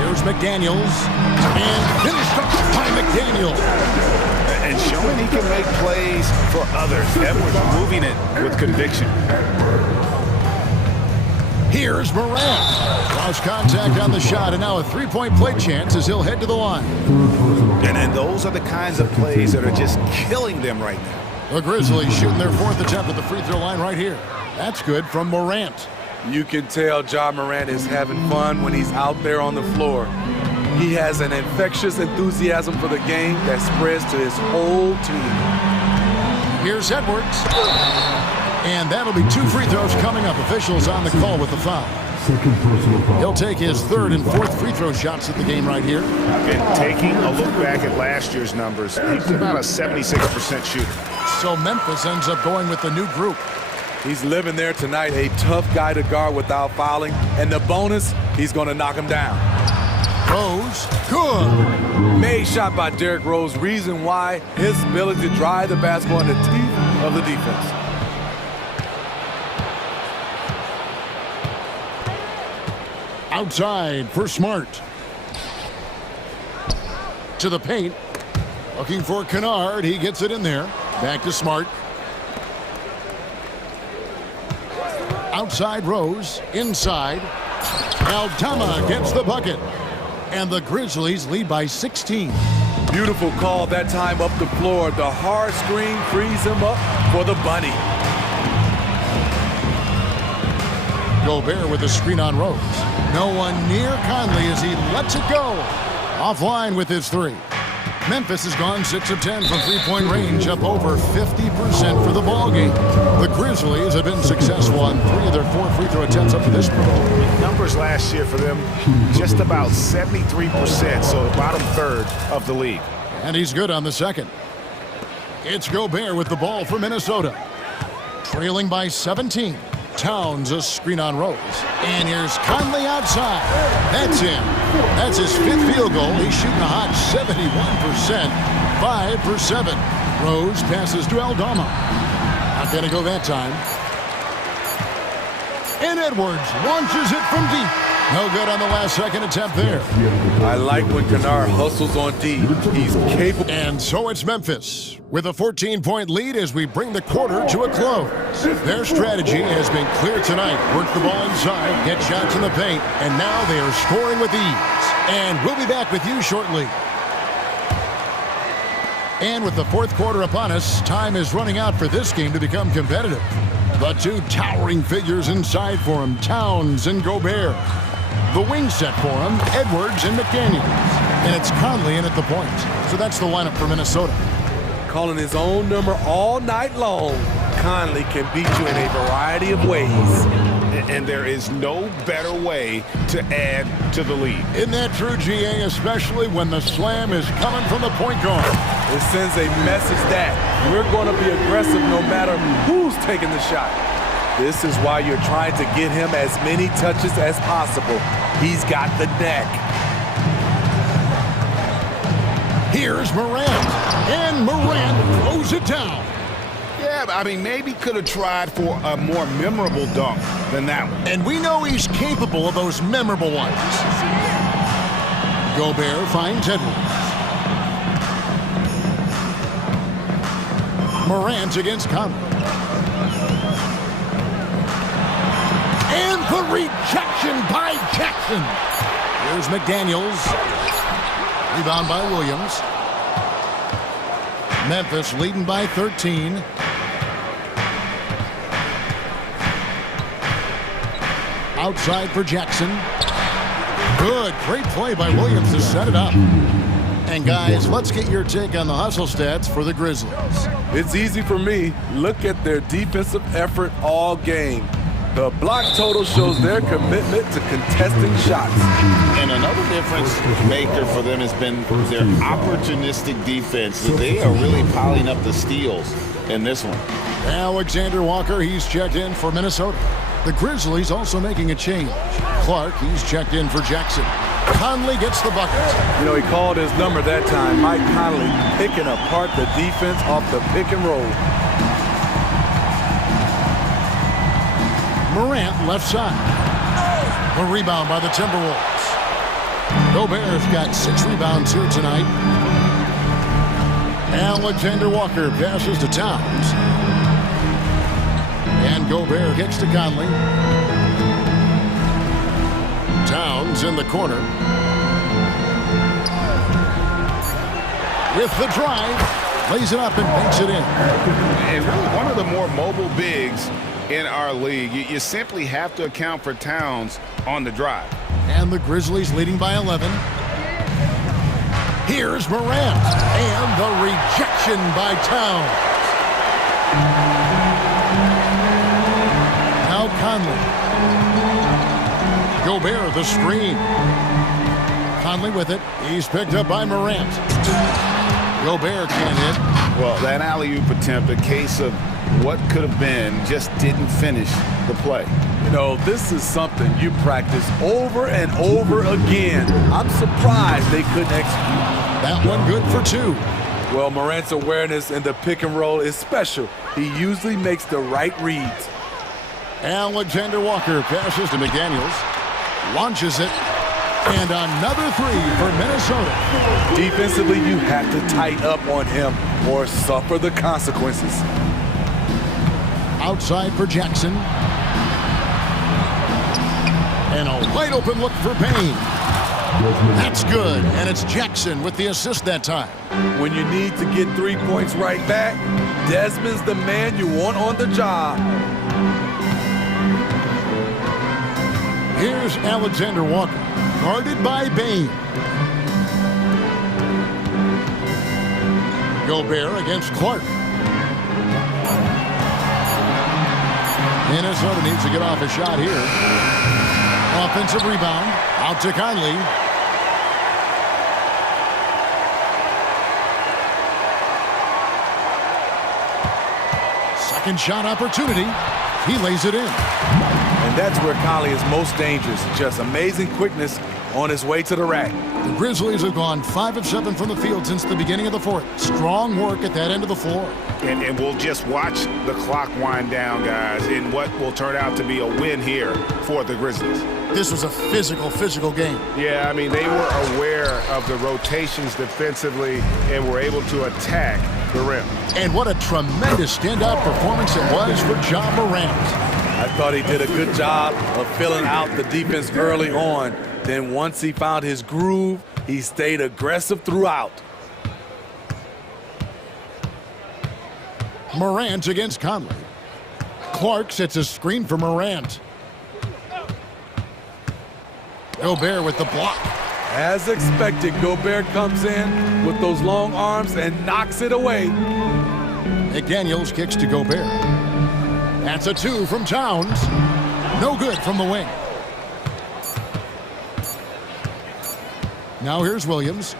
Here's McDaniels. And finished up by McDaniels. And showing he can make plays for others. Edwards moving it with conviction. Here's Morant. Lost contact on the shot, and now a three-point play chance as he'll head to the line. And those are the kinds of plays that are just killing them right now. The Grizzlies shooting their fourth attempt at the free throw line right here. That's good from Morant. You can tell Ja Morant is having fun when he's out there on the floor. He has an infectious enthusiasm for the game that spreads to his whole team. Here's Edwards. And that'll be two free throws coming up. Officials on the call with the foul. He'll take his third and fourth free throw shots at the game right here. And taking a look back at last year's numbers, he's about a 76% shooter. So Memphis ends up going with the new group. He's living there tonight, a tough guy to guard without fouling. And the bonus, he's going to knock him down. Rose, good. Made shot by Derrick Rose. Reason why, his ability to drive the basketball in the teeth of the defense. Outside for Smart. To the paint. Looking for Kennard. He gets it in there. Back to Smart. Outside Rose. Inside. Aldama gets the bucket. And the Grizzlies lead by 16. Beautiful call that time up the floor. The hard screen frees him up for the bunny. Gobert with the screen on Rose. No one near Conley as he lets it go. Offline with his three. Memphis has gone 6 of 10 from three-point range, up over 50% for the ballgame. The Grizzlies have been successful on 3 of their 4 free throw attempts up to this point. Numbers last year for them, just about 73%, so the bottom third of the league. And he's good on the second. It's Gobert with the ball for Minnesota. Trailing by 17. Towns a screen on Rose. And here's Conley outside. That's in. That's his 5th field goal. He's shooting a hot 71%. 5 for 7. Rose passes to Aldama. Not going to go that time. And Edwards launches it from deep. No good on the last second attempt there. I like when Kennard hustles on deep. He's capable. And so it's Memphis with a 14-point lead as we bring the quarter to a close. Their strategy has been clear tonight. Work the ball inside, get shots in the paint, and now they are scoring with ease. And we'll be back with you shortly. And with the fourth quarter upon us, time is running out for this game to become competitive. The two towering figures inside for him, Towns and Gobert. The wing set for him, Edwards and McDaniels. And it's Conley in at the point. So that's the lineup for Minnesota. Calling his own number all night long. Conley can beat you in a variety of ways. And there is no better way to add to the lead. Isn't that true, GA, especially when the slam is coming from the point guard? It sends a message that we're going to be aggressive no matter who's taking the shot. This is why you're trying to get him as many touches as possible. He's got the neck. Here's Morant. And Morant throws it down. Yeah, I mean, maybe could have tried for a more memorable dunk than that one. And we know he's capable of those memorable ones. Gobert finds Edwards. Morant against Conley. And the rejection by Jackson. Here's McDaniels. Rebound by Williams. Memphis leading by 13. Outside for Jackson. Good, great play by Williams to set it up. And guys, let's get your take on the hustle stats for the Grizzlies. It's easy for me. Look at their defensive effort all game. The block total shows their commitment to contesting shots. And another difference maker for them has been their opportunistic defense. They are really piling up the steals in this one. Alexander Walker, he's checked in for Minnesota. The Grizzlies also making a change. Clark, he's checked in for Jackson. Conley gets the bucket. You know, he called his number that time. Mike Conley picking apart the defense off the pick and roll. Morant left side. A rebound by the Timberwolves. Gobert's got 6 rebounds here tonight. Alexander Walker passes to Towns. And Gobert kicks to Conley. Towns in the corner. With the drive. Lays it up and banks it in. And really one of the more mobile bigs in our league. You simply have to account for Towns on the drive. And the Grizzlies leading by 11. Here's Morant. And the rejection by Towns. Now Conley. Gobert the screen. Conley with it. He's picked up by Morant. Gobert can't hit. Well, that alley-oop attempt, a case of what could have been, just didn't finish the play. You know, this is something you practice over and over again. I'm surprised they couldn't execute. That one good for 2. Well, Morant's awareness in the pick and roll is special. He usually makes the right reads. Alexander Walker passes to McDaniels. Launches it. And another 3 for Minnesota. Defensively, you have to tighten up on him or suffer the consequences. Outside for Jackson. And a wide open look for Payne. That's good. And it's Jackson with the assist that time. When you need to get 3 points right back, Desmond's the man you want on the job. Here's Alexander Walker. Guarded by Bane. Gobert against Clark. Minnesota needs to get off a shot here. Offensive rebound. Out to Conley. Second shot opportunity. He lays it in. And that's where Conley is most dangerous. Just amazing quickness on his way to the rack. The Grizzlies have gone 5 of 7 from the field since the beginning of the 4th. Strong work at that end of the floor. And we'll just watch the clock wind down, guys, in what will turn out to be a win here for the Grizzlies. This was a physical game. Yeah, I mean, they were aware of the rotations defensively and were able to attack the rim. And what a tremendous standout performance it was for Ja Morant. I thought he did a good job of filling out the defense early on. Then once he found his groove, he stayed aggressive throughout. Morant against Conley. Clark sets a screen for Morant. Gobert with the block. As expected, Gobert comes in with those long arms and knocks it away. McDaniels kicks to Gobert. That's a 2 from Towns. No good from the wing. Now here's Williams.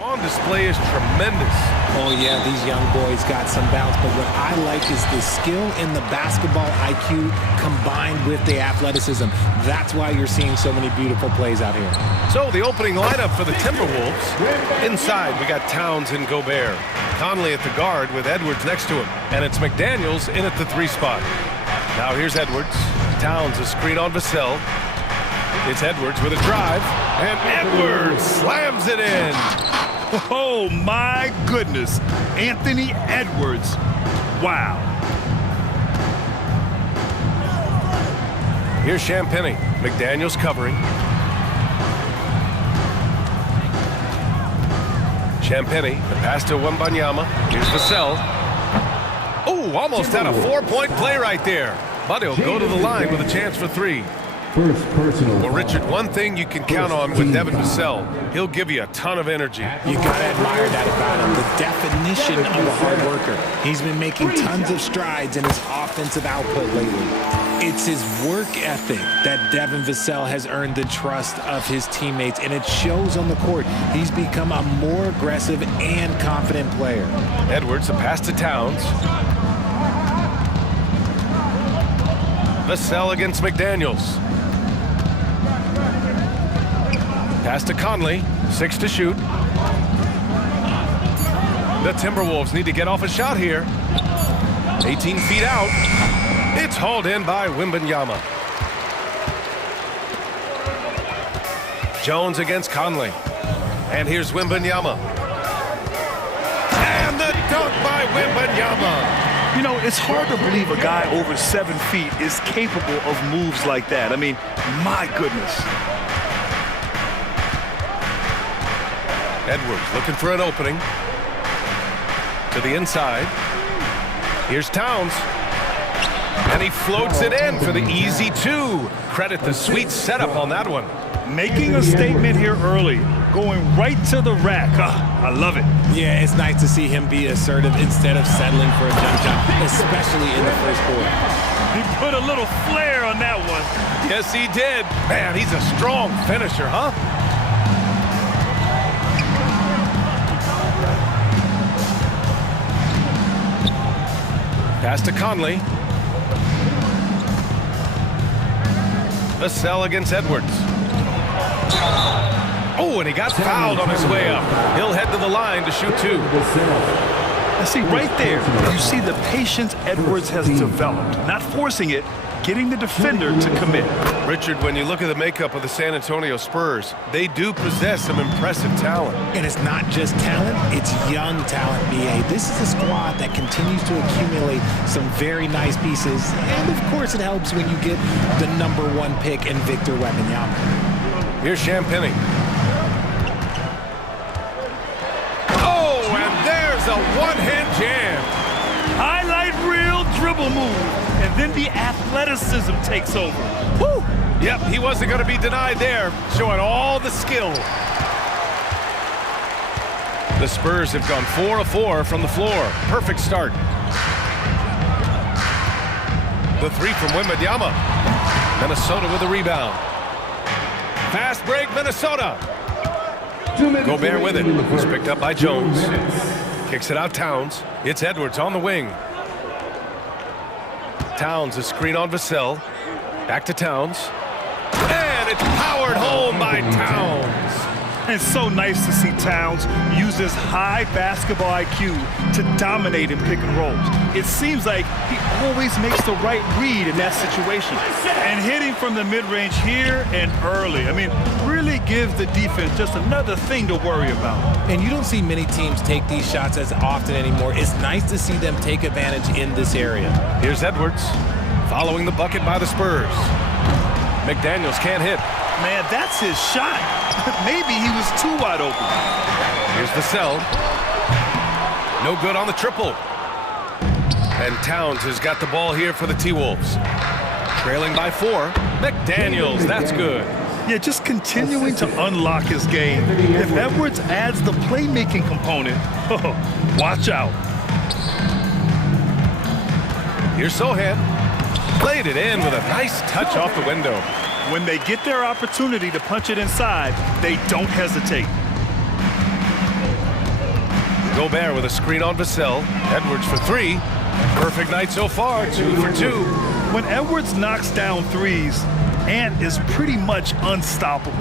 On display is tremendous. Oh, yeah, these young boys got some bounce, but what I like is the skill and the basketball IQ combined with the athleticism. That's why you're seeing so many beautiful plays out here. So the opening lineup for the Timberwolves. Inside, we got Towns and Gobert. Conley at the guard with Edwards next to him. And it's McDaniels in at the 3 spot. Now here's Edwards. Towns a screen on Vassell. It's Edwards with a drive. And Edwards slams it in. Oh, my goodness. Anthony Edwards. Wow. Here's Champagny. McDaniels covering. Champagny, the pass to Wembanyama. Here's Vassell. Oh, almost had a 4-point play right there. But he'll go to the line with a chance for 3. First personal. Well, Richard, one thing you can count on with Devin Vassell, he'll give you a ton of energy. You gotta admire that about him. The definition of a hard worker. He's been making tons of strides in his offensive output lately. It's his work ethic that Devin Vassell has earned the trust of his teammates, and it shows on the court. He's become a more aggressive and confident player. Edwards, a pass to Towns. Vassell against McDaniels. Pass to Conley, 6 to shoot. The Timberwolves need to get off a shot here. 18 feet out. It's hauled in by Wembanyama. Jones against Conley. And here's Wembanyama. And the dunk by Wembanyama. You know, it's hard to believe a guy over 7 feet is capable of moves like that. I mean, my goodness. Edwards looking for an opening. To the inside. Here's Towns. And he floats it in for the easy 2. Credit the sweet setup on that one. Making a statement here early. Going right to the rack. I love it. Yeah, it's nice to see him be assertive instead of settling for a jump shot, especially in the first quarter. He put a little flair on that one. Yes, he did. Man, he's a strong finisher, huh? Pass to Conley. Vassell against Edwards. Oh, and he got fouled on his way up. He'll head to the line to shoot 2. I see right there, you see the patience Edwards has developed. Not forcing it, getting the defender to commit. Richard, when you look at the makeup of the San Antonio Spurs, they do possess some impressive talent. And it's not just talent, it's young talent, BA. This is a squad that continues to accumulate some very nice pieces. And of course it helps when you get the #1 pick in Victor Wembanyama. Here's Champagny. Oh, and there's a one-hand jam. Highlight reel dribble move. And then the athleticism takes over. Woo! Yep, he wasn't going to be denied there, showing all the skill. The Spurs have gone 4 of 4 from the floor. Perfect start. The 3 from Wembanyama. Minnesota with a rebound. Fast break, Minnesota. Gobert with it. It's picked up by Jones. Kicks it out Towns. It's Edwards on the wing. Towns, a screen on Vassell. Back to Towns. And it's powered home by Towns. It's so nice to see Towns use his high basketball IQ to dominate in pick and rolls. It seems like he always makes the right read in that situation. And hitting from the mid-range here and early. I mean, really gives the defense just another thing to worry about. And you don't see many teams take these shots as often anymore. It's nice to see them take advantage in this area. Here's Edwards, following the bucket by the Spurs. McDaniels can't hit. Man, that's his shot. Maybe he was too wide open. Here's Vassell. No good on the triple. And Towns has got the ball here for the T-Wolves. Trailing by 4. McDaniels, that's good. Yeah, just continuing to unlock his game. If Edwards adds the playmaking component, watch out. Here's Sohan. Played it in with a nice touch off the window. When they get their opportunity to punch it inside, they don't hesitate. Gobert with a screen on Vassell. Edwards for three. Perfect night so far, 2 for 2. When Edwards knocks down threes, Ant is pretty much unstoppable.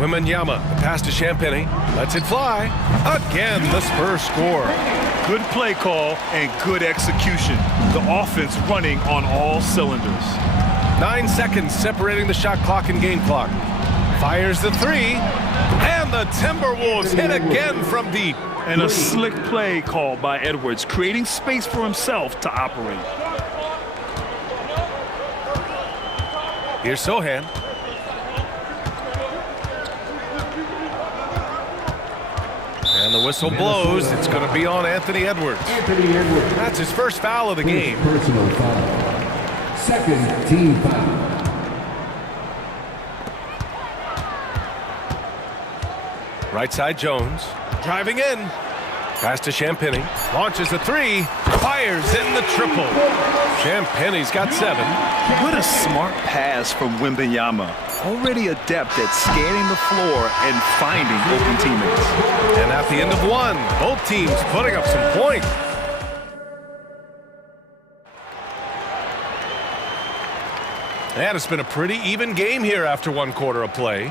Wembanyama, the pass to Champagny, lets it fly. Again, the Spurs score. Good play call and good execution. The offense running on all cylinders. 9 seconds separating the shot clock and game clock. Fires the three, and the Timberwolves hit again from deep. And a slick play call by Edwards, creating space for himself to operate. Here's Sohan. And the whistle blows. It's going to be on Anthony Edwards. That's his first foul of the game. Personal foul. Second team foul. Right side Jones. Driving in. Pass to Champagny. Launches a three. Fires in the triple. Champagny's got 7. What a smart pass from Wembanyama. Already adept at scanning the floor and finding open teammates. And at the end of one, both teams putting up some points. And it's been a pretty even game here after 1 quarter of play.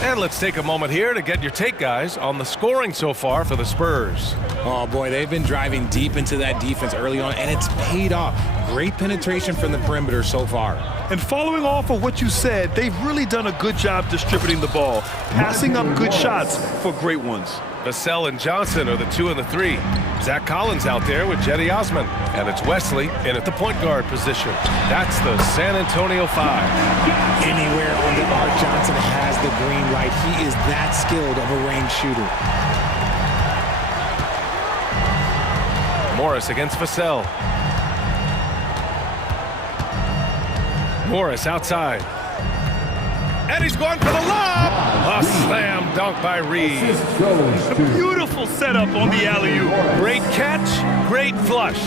And let's take a moment here to get your take, guys, on the scoring so far for the Spurs. Oh, boy, they've been driving deep into that defense early on, and it's paid off. Great penetration from the perimeter so far. And following off of what you said, they've really done a good job distributing the ball, passing up good shots for great ones. Vassell and Johnson are the 2 and the 3. Zach Collins out there with Jetty Osman. And it's Wesley in at the point guard position. That's the San Antonio 5. Anywhere on the arc, Johnson has the green light. He is that skilled of a range shooter. Morris against Vassell. Morris outside. And he's going for the lob. A slam dunk by Reed. A beautiful setup on the alley-oop. Great catch, great flush.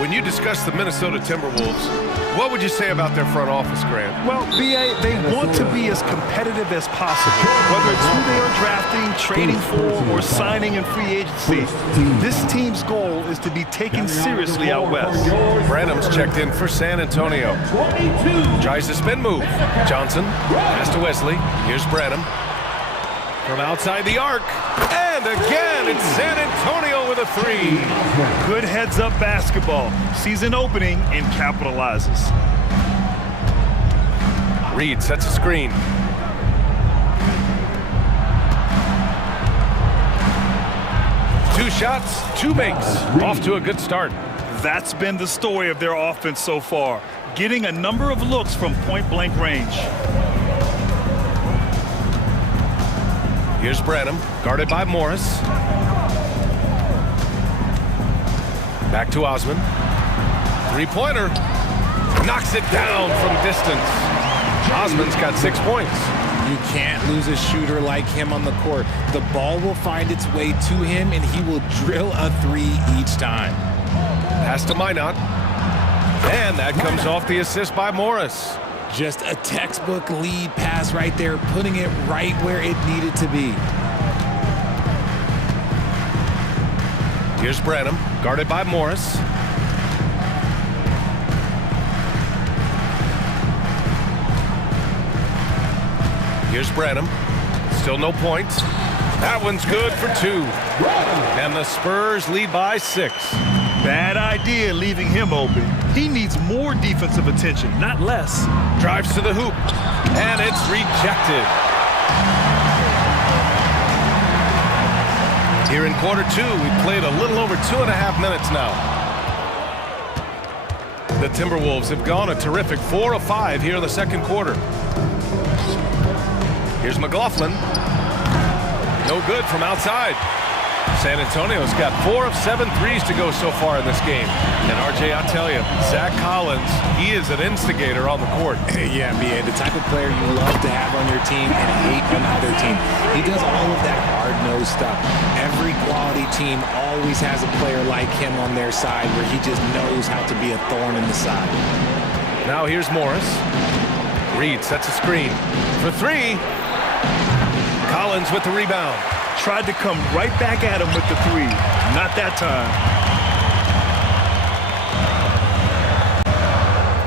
When you discuss the Minnesota Timberwolves, what would you say about their front office, Grant? Well, B.A., they want to be as competitive as possible. Whether it's who they are drafting, trading for, or signing in free agency, this team's goal is to be taken seriously out west. Branham's checked in for San Antonio. Tries the spin move. Johnson, pass to Wesley. Here's Branham. From outside the arc. And again, it's San Antonio with a 3. Good heads-up basketball. Sees an opening and capitalizes. Reed sets a screen. Two shots, 2 makes. Off to a good start. That's been the story of their offense so far, getting a number of looks from point-blank range. Here's Branham, guarded by Morris. Back to Osman. 3-pointer. Knocks it down from distance. Osman's got 6 points. You can't lose a shooter like him on the court. The ball will find its way to him, and he will drill a 3 each time. Pass to Minot. And that comes off the assist by Morris. Just a textbook lead pass right there, putting it right where it needed to be. Here's Branham, guarded by Morris. Here's Branham. Still no points. That one's good for 2. And the Spurs lead by 6. Bad idea leaving him open. He needs more defensive attention, not less. Drives to the hoop. And it's rejected. Here in quarter 2, we've played a little over 2.5 minutes now. The Timberwolves have gone a terrific 4 of 5 here in the second quarter. Here's McLaughlin. No good from outside. San Antonio's got 4 of 7 threes to go so far in this game. And RJ, I'll tell you, Zach Collins, he is an instigator on the court. Yeah, B.A., the type of player you love to have on your team and hate on either team. He does all of that hard-nosed stuff. Every quality team always has a player like him on their side where he just knows how to be a thorn in the side. Now here's Morris. Reed sets a screen for 3. Collins with the rebound. Tried to come right back at him with the three. Not that time.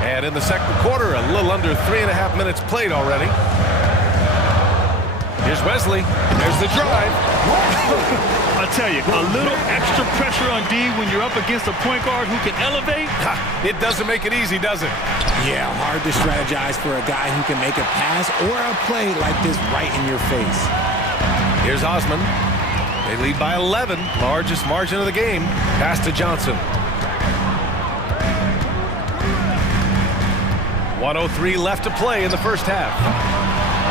And in the second quarter, a little under 3.5 minutes played already. Here's Wesley. There's the drive. I tell you, a little extra pressure on D when you're up against a point guard who can elevate. It doesn't make it easy, does it? Yeah, hard to strategize for a guy who can make a pass or a play like this right in your face. Here's Osman. They lead by 11, largest margin of the game. Pass to Johnson. 1:03 left to play in the first half.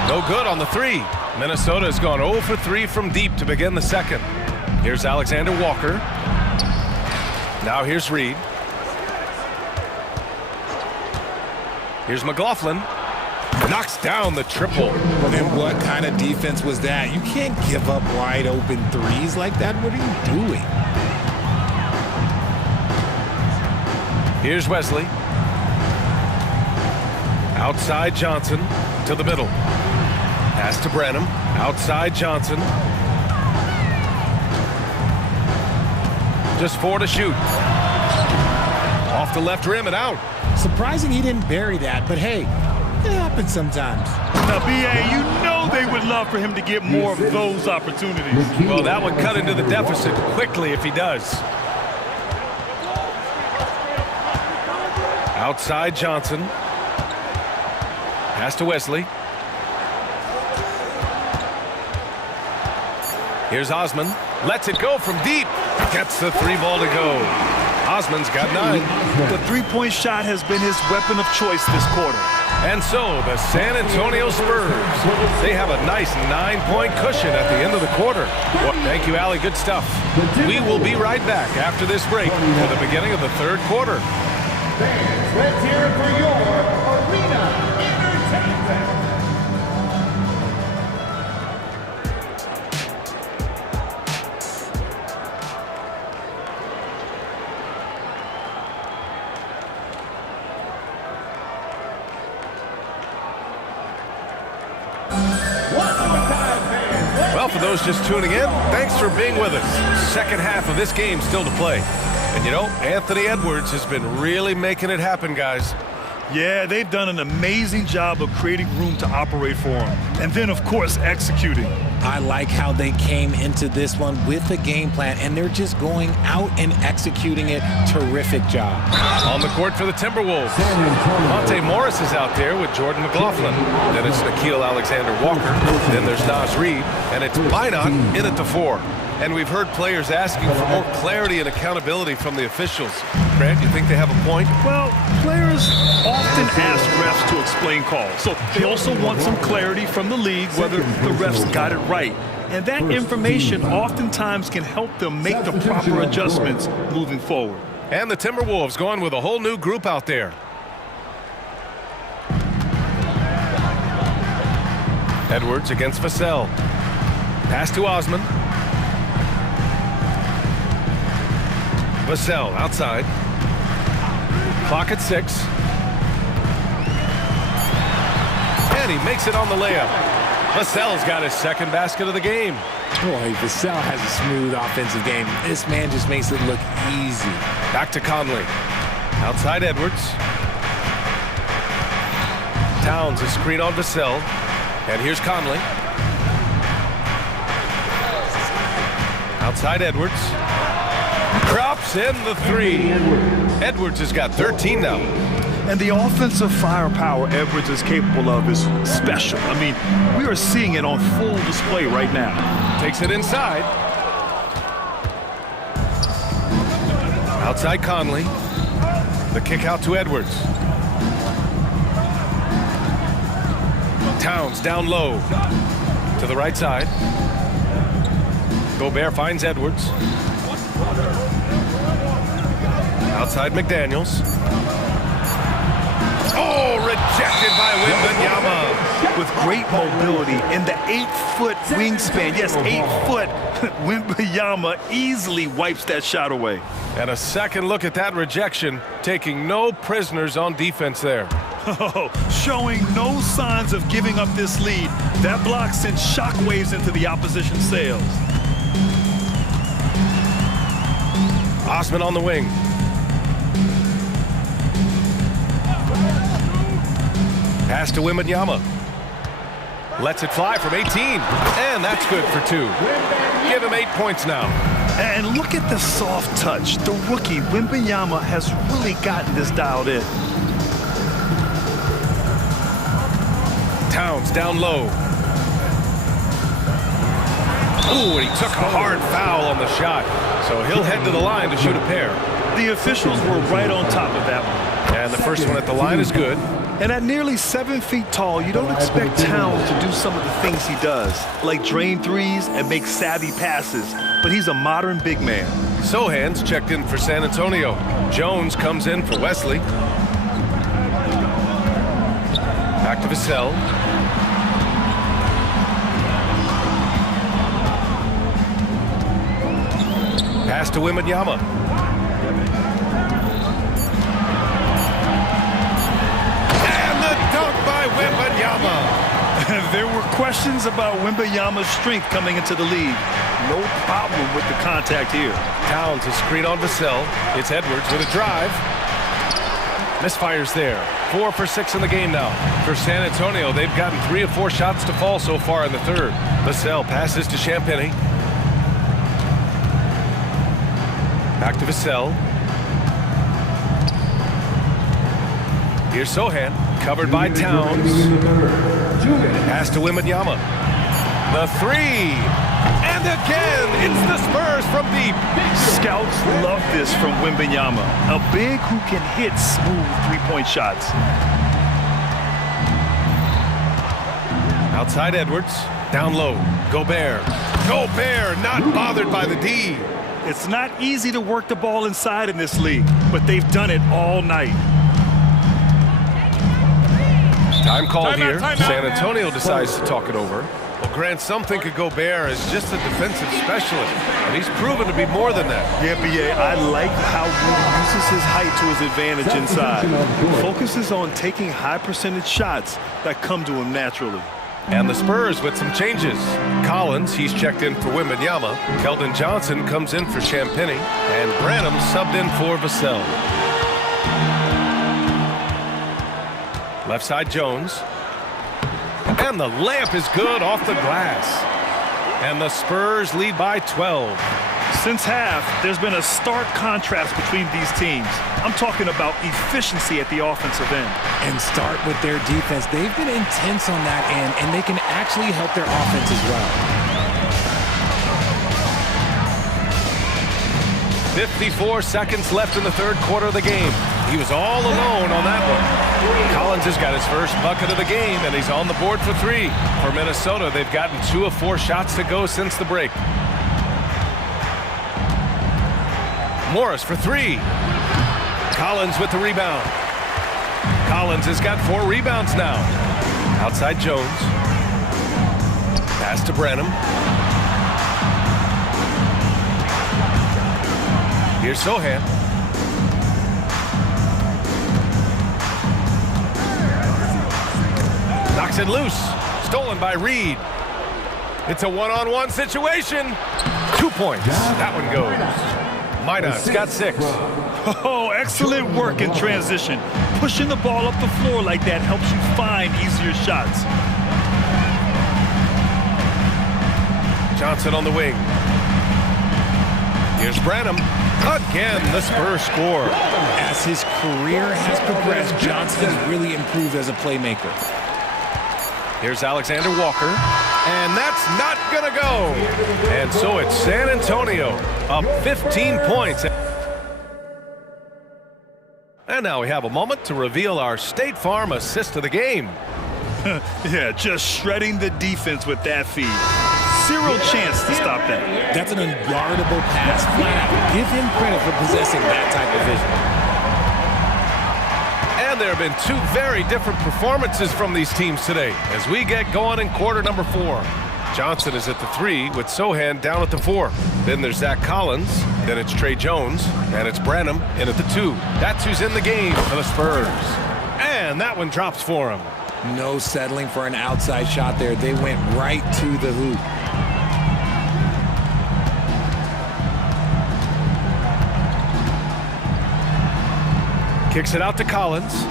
No good on the three. Minnesota has gone 0 for 3 from deep to begin the second. Here's Alexander Walker. Now here's Reed. Here's McLaughlin. Knocks down the triple. Well, then what kind of defense was that? You can't give up wide open threes like that. What are you doing? Here's Wesley. Outside Johnson to the middle. Pass to Branham. Outside Johnson. Just 4 to shoot. Off the left rim and out. Surprising he didn't bury that, but hey, it happens sometimes. Now, B.A., you know they would love for him to get more of those opportunities. Well, that would cut into the deficit quickly if he does. Outside Johnson. Pass to Wesley. Here's Osman. Lets it go from deep. Gets the three ball to go. Osman's got 9. The three-point shot has been his weapon of choice this quarter. And so the San Antonio Spurs, they have a nice 9-point cushion at the end of the quarter. Well, thank you, Allie. Good stuff. We will be right back after this break for the beginning of the third quarter. Fans, let's hear it for your arena entertainment. Well, for those just tuning in, thanks for being with us. Second half of this game still to play. And you know, Anthony Edwards has been really making it happen, guys. Yeah, they've done an amazing job of creating room to operate for him. And then, of course, executing. I like how they came into this one with a game plan, and they're just going out and executing it. Terrific job. On the court for the Timberwolves, Monte Morris is out there with Jordan McLaughlin. Then it's Nickeil Alexander-Walker. Then there's Naz Reid, and it's Minot in at the 4. And we've heard players asking for more clarity and accountability from the officials. Grant, you think they have a point? Well, players often ask refs to explain calls. So they also want some clarity from the league whether the refs got it right. And that information oftentimes can help them make the proper adjustments moving forward. And the Timberwolves going with a whole new group out there. Edwards against Vassell. Pass to Osman. Vassell outside. Clock at 6. And he makes it on the layup. Vassell's got his second basket of the game. Boy, Vassell has a smooth offensive game. This man just makes it look easy. Back to Conley. Outside Edwards. Towns a screen on Vassell. And here's Conley. Outside Edwards. Drops in the 3. Edwards has got 13 now. And the offensive firepower Edwards is capable of is special. I mean, we are seeing it on full display right now. Takes it inside. Outside Conley. The kick out to Edwards. Towns down low. To the right side. Gobert finds Edwards. Outside McDaniels. Oh, rejected by Wembanyama. With great mobility and the 8-foot wingspan. Yes, 8 foot. Wembanyama easily wipes that shot away. And a second look at that rejection, taking no prisoners on defense there. Oh, showing no signs of giving up this lead. That block sent shockwaves into the opposition sails. Crossman on the wing. Pass to Wembanyama. Lets it fly from 18. And that's good for 2. Give him 8 points now. And look at the soft touch. The rookie, Wembanyama, has really gotten this dialed in. Towns down low. Ooh, and he took a hard foul on the shot. So he'll head to the line to shoot a pair. The officials were right on top of that one. And the first one at the line is good. And at nearly 7 feet tall, you don't expect Towns to do some of the things he does, like drain threes and make savvy passes. But he's a modern big man. Sohan's checked in for San Antonio. Jones comes in for Wesley. Back to Vassell. Pass to Wembanyama. And the dunk by Wembanyama. There were questions about Wembanyama's strength coming into the league. No problem with the contact here. Towns a screen on Vassell. It's Edwards with a drive. Misfires there. 4 for 6 in the game now. For San Antonio, they've gotten 3 of 4 shots to fall so far in the third. Vassell passes to Champagny. Back to Vassell. Here's Sohan, covered by Towns. Pass to Wembanyama. The 3. And again, it's the Spurs from deep. Scouts love this from Wembanyama. A big who can hit smooth three-point shots. Outside Edwards, down low, Gobert. Gobert not bothered by the D. It's not easy to work the ball inside in this league, but they've done it all night. Time called here. San Antonio decides to talk it over. Well, Grant, some think of Gobert as just a defensive specialist, and he's proven to be more than that. Yeah, B.A., I like how he uses his height to his advantage inside. Focuses on taking high percentage shots that come to him naturally. And the Spurs with some changes. Collins, he's checked in for Wembanyama. Keldon Johnson comes in for Champagny. And Branham subbed in for Vassell. Left side Jones. And the layup is good off the glass. And the Spurs lead by 12. Since half, there's been a stark contrast between these teams. I'm talking about efficiency at the offensive end. And start with their defense. They've been intense on that end, and they can actually help their offense as well. 54 seconds left in the third quarter of the game. He was all alone on that one. Collins has got his first bucket of the game, and he's on the board for 3. For Minnesota, they've gotten 2 of 4 shots to go since the break. Morris for 3. Collins with the rebound. Collins has got 4 rebounds now. Outside Jones. Pass to Branham. Here's Sohan. Knocks it loose. Stolen by Reed. It's a one-on-one situation. 2 points. That one goes. Minot's got 6. Oh, excellent work in transition. Pushing the ball up the floor like that helps you find easier shots. Johnson on the wing. Here's Branham. Again, the Spurs score. As his career has progressed, Johnson has really improved as a playmaker. Here's Alexander Walker. And that's not going to go. And so it's San Antonio up 15 points. And now we have a moment to reveal our State Farm assist of the game. Yeah, just shredding the defense with that feed. Zero chance to stop that. That's an unguardable pass, flat out. Give him credit for possessing that type of vision. And there have been 2 very different performances from these teams today as we get going in quarter number 4. Johnson is at the 3 with Sohan down at the 4. Then there's Zach Collins. Then it's Trey Jones. And it's Branham in at the 2. That's who's in the game for the Spurs. And that one drops for him. No settling for an outside shot there. They went right to the hoop. Kicks it out to Collins.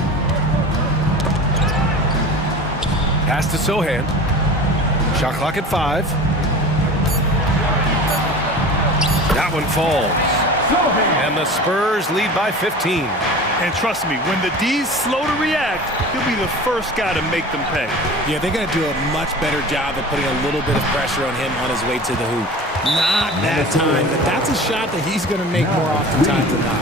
Pass to Sohan. Shot clock at 5. That one falls. And the Spurs lead by 15. And trust me, when the D's slow to react, he'll be the first guy to make them pay. Yeah, they're going to do a much better job of putting a little bit of pressure on him on his way to the hoop. Not that time, but that's a shot that he's going to make more often times than not.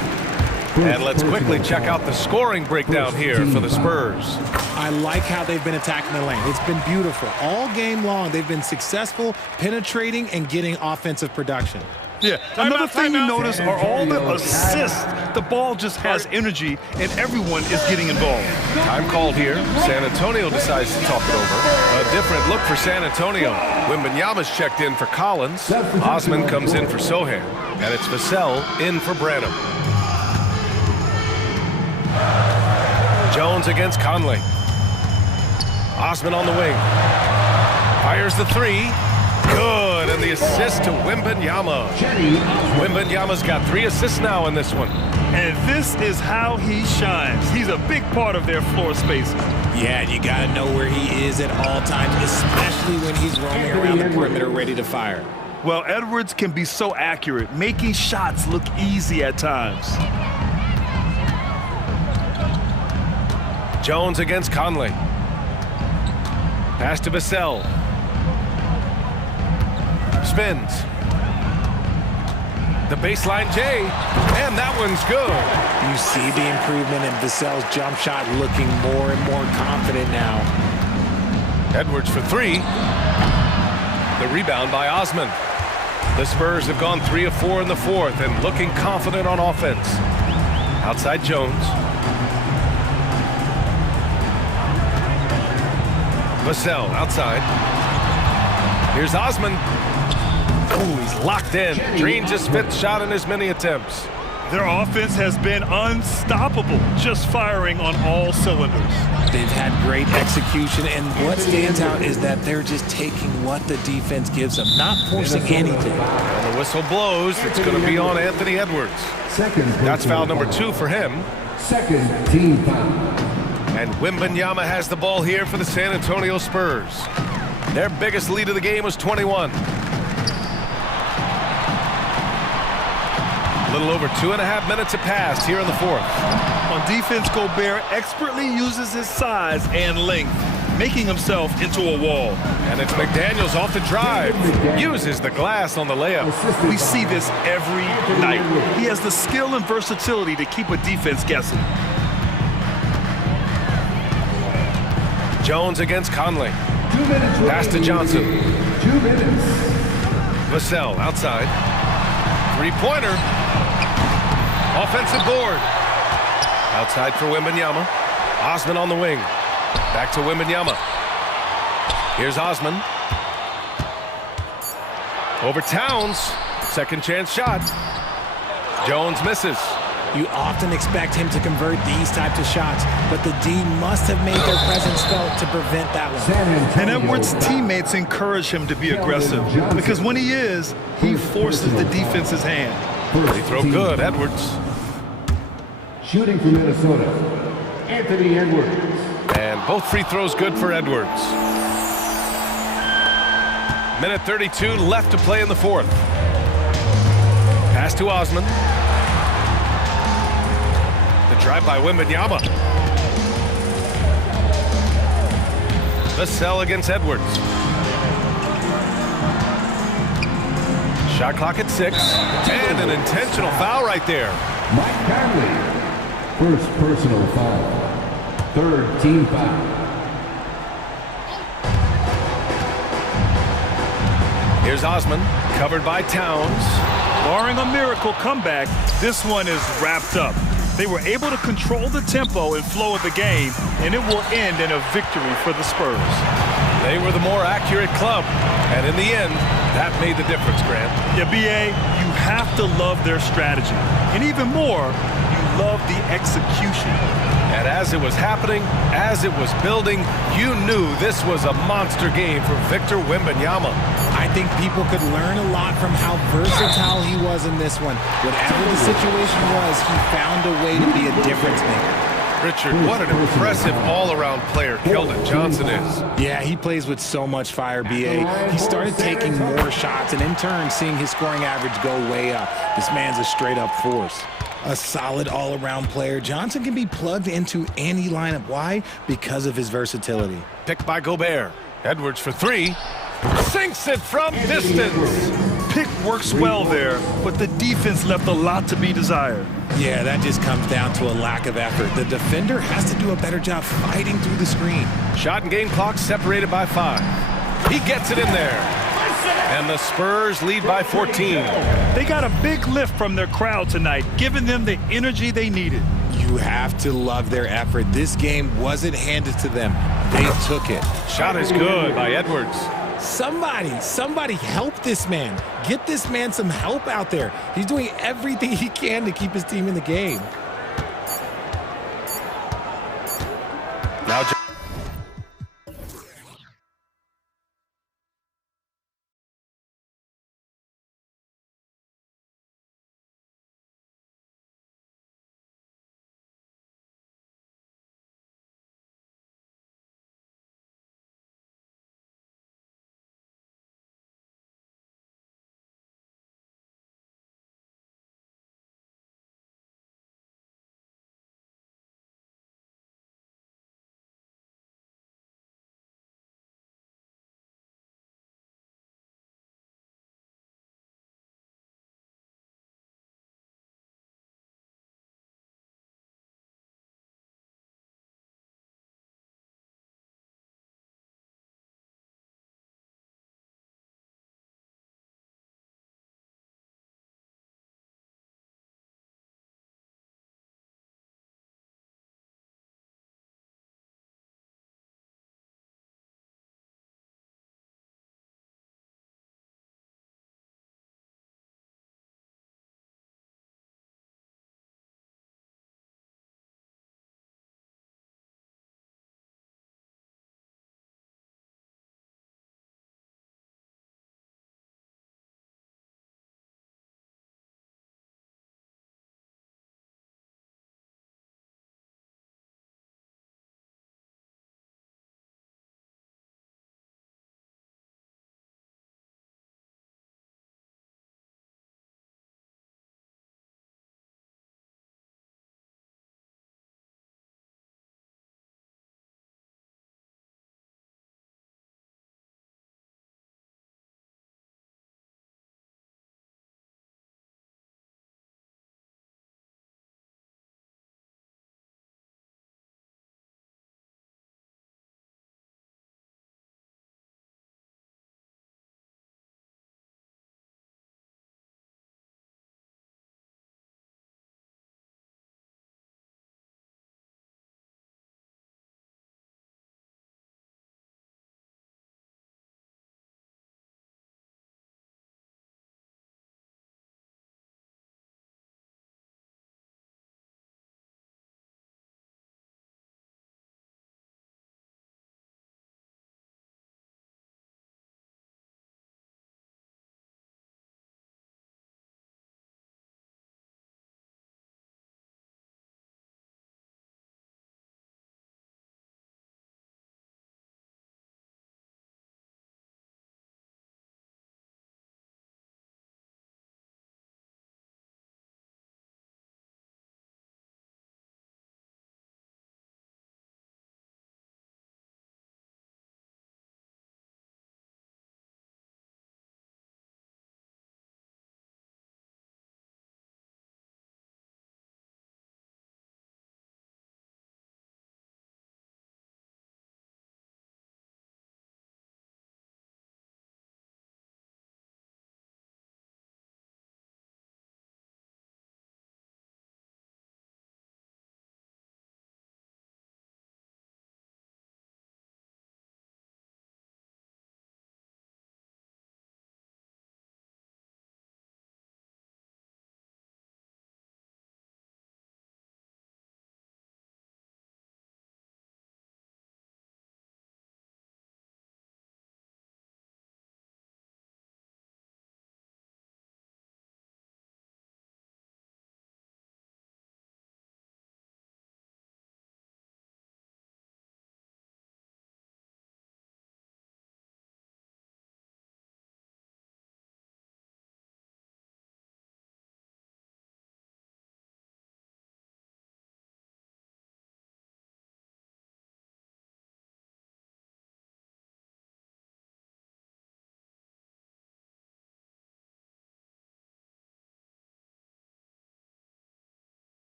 And let's quickly check out the scoring breakdown here for the Spurs. I like how they've been attacking the lane. It's been beautiful. All game long, they've been successful penetrating and getting offensive production. Yeah, another thing you notice are all the assists. The ball just has energy, and everyone is getting involved. Time called here. San Antonio decides to talk it over. A different look for San Antonio. Wembanyama's checked in for Collins. Osman comes in for Sohan. And it's Vassell in for Branham. Jones against Conley. Osman on the wing. Fires the 3. Good, and the assist to Wembanyama. Wembanyama's got 3 assists now in this one. And this is how he shines. He's a big part of their floor spacing. Yeah, you got to know where he is at all times, especially when he's roaming around the perimeter ready to fire. Well, Edwards can be so accurate, making shots look easy at times. Jones against Conley. Pass to Vassell. Spins. The baseline J, and that one's good. You see the improvement in Vassell's jump shot, looking more and more confident now. Edwards for 3. The rebound by Osman. The Spurs have gone 3 of 4 in the 4th and looking confident on offense. Outside Jones. Vassell outside. Here's Osman. Ooh, he's locked in. Drains his 5th shot in as many attempts. Their offense has been unstoppable, just firing on all cylinders. They've had great execution, and what stands out is that they're just taking what the defense gives them, not forcing anything. And the whistle blows. It's going to be on Anthony Edwards. That's foul number 2 for him. Second team foul. And Wembanyama has the ball here for the San Antonio Spurs. Their biggest lead of the game was 21. A little over 2.5 minutes have passed here in the 4th. On defense, Gobert expertly uses his size and length, making himself into a wall. And it's McDaniels off the drive. Uses the glass on the layup. We see this every night. He has the skill and versatility to keep a defense guessing. Jones against Conley. 2 minutes. Pass to Johnson. 2 minutes. Vassell outside. 3-pointer. Offensive board. Outside for Wembanyama. Osman on the wing. Back to Wembanyama. Here's Osman. Over Towns. Second chance shot. Jones misses. You often expect him to convert these types of shots, but the D must have made their presence felt to prevent that one. And Edwards' teammates encourage him to be aggressive, because when he is, he forces the defense's hand. They throw good, Edwards. Shooting from Minnesota, Anthony Edwards. And both free throws good for Edwards. Minute 32 left to play in the 4th. Pass to Osman. Drive by Wembanyama. Vassell against Edwards. Shot clock at 6. And an intentional foul right there. Mike Conley. First personal foul. Third team foul. Here's Osman. Covered by Towns. Barring a miracle comeback, this one is wrapped up. They were able to control the tempo and flow of the game, and it will end in a victory for the Spurs. They were the more accurate club, and in the end, that made the difference, Grant. Yeah, B.A., you have to love their strategy. And even more, you love the execution. And as it was happening, as it was building, you knew this was a monster game for Victor Wembanyama. I think people could learn a lot from how versatile he was in this one. Whatever the situation was, he found a way to be a difference maker. Richard, what an impressive all-around player Keldon Johnson is. Yeah, he plays with so much fire, BA. He started taking more shots and in turn seeing his scoring average go way up. This man's a straight-up force. A solid all-around player. Johnson can be plugged into any lineup. Why? Because of his versatility. Picked by Gobert. Edwards for three. Sinks it from distance. Pick works well there, but the defense left a lot to be desired. Yeah, that just comes down to a lack of effort. The defender has to do a better job fighting through the screen. Shot and game clock separated by 5. He gets it in there. And the Spurs lead by 14. They got a big lift from their crowd tonight, giving them the energy they needed. You have to love their effort. This game wasn't handed to them. They took it. Shot is good by Edwards. Somebody help this man. Get this man some help out there. He's doing everything he can to keep his team in the game. Now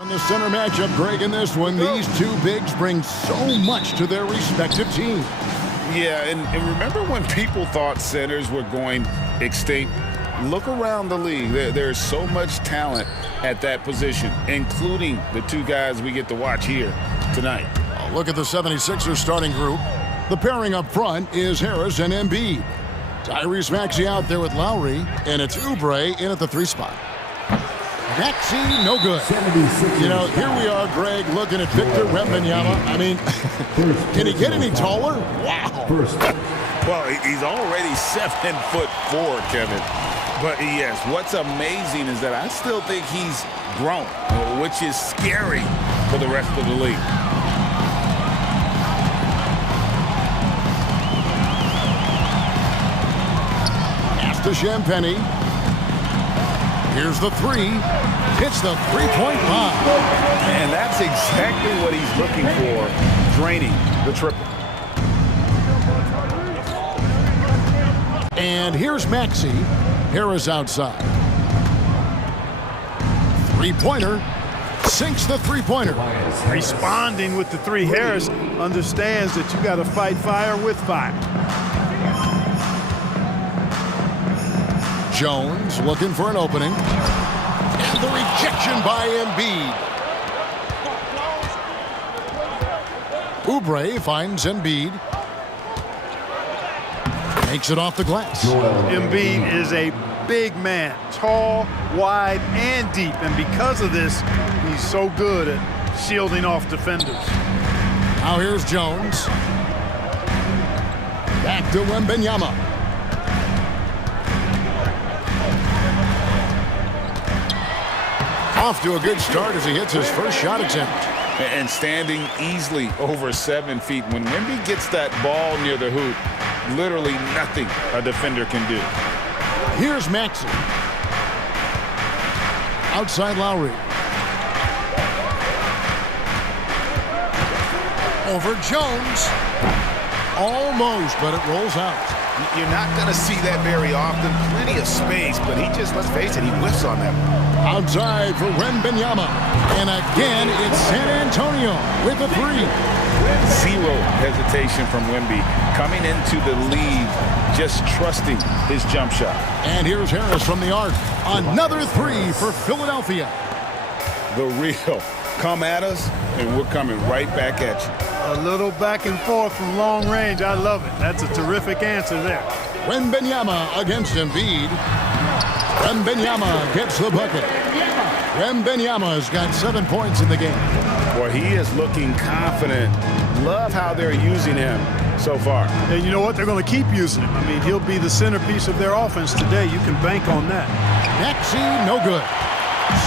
On the center matchup, Greg, in this one, these two bigs bring so much to their respective teams. Yeah, and remember when people thought centers were going extinct? Look around the league. There's so much talent at that position, including the two guys we get to watch here tonight. Look at the 76ers starting group. The pairing up front is Harris and Embiid. Tyrese Maxey out there with Lowry, and it's Oubre in at the 3 spot. Maxey, no good. You know, here we are, Greg, looking at Victor Wembanyama. I mean, can he get any taller? Wow. Well, he's already 7'4", Kevin. But yes, what's amazing is that I still think he's grown, which is scary for the rest of the league. Pass to Champagny. Here's the 3. Hits the three-point line. And that's exactly what he's looking for, draining the triple. And here's Maxey. Harris outside. Three-pointer. Sinks the three-pointer. Responding with the 3. Harris understands that you got to fight fire with fire. Jones looking for an opening. And the rejection by Embiid. Oubre finds Embiid. Makes it off the glass. Embiid is a big man, tall, wide, and deep. And because of this, he's so good at shielding off defenders. Now here's Jones. Back to Wembanyama. Off to a good start as he hits his first shot attempt. And standing easily over 7 feet. When Wemby gets that ball near the hoop, literally nothing a defender can do. Here's Maxey. Outside Lowry. Over Jones. Almost, but it rolls out. You're not going to see that very often. Plenty of space, but he just, let's face it, he whiffs on that. Outside for Wembanyama. And again, it's San Antonio with a 3. Zero hesitation from Wemby. Coming into the league, just trusting his jump shot. And here's Harris from the arc. Another 3 for Philadelphia. The real. Come at us, and we're coming right back at you. A little back and forth from long range. I love it. That's a terrific answer there. Wembanyama against Embiid. Wembanyama gets the bucket. Wembanyama's got 7 points in the game. Boy, he is looking confident. Love how they're using him so far. And you know what? They're going to keep using him. I mean, he'll be the centerpiece of their offense today. You can bank on that. Maxey, no good.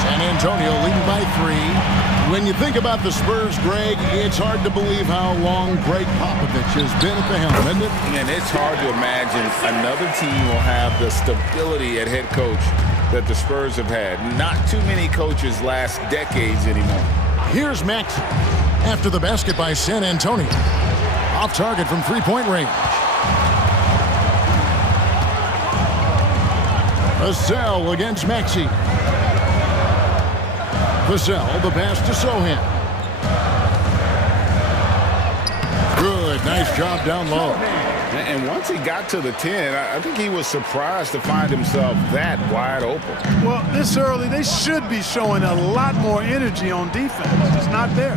San Antonio leading by 3. When you think about the Spurs, Greg, it's hard to believe how long Greg Popovich has been at the helm, isn't it? And it's hard to imagine another team will have the stability at head coach that the Spurs have had. Not too many coaches last decades anymore. Here's Maxey after the basket by San Antonio. Off target from three-point range. Vassell against Maxey. Vassell, the pass to Sohan. Good, nice job down low. And once he got to the 10, I think he was surprised to find himself that wide open. Well, this early, they should be showing a lot more energy on defense. It's not there.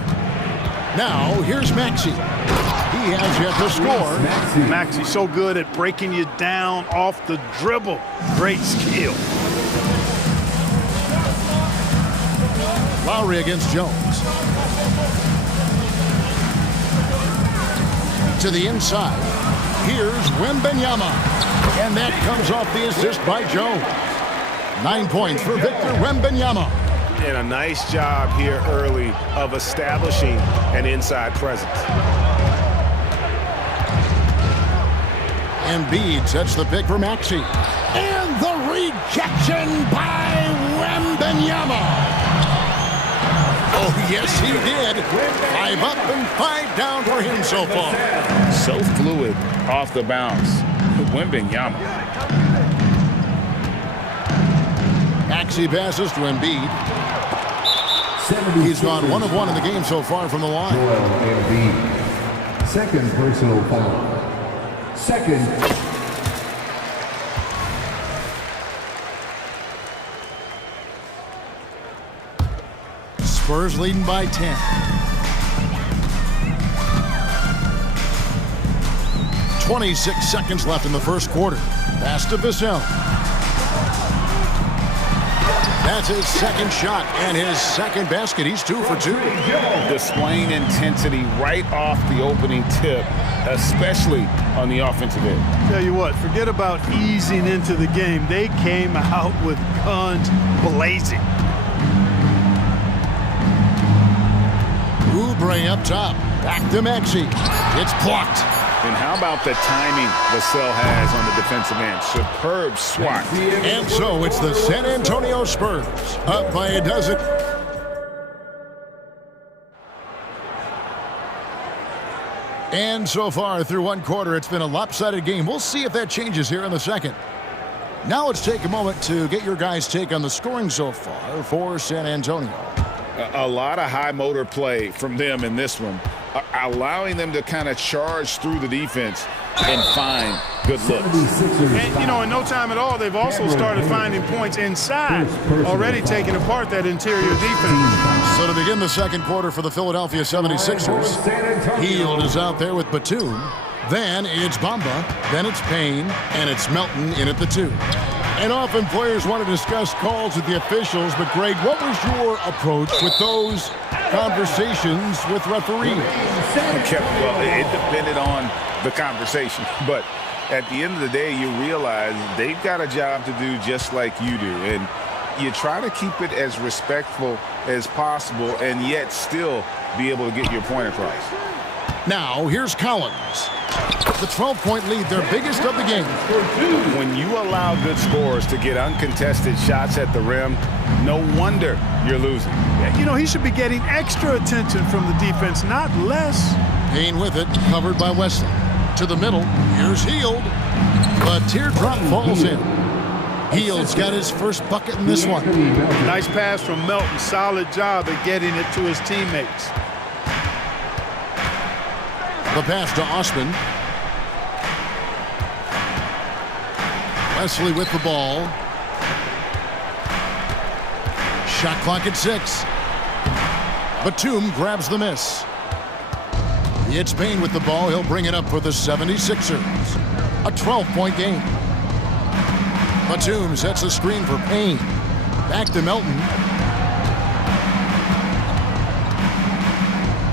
Now, here's Maxey. He has yet to score. Maxey's so good at breaking you down off the dribble. Great skill. Lowry against Jones. To the inside. Here's Wembanyama. And that comes off the assist by Jones. 9 points for Victor Wembanyama. And a nice job here early of establishing an inside presence. Embiid sets the pick for Maxey. And the rejection by Wembanyama. Oh, yes, he did. 5 up and 5 down for him so far. So fluid off the bounce. Wembanyama. Maxey passes to Embiid. He's gone 1 of 1 in the game so far from the line. Joel Embiid. Second personal foul. Second. Spurs leading by 10. 26 seconds left in the first quarter. Pass to Vassell. That's his second shot and his second basket. He's 2 for 2. Displaying intensity right off the opening tip, especially on the offensive end. Tell you what, forget about easing into the game. They came out with guns blazing. Oubre up top. Back to Maxey. It's blocked. And how about the timing Vassell has on the defensive end? Superb swat. And so it's the San Antonio Spurs up by a dozen. And so far through one quarter, it's been a lopsided game. We'll see if that changes here in the second. Now let's take a moment to get your guys' take on the scoring so far for San Antonio. A lot of high motor play from them in this one, allowing them to kind of charge through the defense and find good looks. And, you know, in no time at all, they've also started finding points inside, already taking apart that interior defense. So to begin the second quarter for the Philadelphia 76ers, Hield is out there with Batum. Then it's Bamba, then it's Payne, and it's Melton in at the 2. And often players want to discuss calls with the officials, but Greg, what was your approach with those conversations with referees? Okay, well, it depended on the conversation, but at the end of the day, you realize they've got a job to do just like you do, and you try to keep it as respectful as possible and yet still be able to get your point across. Now, here's Collins. The 12-point lead, their biggest of the game. When you allow good scorers to get uncontested shots at the rim, no wonder you're losing. You know, he should be getting extra attention from the defense, not less. Payne with it, covered by Wesley. To the middle, here's Hield. The teardrop falls in. Hield's got his first bucket in this one. Nice pass from Melton. Solid job at getting it to his teammates. The pass to Osman. Wesley with the ball. Shot clock at 6. Batum grabs the miss. It's Payne with the ball. He'll bring it up for the 76ers. A 12-point game. Batum sets a screen for Payne. Back to Melton.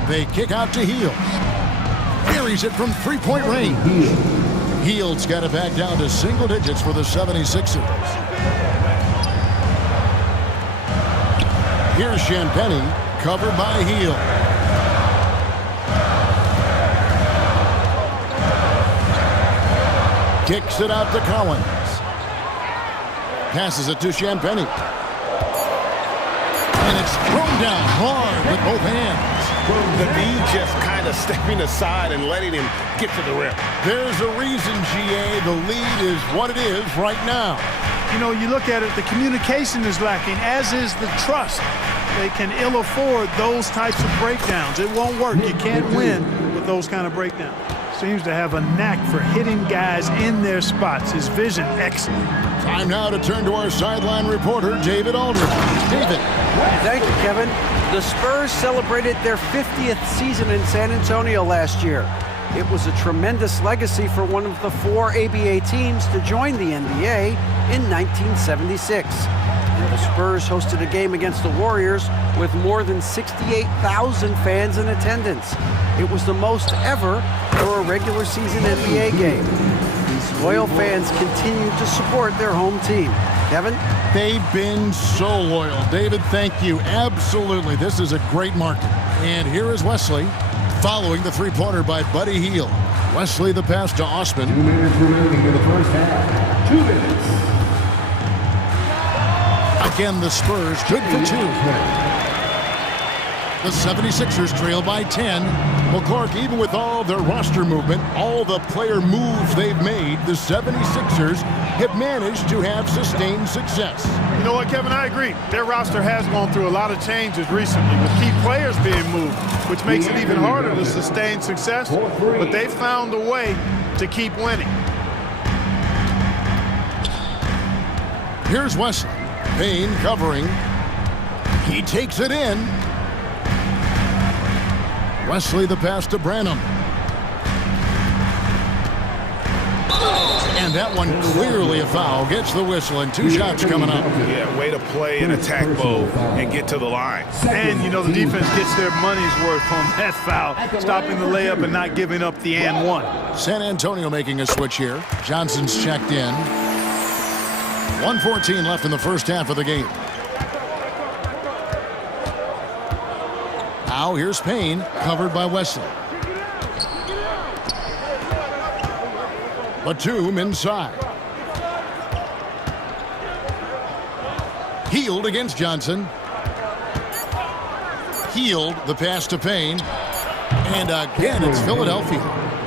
They kick out to Hield. Buries it from three-point range. Hield's got it back down to single digits for the 76ers. Here's Champagny, covered by Hield. Kicks it out to Collins. Passes it to Champagny. And it's thrown down hard with both hands. The knee just kind of stepping aside and letting him get to the rim. There's a reason, GA, the lead is what it is right now. You know, you look at it, the communication is lacking, as is the trust. They can ill afford those types of breakdowns. It won't work. You can't win with those kind of breakdowns. Seems to have a knack for hitting guys in their spots. His vision, excellent. Time now to turn to our sideline reporter, David Aldridge. David. Thank you, Kevin. The Spurs celebrated their 50th season in San Antonio last year. It was a tremendous legacy for one of the 4 ABA teams to join the NBA in 1976. And the Spurs hosted a game against the Warriors with more than 68,000 fans in attendance. It was the most ever for a regular season NBA game. These loyal fans continue to support their home team. Kevin? They've been so loyal. David, thank you. Absolutely. This is a great market. And here is Wesley following the three-pointer by Buddy Hield. Wesley the pass to Osman. 2 minutes remaining in the first half. 2 minutes. Again, the Spurs good for 2. The 76ers trail by 10. Well, Clark, even with all their roster movement, all the player moves they've made, the 76ers have managed to have sustained success. You know what, Kevin? I agree. Their roster has gone through a lot of changes recently with key players being moved, which makes it even harder to sustain success. But they've found a way to keep winning. Here's Wesley. Payne covering. He takes it in. Wesley the pass to Branham. And that one clearly a foul. Gets the whistle and 2 shots coming up. Yeah, way to play in attack mode and get to the line. And, you know, the defense gets their money's worth on that foul, stopping the layup and not giving up the and one. San Antonio making a switch here. Johnson's checked in. 1:14 left in the first half of the game. Now here's Payne, covered by Wesley. Batum inside. Healed against Johnson. Healed, the pass to Payne. And again, it's Philadelphia.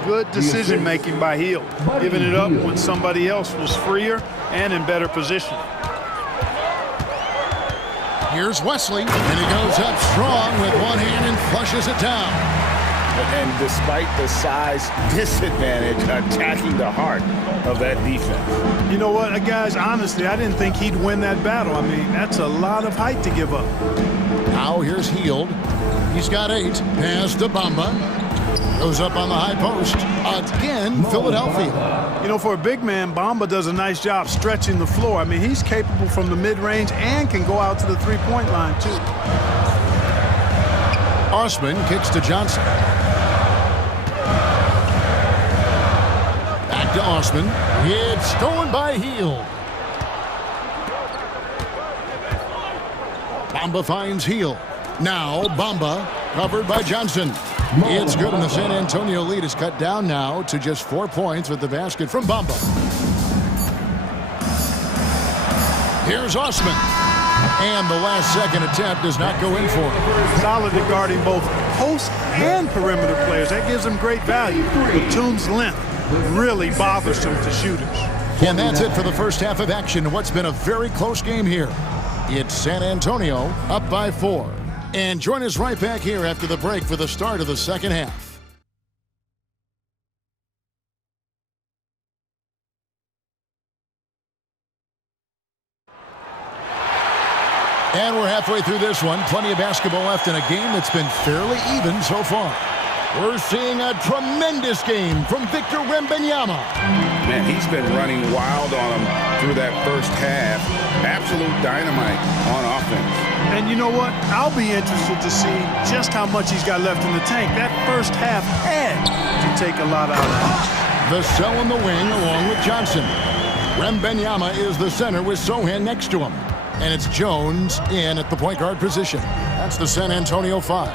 Good decision-making by Hield, giving it up when somebody else was freer and in better position. Here's Wesley, and he goes up strong with one hand and flushes it down. And despite the size disadvantage, attacking the heart of that defense. You know what, guys, honestly, I didn't think he'd win that battle. I mean, that's a lot of height to give up. Now here's Hield. He's got 8. Pass to Bamba. Goes up on the high post. Again, Philadelphia. You know, for a big man, Bamba does a nice job stretching the floor. I mean, he's capable from the mid-range and can go out to the three-point line, too. Osman kicks to Johnson. Back to Osman. It's stolen by Hield. Bamba finds Hield. Now Bamba covered by Johnson. It's good, and the San Antonio lead is cut down now to just 4 points with the basket from Bamba. Here's Osman. And the last second attempt does not go in for him. Solid at guarding both post and perimeter players. That gives him great value. Batum's length really bothersome to shooters. And that's it for the first half of action. What's been a very close game here. It's San Antonio up by 4. And join us right back here after the break for the start of the second half. And we're halfway through this one. Plenty of basketball left in a game that's been fairly even so far. We're seeing a tremendous game from Victor Wembanyama. Man, he's been running wild on him through that first half. Absolute dynamite on offense. And you know what? I'll be interested to see just how much he's got left in the tank. That first half had to take a lot out of him. The cell in the wing along with Johnson. Wembanyama is the center with Sohan next to him. And it's Jones in at the point guard position. That's the San Antonio 5.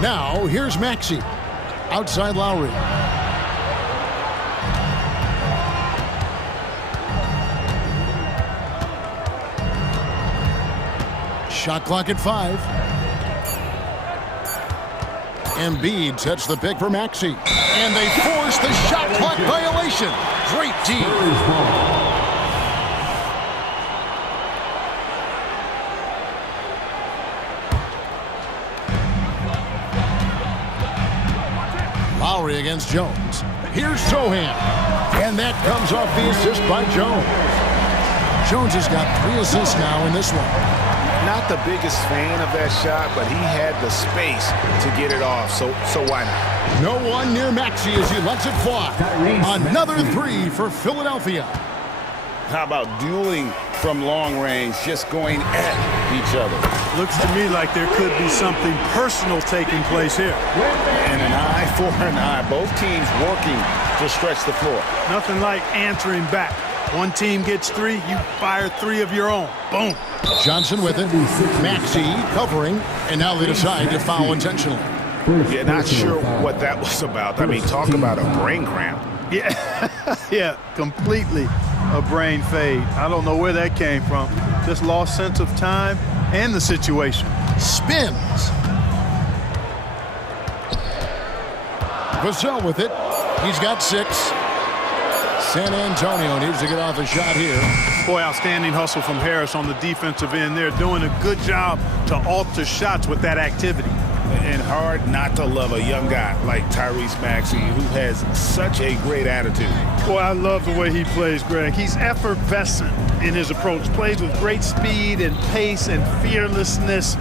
Now, here's Maxey. Outside Lowry. Shot clock at 5. Embiid sets the pick for Maxey. And they force the shot clock violation. Great team. Lowry against Jones. Here's Sohan. And that comes off the assist by Jones. Jones has got 3 assists now in this one. Not the biggest fan of that shot, but he had the space to get it off, so why not? No one near Maxey as he lets it fly. Another 3 for Philadelphia. How about dueling from long range, just going at each other? Looks to me like there could be something personal taking place here. And an eye for an eye. Both teams working to stretch the floor. Nothing like answering back. One team gets 3, you fire 3 of your own. Boom. Johnson with it. Maxey covering, and now they decide to foul intentionally. Yeah, not sure what that was about. I mean, talk about a brain cramp. Yeah, yeah, completely a brain fade. I don't know where that came from. Just lost sense of time and the situation. Spins. Vassell with it. He's got 6. San Antonio needs to get off a shot here. Boy, outstanding hustle from Harris on the defensive end. They're doing a good job to alter shots with that activity. And hard not to love a young guy like Tyrese Maxey, who has such a great attitude. Boy, I love the way he plays, Greg. He's effervescent in his approach. Plays with great speed and pace and fearlessness.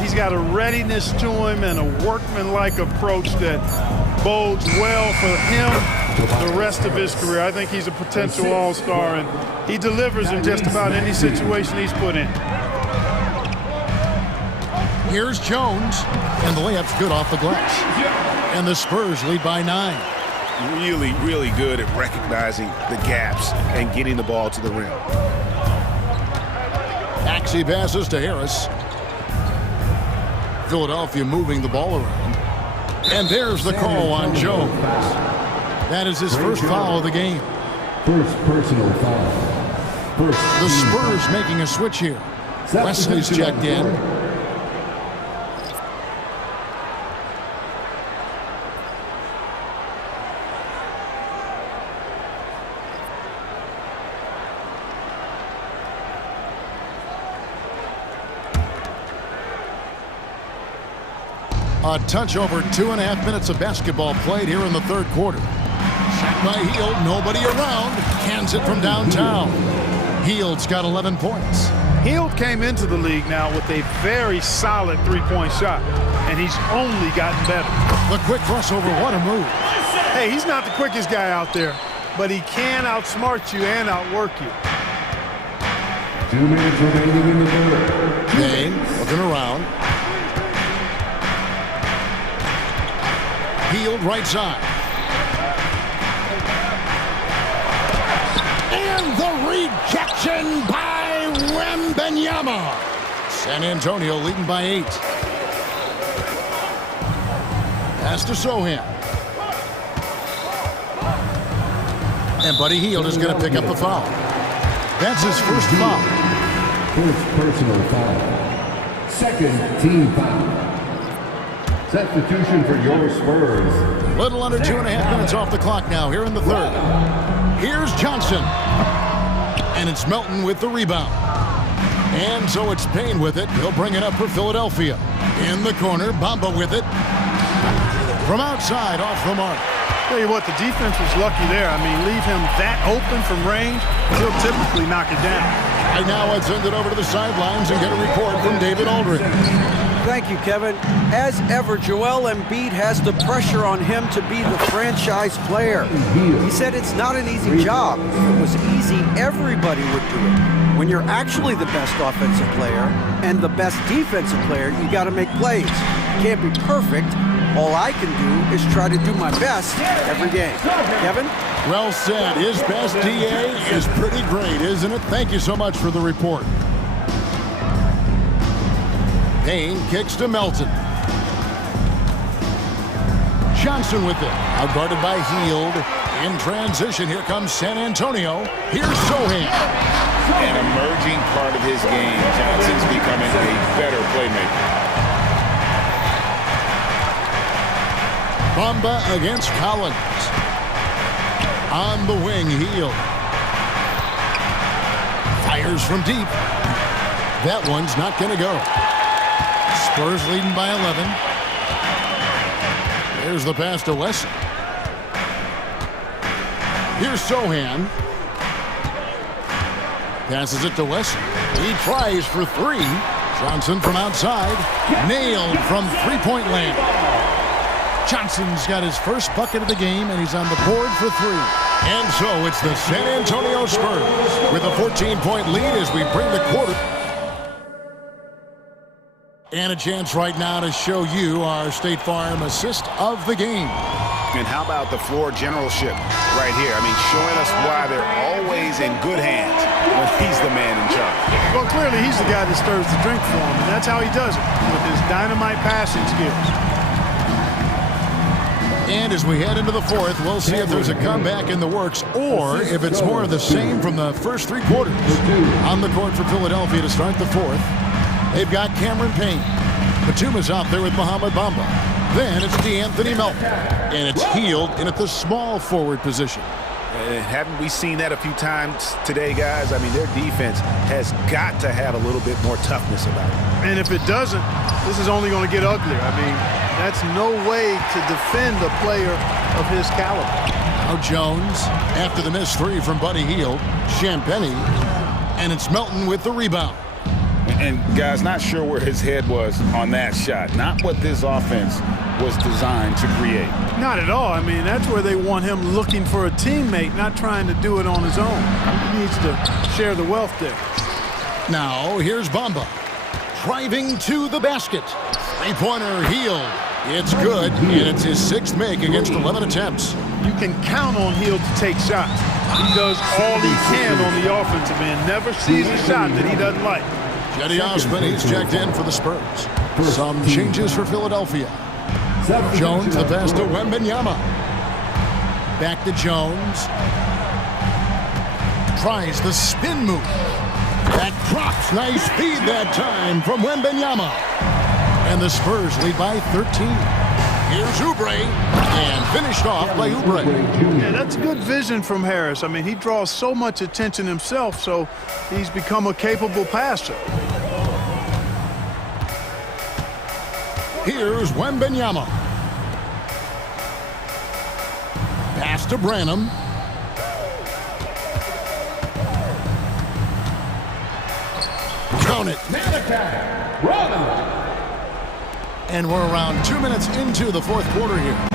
He's got a readiness to him and a workmanlike approach that bodes well for him the rest of his career. I think he's a potential all-star, and he delivers in just about any situation he's put in. Here's Jones, and the layup's good off the glass. And the Spurs lead by 9. Really, really good at recognizing the gaps and getting the ball to the rim. Maxey passes to Harris. Philadelphia moving the ball around. And there's the call on Jones. That is his first foul of the game. First personal foul. The Spurs making a switch here. Wesley's checked in. A touch over 2.5 minutes of basketball played here in the third quarter. Shot by Hield, nobody around. Cans it from downtown. Hield's got 11 points. Hield came into the league now with a very solid three-point shot, and he's only gotten better. The quick crossover, what a move. Hey, he's not the quickest guy out there, but he can outsmart you and outwork you. 2 minutes remaining in the third. Kane looking around. Hield right side. And the rejection by Wembanyama. San Antonio leading by 8. Pass to Sohan. And Buddy Hield is going to pick up the foul. That's his first foul. First personal foul. Second team foul. Substitution for your Spurs. Little under 2.5 minutes off the clock now here in the third. Here's Johnson. And it's Melton with the rebound. And so it's Payne with it. He'll bring it up for Philadelphia. In the corner, Bamba with it. From outside, off the mark. Tell you what, the defense was lucky there. I mean, leave him that open from range, he'll typically knock it down. And now let's send it over to the sidelines and get a report from David Aldridge. Thank you, Kevin. As ever, Joel Embiid has the pressure on him to be the franchise player. He said it's not an easy job. If it was easy, everybody would do it. When you're actually the best offensive player and the best defensive player, you got to make plays. You can't be perfect. All I can do is try to do my best every game. Kevin? Well said. His best DA is pretty great, isn't it? Thank you so much for the report. Payne kicks to Melton. Johnson with it. Outguarded by Hield. In transition, here comes San Antonio. Here's Sohan. An emerging part of his game. Johnson's becoming a better playmaker. Bamba against Collins. On the wing, Hield. Fires from deep. That one's not going to go. Spurs leading by 11. There's the pass to Wesson. Here's Sohan. Passes it to Wesson. He tries for 3. Johnson from outside. Nailed from three-point land. Johnson's got his first bucket of the game, and he's on the board for 3. And so it's the San Antonio Spurs with a 14-point lead as we bring the quarter. And a chance right now to show you our State Farm assist of the game. And how about the floor generalship right here? I mean, showing us why they're always in good hands when he's the man in charge. Well, clearly he's the guy that stirs the drink for him, and that's how he does it, with his dynamite passing skills. And as we head into the fourth, we'll see if there's a comeback in the works or if it's more of the same from the first 3 quarters. On the court for Philadelphia to start the fourth, they've got Cameron Payne. Batuma's out there with Mohamed Bamba. Then it's DeAnthony Melton, and it's Hield in at the small forward position. Haven't we seen that a few times today, guys? I mean, their defense has got to have a little bit more toughness about it. And if it doesn't, this is only going to get uglier. I mean, that's no way to defend a player of his caliber. Now Jones, after the missed three from Buddy Hield, Champagnie, and it's Melton with the rebound. And guys, not sure where his head was on that shot. Not what this offense was designed to create. Not at all. I mean, that's where they want him looking for a teammate, not trying to do it on his own. He needs to share the wealth there. Now here's Bamba, driving to the basket. Three-pointer Hield. It's good, and it's his sixth make against 11 attempts. You can count on Hield to take shots. He does all he can on the offensive end. Never sees a shot that he doesn't like. Cedi Osman, he's checked in for the Spurs. Some changes for Philadelphia. Jones, the pass to Wembanyama. Back to Jones. Tries the spin move. That drops. Nice feed that time from Wembanyama. And the Spurs lead by 13. Here's Oubre, and finished off by Oubre. Yeah, that's good vision from Harris. I mean, he draws so much attention himself, so he's become a capable passer. Here's Wembanyama. Pass to Branham. Count it. And we're around 2 minutes into the fourth quarter here.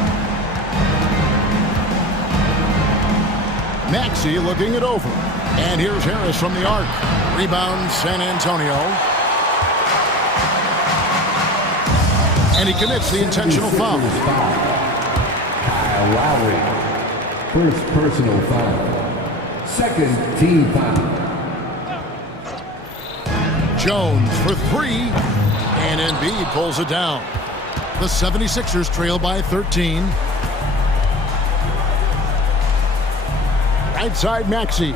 Maxey looking it over. And here's Harris from the arc. Rebound San Antonio. And he commits the intentional foul. Kyle Lowry. First personal foul. Second team foul. Jones for three. And Embiid pulls it down. The 76ers trail by 13. Right side Maxey.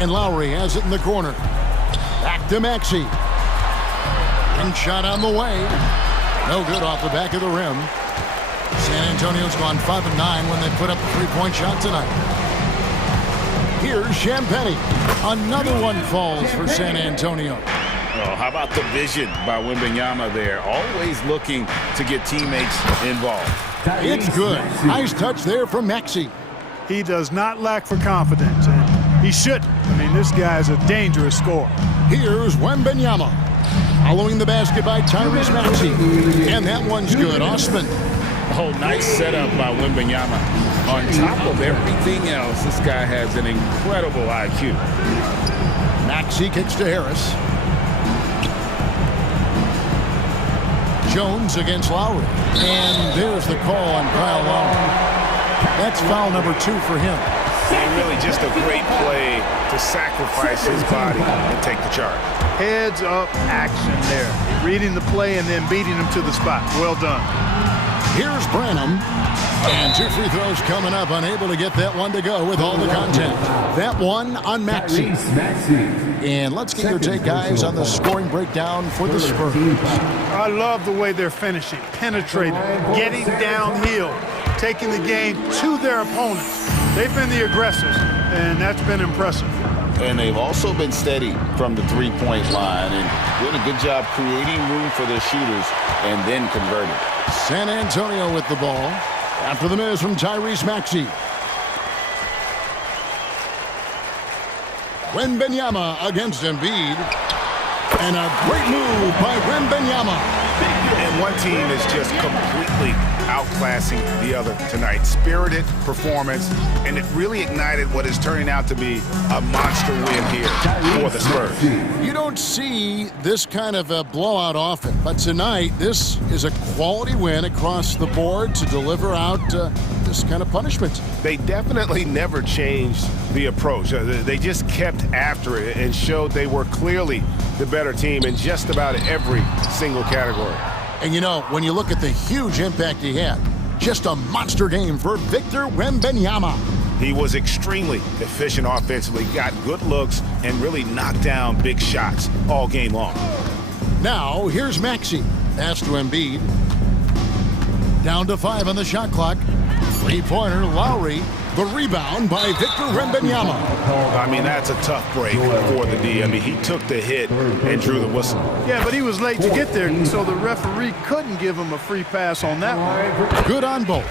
And Lowry has it in the corner. Back to Maxey. And shot on the way. No good off the back of the rim. San Antonio's gone 5 of 9 when they put up a three-point shot tonight. Here's Champagnie. Another one falls for San Antonio. Oh, how about the vision by Wembanyama there? Always looking to get teammates involved. It's good. Nice touch there from Maxey. He does not lack for confidence, and he shouldn't. I mean, this guy's a dangerous scorer. Here's Wembanyama. Following the basket by Tyrese Maxey. And that one's good. Osman. Oh, nice setup by Wembanyama. On top of everything else, this guy has an incredible IQ. Maxey kicks to Harris. Jones against Lowry. And there's the call on Kyle Lowry. That's foul number 2 for him. And really just a great play to sacrifice his body and take the charge. Heads up action there. Reading the play and then beating him to the spot. Well done. Here's Branham. And 2 free throws coming up. Unable to get that one to go with all the content. That one on Maxey. And let's get your take, guys, on the scoring breakdown for the Spurs. I love the way they're finishing. Penetrating. Getting downhill. Taking the game to their opponents. They've been the aggressors, and that's been impressive. And they've also been steady from the three-point line and doing a good job creating room for their shooters and then converting. San Antonio with the ball. After the miss from Tyrese Maxey. Wembanyama against Embiid. And a great move by Wembanyama. And one team is just completely outclassing the other tonight. Spirited performance, and it really ignited what is turning out to be a monster win here for the Spurs. You don't see this kind of a blowout often, but tonight this is a quality win across the board to deliver out this kind of punishment. They definitely never changed the approach. They just kept after it and showed they were clearly the better team in just about every single category. And you know, when you look at the huge impact he had, just a monster game for Victor Wembanyama. He was extremely efficient offensively, got good looks, and really knocked down big shots all game long. Now, here's Maxey. Pass to Embiid. Down to 5 on the shot clock. Three-pointer, Lowry. The rebound by Victor Wembanyama. I mean, that's a tough break for the D. I mean, he took the hit and drew the whistle. Yeah, but he was late to get there, so the referee couldn't give him a free pass on that one. Good on both.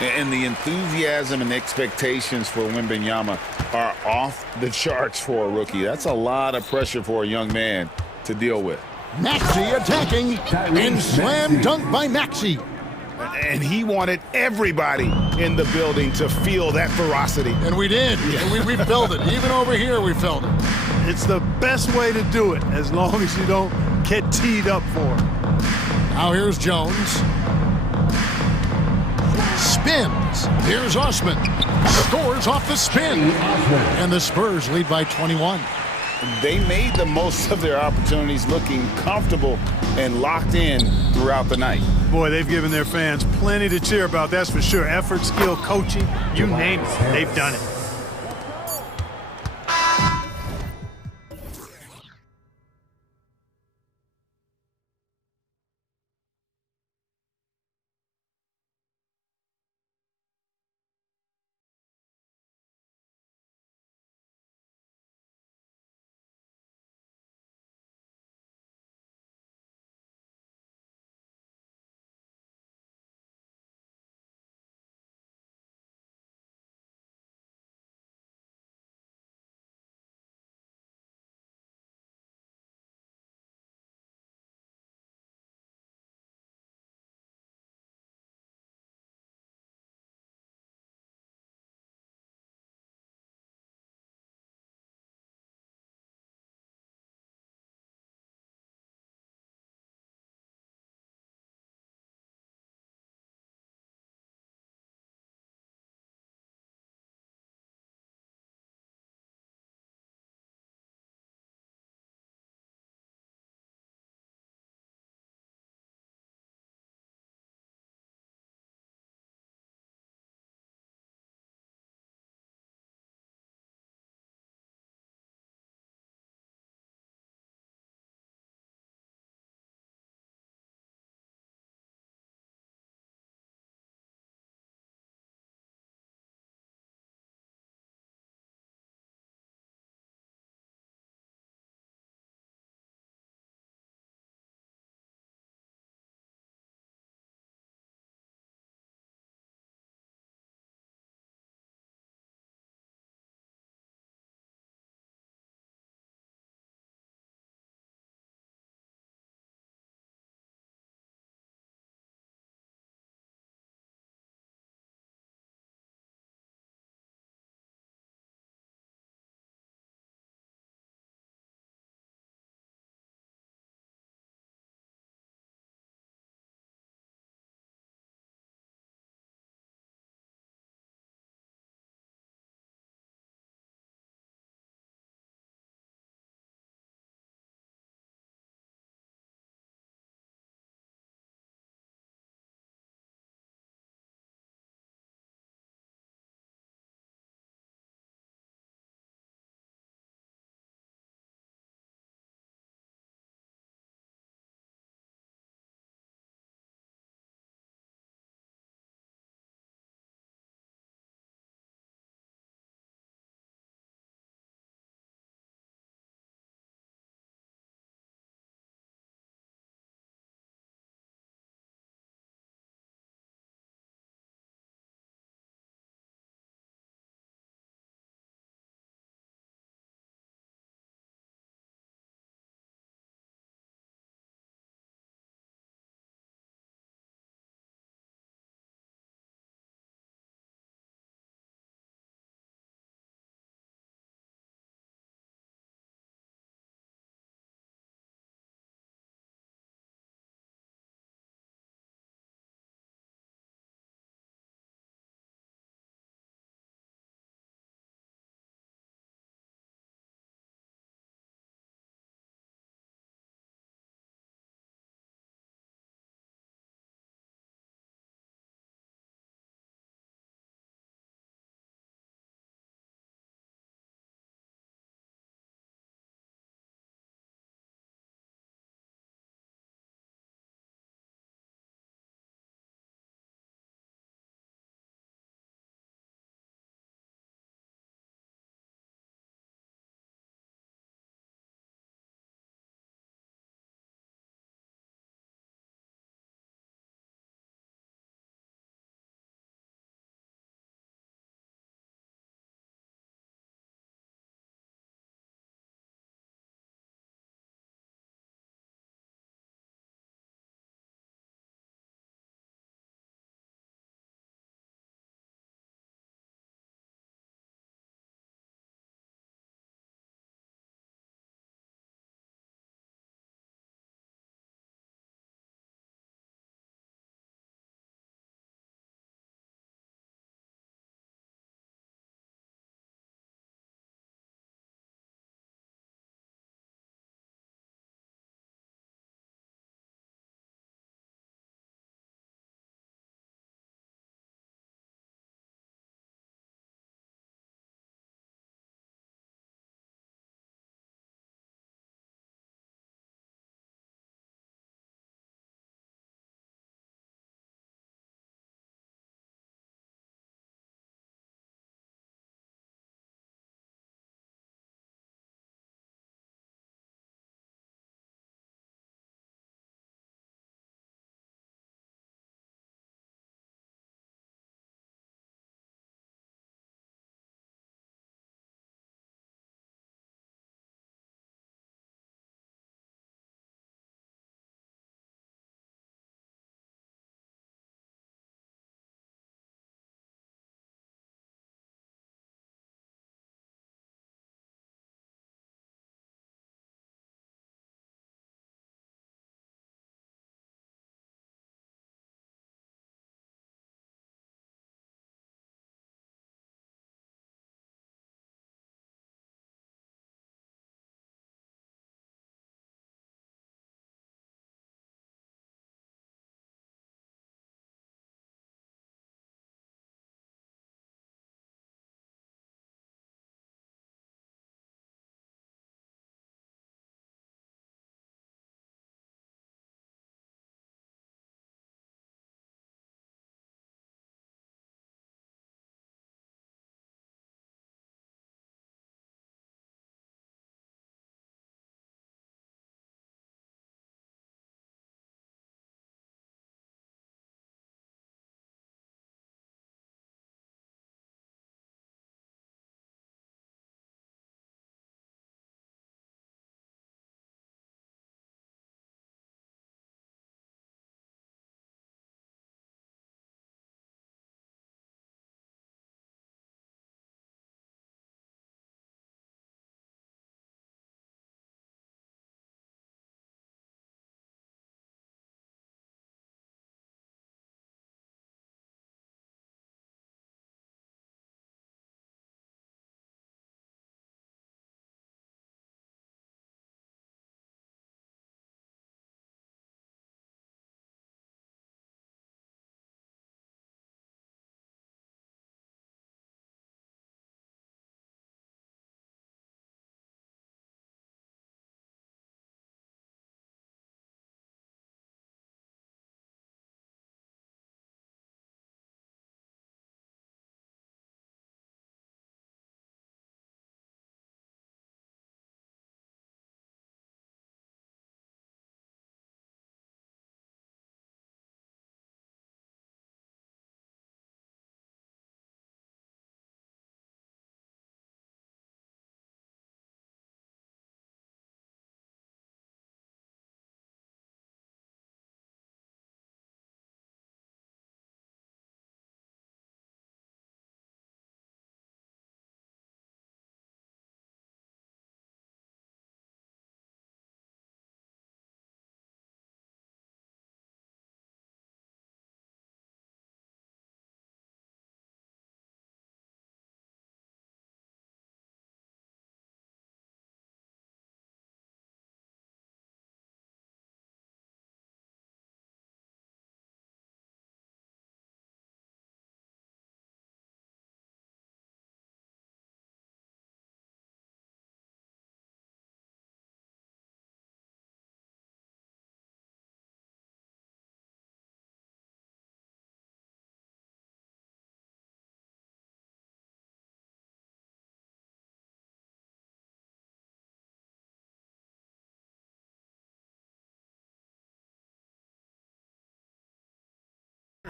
And the enthusiasm and expectations for Wembanyama are off the charts for a rookie. That's a lot of pressure for a young man to deal with. Maxey attacking, and slam dunk by Maxey. And he wanted everybody in the building to feel that ferocity. And we did. We felt it. Even over here, we felt it. It's the best way to do it, as long as you don't get teed up for it. Now here's Jones. Spins. Here's Osman. Scores off the spin. And the Spurs lead by 21. They made the most of their opportunities, looking comfortable and locked in throughout the night. Boy, they've given their fans plenty to cheer about, that's for sure. Effort, skill, coaching, you name it, they've done it.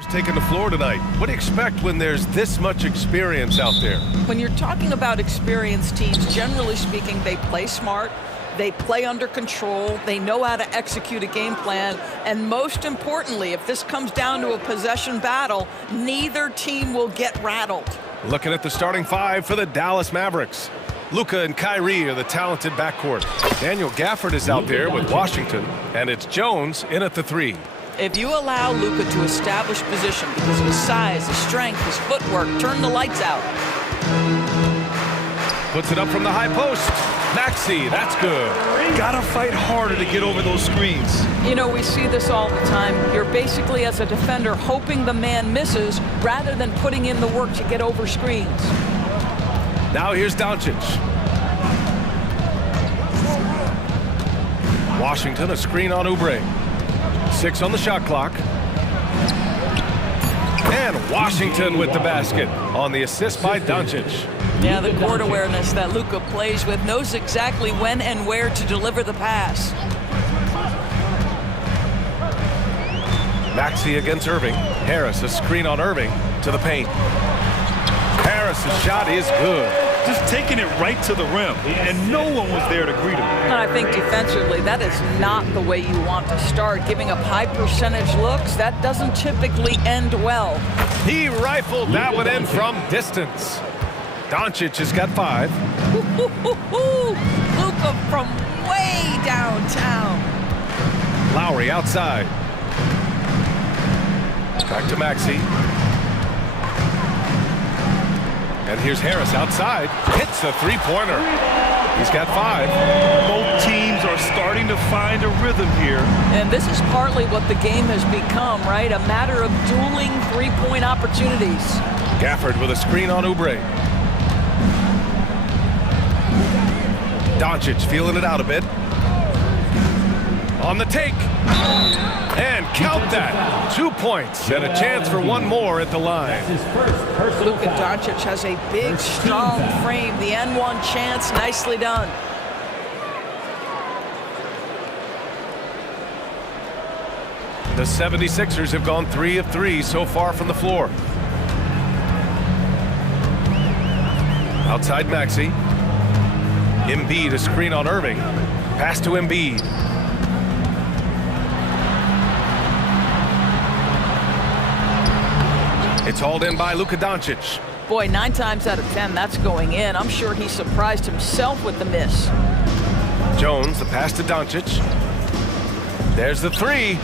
Taking the floor tonight. What do you expect when there's this much experience out there? When you're talking about experienced teams, generally speaking, they play smart, they play under control, they know how to execute a game plan, and most importantly, if this comes down to a possession battle, neither team will get rattled. Looking at the starting five for the Dallas Mavericks. Luka and Kyrie are the talented backcourt. Daniel Gafford is out there with Washington, and it's Jones in at the three. If you allow Luka to establish position because of his size, his strength, his footwork, turn the lights out. Puts it up from the high post. Maxey, that's good. Gotta fight harder to get over those screens. You know, we see this all the time. You're basically, as a defender, hoping the man misses rather than putting in the work to get over screens. Now here's Doncic. Washington, a screen on Oubre. 6 on the shot clock. And Washington with the basket on the assist by Doncic. Yeah, the court awareness that Luka plays with, knows exactly when and where to deliver the pass. Maxey against Irving. Harris, a screen on Irving to the paint. Harris's shot is good. Just taking it right to the rim, and no one was there to greet him. And I think defensively, that is not the way you want to start. Giving up high percentage looks, that doesn't typically end well. He rifled that one in from distance. Doncic has got 5. Luka from way downtown. Lowry outside. Back to Maxey. And here's Harris outside. Hits a three-pointer. He's got 5. Both teams are starting to find a rhythm here. And this is partly what the game has become, right? A matter of dueling three-point opportunities. Gafford with a screen on Oubre. Doncic feeling it out a bit. On the take. And count that. 2 points and a chance for one more at the line. Luka Doncic has a big, strong frame. The N1 chance, nicely done. The 76ers have gone 3 of 3 so far from the floor. Outside Maxey. Embiid, a screen on Irving. Pass to Embiid. It's hauled in by Luka Doncic. Boy, 9 times out of 10, that's going in. I'm sure he surprised himself with the miss. Jones, the pass to Doncic. There's the 3.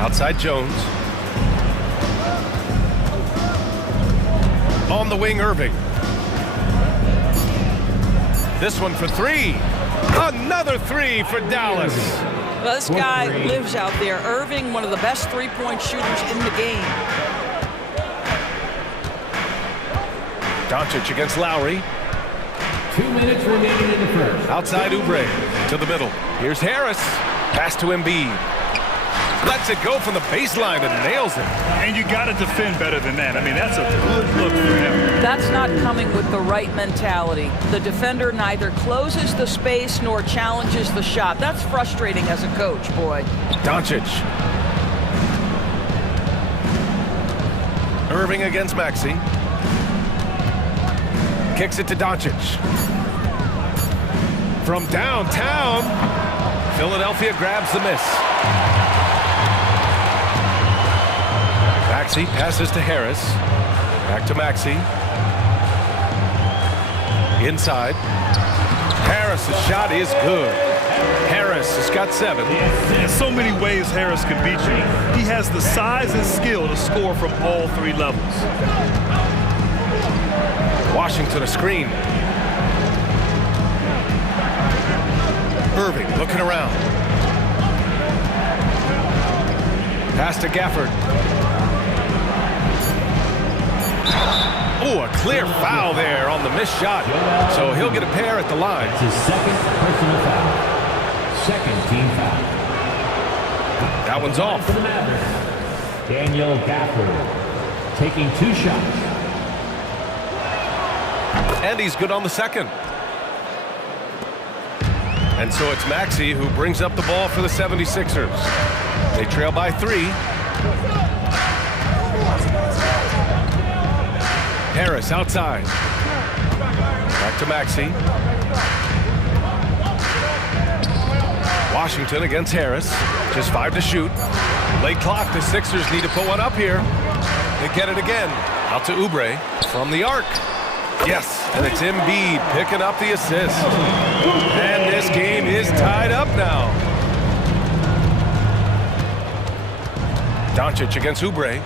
Outside Jones. On the wing, Irving. This one for 3. Another 3 for Dallas. Well, this guy lives out there. Irving, one of the best three-point shooters in the game. Doncic against Lowry. 2 minutes remaining in the first. Outside Oubre to the middle. Here's Harris. Pass to Embiid. Lets it go from the baseline and nails it. And you got to defend better than that. I mean, that's a good look for him. That's not coming with the right mentality. The defender neither closes the space nor challenges the shot. That's frustrating as a coach, boy. Doncic. Irving against Maxey. Kicks it to Doncic. From downtown, Philadelphia grabs the miss. Maxey passes to Harris. Back to Maxey. Inside. Harris' shot is good. Harris has got 7. There's so many ways Harris can beat you. He has the size and skill to score from all 3 levels. Washington a screen. Irving looking around. Pass to Gafford. Oh, a clear foul there on the missed shot. So he'll get a pair at the line. It's his second personal foul. Second team foul. That one's off. For the Mavericks, Daniel Gafford taking 2 shots. And he's good on the second. And so it's Maxey who brings up the ball for the 76ers. They trail by 3. Harris outside. Back to Maxey. Washington against Harris. Just 5 to shoot. Late clock. The Sixers need to put one up here. They get it again. Out to Oubre from the arc. Yes, and it's Embiid picking up the assist. And this game is tied up now. Doncic against Oubre.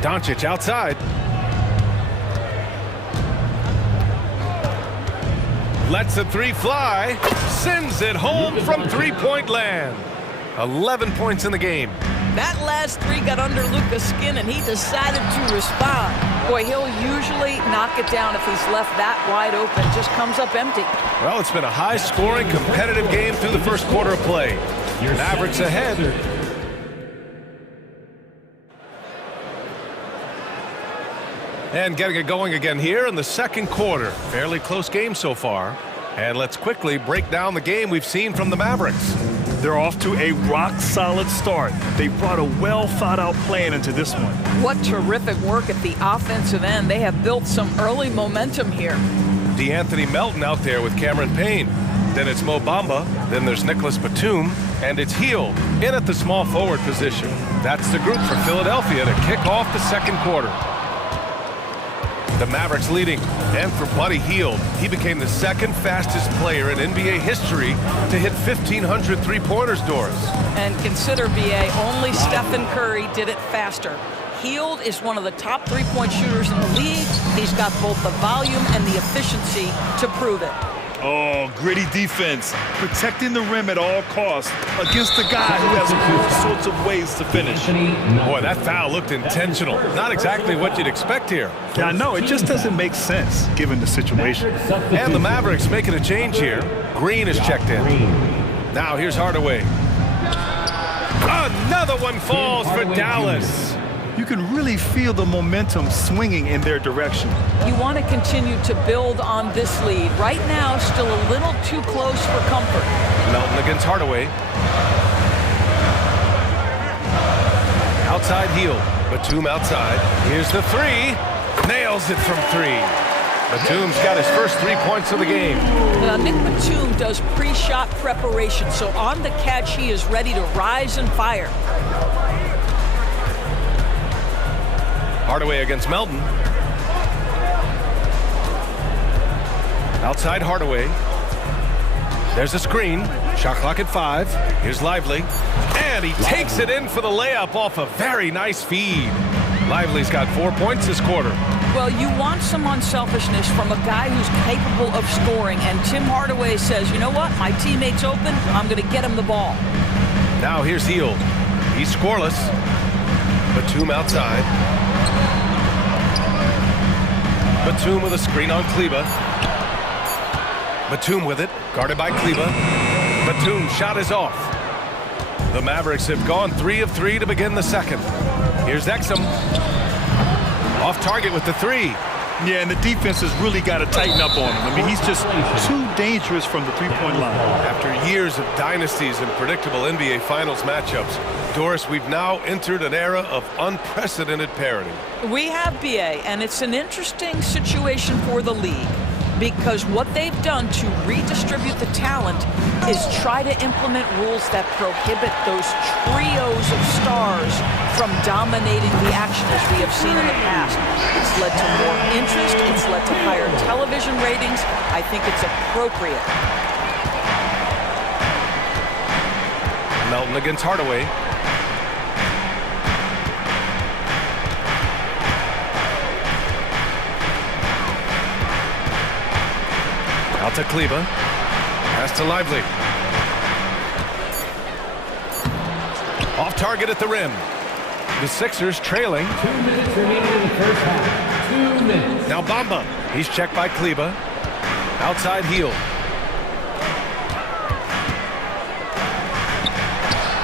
Doncic outside. Lets the three fly. Sends it home from three-point land. 11 points in the game. That last three got under Luka's skin, and he decided to respond. Boy, he'll usually knock it down if he's left that wide open. Just comes up empty. Well, it's been a high-scoring, competitive game through the first quarter of play. Mavericks ahead. And getting it going again here in the second quarter. Fairly close game so far. And let's quickly break down the game we've seen from the Mavericks. They're off to a rock-solid start. They brought a well-thought-out plan into this one. What terrific work at the offensive end. They have built some early momentum here. DeAnthony Melton out there with Cameron Payne. Then it's Mo Bamba. Then there's Nicholas Batum. And it's Hield in at the small forward position. That's the group for Philadelphia to kick off the second quarter. The Mavericks leading. And for Buddy Hield, he became the second fastest player in NBA history to hit 1,500 three-pointers, Doris. And consider, BA, only Stephen Curry did it faster. Hield is one of the top three-point shooters in the league. He's got both the volume and the efficiency to prove it. Oh, gritty defense, protecting the rim at all costs against a guy who has all sorts of ways to finish. Boy, that foul looked intentional. Not exactly what you'd expect here. Yeah, I know. It just doesn't make sense given the situation. And the Mavericks making a change here. Green is checked in. Now here's Hardaway. Another one falls for Dallas. You can really feel the momentum swinging in their direction. You want to continue to build on this lead. Right now, still a little too close for comfort. Melton against Hardaway. Outside Hield. Batum outside. Here's the three. Nails it from three. Batum's got his first 3 points of the game. Nick Batum does pre-shot preparation, so on the catch, he is ready to rise and fire. Hardaway against Melton. Outside Hardaway. There's a screen. Shot clock at 5. Here's Lively. And he takes it in for the layup off a very nice feed. Lively's got 4 points this quarter. Well, you want some unselfishness from a guy who's capable of scoring. And Tim Hardaway says, you know what? My teammate's open. I'm going to get him the ball. Now here's Hield. He's scoreless. Batum outside. Batum with a screen on Kleba. Batum with it, guarded by Kleba. Batum's shot is off. The Mavericks have gone 3 of 3 to begin the second. Here's Exum. Off target with the three. Yeah, and the defense has really got to tighten up on him. I mean, he's just too dangerous from the three-point line. After years of dynasties and predictable NBA Finals matchups, Doris, we've now entered an era of unprecedented parity. We have, BA, and it's an interesting situation for the league because what they've done to redistribute the talent is try to implement rules that prohibit those trios of stars from dominating the action as we have seen in the past. It's led to more interest. It's led to higher television ratings. I think it's appropriate. Melton against Hardaway. Out to Kleba. Pass to Lively. Off target at the rim. The Sixers trailing. 2 minutes remaining in the first half. 2 minutes. Now Bamba. He's checked by Kleba. Outside Hield.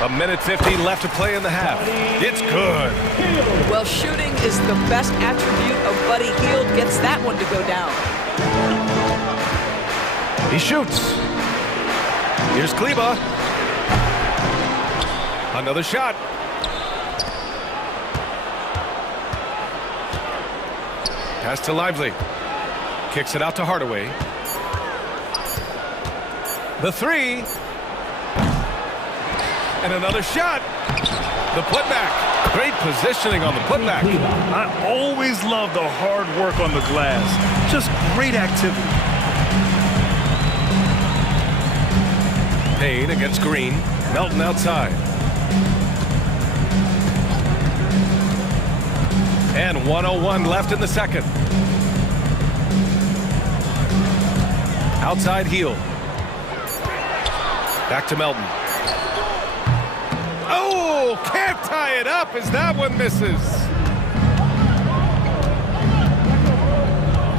A minute 50 left to play in the half. It's good. Well, shooting is the best attribute of Buddy Hield. Gets that one to go down. He shoots. Here's Kleba. Pass to Lively. Kicks it out to Hardaway. The three. And another shot. The putback. Great positioning on the putback. I always love the hard work on the glass. Just great activity. Payne against Green. Melton outside. And 1:01 left in the second. Outside heel. Back to Melton. Oh, can't tie it up as that one misses.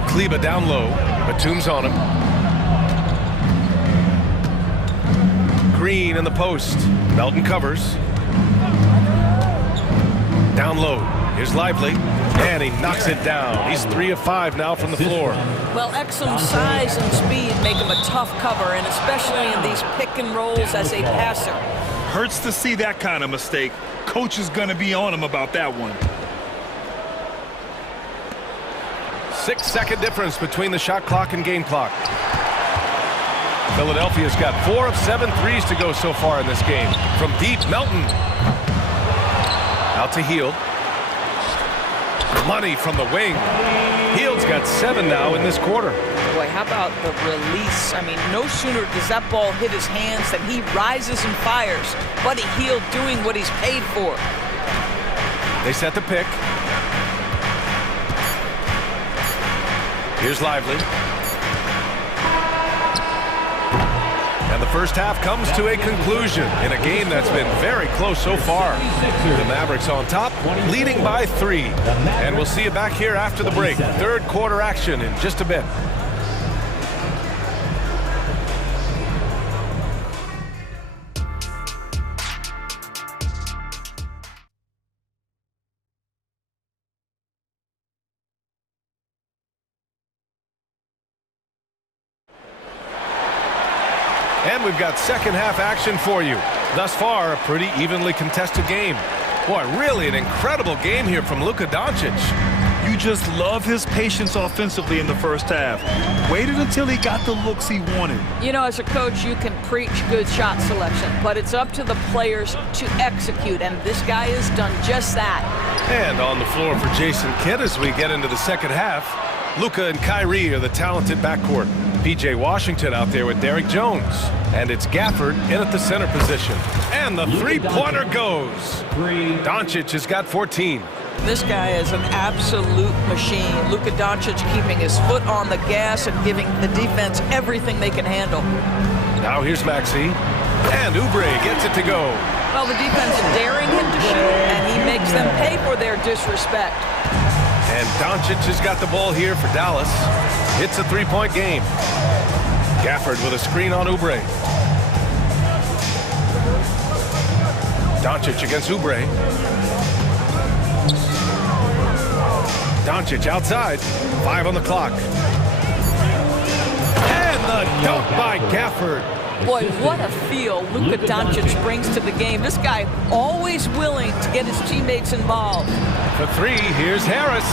Kleba down low. Batum's on him. Green in the post. Melton covers. Down low. Here's Lively. And he knocks it down. He's 3 of 5 now from the floor. Well, Exum's size and speed make him a tough cover, and especially in these pick and rolls as a passer. Hurts to see that kind of mistake. Coach is going to be on him about that one. 6-second difference between the shot clock and game clock. Philadelphia's got 4 of 7 threes to go so far in this game. From deep, Melton. Out to Hield. Money from the wing. Hield's got 7 now in this quarter. Boy, how about the release? I mean, no sooner does that ball hit his hands than he rises and fires. Buddy Hield doing what he's paid for. They set the pick. Here's Lively. And the first half comes to a conclusion in a game that's been very close so far. The Mavericks on top, leading by 3. And we'll see you back here after the break. Third quarter action in just a bit. And we've got second half action for you. Thus far, a pretty evenly contested game. Boy, really an incredible game here from Luka Doncic. You just love his patience offensively in the first half. Waited until he got the looks he wanted. You know, as a coach, you can preach good shot selection, but it's up to the players to execute, and this guy has done just that. And on the floor for Jason Kidd as we get into the second half, Luka and Kyrie are the talented backcourt. P.J. Washington out there with Derrick Jones. And it's Gafford in at the center position. And the three-pointer goes. Doncic has got 14. This guy is an absolute machine. Luka Doncic keeping his foot on the gas and giving the defense everything they can handle. Now here's Maxey. And Oubre gets it to go. Well, the defense daring him to shoot, and he makes them pay for their disrespect. And Doncic has got the ball here for Dallas. It's a three-point game. Gafford with a screen on Oubre. Doncic against Oubre. Doncic outside. 5 on the clock. And the dunk by Gafford. Boy, what a feel Luka Doncic brings to the game. This guy always willing to get his teammates involved. For 3, here's Harris.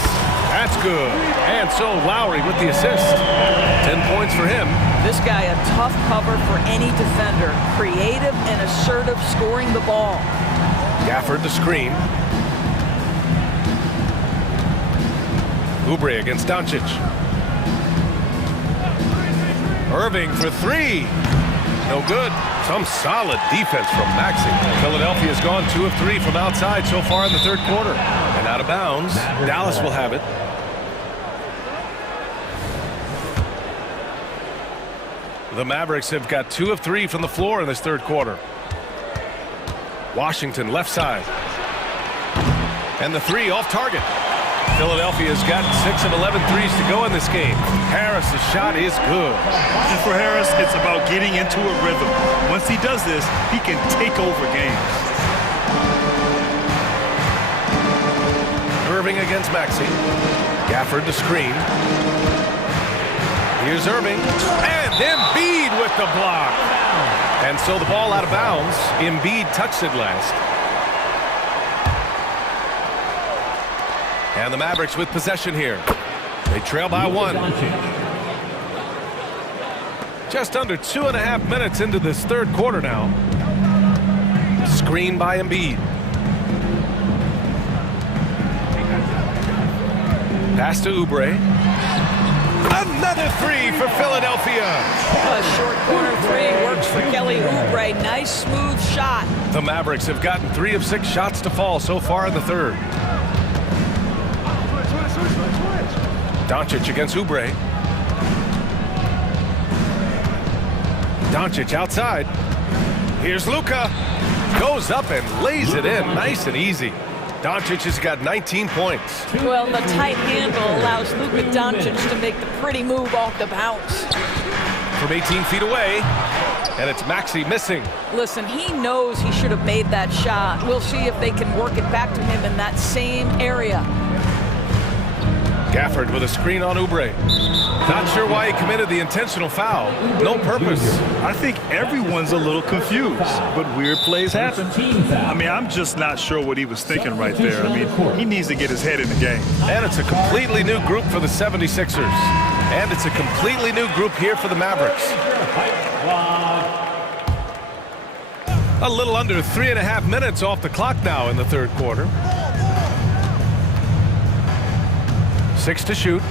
That's good. And so Lowry with the assist. 10 points for him. This guy a tough cover for any defender. Creative and assertive scoring the ball. Gafford the screen. Oubre against Doncic. Irving for 3. No good. Some solid defense from Maxey. Philadelphia's gone 2 of 3 from outside so far in the third quarter. And out of bounds, Dallas will have it. The Mavericks have got 2 of 3 from the floor in this third quarter. Washington left side. And the 3 off target. Philadelphia's got 6 of 11 threes to go in this game. Harris's shot is good. And for Harris, it's about getting into a rhythm. Once he does this, he can take over games. Irving against Maxey. Gafford the screen. Here's Irving. And Embiid with the block. And so the ball out of bounds. Embiid touched it last. And the Mavericks with possession here. They trail by 1. Just under 2.5 minutes into this third quarter now. Screen by Embiid. Pass to Oubre. Another three for Philadelphia. A short corner three works for Kelly Oubre. Nice, smooth shot. The Mavericks have gotten 3 of 6 shots to fall so far in the third. Doncic against Oubre. Doncic outside. Here's Luka. Goes up and lays it in nice and easy. Doncic has got 19 points. Well, the tight handle allows Luka Doncic to make the pretty move off the bounce. From 18 feet away, and it's Maxey missing. Listen, he knows he should have made that shot. We'll see if they can work it back to him in that same area. Gafford with a screen on Oubre. Not sure why he committed the intentional foul. No purpose. I think everyone's a little confused, but weird plays happen. I mean, I'm just not sure what he was thinking right there. I mean, he needs to get his head in the game. And it's a completely new group for the 76ers. And it's a completely new group here for the Mavericks. A little under 3.5 minutes off the clock now in the third quarter. 6 to shoot.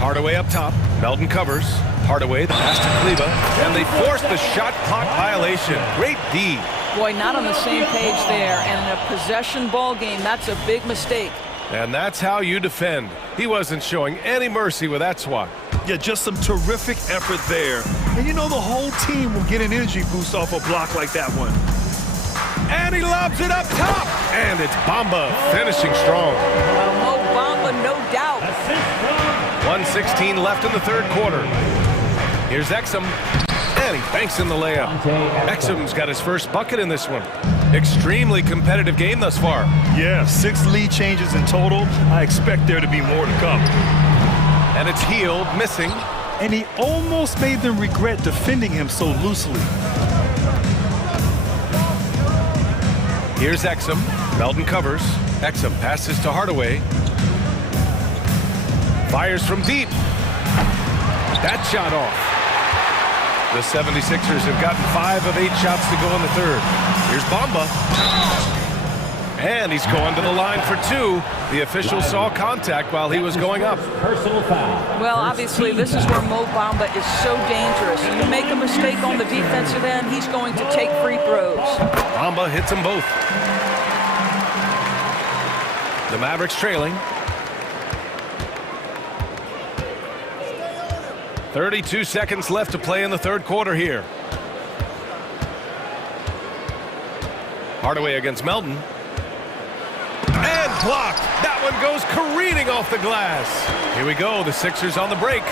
Hardaway up top. Melton covers. Hardaway, the pass to Kleba. And they force the shot clock violation. Great D. Boy, not on the same page there. And in a possession ball game, that's a big mistake. And that's how you defend. He wasn't showing any mercy with that swat. Yeah, just some terrific effort there. And you know the whole team will get an energy boost off a block like that one. And he lobs it up top. And it's Bamba finishing strong. Mo Bamba, no doubt. 1:16 left in the third quarter. Here's Exum. And he banks in the layup. Exum's got his first bucket in this one. Extremely competitive game thus far. Yeah, 6 lead changes in total. I expect there to be more to come. And it's Hield missing. And he almost made them regret defending him so loosely. Here's Exum. Melton covers. Exum passes to Hardaway. Fires from deep. That shot off. The 76ers have gotten 5 of 8 shots to go in the third. Here's Bamba. And he's going to the line for 2. The official saw contact while he was going up. Well, obviously, this is where Mo Bamba is so dangerous. You make a mistake on the defensive end, he's going to take free throws. Bamba hits them both. The Mavericks trailing. 32 seconds left to play in the third quarter here. Hardaway against Melton. And blocked. That one goes careening off the glass. Here we go. The Sixers on the break.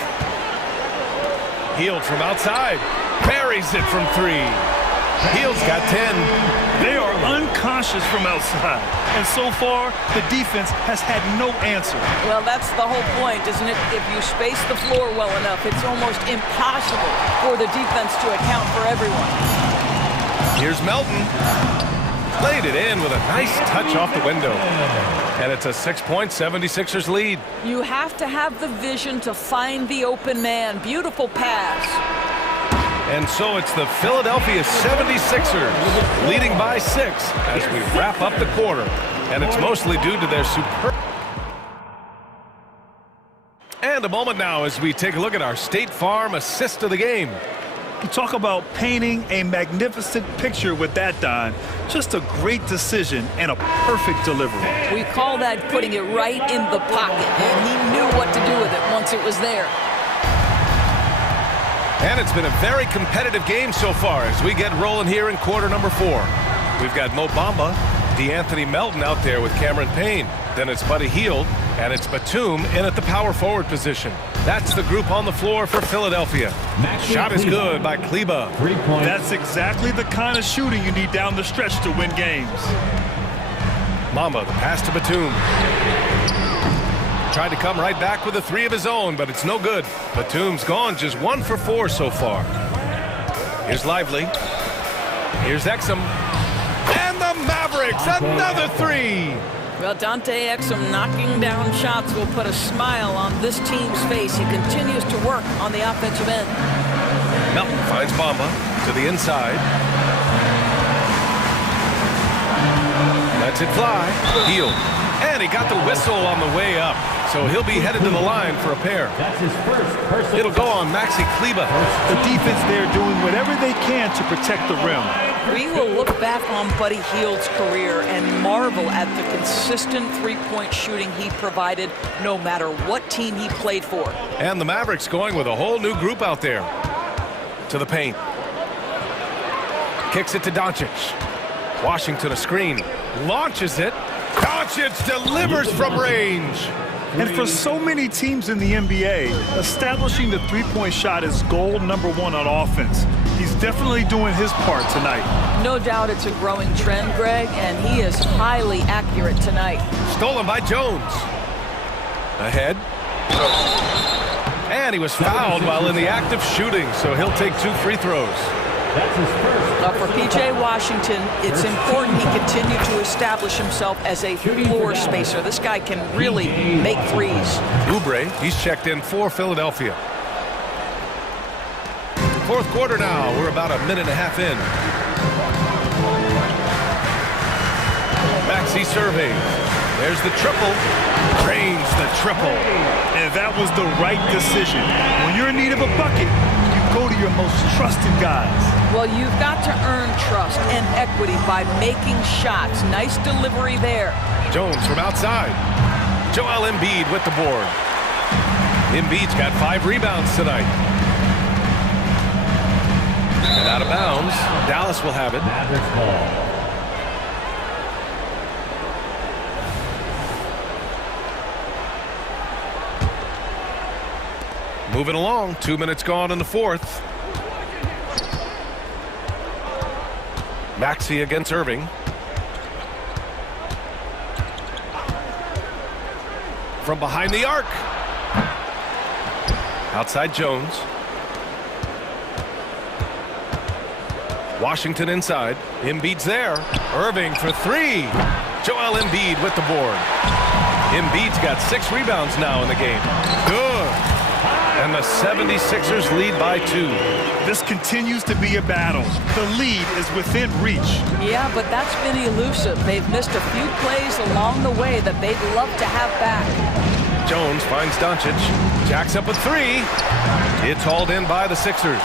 Hield from outside. Buries it from 3. Hield's got 10. They are unconscious from outside. And so far, the defense has had no answer. Well, that's the whole point, isn't it? If you space the floor well enough, it's almost impossible for the defense to account for everyone. Here's Melton. Laid it in with a nice touch off the window. And it's a 6-point 76ers lead. You have to have the vision to find the open man. Beautiful pass. And so it's the Philadelphia 76ers leading by 6 as we wrap up the quarter. And it's mostly due to their superb. And a moment now as we take a look at our State Farm assist of the game. You talk about painting a magnificent picture with that, Don. Just a great decision and a perfect delivery. We call that putting it right in the pocket, and he knew what to do with it once it was there. And it's been a very competitive game so far as we get rolling here in quarter number 4. We've got Mo Bamba, DeAnthony Melton out there with Cameron Payne. Then it's Buddy Hield, and it's Batum in at the power forward position. That's the group on the floor for Philadelphia. Shot is good by Kleba. That's exactly the kind of shooting you need down the stretch to win games. Mamba, the pass to Batum. Tried to come right back with a 3 of his own, but it's no good. Batum's gone just 1 for 4 so far. Here's Lively. Here's Exum. And the Mavericks, another 3. Well, Dante Exum knocking down shots will put a smile on this team's face. He continues to work on the offensive end. Melton finds Bamba to the inside. Lets it fly. Heel. And he got the whistle on the way up. So he'll be headed to the line for a pair. That's his first personal. It'll go on Maxi Kleba. The defense there doing whatever they can to protect the rim. We will look back on Buddy Hield's career and marvel at the consistent three-point shooting he provided no matter what team he played for. And the Mavericks going with a whole new group out there. To the paint. Kicks it to Doncic. Washington a screen. Launches it. Doncic delivers from range. And for so many teams in the NBA, establishing the three-point shot is goal number one on offense. He's definitely doing his part tonight. No doubt it's a growing trend, Greg, and he is highly accurate tonight. Stolen by Jones. Ahead. And he was fouled while in the act of shooting, so he'll take 2 free throws. That's his first. Now for P.J. Washington, it's important he continue to establish himself as a floor spacer. This guy can really make threes. Oubre, he's checked in for Philadelphia. Fourth quarter now. We're about a minute and a half in. Maxi survey. There's the triple. Drains the triple. And that was the right decision. When you're in need of a bucket, you go to your most trusted guys. Well, you've got to earn trust and equity by making shots. Nice delivery there. Jones from outside. Joel Embiid with the board. Embiid's got 5 rebounds tonight. And out of bounds. Dallas will have it. Mavericks ball. Moving along. 2 minutes gone in the fourth. Maxey against Irving. From behind the arc. Outside Jones. Washington inside. Embiid's there. Irving for 3. Joel Embiid with the board. Embiid's got 6 rebounds now in the game. Good. And the 76ers lead by 2. This continues to be a battle. The lead is within reach. Yeah, but that's been elusive. They've missed a few plays along the way that they'd love to have back. Jones finds Doncic. Jacks up a 3. It's hauled in by the Sixers.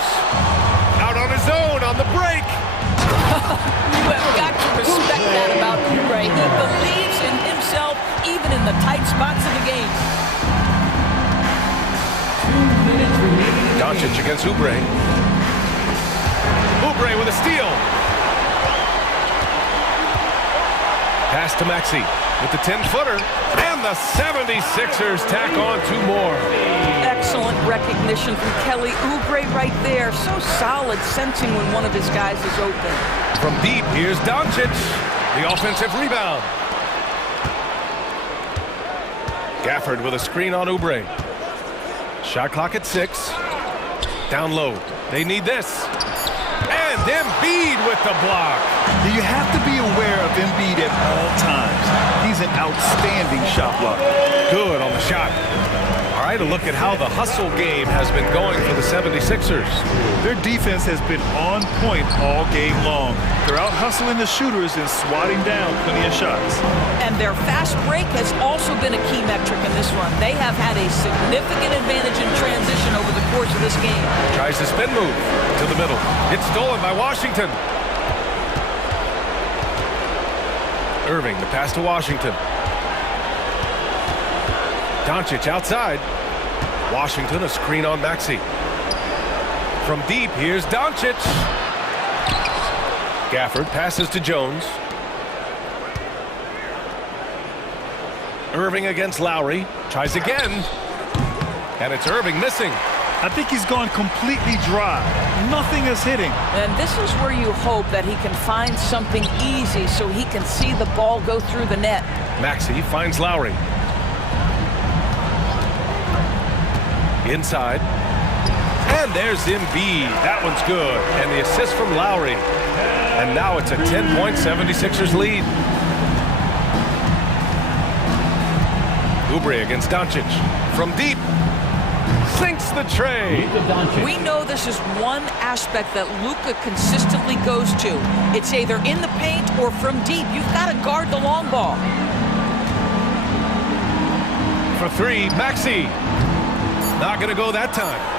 Out on his own on the break. You have got to respect that about Oubre. He believes in himself even in the tight spots of the game. Doncic against Oubre. Oubre with a steal. Pass to Maxey with the 10-footer. And the 76ers tack on 2 more. Excellent recognition from Kelly Oubre right there. So solid, sensing when one of his guys is open. From deep, here's Doncic. The offensive rebound. Gafford with a screen on Oubre. Shot clock at 6. Down low. They need this. And Embiid with the block. You have to be aware of Embiid at all times. He's an outstanding shot blocker. Good on the shot. All right, a look at how the hustle game has been going for the 76ers. Their defense has been on point all game long. They're out hustling the shooters and swatting down plenty of shots. And their fast break has also been a key metric in this run. They have had a significant advantage in transition over the course of this game. Tries the spin move to the middle. It's stolen by Washington. Irving, the pass to Washington. Doncic outside. Washington, a screen on Maxey. From deep, here's Doncic. Gafford passes to Jones. Irving against Lowry. Tries again. And it's Irving missing. I think he's gone completely dry. Nothing is hitting. And this is where you hope that he can find something easy so he can see the ball go through the net. Maxey finds Lowry. Inside. And there's Embiid. That one's good. And the assist from Lowry. And now it's a 10-point 76ers lead. Oubre against Doncic. From deep. Sinks the tray. We know this is one aspect that Luka consistently goes to. It's either in the paint or from deep. You've got to guard the long ball. For three, Maxey. Not going to go that time.